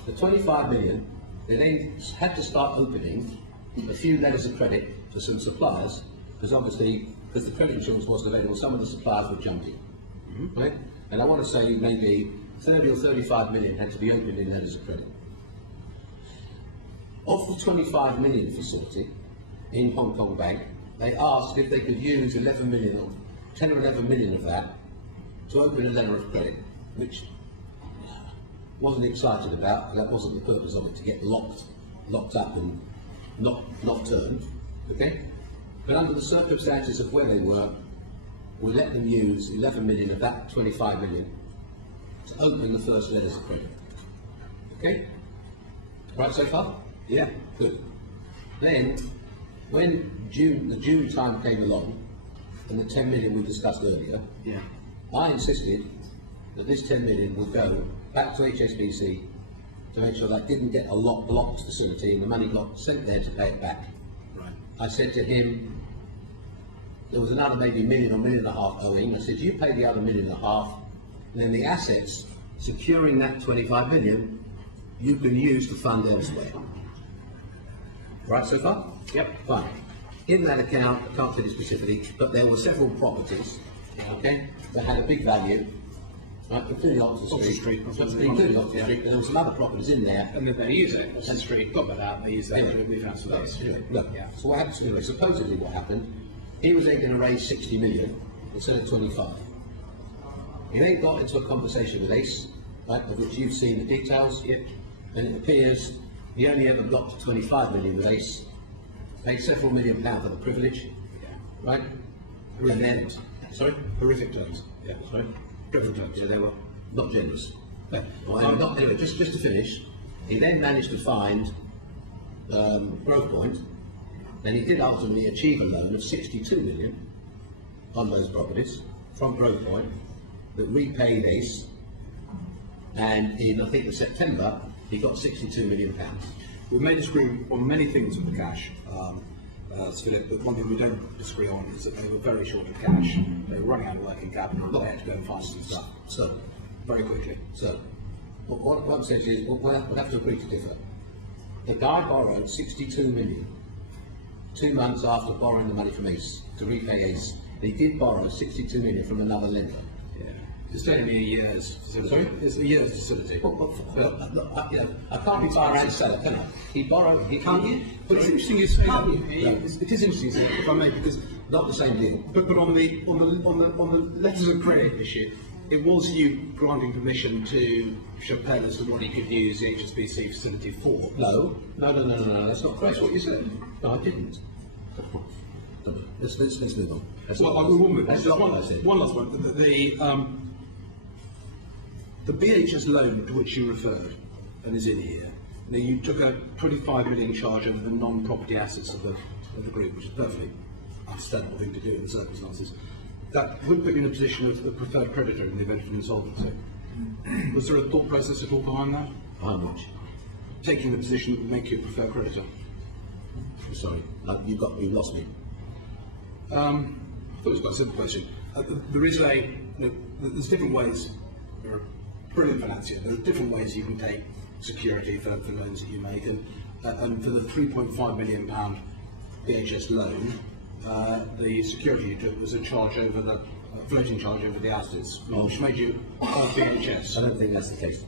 The 25 million, they then had to start opening a few letters of credit for some suppliers, because obviously, because the credit insurance wasn't available, some of the suppliers were jumping. Right? And I want to say maybe 30 or 35 million had to be opened in letters of credit. Of the 25 million facility in Hong Kong Bank, they asked if they could use 11 million or 10 or 11 million of that to open a letter of credit, which wasn't excited about, because that wasn't the purpose of it, to get locked up and not turned, okay? But under the circumstances of where they were, we let them use 11 million of that 25 million to open the first letters of credit, okay? Right so far? Yeah, good. Then, when the June time came along, and the 10 million we discussed earlier, Yeah. I insisted that this 10 million would go back to HSBC to make sure that didn't get a blocked facility and the money got sent there to pay it back. Right. I said to him, there was another maybe $1 million or $1.5 million owing. I said, you pay the other $1.5 million, and then the assets securing that 25 million, you can use to fund elsewhere. Right so far? Yep. Fine. In that account, I can't tell you specifically, but there were several properties, okay, that had a big value, right, including Oxford Street, including Oxford Street, there were some other properties in there. And then they use it, Oxford Street, got that out, they use that to refinance for those. Look, so what happened, anyway, supposedly what happened, he was then going to raise 60 million instead of 25. He then got into a conversation with Ace, right, of which you've seen the details, and it appears he only ever got to 25 million with Ace, paid several £1 million for the privilege, right? And then, sorry? Horrific terms. Yeah, sorry? Horrific terms. Yeah, they were not generous. Anyway, just to finish, he then managed to find Grove Point, and he did ultimately achieve a loan of 62 million on those properties from Grove Point that repaid Ace, and in I think the September he got 62 million pounds. We may disagree on many things with the cash, Philip, but one thing we don't disagree on is that they were very short of cash. They were running out of working capital, they had to go and find some stuff. So, very quickly. So, what I'm saying is, we'll have to agree to differ. The guy borrowed 62 million 2 months after borrowing the money from Ace to repay Ace. He did borrow 62 million from another lender. It's only a year's facility. Sorry? It's a year's facility. I can't be buyer and seller, can I? He borrowed, he can't. But it's interesting you say that. No. It is interesting you say that, if I may, because not the same deal. But on the letters of credit issue, it was you granting permission to Chappelle as to what he could use the HSBC facility for. No, that's not correct. That's what you said. No, I didn't. Let's move on. That's one last one. The BHS loan to which you referred, and is in here, now you took a 25 million charge over the non-property assets of the group, which is a perfectly understandable thing to do in the circumstances. That would put you in a position of the preferred creditor in the event of an insolvency. Was there a thought process at all behind that? Behind which? Taking the position that would make you a preferred creditor. Sorry, you lost me. I thought it was quite a simple question. There's different ways. You're a brilliant financier. There are different ways you can take security for loans that you make, and for the £3.5 million BHS loan, the security you took was a charge over the floating charge over the assets, which made you off BHS. I don't think that's the case.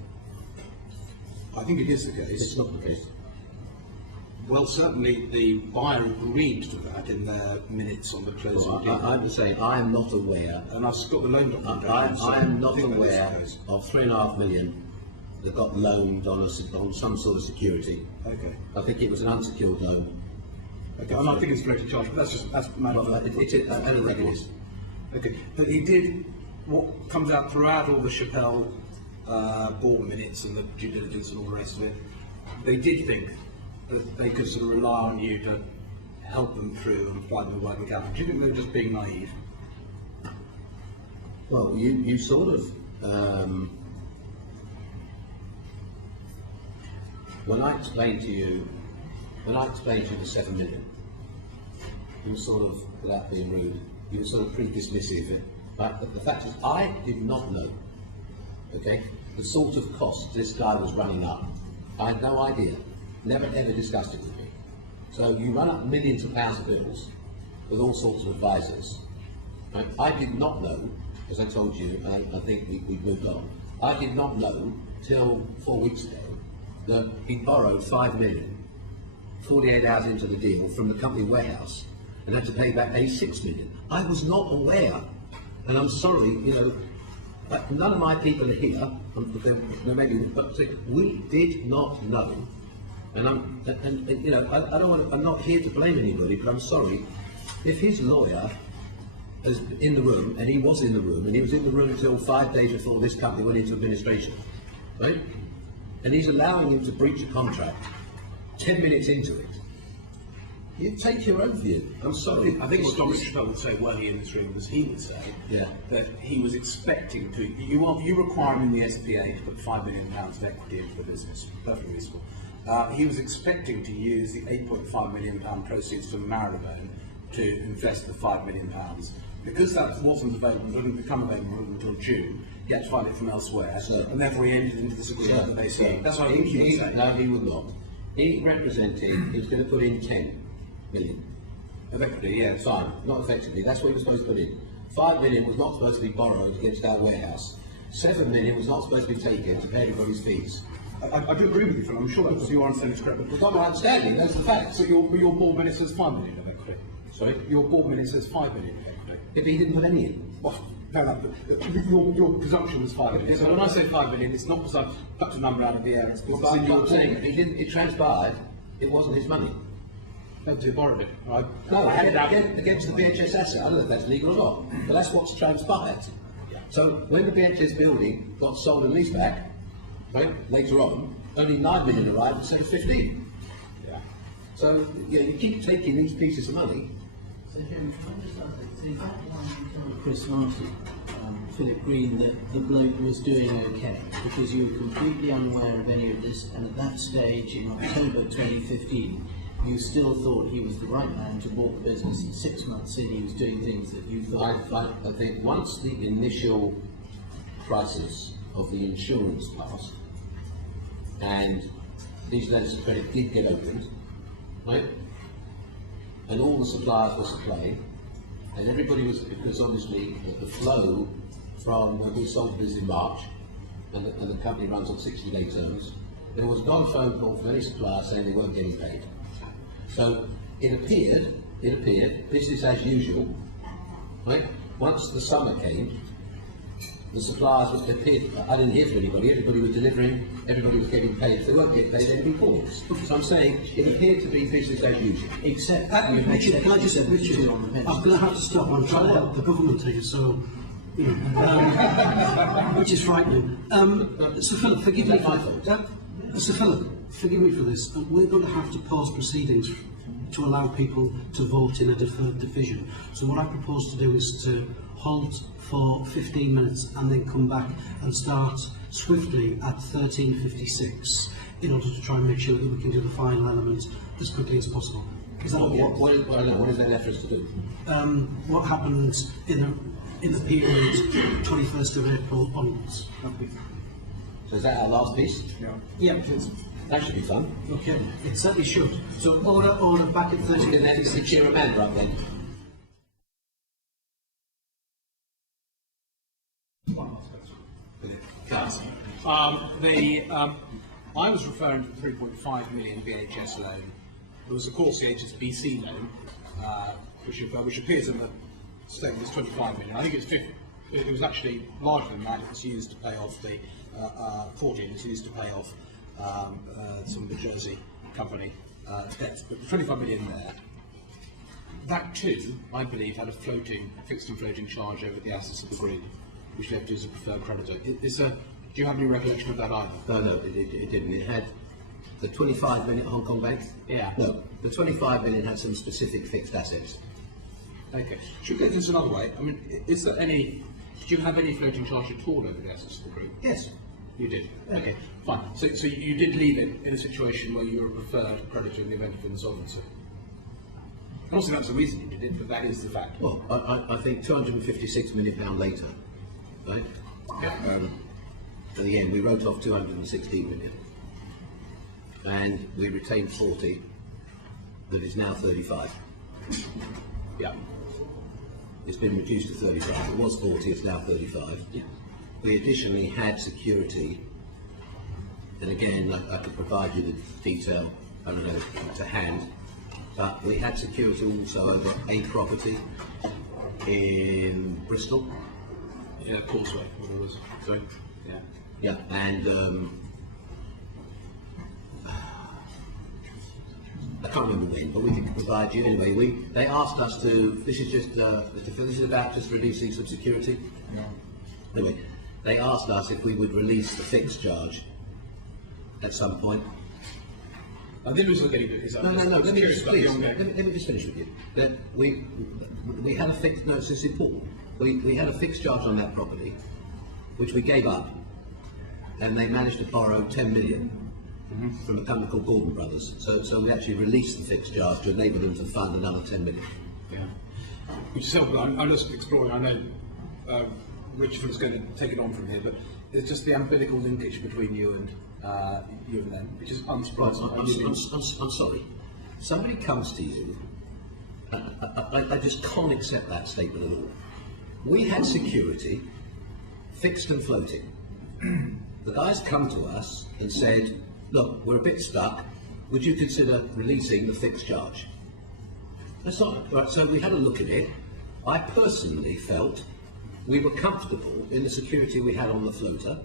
I think it is the case. It's not the case. Well, certainly the buyer agreed to that in their minutes on the closing deal. I'm saying I am not aware, and I've got the loan document. I am not aware of £3.5 million that got loaned on some sort of security. Okay. I think it was an unsecured loan. Okay. I think it's floating charge, but that's a matter of I don't think it is. Okay, but he did what comes out throughout all the Chappelle board minutes and the due diligence and all the rest of it. They did think that they could sort of rely on you to help them through and provide them with working capital. Do you think they were just being naive? Well, you sort of, when I explained to you the 7 million, you were sort of, without being rude, you were sort of pretty dismissive of it. But the fact is, I did not know, okay, the sort of costs this guy was running up. I had no idea. Never ever discussed it with me. So you run up millions of pounds of bills with all sorts of advisors. Right? I did not know, as I told you, and I think we've moved on, I did not know till 4 weeks ago that he borrowed 5 million 48 hours into the deal from the company warehouse and had to pay back 86 million. I was not aware, and I'm sorry, none of my people are here, but we did not know. And I don't want to, I'm not here to blame anybody, but I'm sorry. If his lawyer is in the room, and he was in the room until 5 days before this company went into administration, right? And he's allowing him to breach a contract 10 minutes into it, you take your own view. I'm sorry. I think what Dominic Chappelle would say, were he in this room, was he would say that he was expecting to. You require him in the SPA to put £5 million of equity into the business. Perfectly reasonable. He was expecting to use the £8.5 million proceeds from Marylebone to invest the £5 million. Because that wasn't available, didn't become available until June, he had to find it from elsewhere, and therefore he entered into this agreement that they see. That's what I think he would say. No, he would not. He represented, he was going to put in 10 million. Effectively, yeah. Fine, not effectively, that's what he was supposed to put in. 5 million was not supposed to be borrowed against our warehouse. 7 million was not supposed to be taken to pay everybody's fees. I do agree with you, Phil. I'm sure that's your understanding is correct. But not my understanding, those are the facts. So your board minute says 5 million of equity. Sorry? Your board minute says 5 million of equity. If he didn't put any in. Well, fair enough. Your presumption was 5 million. So when I say 5 million, it's not because I've plucked a number out of the air. It's because I'm not saying it transpired, it wasn't his money. He borrowed it, right? No, I had it against the VHS asset. I don't know if that's legal or not, but that's what's transpired. So when the VHS building got sold and leased back, right, later on, only 9 million arrived instead of 15. Yeah. So you keep taking these pieces of money. So, Jeremy, can I just ask, so that Chris Martin, Philip Green, that the bloke was doing okay because you were completely unaware of any of this, and at that stage in October 2015, you still thought he was the right man to bought the business, and 6 months in he was doing things that you thought... I think once the initial crisis of the insurance passed, and these letters of credit did get opened, right, and all the suppliers were supplying, and everybody was, because obviously the flow from when we sold the business in March, and the company runs on 60-day terms, there was not a phone call from any supplier saying they weren't getting paid. So it appeared, business as usual, right? Once the summer came, the suppliers appeared, I didn't hear from anybody, everybody was delivering, everybody was getting paid. If they weren't getting paid, they'd be paused. So I'm saying it appeared to be business as usual. Except, Richard, can I just say, Richard, I'm going to have to stop. I'm trying to help the government here, so, you know, which is frightening. So Philip, forgive me for that. So Philip, forgive me for this. We're going to have to pause proceedings to allow people to vote in a deferred division. So what I propose to do is to halt for 15 minutes and then come back and start swiftly at 13:56 in order to try and make sure that we can do the final element as quickly as possible. Is that okay? What is that reference to do? What happens in the period 21st of April onwards. So is that our last piece? Yeah, it is. That should be fun. Okay, it certainly should. So order back at 13. And then it's the chair of Mandrup then. I was referring to the 3.5 million VHS loan. There was, of course, the HSBC loan, which appears in the statement as 25 million. I think it's 50. It was actually larger than that. It was used to pay off the 14. It was used to pay off some of the Jersey company debts, but the 25 million there. That too, I believe, had a fixed and floating charge over the assets of the group, which left you as a preferred creditor. Do you have any recollection of that either? No, it didn't. It had the 25 million Hong Kong Bank. Yeah. No, the 25 million had some specific fixed assets. Okay. Should we get this another way? I mean, is there any? Did you have any floating charge at all over the assets of the group? Yes. You did. Okay. Fine. So you did leave it in a situation where you were a preferred creditor in the event of insolvency. I'm not saying that's the reason you did it, but that is the fact. Well, I think £256 million later, right? Yeah. At the end, we wrote off 216 million, and we retained 40. That is now 35. Yeah. It's been reduced to 35. It was 40. It's now 35. Yeah. We additionally had security, and again, I could provide you the detail, I don't know, to hand, but we had security also over a property in Bristol. Yeah, Causeway, what it was. Sorry? Yeah. Yeah, and I can't remember when, but we could provide you anyway. They asked us to. This is just this is about just releasing some security. Yeah. Anyway, they asked us if we would release the fixed charge at some point, The only reason I'm getting it is No. Let me curious just, about the please. ongoing. Let me just finish with you. That we had a fixed. No, it's important. We had a fixed charge on that property, which we gave up, and they managed to borrow 10 million from a company called Gordon Brothers. So we actually released the fixed charge to enable them to fund another 10 million. Yeah. Which is helpful. I'm just exploring. I know Richard was going to take it on from here, but it's just the umbilical linkage between you and them, which is unsurprising. I'm sorry. Somebody comes to you. I just can't accept that statement at all. We had security, fixed and floating. The guys come to us and said, look, we're a bit stuck. Would you consider releasing the fixed charge? That's not right. So we had a look at it. I personally felt we were comfortable in the security we had on the floater.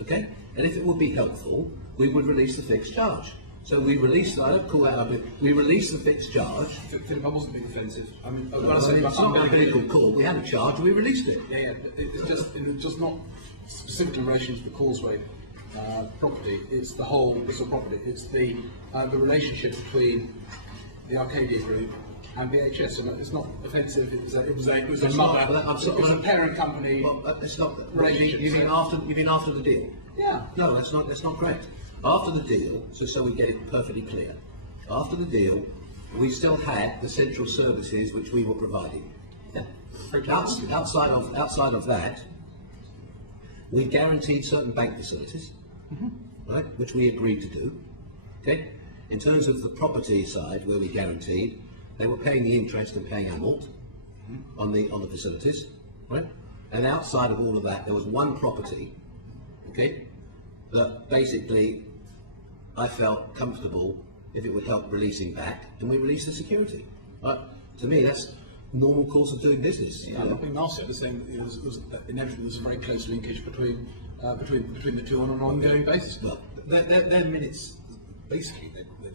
Okay? And if it would be helpful, we would release the fixed charge. So we released, I don't call that up, we released the fixed charge. Philip, I wasn't being offensive. I mean, Well, it's not a critical call. We had a charge, we released it. Yeah, but it's just not specifically in relation to the Causeway property. It's the whole property. It's the relationship between the Arcadia Group and VHS. And it's not offensive. It was a mother. It was a parent company. Well, it's not. Relationship. You mean after the deal? Yeah. No, that's not correct. After the deal, so we get it perfectly clear. After the deal, we still had the central services which we were providing. Yeah. Outside of that, we guaranteed certain bank facilities, right, which we agreed to do. Okay. In terms of the property side, where we guaranteed, they were paying the interest and paying amort on the facilities, right? And outside of all of that, there was one property, okay, that basically I felt comfortable if it would help releasing back, and we released the security. But to me, that's normal course of doing business. Yeah, I'm not being nasty. I'm just saying inevitably there's a very close linkage between the two on an ongoing basis. Well, their minutes, basically,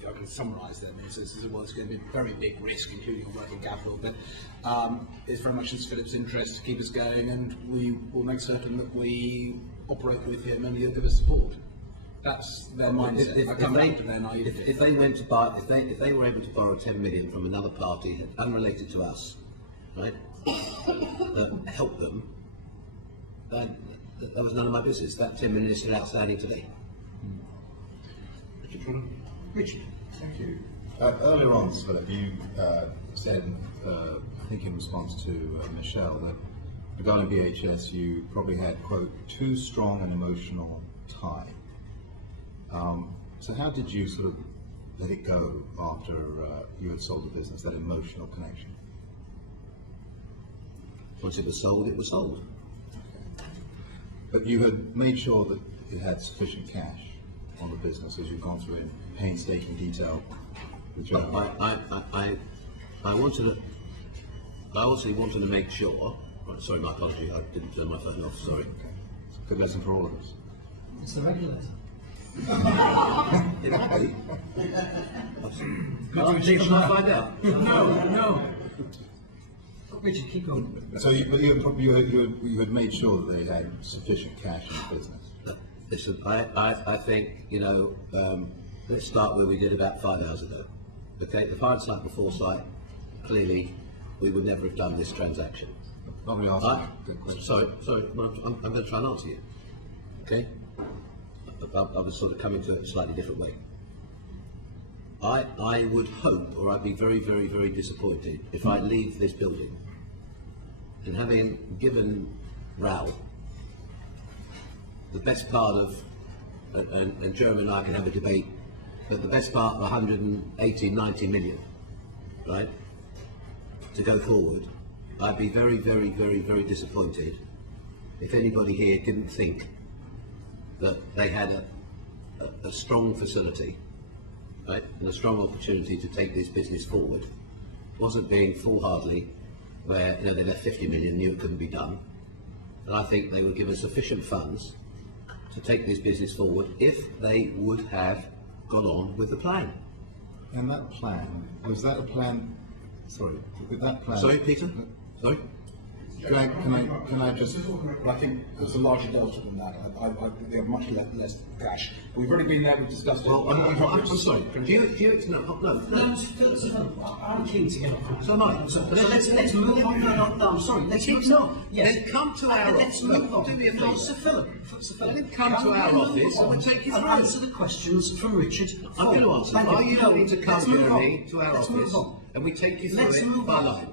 I can summarise their minutes as well. It's going to be a very big risk, including on working capital, but it's very much in Philip's interest to keep us going, and we will make certain that we operate with him and he'll give us support. That's their mindset. I come back to their naivety. If they went to buy, if they were able to borrow 10 million from another party unrelated to us, right, help them, that was none of my business. That 10 million is still outstanding today. Richard. Thank you. Earlier on, Philip, you said, I think in response to Michelle, that regarding VHS, you probably had, quote, too strong an emotional tie. So how did you sort of let it go after you had sold the business, that emotional connection? Once it was sold, it was sold. But you had made sure that it had sufficient cash on the business as you've gone through in painstaking detail. I also wanted to make sure. Sorry, my apology. I didn't turn my phone off. Sorry. It's a good lesson for all of us. It's the regulator. It might be. Shall I find out? No. Richard, keep going. So you had made sure that they had sufficient cash in the business. Listen, I think, let's start where we did about 5 hours ago. Okay, if hindsight and foresight, clearly we would never have done this transaction. Not going to ask you a good question. Sorry, well, I'm going to try and answer you. Okay? I was sort of coming to it a slightly different way. I would hope, or I'd be very, very, very disappointed if I leave this building and having given Raoul the best part of, and Jeremy and I can have a debate, but the best part of 180, 90 million, right, to go forward, I'd be very, very, very, very disappointed if anybody here didn't think that they had a strong facility, right, and a strong opportunity to take this business forward. Wasn't being foolhardy where they left 50 million, knew it couldn't be done. And I think they would give us sufficient funds to take this business forward if they would have gone on with the plan. And that plan, was that a plan, sorry, with that plan... Sorry, Peter? Sorry? Can I just? I think there's a larger delta than that. They have much less cash. We've already been there. We've discussed it. Well, I'm sorry. Do you I'm keen to get off. So am I. So let's move on. No, I'm sorry. Let's move on. Yes. Then come to our Let's office. move on. Do me a No, favour. Sir Philip. Then come to our office and we'll take you and through. answer the questions from Richard. I'm going to answer. Thank Are you No, willing to come, let's move Jeremy, on. to our Let's office move on. and we take you through Let's it move by on. line?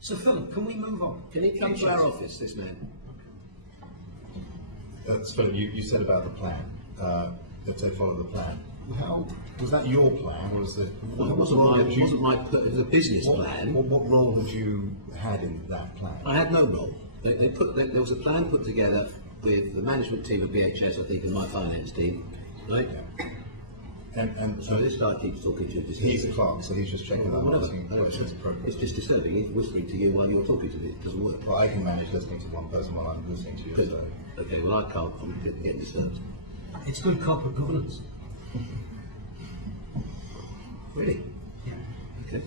So Philip, can we move on? Can he come to our office, this man? Philip, you said about the plan, that they follow the plan. How was that your plan? Was it? Well, it wasn't it was a business plan. What role had you had in that plan? I had no role. There was a plan put together with the management team of BHS, I think, and my finance team, right? And so this guy keeps talking to you. He's a clerk, so he's just checking that. It's just disturbing. He's whispering to you while you're talking to me. It doesn't work. Well, I can manage listening to one person while I'm listening to you. Good. So. Okay, well, I can't. I'm getting disturbed. It's good corporate governance. Really? Yeah. Okay.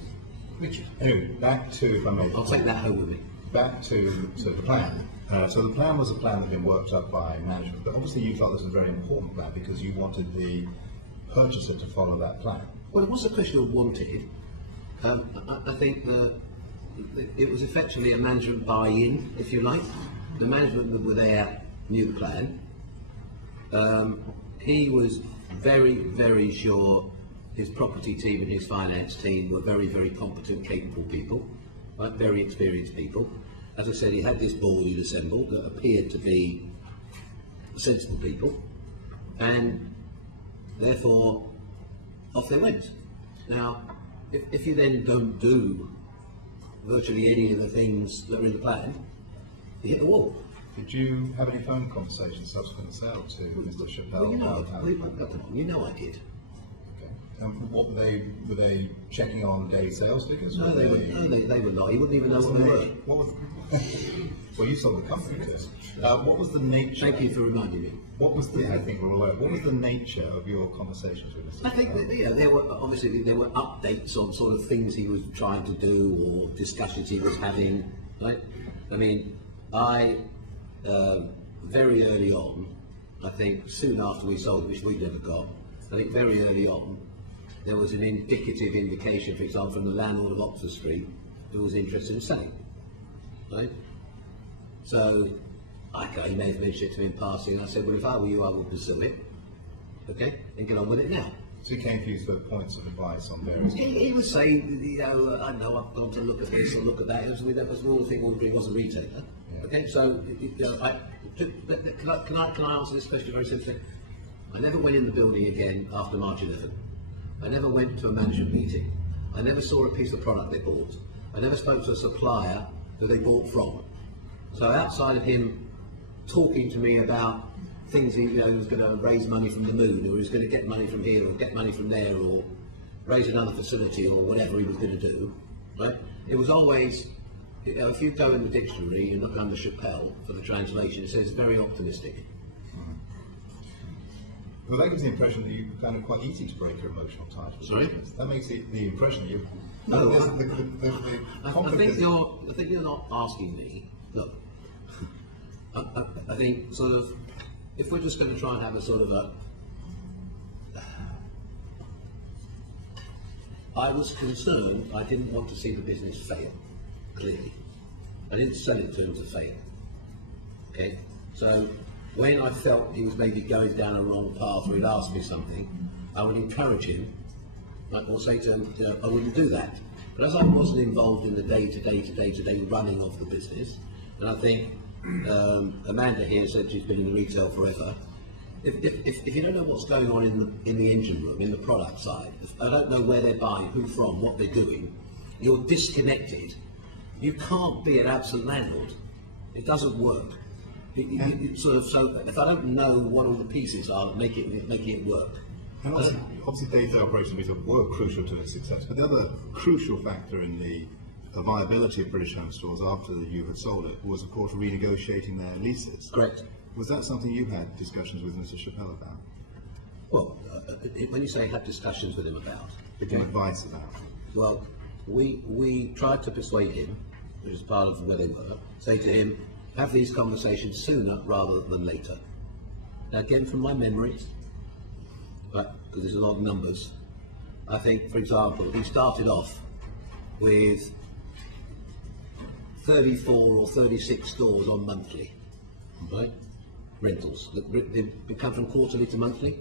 Richard. Anyway, back to, if I may. I'll take that home with me. Back to the plan. So the plan was a plan that had been worked up by management, but obviously you felt this was a very important plan because you wanted the purchaser to follow that plan. Well, it wasn't a question of wanted. I think it was effectively a management buy-in, if you like. The management that were there knew the plan. He was very, very sure his property team and his finance team were very, very competent, capable people, right? Very experienced people. As I said, he had this board he'd assembled that appeared to be sensible people, and therefore off they went. Now, if you then don't do virtually any of the things that are in the plan, you hit the wall. Did you have any phone conversations subsequent to sale to Mr. Chappelle? Well, you know I did. What were they checking on daily sales figures? No, they were not. He wouldn't even know what they were. What was? Well, you sold the company to us. What was the nature? Thank you for reminding me. What was the? I think we're aware. What was the nature of your conversations with Mr. I think that, there were obviously there were updates on sort of things he was trying to do or discussions he was having. Right? I mean, very early on, I think soon after we sold, which we never got, I think very early on, there was an indicative indication, for example, from the landlord of Oxford Street who was interested in selling. Right? So, he may have mentioned it to me in passing, and I said, well, if I were you, I would pursue it. Okay? And get on with it now. So he came to you for points of advice on various... He would say, I know I've gone to look at this or look at that. That was all the thing he was a retailer. Yeah. Okay? So, can I answer this question very simply? I never went in the building again after March 11. I never went to a management meeting. I never saw a piece of product they bought. I never spoke to a supplier that they bought from. So outside of him talking to me about things he was going to raise money from the moon, or he was going to get money from here, or get money from there, or raise another facility, or whatever he was going to do, right? It was always, if you go in the dictionary and look under Chappelle for the translation, it says very optimistic. Well, that gives the impression that you found it quite easy to break your emotional ties. Sorry? That makes the impression that you... No, I think you're not asking me. Look, I think sort of, if we're just going to try and have a sort of a... I was concerned, I didn't want to see the business fail, clearly. I didn't sell it to him to fail. Okay? So, when I felt he was maybe going down a wrong path or he'd asked me something, I would encourage him, or say to him, I wouldn't do that. But as I wasn't involved in the day-to-day running of the business, and I think Amanda here said she's been in retail forever, if you don't know what's going on in the engine room, in the product side, if I don't know where they're buying, who from, what they're doing, you're disconnected. You can't be an absolute landlord. It doesn't work. So if I don't know what all the pieces are, making it work. And obviously data operations were crucial to its success, but the other crucial factor in the viability of British Home Stores after you had sold it was, of course, renegotiating their leases. Correct. Was that something you had discussions with Mr. Chappelle about? Well, when you say had discussions with him about? Advice about? Well, we tried to persuade him which is part of where they were, say to him, have these conversations sooner rather than later. Now, again, from my memory, but because there's a lot of numbers, I think, for example, he started off with 34 or 36 stores on monthly, right? Rentals. They become from quarterly to monthly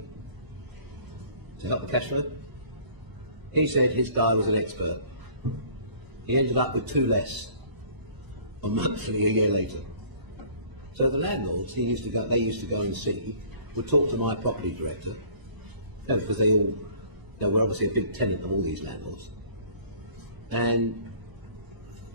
to help the cash flow. He said his guy was an expert. He ended up with 2 less on monthly a year later. So the landlords they used to go and see would talk to my property director, because they were obviously a big tenant of all these landlords, and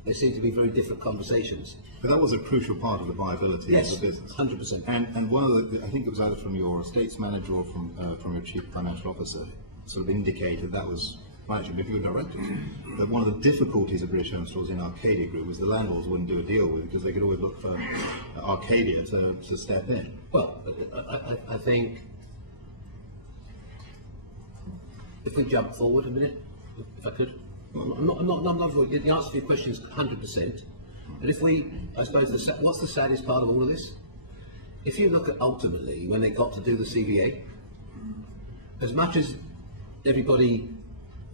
there seemed to be very different conversations. But that was a crucial part of the viability Yes, of the business. 100%. And one of the, I think it was either from your estates manager or from your chief financial officer, sort of indicated that was, actually, if you were director, that one of the difficulties of British Home Stores in Arcadia Group was the landlords wouldn't do a deal with it because they could always look for Arcadia to step in. Well, I think if we jump forward a minute, if I could. I'm not the answer to your question is 100%. But if we, I suppose, what's the saddest part of all of this? If you look at ultimately when they got to do the CVA, as much as everybody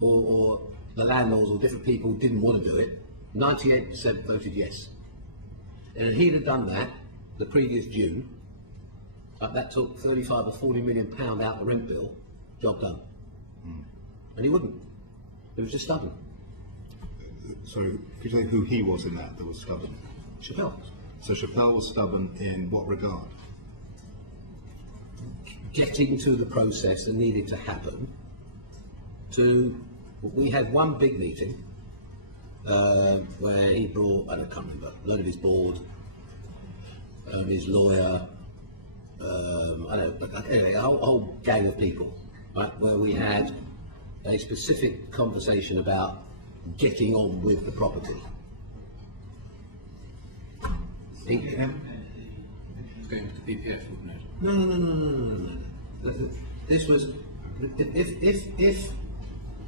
or the landlords or different people didn't want to do it, 98% voted yes. And if he'd have done that the previous June, that took 35 or 40 million pound out the rent bill, job done. And he wouldn't. He was just stubborn. So, could you tell me who he was in that was stubborn? Chappelle. So Chappelle was stubborn in what regard? Getting to the process that needed to happen. We had one big meeting where he brought, I can't remember, a load of his board, his lawyer, anyway, a whole gang of people, right, where we had a specific conversation about getting on with the property. It's going to the PPF, wouldn't it? No. This was,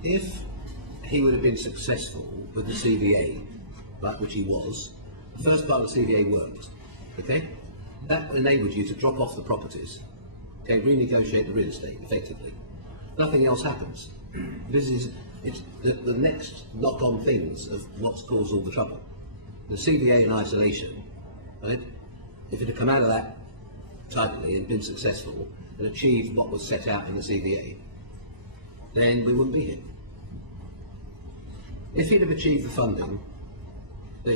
if he would have been successful with the CVA, right, which he was, the first part of the CVA worked, okay? That enabled you to drop off the properties, okay, renegotiate the real estate effectively. Nothing else happens. It's the next knock-on things of what's caused all the trouble. The CVA in isolation, right? If it had come out of that tightly and been successful and achieved what was set out in the CVA, then we wouldn't be here. If he'd have achieved the funding that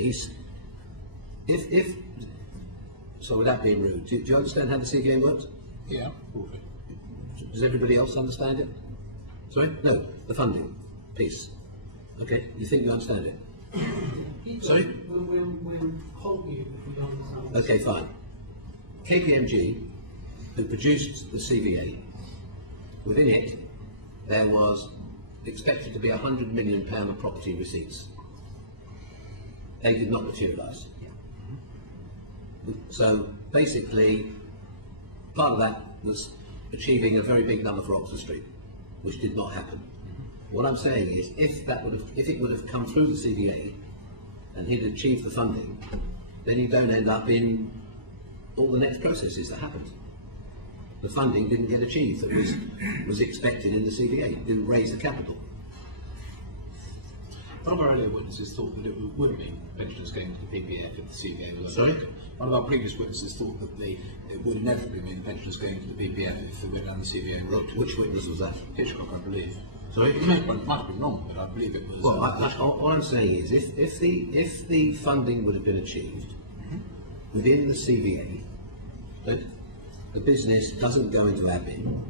so without being rude, do you understand how the CVA works? Yeah. Does everybody else understand it? Sorry? No, the funding piece. Okay, you think you understand it? Sorry? We'll hold you if we don't understand. Okay, fine. KPMG, who produced the CVA, within it, there was expected to be £100 million of property receipts. They did not materialise. So basically, part of that was achieving a very big number for Oxford Street, which did not happen. What I'm saying is, if it would have come through the CVA and he'd achieved the funding, then you don't end up in all the next processes that happened. The funding didn't get achieved that was expected in the CVA. It didn't raise the capital. One of our earlier witnesses thought that it would mean pensioners going to the PPF if the CVA was Sorry? One of our previous witnesses thought that it would inevitably mean pensioners going to the PPF if they went down the CVA route. Which witness was that? Hitchcock, I believe. Sorry? It might have been wrong, but I believe it was. Well, what I'm saying is, if the funding would have been achieved within the CVA, that the business doesn't go into admin,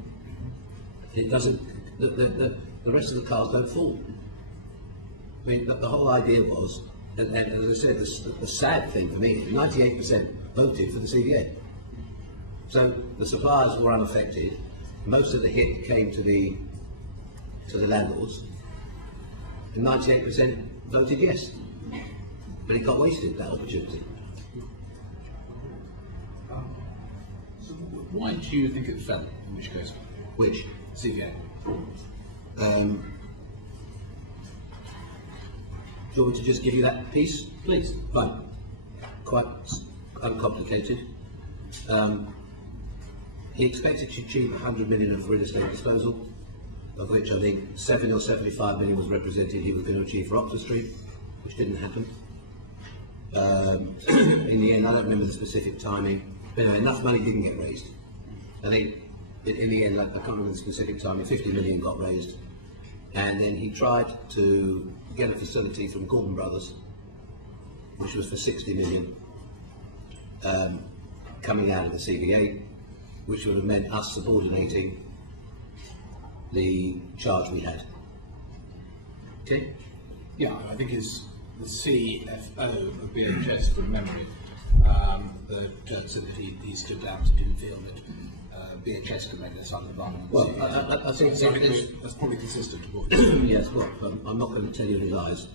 it doesn't. The rest of the cars don't fall. I mean, the whole idea was, and as I said, the sad thing for me is 98% voted for the CVA. So the suppliers were unaffected. Most of the hit came to the landlords, and 98% voted yes. But it got wasted, that opportunity. So why do you think it fell? In which case? Which? CVA. you want me to just give you that piece? Please. Fine. Quite uncomplicated. He expected to achieve 100 million of real estate disposal, of which I think 70 or 75 million was represented he was going to achieve for Oxford Street, which didn't happen. In the end, I don't remember the specific timing, but anyway, enough money didn't get raised. I think in the end, like, I can't remember the specific timing, 50 million got raised, and then he tried to get a facility from Gordon Brothers, which was for 60 million, coming out of the CVA, which would have meant us subordinating the charge we had. Okay? Yeah, I think it's the CFO of BHS, from memory, that said that he stood down and didn't feel that BHS could make this under the bottom. Well, I think so that's probably consistent with what yes, well, I'm not going to tell you any lies.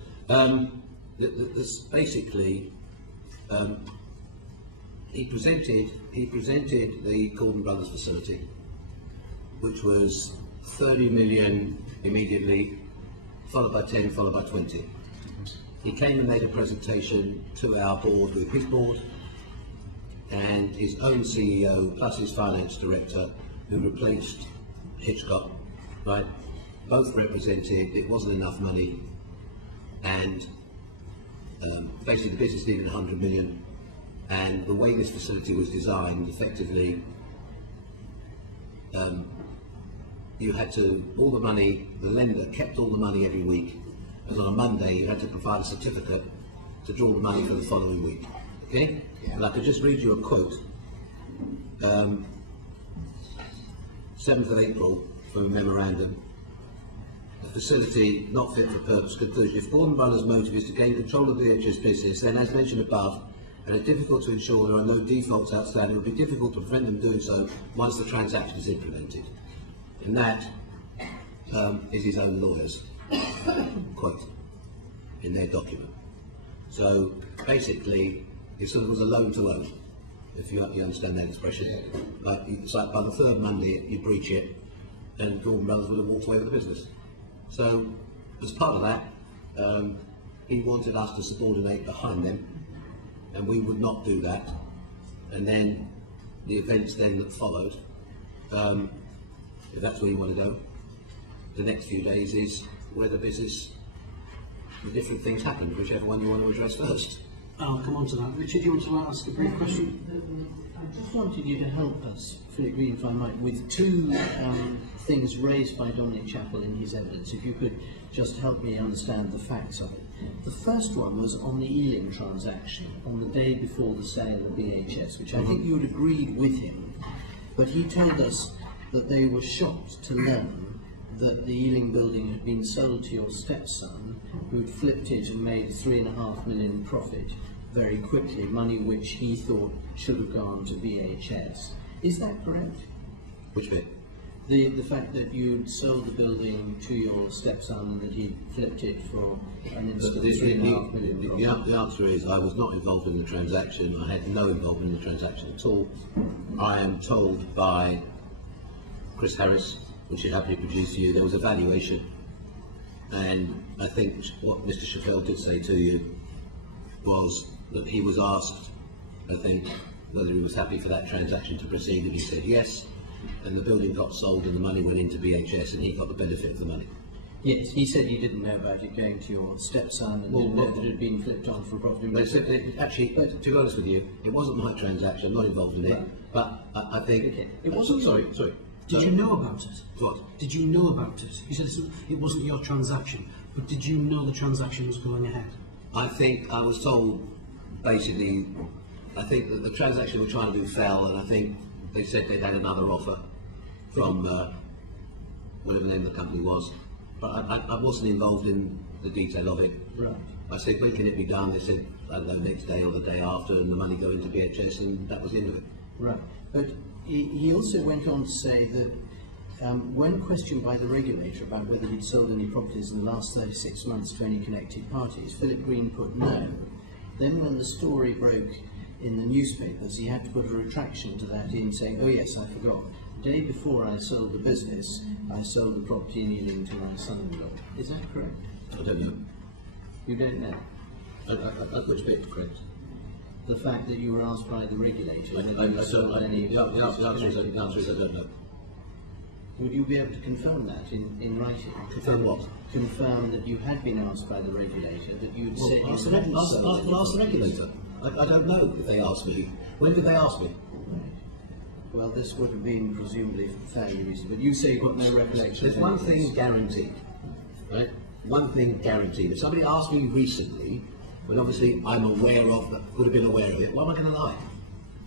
Basically, he presented the Gordon Brothers facility, which was 30 million immediately, followed by 10, followed by 20. He came and made a presentation to our board with his board and his own CEO plus his finance director, who replaced Hitchcock, right? Both represented it wasn't enough money, and basically the business needed 100 million, and the way this facility was designed, effectively, you had to, all the money, the lender kept all the money every week, and on a Monday you had to provide a certificate to draw the money for the following week. Okay? Yeah. And I could just read you a quote. 7th of April from a memorandum. The facility not fit for purpose. Conclusion. If Gordon Brothers' motive is to gain control of the BHS business, then as mentioned above, and it's difficult to ensure there are no defaults outstanding, it would be difficult to prevent them doing so once the transaction is implemented. And that is his own lawyers' quote in their document. So basically, it sort of was a loan to own, if you understand that expression. Like, it's like by the third Monday you breach it, and Gordon Brothers would have walked away with the business. So as part of that, he wanted us to subordinate behind them, and we would not do that. And then the events then that followed, if that's where you want to go, the next few days is where the business, the different things happened, whichever one you want to address first. I'll come on to that. Richard, do you want to ask a brief question? I just wanted you to help us, Philip Green, if I might, with two things raised by Dominic Chappell in his evidence. If you could just help me understand the facts of it. The first one was on the Ealing transaction, on the day before the sale of BHS, which I think you had agreed with him, but he told us that they were shocked to learn that the Ealing building had been sold to your stepson, who had flipped it and made £3.5 million profit very quickly, money which he thought should have gone to BHS. Is that correct? Which bit? The fact that you'd sold the building to your stepson and that he flipped it for an instant £3.5 million profit. The answer is I was not involved in the transaction. I had no involvement in the transaction at all. I am told by Chris Harris, which should happily produce to you, there was a valuation, and I think what Mr. Chappell did say to you was that he was asked, I think, whether he was happy for that transaction to proceed, and he said yes, and the building got sold and the money went into BHS and he got the benefit of the money. Yes, he said he didn't know about it going to your stepson and didn't know that it had been flipped on for profit. Actually, to be honest with you, it wasn't my transaction, I'm not involved in it, but I think... Okay. It wasn't... Sorry. Did you know about it? What? Did you know about it? You said it wasn't your transaction, but did you know the transaction was going ahead? I think I was told, basically, I think that the transaction we were trying to do fell, and I think they said they'd had another offer from whatever the name of the company was. But I wasn't involved in the detail of it. Right. I said, when can it be done? They said, I don't know, next day or the day after, and the money go into BHS, and that was the end of it. Right. But he also went on to say that when questioned by the regulator about whether he'd sold any properties in the last 36 months to any connected parties, Philip Green put no. Then when the story broke in the newspapers, he had to put a retraction to that in, saying, oh yes, I forgot. The day before I sold the business, I sold the property in Ealing to my son-in-law. Is that correct? I don't know. You don't know? Which bit, correct? The fact that you were asked by the regulator whether you The sold any... answer is I don't know. Would you be able to confirm that in writing? Confirm what? Confirm that you had been asked by the regulator that you'd Well, said you ask hadn't sold the regulator. I don't know if they asked me. When did they ask me? Well, this would have been presumably fairly recent, but you say you've got no recollection. There's one thing guaranteed, right? One thing guaranteed. If somebody asked me recently, when obviously I'm aware of, would have been aware of it, why am I going to lie?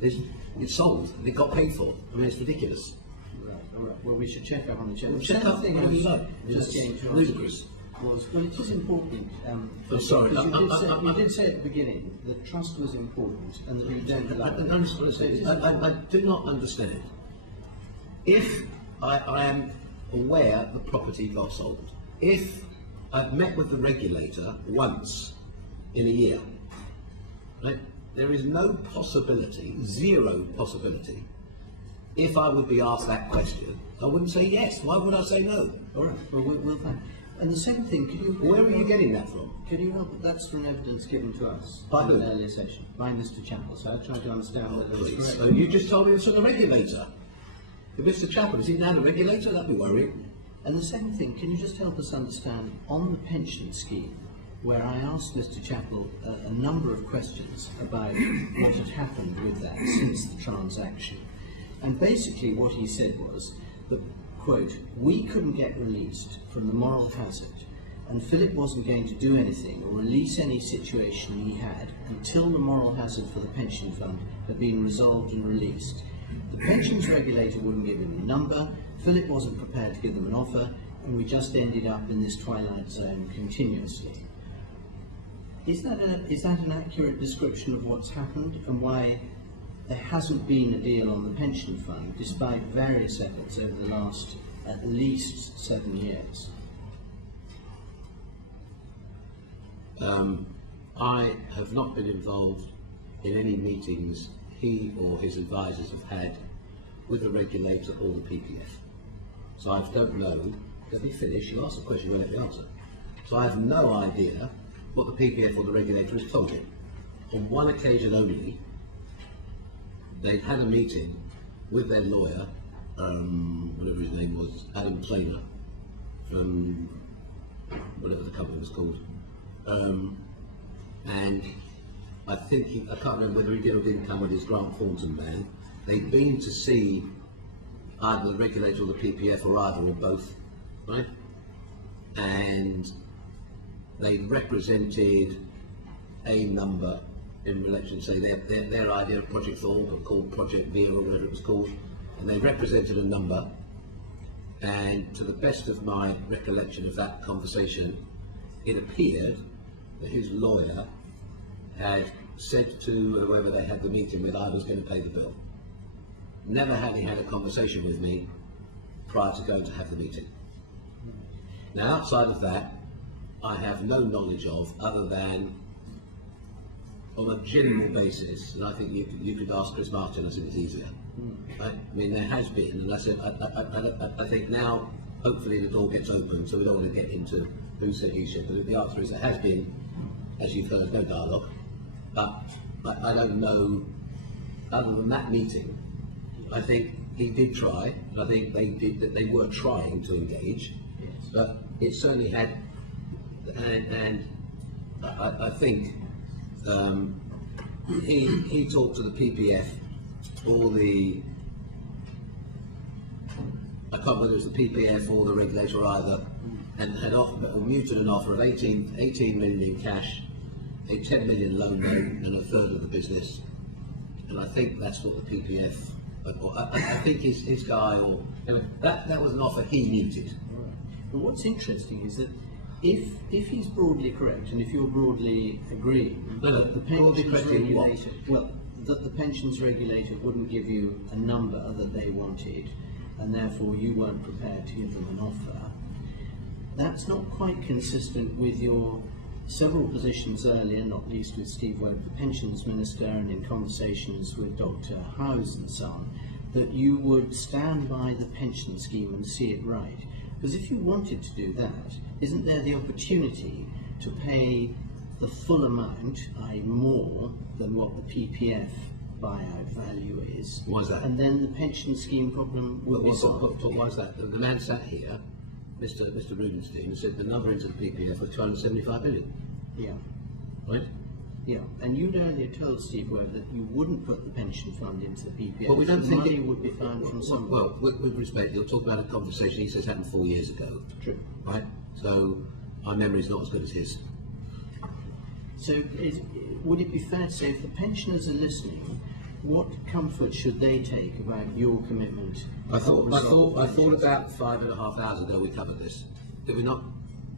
It's sold and it got paid for. I mean, it's ridiculous. Right, all right. Well, we should check up on the check. Well, check up whatever you like. Just It's getting to ludicrous. Was, well, it is important. I'm sorry. You did say at the beginning that trust was important and that you don't allow I do not understand. If I am aware the property got sold, if I've met with the regulator once in a year, right, there is no possibility, zero possibility, if I would be asked that question, I wouldn't say yes. Why would I say no? All right, well, we'll find. And the second thing, can you... Where are you getting that from? Can you help? That's from evidence given to us By in who? an earlier session, by Mr. Chappell. So I tried to understand whether it was Please. correct. You just told me it's from the regulator. If Mr. Chappell, is he now the regulator? That'd be worrying. And the second thing, can you just help us understand on the pension scheme, where I asked Mr. Chappell a number of questions about what had happened with that since the transaction. And basically what he said was that, quote, we couldn't get released from the moral hazard, and Philip wasn't going to do anything or release any situation he had until the moral hazard for the pension fund had been resolved and released. The pensions regulator wouldn't give him a number, Philip wasn't prepared to give them an offer, and we just ended up in this twilight zone continuously. Is that an accurate description of what's happened and why there hasn't been a deal on the pension fund despite various efforts over the last at least 7 years? I have not been involved in any meetings he or his advisors have had with the regulator or the PPF. So I don't know. Let me finish. You asked a question, you won't let me answer. So I have no idea what the PPF or the regulator has told him. On one occasion only, they'd had a meeting with their lawyer, whatever his name was, Adam Planer, from whatever the company was called. And I think I can't remember whether he did or didn't come with his Grant Thornton man. They'd been to see either the regulator or the PPF or either or both, right? And they represented a number in relation, say, their idea of Project Thorpe, or called Project Veer or whatever it was called, and they represented a number, and to the best of my recollection of that conversation, it appeared that his lawyer had said to whoever they had the meeting with, I was going to pay the bill. Never had he had a conversation with me prior to going to have the meeting. Now, outside of that, I have no knowledge of, other than on a general basis, and I think you could ask Chris Martin, I think it's easier. Right? I mean, there has been, and I said, I think now, hopefully the door gets open, so we don't want to get into who said he should, but the answer is there has been, as you've heard, no dialogue. But I don't know, other than that meeting, I think he did try, and I think they were trying to engage, but it certainly had, and I think he talked to the PPF or the, I can't remember whether it was the PPF or the regulator or either, and had offered, or muted an offer of 18 million in cash, a 10 million loan note, and a third of the business. And I think that's what the PPF, I think his guy, or anyway, that was an offer he muted. But what's interesting is that if he's broadly correct, and if you're broadly agreeing that the pensions regulator, well, that the pensions regulator wouldn't give you a number that they wanted, and therefore you weren't prepared to give them an offer, that's not quite consistent with your several positions earlier, not least with Steve Webb, the pensions minister, and in conversations with Dr. Howes and so on, that you would stand by the pension scheme and see it right. Because if you wanted to do that, isn't there the opportunity to pay the full amount, i.e. more than what the PPF buyout value is. Why is that? And then the pension scheme problem will be solved. Why is that? The man sat here, Mr. Rubenstein, said the number into the PPF was 275 million. Yeah. Right? Yeah, and you'd earlier told Steve Webb that you wouldn't put the pension fund into the PPF. But we don't the think money it would be found from somewhere. Well, with respect, you'll talk about a conversation he says happened 4 years ago. True. Right? So my memory's not as good as his. So would it be fair to say if the pensioners are listening, what comfort should they take about your commitment? I thought about 5.5 hours ago we covered this. Did we not?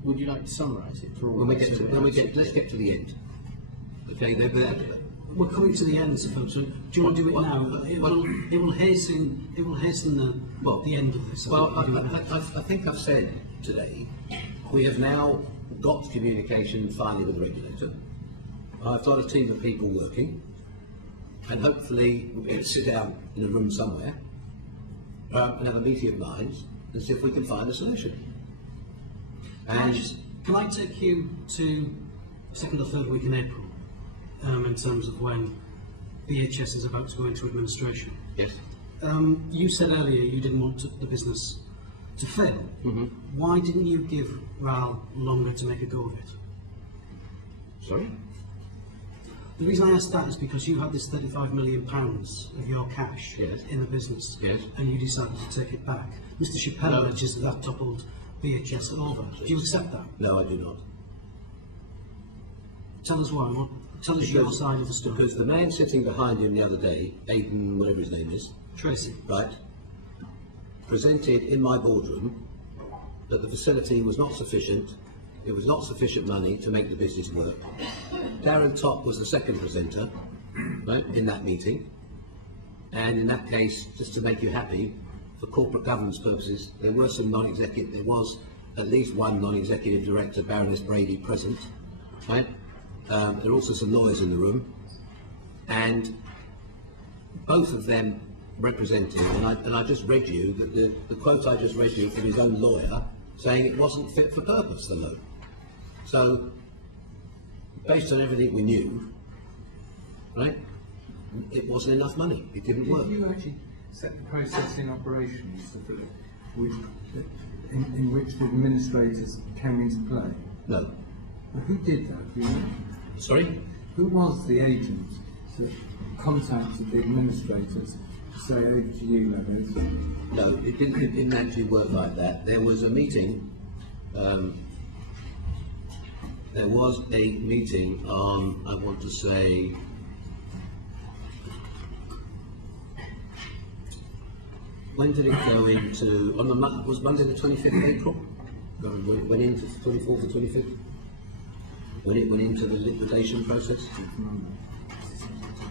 Would you like to summarise it for all When we of us? let's get to the end. Okay, they're there. We're coming to the end, suppose. So do you want to do it now? It will hasten the end of this. I think I've said today we have now got communication finally with the regulator. I've got a team of people working, and hopefully we'll be able to sit down in a room somewhere and have a meeting of minds and see if we can find a solution. Can I take you to second or third week in April, in terms of when BHS is about to go into administration? Yes. You said earlier you didn't want the business to fail. Mm-hmm. Why didn't you give RAL longer to make a go of it? Sorry? The reason I asked that is because you had this £35 million of your cash in the business, and you decided to take it back. Mr. Chappelle alleges that toppled BHS over. Do you accept that? No, I do not. Tell us why. Tell us your side of the story. Because the man sitting behind him the other day, Aidan, whatever his name is, Tracy, right, presented in my boardroom that the facility was not sufficient. It was not sufficient money to make the business work. Darren Top was the second presenter, right, in that meeting. And in that case, just to make you happy, for corporate governance purposes, there were some non-executive, there was at least one non-executive director, Baroness Brady, present, right? There are also some lawyers in the room, and both of them representing, and I just read you, the quote I just read you from his own lawyer, saying it wasn't fit for purpose, the loan. So, based on everything we knew, right, it wasn't enough money, it didn't work. Did you actually set the process in operation, Mr. Phillip, in which the administrators came into play? No. Well, who did that? Do you know? Sorry? Who was the agent that contacted the administrators to say over to you, Levis? No, it didn't actually work like that. There was a meeting. There was a meeting on, I want to say, when did it go into? Was Monday the 25th of April? Went into the 24th or 25th? When it went into the liquidation process?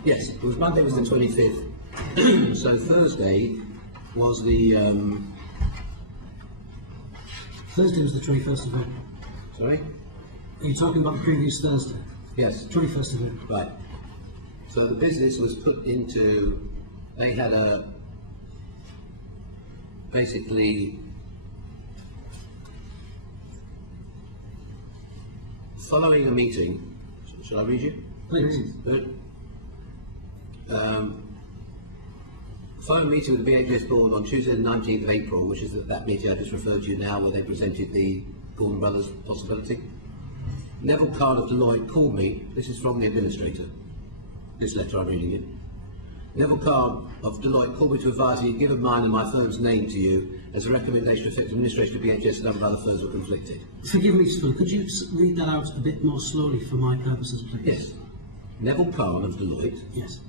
Yes, it was Monday was the 25th. So Thursday was the... Thursday was the 21st of April. Sorry? Are you talking about the previous Thursday? Yes. 21st of April. Right. So the business was put into... They had a... Basically... Following a meeting... Shall I read you? Please. Good. Following a meeting with the BHS board on Tuesday the 19th of April, which is that meeting I just referred to now, where they presented the Gordon Brothers possibility. Neville Card of Deloitte called me, this is from the administrator, this letter I'm reading it. Neville Card of Deloitte called me to advise he'd given mine and my firm's name to you as a recommendation to affect administration of BHS and other firms were conflicted. Forgive me, Phil, could you read that out a bit more slowly for my purposes, please? Yes. Neville Khan of Deloitte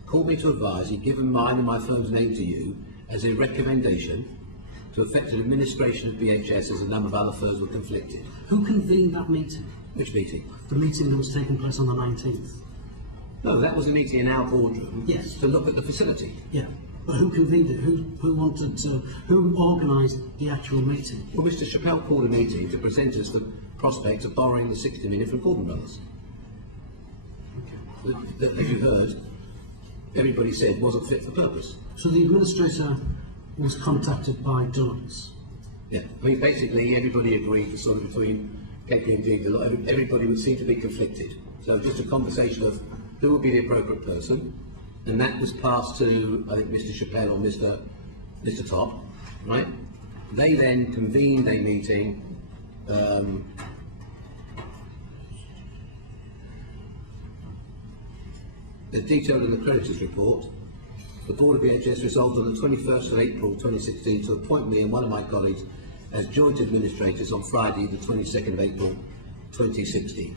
called me to advise he'd given mine and my firm's name to you as a recommendation to effect an administration of BHS as a number of other firms were conflicted. Who convened that meeting? Which meeting? The meeting that was taking place on the 19th. No, that was a meeting in our boardroom to look at the facility. Yeah, but who convened it? Who organised the actual meeting? Well, Mr. Chappelle called a meeting to present us the prospect of borrowing the 60 million from Gordon Brothers. That, as you heard, everybody said wasn't fit for purpose. So the administrator was contacted by Deloitte? Yeah, I mean, basically everybody agreed, sort of between KPMG and Deloitte, everybody would seem to be conflicted. So just a conversation of who would be the appropriate person, and that was passed to, I think, Mr. Chappelle or Mr. Top, right? They then convened a meeting. As detailed in the creditors report, the Board of BHS resolved on the 21st of April 2016 to appoint me and one of my colleagues as joint administrators on Friday, the 22nd of April 2016.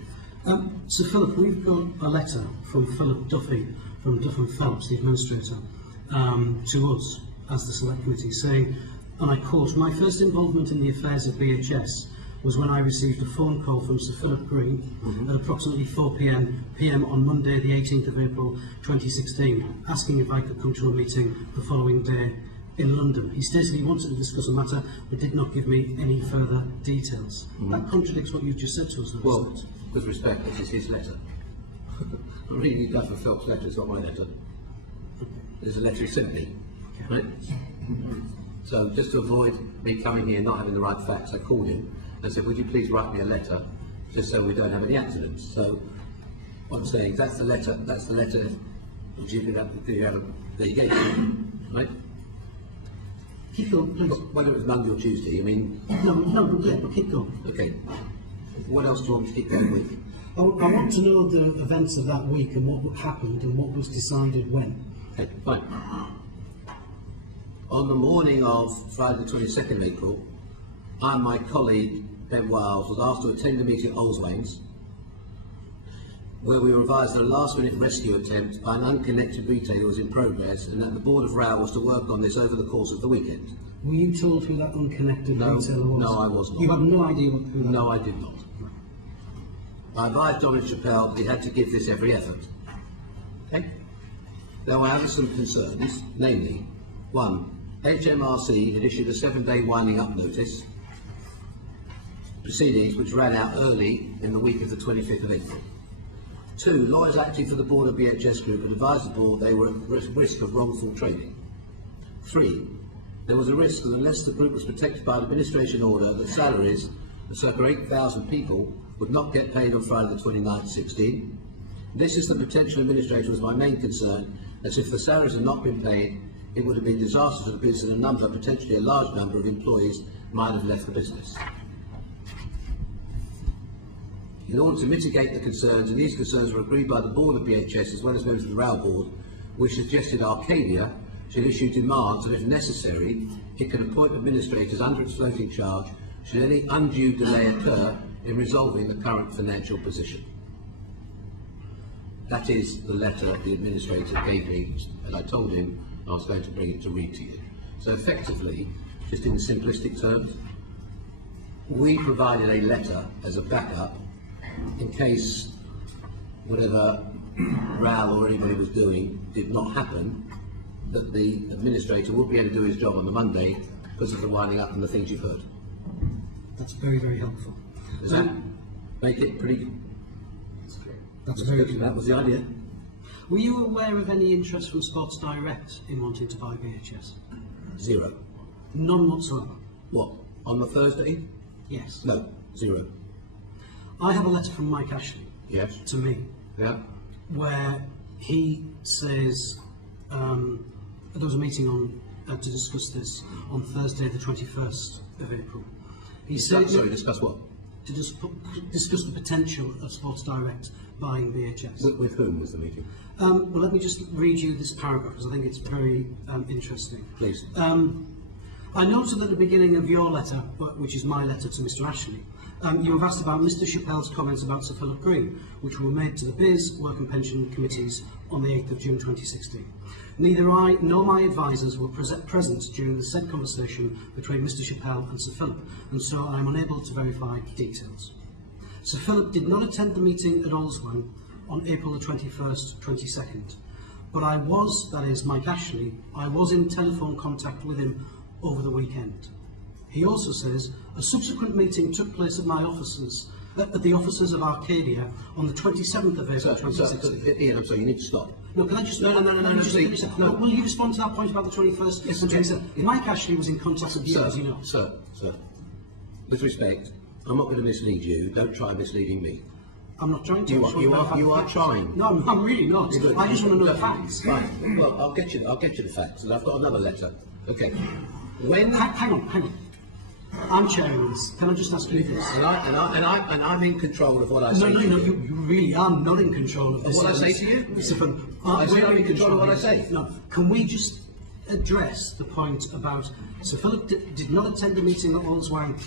Sir Philip, we've got a letter from Philip Duffy, from Duff and Phelps, the administrator, to us as the Select Committee, saying, and I quote, "My first involvement in the affairs of BHS was when I received a phone call from Sir Philip Green at approximately 4 p.m. on Monday, the 18th of April 2016, asking if I could come to a meeting the following day in London. He stated he wanted to discuss a matter, but did not give me any further details." That contradicts what you just said to us, though. Well, with respect, this is his letter. I'm reading Duff and Phelps' letter, it's not my letter. There's a letter he sent me, right? So just to avoid me coming here and not having the right facts, I called him and said, would you please write me a letter, just so we don't have any accidents. So what I'm saying is that's the letter which you gave me, right? Keep going, please. Whether it was Monday or Tuesday, I mean... No, keep going. Okay. What else do you want me to keep going with? I want to know the events of that week and what happened and what was decided when. Okay, fine. On the morning of Friday the 22nd of April, I and my colleague Ben Wiles was asked to attend a meeting at Olswains, where we were advised that a last-minute rescue attempt by an unconnected retailer was in progress and that the Board of RAL was to work on this over the course of the weekend. Were you told who that unconnected retailer was? No, I was not. You had no idea who that was? No, I did not. I advised Dominic Chappelle that he had to give this every effort. Okay? There were some concerns, namely, 1. HMRC had issued a 7-day winding up notice, proceedings which ran out early in the week of the 25th of April. 2. Lawyers acting for the Board of BHS Group had advised the Board they were at risk of wrongful trading. 3. There was a risk that unless the group was protected by an administration order, that salaries of circa 8,000 people would not get paid on Friday the 29th, 16. This is the potential administrator was my main concern, as if the salaries had not been paid, it would have been disastrous to the business and potentially a large number of employees might have left the business. In order to mitigate the concerns, and these concerns were agreed by the Board of BHS as well as members of the RAL Board, which suggested Arcadia should issue demands and if necessary, it could appoint administrators under its floating charge should any undue delay occur in resolving the current financial position. That is the letter the administrator gave me, and I told him I was going to bring it to read to you. So effectively, just in simplistic terms, we provided a letter as a backup in case whatever RAL or anybody was doing did not happen, that the administrator would be able to do his job on the Monday because of the winding up and the things you've heard. That's very, very helpful. Does that make it pretty... That's very clear. That was the idea. Were you aware of any interest from Sports Direct in wanting to buy BHS? 0. None whatsoever? What, on the Thursday? Yes. No, 0. I have a letter from Mike Ashley Yes. to me, Yeah. where he says there was a meeting on to discuss this on Thursday the 21st of April. He said... Sorry, discuss what? To discuss the potential of Sports Direct buying BHS. With whom was the meeting? Well, let me just read you this paragraph because I think it's very interesting. Please. I noted at the beginning of your letter, which is my letter to Mr. Ashley, you have asked about Mr. Chappelle's comments about Sir Philip Green, which were made to the BIS, Work and Pension Committees on the 8th of June 2016. Neither I nor my advisers were present during the said conversation between Mr. Chappelle and Sir Philip, and so I am unable to verify details. Sir Philip did not attend the meeting at Olswain on April the 21st, 22nd, but I was, that is Mike Ashley, I was in telephone contact with him over the weekend. He also says a subsequent meeting took place at my offices, at the offices of Arcadia on the 27th of April 2016. Ian, I'm sorry, you need to stop. No, can I just... No, please. No, will you respond to that point about the 21st? Yes, and 27th? Mike Ashley was in contact with you, as you know. Sir, with respect, I'm not going to mislead you. Don't try misleading me. I'm not trying to. You are trying. No, I'm really not. I just want to know the facts. Right. Well, I'll get you the facts, and I've got another letter. Okay. Hang on. I'm chairing this. Can I just ask you this? And I'm in control of what I say. No, you really are not in control of this. What I say to you? Mr. Fun, I say I'm in control of what I say. No. Can we just address the point about Sir Philip did not attend the meeting at Allswang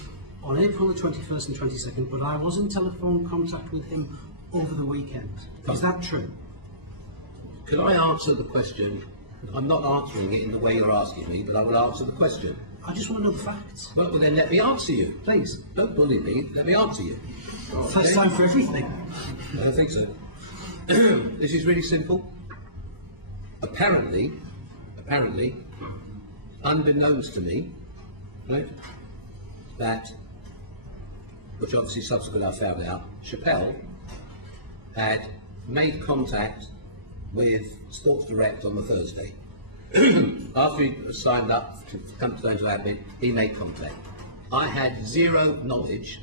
on April the 21st and 22nd, but I was in telephone contact with him over the weekend. Is that true? Could I answer the question? I'm not answering it in the way you're asking me, but I will answer the question. I just want to know the facts. Well, then let me answer you, please. Don't bully me. Let me answer you. First time for everything. I don't think so. This is really simple. Apparently, unbeknownst to me, right, that, which obviously subsequently I found out, Chappelle had made contact with Sports Direct on the Thursday. After he signed up to come to go into admin, he made contact. I had zero knowledge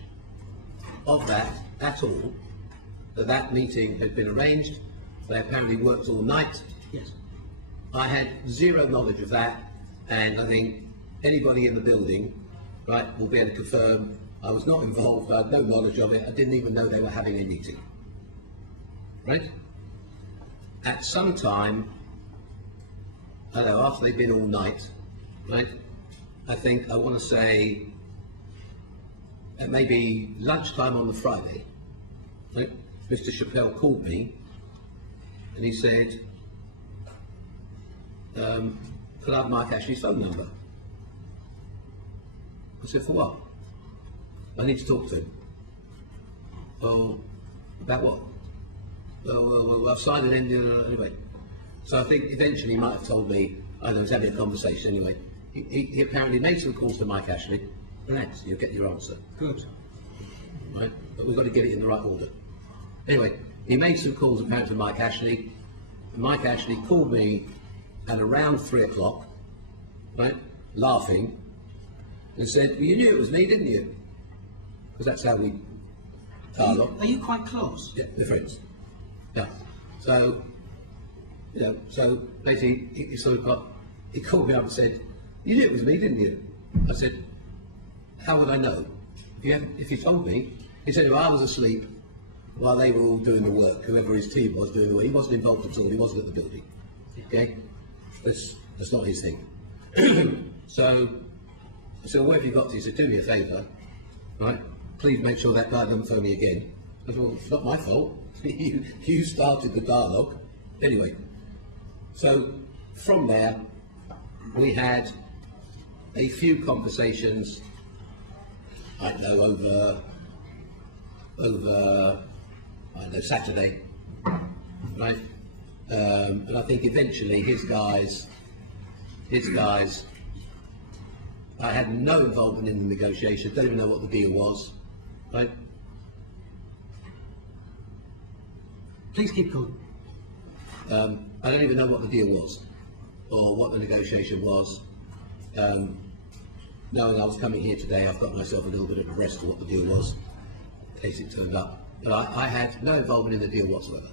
of that at all, that meeting had been arranged. They apparently worked all night. Yes. I had zero knowledge of that, and I think anybody in the building, right, will be able to confirm I was not involved, I had no knowledge of it, I didn't even know they were having a meeting. Right? At some time, I don't know, after they've been all night, right, I want to say, at maybe lunchtime on the Friday, right, Mr. Chappelle called me, and he said, could I have Mike Ashley's phone number? I said, for what? I need to talk to him. Oh, about what? Well, I've signed an NDA anyway. So I think eventually he might have told me, I don't know, he was having a conversation anyway. He apparently made some calls to Mike Ashley. Relax, you'll get your answer. Good. Right? But we've got to get it in the right order. Anyway, he made some calls apparently to Mike Ashley. Mike Ashley called me at around 3 o'clock, right, laughing, and said, well, you knew it was me, didn't you? Because that's how we dialogue. Are you quite close? Yeah, they're friends. Yeah. So, you know, so basically he called me up and said, you knew it was me, didn't you? I said, how would I know? If you told me, he said, well, I was asleep while they were all doing the work, whoever his team was doing the work. He wasn't involved at all, he wasn't at the building. Okay? That's not his thing. So I said, well, where have you got to? He said, do me a favour, right? Please make sure that guy doesn't phone me again. I said, well, it's not my fault. You started the dialogue. Anyway, so from there, we had a few conversations, I don't know, over I don't know, Saturday, right? And I think eventually his guys, I had no involvement in the negotiation, don't even know what the deal was, right? Please keep going. I don't even know what the deal was, or what the negotiation was. Knowing I was coming here today, I've got myself a little bit of a rest of what the deal was, in case it turned up. But I had no involvement in the deal whatsoever.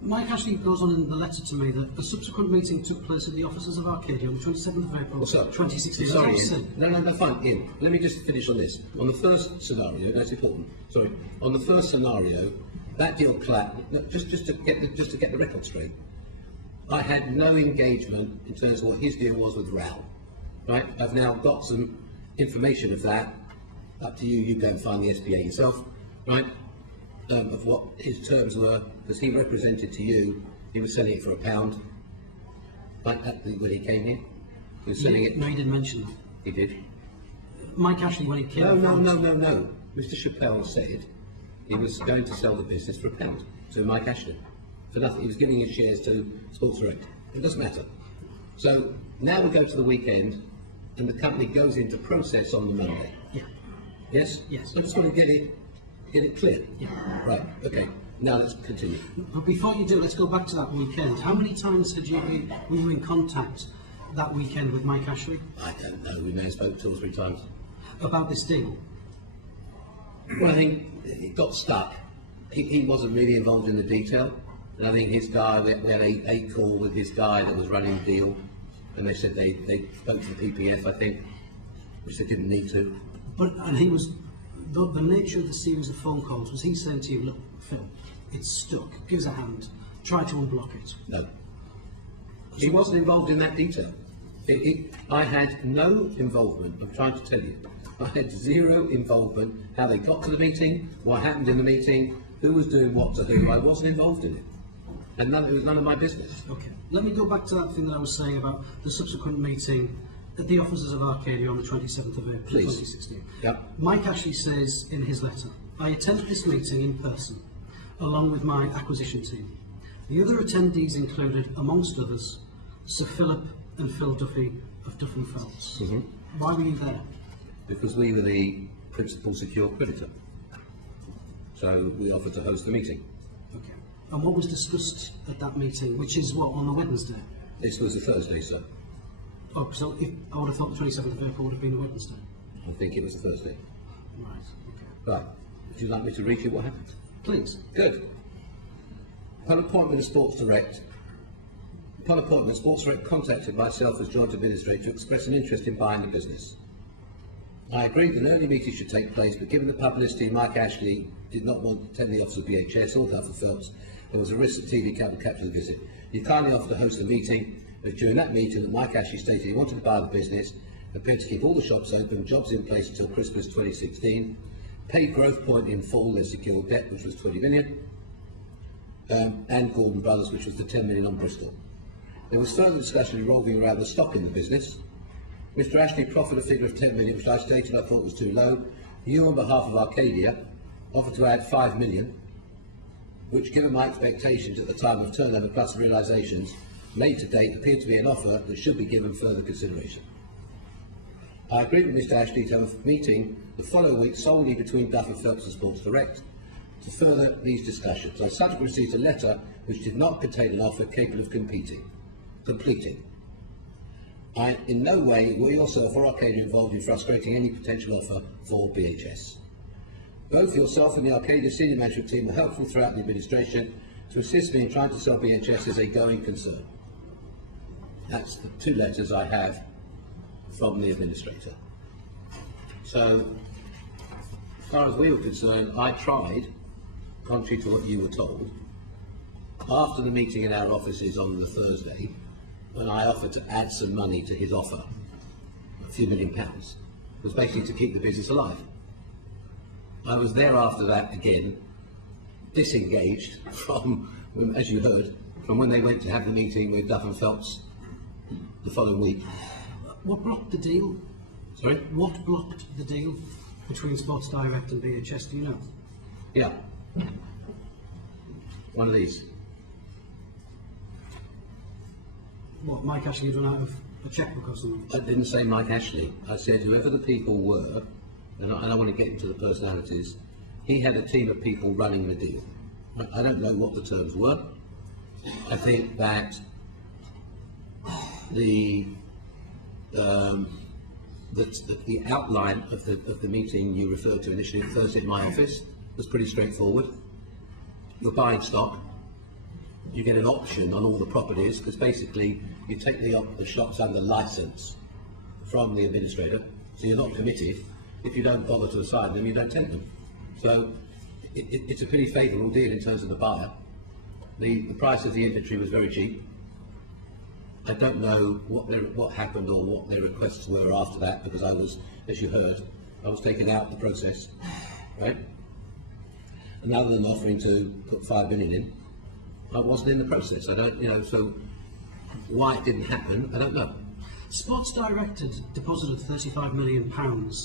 Mike Ashley goes on in the letter to me that a subsequent meeting took place at the offices of Arcadia on the 27th of April, 2016. Sorry, Ian. No, fine, Ian. Let me just finish on this. On the first scenario, that's important. Sorry. On the first scenario, that deal clapped. Just to get the record straight, I had no engagement in terms of what his deal was with Raoul. Right? I've now got some information of that. Up to you. You go and find the SPA yourself. Right? Of what his terms were, because he represented to you, he was selling it for £1. Right? When he came here, he was selling it. No, he didn't mention that. He did. Mike Ashley, when he came. No. Mr. Chappelle said he was going to sell the business for £1 to Mike Ashley for nothing. He was giving his shares to Sports Direct. It doesn't matter. So now we go to the weekend, and the company goes into process on the Monday. Yeah. Yes. Yes. I just want to get it clear. Yeah. Right. Okay. Now let's continue. But before you do, let's go back to that weekend. How many times were you in contact that weekend with Mike Ashley? I don't know. We may have spoken 2 or 3 times about this deal. Well, I think it got stuck he wasn't really involved in the detail. And I think his guy, we had a call with his guy that was running the deal, and they said they spoke to the PPF, I think, which they didn't need to. But, and he was, the nature of the series of phone calls, was he saying to you, look, Phil, it's stuck, give us a hand, try to unblock it? No. He wasn't involved in that detail. I had no involvement, I'm trying to tell you. I had zero involvement, how they got to the meeting, what happened in the meeting, who was doing what to who. I wasn't involved in it. And it was none of my business. Okay. Let me go back to that thing that I was saying about the subsequent meeting at the offices of Arcadia on the 27th of April 2016. Yep. Mike Ashley says in his letter, I attended this meeting in person, along with my acquisition team. The other attendees included, amongst others, Sir Philip and Phil Duffy of Duff & Phelps. Mm-hmm. Why were you there? Because we were the principal secure creditor. So we offered to host the meeting. Okay. And what was discussed at that meeting, which is what, on the Wednesday? This was a Thursday, sir. Oh, so I would have thought the 27th of April would have been a Wednesday. I think it was a Thursday. Right, okay. Right. Would you like me to read you what happened? Please. Good. Upon appointment of Sports Direct, Sports Direct contacted myself as joint administrator to express an interest in buying the business. I agreed that an early meeting should take place, but given the publicity, Mike Ashley did not want to attend the office of BHS or Duff & Phelps. There was a risk that TV would capture the visit. He kindly offered to host a meeting. It was during that meeting that Mike Ashley stated he wanted to buy the business, appeared to keep all the shops open, jobs in place until Christmas 2016, paid Growth Point in full their secured debt, which was 20 million, and Gordon Brothers, which was the 10 million on Bristol. There was further discussion revolving around the stock in the business. Mr. Ashley proffered a figure of 10 million, which I stated I thought was too low. You, on behalf of Arcadia, offered to add 5 million, which, given my expectations at the time of turnover plus realisations made to date, appeared to be an offer that should be given further consideration. I agreed with Mr. Ashley to have a meeting the following week solely between Duff & Phelps and Sports Direct to further these discussions. I subsequently received a letter which did not contain an offer capable of completing. I in no way were yourself or Arcadia involved in frustrating any potential offer for BHS. Both yourself and the Arcadia senior management team were helpful throughout the administration to assist me in trying to sell BHS as a going concern. That's the 2 letters I have from the administrator. So, as far as we were concerned, I tried, contrary to what you were told, after the meeting in our offices on the Thursday, when I offered to add some money to his offer, a few £1 million, was basically to keep the business alive. I was thereafter that again disengaged from, as you heard, from when they went to have the meeting with Duff & Phelps the following week. What blocked the deal? Sorry? What blocked the deal between Sports Direct and BHS, do you know? Yeah. One of these. What, Mike Ashley had run out of a chequebook or something? I didn't say Mike Ashley. I said whoever the people were, and I want to get into the personalities, he had a team of people running the deal. I don't know what the terms were. I think that the outline of the meeting you referred to initially Thursday at my office was pretty straightforward. You're buying stock. You get an option on all the properties, because basically you take the shops under licence from the administrator, so you're not committed. If you don't bother to assign them, you don't take them. So it's a pretty favourable deal in terms of the buyer. The price of the inventory was very cheap. I don't know what happened or what their requests were after that, because I was, as you heard, I was taken out the process, right? And other than offering to put 5 million in, I wasn't in the process. I don't, so why it didn't happen, I don't know. Sports Direct had deposited £35 million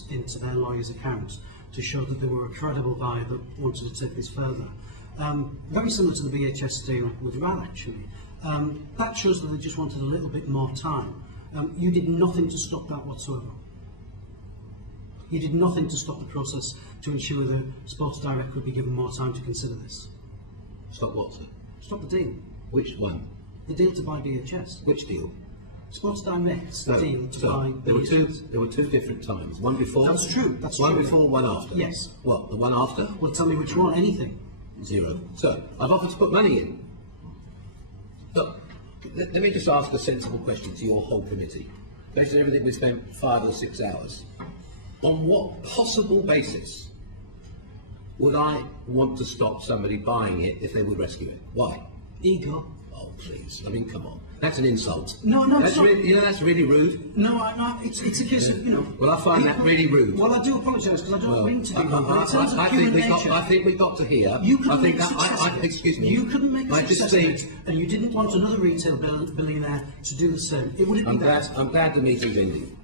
into their lawyer's account to show that they were a credible buyer that wanted to take this further. Very similar to the BHS deal with RAL, actually. That shows that they just wanted a little bit more time. You did nothing to stop that whatsoever. You did nothing to stop the process to ensure that Sports Direct could be given more time to consider this. Stop what, sir? Stop the deal. Which one? The deal to buy BHS. Which deal? Sports Direct's deal to buy BHS. There were two different times. One before. That's true. That's one true. before, one after. Yes. What? The one after? Well, tell me which one. Anything. Zero. So, I've offered to put money in. Look, let me just ask a sensible question to your whole committee. Based on everything we spent 5 or 6 hours, on what possible basis would I want to stop somebody buying it if they would rescue it? Why? Ego. Oh, please. I mean, come on. That's an insult. No, that's it's not. really, that's really rude. No, it's a case of, Well, I find that really rude. Well, I do apologise because I don't mean to be rude, but in terms of I human think nature... I think we got to hear... You couldn't I think make a success of it. excuse me. You couldn't make a I just success of think... it, and you didn't want another retail billionaire to do the same. It would be that. I'm glad the meeting's ending.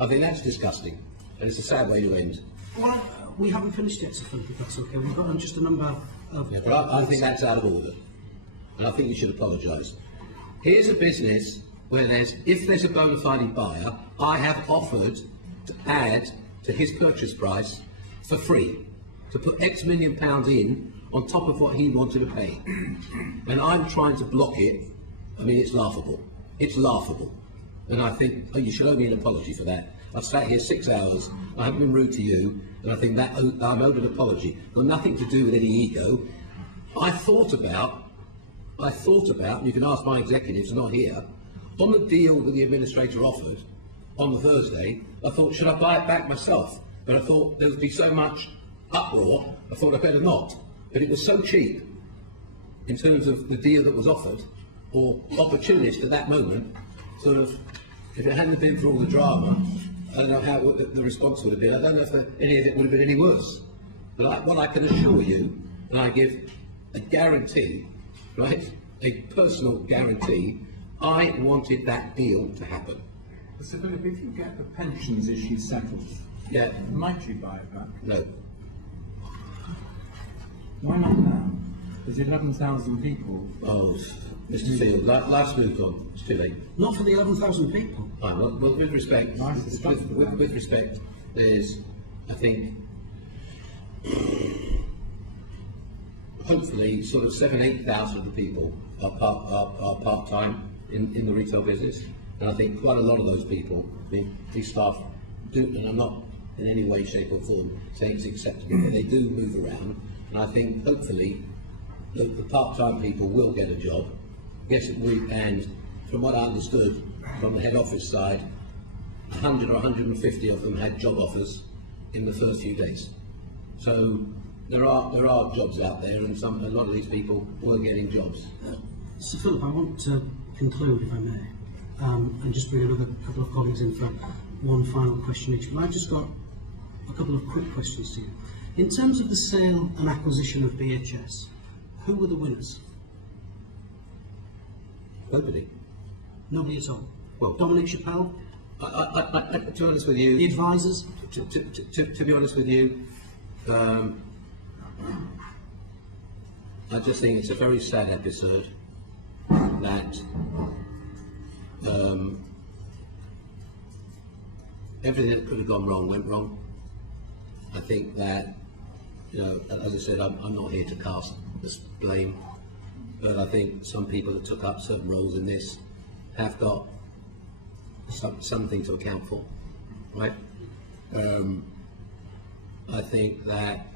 I think that's disgusting, and it's a sad way to end. Well, we haven't finished yet, Sir Philip, if that's okay. We've got just a number of... Yeah, but I think that's out of order, and I think you should apologise. Here's a business where if there's a bona fide buyer, I have offered to add to his purchase price for free, to put X million pounds in on top of what he wanted to pay. And I'm trying to block it. I mean, it's laughable. It's laughable. And I think, you should owe me an apology for that. I've sat here 6 hours, I haven't been rude to you, and I think that I'm owed an apology. Got nothing to do with any ego. I thought about, and you can ask my executives, not here, on the deal that the administrator offered on the Thursday, I thought, should I buy it back myself? But I thought there would be so much uproar, I thought I'd better not. But it was so cheap in terms of the deal that was offered, or opportunist at that moment, sort of, if it hadn't been for all the drama, I don't know how the response would have been. I don't know if any of it would have been any worse. But what I can assure you, and I give a guarantee, right, a personal guarantee, I wanted that deal to happen. Sir Philip, if you get the pensions issue settled, might you buy it back? No. Why not now? There's 11,000 people. Oh, Mr. Field, life's moved on. It's too late. Not for the 11,000 people. Fine. Well, with respect, with respect, there's, I think, hopefully, sort of 8,000 people are part-time in the retail business, and I think quite a lot of those people, I mean, these staff do, and I'm not in any way, shape or form saying it's acceptable, but they do move around, and I think hopefully the part-time people will get a job. Yes, and from what I understood from the head office side, 100 or 150 of them had job offers in the first few days. So there are jobs out there, and a lot of these people were getting jobs. Sir Philip, I want to conclude, if I may, and just bring another couple of colleagues in for one final question each. But I've just got a couple of quick questions to you. In terms of the sale and acquisition of BHS, who were the winners? Nobody. Nobody at all? Well, Dominic Chappelle? To be honest with you... The advisors? To be honest with you, I just think it's a very sad episode that everything that could have gone wrong went wrong. I think that, as I said, I'm not here to cast this blame, but I think some people that took up certain roles in this have got something to account for, right? I think that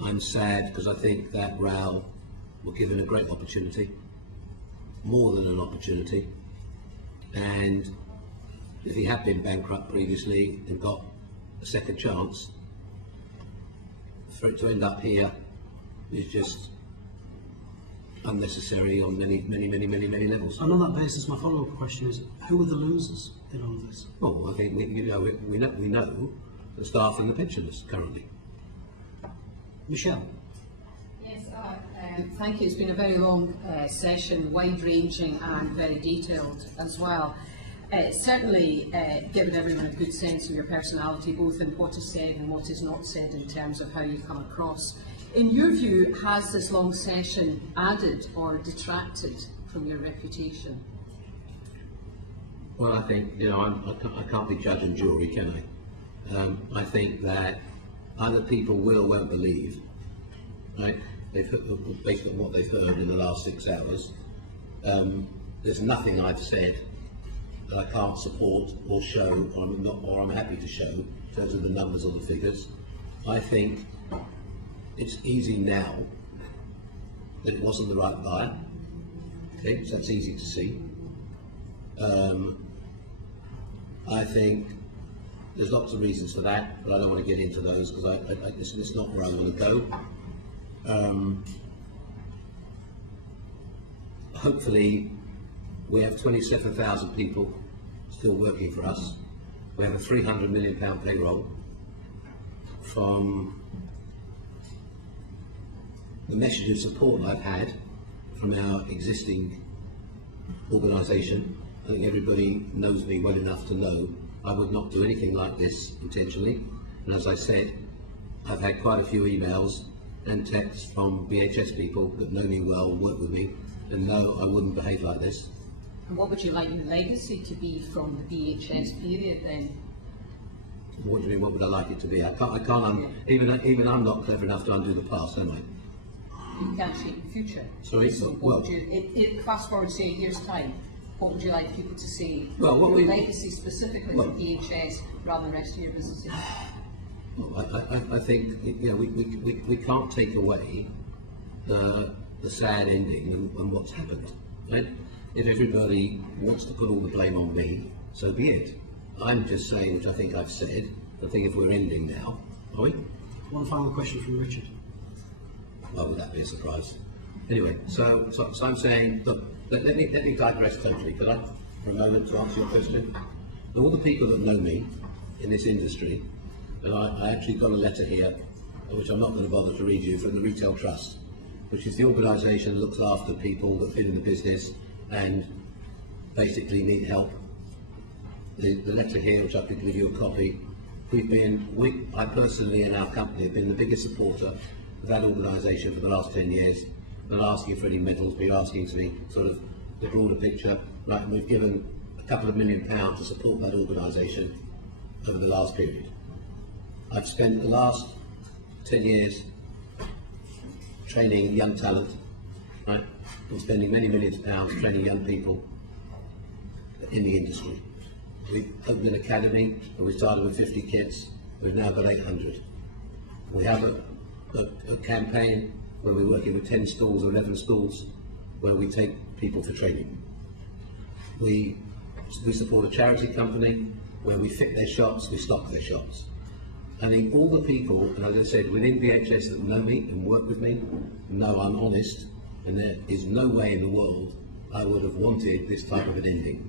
I'm sad because I think that Raoul were given a great opportunity, more than an opportunity, and if he had been bankrupt previously and got a second chance, for it to end up here is just unnecessary on many levels. And on that basis, my follow-up question is, who are the losers in all of this? Well, I think we know the staff and the pensioners currently. Michelle? Yes, thank you. It's been a very long session, wide-ranging and very detailed as well. Certainly given everyone a good sense of your personality, both in what is said and what is not said in terms of how you come across. In your view, has this long session added or detracted from your reputation? Well, I think, I can't be judge and jury, can I? I think that either people will or won't believe, right? Based on what they've heard in the last 6 hours, there's nothing I've said that I can't support or show, or I'm happy to show in terms of the numbers or the figures. I think it's easy now that it wasn't the right buyer. Okay, so that's easy to see. I think there's lots of reasons for that, but I don't want to get into those because this is not where I want to go. Hopefully, we have 27,000 people still working for us. We have a £300 million payroll. From the message of support I've had from our existing organisation, I think everybody knows me well enough to know I would not do anything like this intentionally. And as I said, I've had quite a few emails and texts from BHS people that know me well, work with me, and know I wouldn't behave like this. And what would you like your legacy to be from the BHS period then? What do you mean, what would I like it to be? I can't even I'm not clever enough to undo the past, am I? You can't shape the future. Sorry? So Well, what would you, fast forward, say, a year's time, what would you like people to say? Well, what your we- legacy specifically for BHS rather than the rest of your businesses? I think we can't take away the sad ending and what's happened. Right? If everybody wants to put all the blame on me, so be it. I'm just saying, which I think I've said, I think if we're ending now, are we? One final question from Richard. Why would that be a surprise? Anyway, so I'm saying, look, let me digress totally, could I, for a moment, to answer your question? All the people that know me in this industry, and I actually got a letter here, which I'm not going to bother to read you, from the Retail Trust, which is the organisation that looks after people that fit in the business and basically need help. The letter here, which I could give you a copy, I personally and our company have been the biggest supporter of that organisation for the last 10 years. They're not asking for any medals, but asking to be sort of the broader picture. Right, and we've given a couple of £1 million to support that organisation over the last period. I've spent the last 10 years training young talent, right? I'm spending many millions of pounds training young people in the industry. We've opened an academy and we started with 50 kids. We've now got 800. We have a campaign where we're working with 10 schools or 11 schools where we take people for training. We support a charity company where we fit their shops, we stock their shops. I think all the people, and as I said, within BHS that know me and work with me, know I'm honest, and there is no way in the world I would have wanted this type of an ending.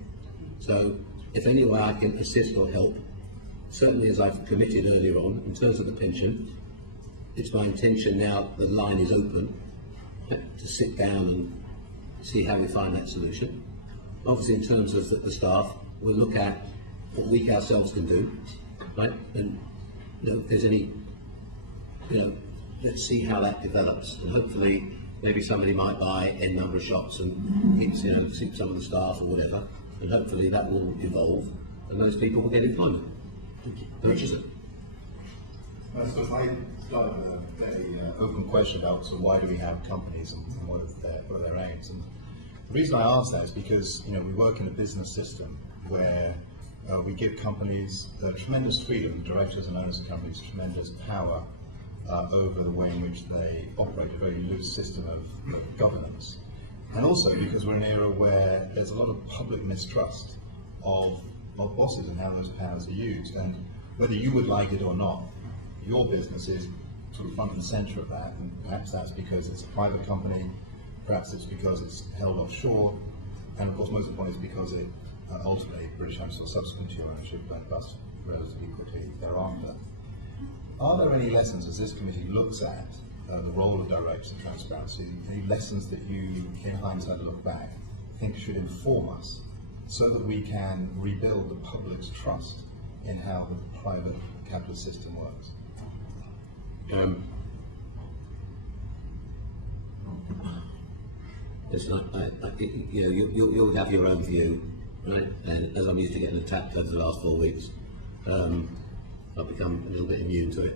So if any way I can assist or help, certainly as I've committed earlier on, in terms of the pension, it's my intention now the line is open to sit down and see how we find that solution. Obviously in terms of the staff, we'll look at what we ourselves can do, right? And if there's any, let's see how that develops, and hopefully maybe somebody might buy n number of shops and keep some of the staff or whatever, and hopefully that will evolve, and those people will get employment. Purchase it. I suppose I started with a very open question about sort of why do we have companies and what are their aims. And the reason I ask that is because we work in a business system where we give companies tremendous freedom, directors and owners of companies tremendous power over the way in which they operate, a very loose system of governance. And also because we're in an era where there's a lot of public mistrust of bosses and how those powers are used. And whether you would like it or not, your business is sort of front and centre of that, and perhaps that's because it's a private company, perhaps it's because it's held offshore, and of course most importantly it's because it ultimately British Home subsequent to your ownership went bust relatively quickly thereafter. Are there any lessons as this committee looks at the role of directors and transparency, any lessons that you, in hindsight, look back, think should inform us so that we can rebuild the public's trust in how the private capital system works? You'll have your own view, right? And as I'm used to getting attacked over the last 4 weeks, I've become a little bit immune to it.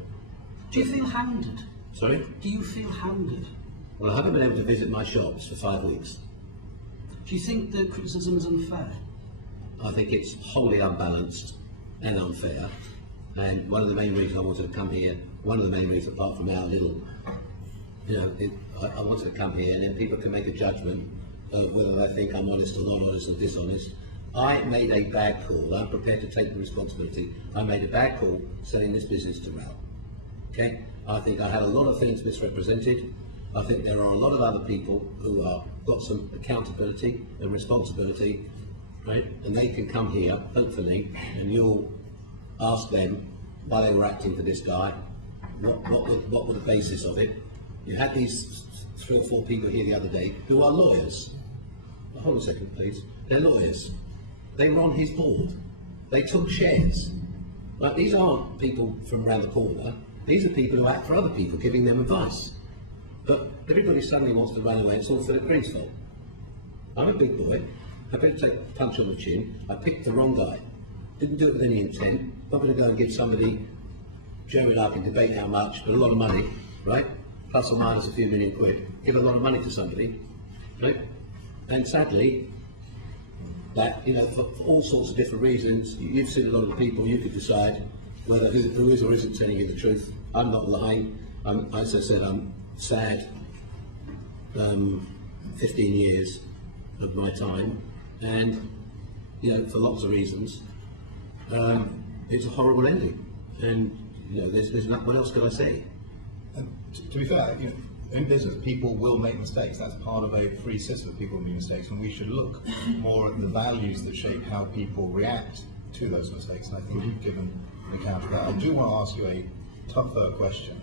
Do you feel hounded? Sorry? Do you feel hounded? Well, I haven't been able to visit my shops for 5 weeks. Do you think the criticism is unfair? I think it's wholly unbalanced and unfair. And one of the main reasons I wanted to come here, one of the main reasons, apart from our little you know, I wanted to come here and then people can make a judgment of whether they think I'm honest or not honest or dishonest. I made a bad call. I'm prepared to take the responsibility. I made a bad call selling this business to Rail. Okay? I think I had a lot of things misrepresented. I think there are a lot of other people who are got some accountability and responsibility, right? And they can come here, hopefully, and you'll ask them why they were acting for this guy, what were the basis of it. You had these 3 or 4 people here the other day who are lawyers. Hold on a second, please. They're lawyers. They were on his board. They took shares. Like, these aren't people from around the corner. These are people who act for other people, giving them advice. But everybody suddenly wants to run away. It's all Philip Green's fault. I'm a big boy. I better take a punch on the chin. I picked the wrong guy. Didn't do it with any intent. Not going to go and give somebody, Joe it up and debate how much, but a lot of money, right? Plus or minus a few million quid. Give a lot of money to somebody, right? And sadly, that, you know, for all sorts of different reasons, you've seen a lot of the people, you could decide whether who is or isn't telling you the truth. I'm not lying. As I said, I'm sad. 15 years of my time, and, you know, for lots of reasons, it's a horrible ending. And, you know, there's not, what else could I say? And to be fair, you know, in business, people will make mistakes. That's part of a free system. People make mistakes, and we should look more at the values that shape how people react to those mistakes. And I think you've given an account of that. I do want to ask you a tougher question.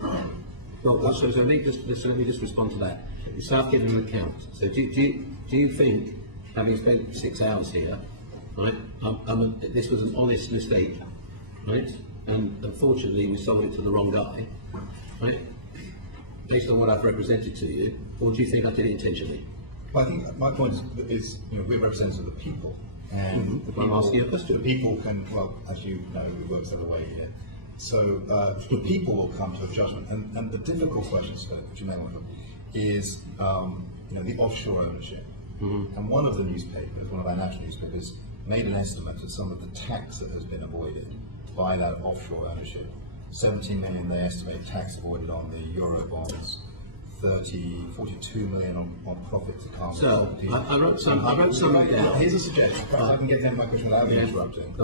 Well, so let me just respond to that. So I've given an account. So do you think, having spent 6 hours here, right, this was an honest mistake, right? And unfortunately, we sold it to the wrong guy, right? Based on what I've represented to you, or do you think I did it intentionally? Well, I think my point is you know, we're representatives of the people, and the people, I'm asking you a question. The people can, well, as you know, it works the other way here. So the people will come to a judgment, and the difficult questions, which you may want to, is you know, the offshore ownership. And one of the newspapers, one of our national newspapers, made an estimate of some of the tax that has been avoided by that offshore ownership. 17 million they estimate tax avoided on the Euro bonds, 42 million on profit to come. So I wrote something down. Here's a suggestion. Perhaps I can get them my question without being interrupting.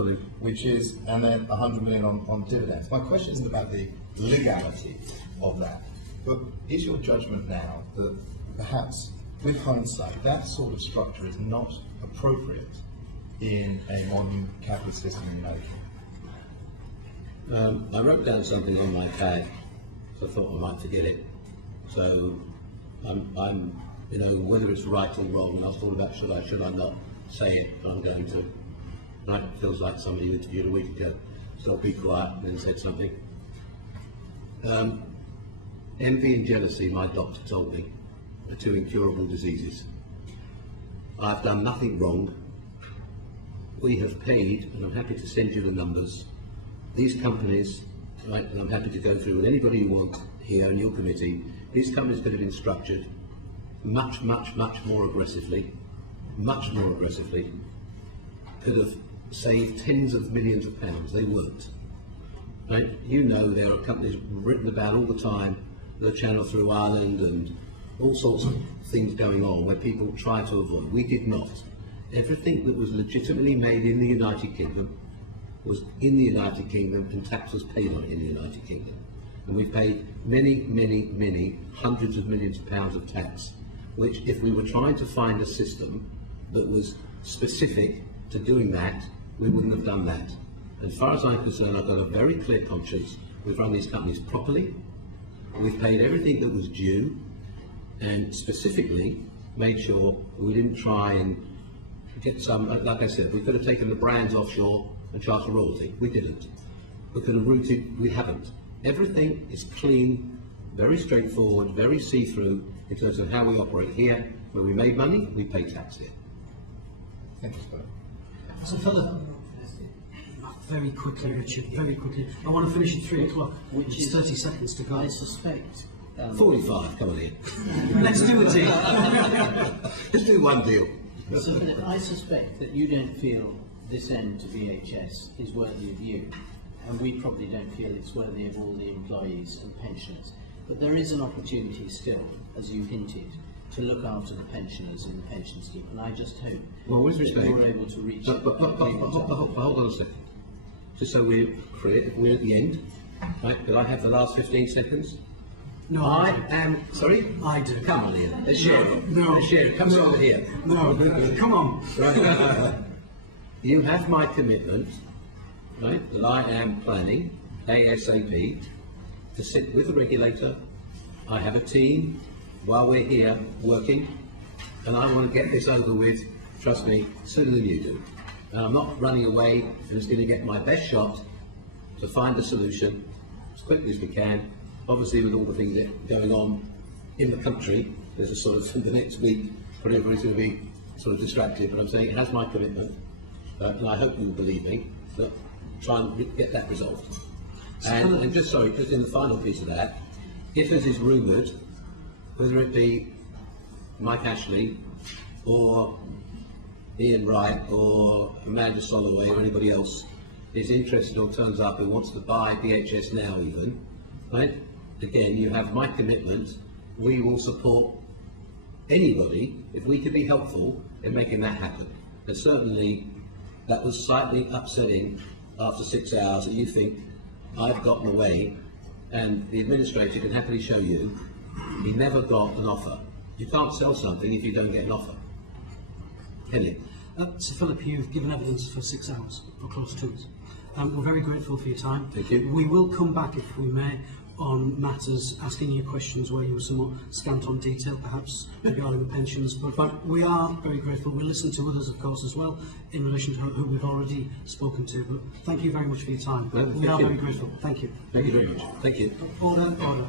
Which is, and then 100 million on dividends. My question isn't about the legality of that, but is your judgment now that perhaps, with hindsight, that sort of structure is not appropriate in a modern capitalist system in the United Kingdom? I wrote down something on my pad, so I thought I might forget it. So I'm, you know, whether it's right or wrong, and I was thought about should I not say it, but I'm going to. Right? It feels like somebody you interviewed a week ago. So I'll be quiet and then said something. Envy and jealousy, my doctor told me, are 2 incurable diseases. I've done nothing wrong. We have paid, and I'm happy to send you the numbers, these companies, right, and I'm happy to go through with anybody you want here in your committee, these companies could have been structured much more aggressively, could have saved tens of millions of pounds. They weren't. Right? You know, there are companies written about all the time, the channel through Ireland and all sorts of things going on where people try to avoid. We did not. Everything that was legitimately made in the United Kingdom was in the United Kingdom, and tax was paid on it in the United Kingdom. And we've paid many hundreds of millions of pounds of tax, which, if we were trying to find a system that was specific to doing that, we wouldn't have done that. As far as I'm concerned, I've got a very clear conscience. We've run these companies properly. We've paid everything that was due, and specifically made sure we didn't try and get some, like I said, we could have taken the brands offshore and charged for royalty. We didn't. We could have routed, we haven't. Everything is clean, very straightforward, very see-through in terms of how we operate here. When we made money, we pay tax here. Thank you, Philip. So Philip, very quickly, Richard, very quickly. I want to finish at 3 o'clock, which is 30 seconds to go. I suspect. 45, come on in. Let's do a deal. Let's do one deal. So Philip, I suspect that you don't feel this end to VHS is worthy of you, and we probably don't feel it's worthy of all the employees and pensioners. but there is an opportunity still, as you hinted, to look after the pensioners in the pension scheme, and I just hope Well, with that respect, you're able to reach but hold on a second. Just so we're clear, we're at the end, right? Could I have the last 15 seconds? No, I am. Sorry, I do. Come on, Liam. Let's share it. No. Let's share it. Come over here. No, come on. Right. You have my commitment, right? That I am planning ASAP to sit with the regulator. I have a team while we're here working, and I want to get this over with, trust me, sooner than you do. And I'm not running away, and it's going to get my best shot to find a solution as quickly as we can. Obviously, with all the things that are going on in the country, there's a sort of, the next week, probably everybody's going to be sort of distracted, but I'm saying it has my commitment, and I hope you will believe me, that try and get that resolved. And just, sorry, just in the final piece of that, if as is rumoured, whether it be Mike Ashley or Ian Wright or Amanda Soloway or anybody else is interested or turns up and wants to buy BHS now even, right? Again, you have my commitment. We will support anybody if we can be helpful in making that happen. And certainly that was slightly upsetting after 6 hours that you think I've gotten away, and the administrator can happily show you he never got an offer. You can't sell something if you don't get an offer. Can you? Sir Philip, you've given evidence for 6 hours, or close to it. We're very grateful for your time. Thank you. We will come back, if we may, on matters, asking you questions where you were somewhat scant on detail, perhaps regarding the pensions. But we are very grateful. We'll listen to others, of course, as well, in relation to who we've already spoken to. But thank you very much for your time. Well, we are you. very grateful. Thank you. Thank you very much. Thank you. Order, order.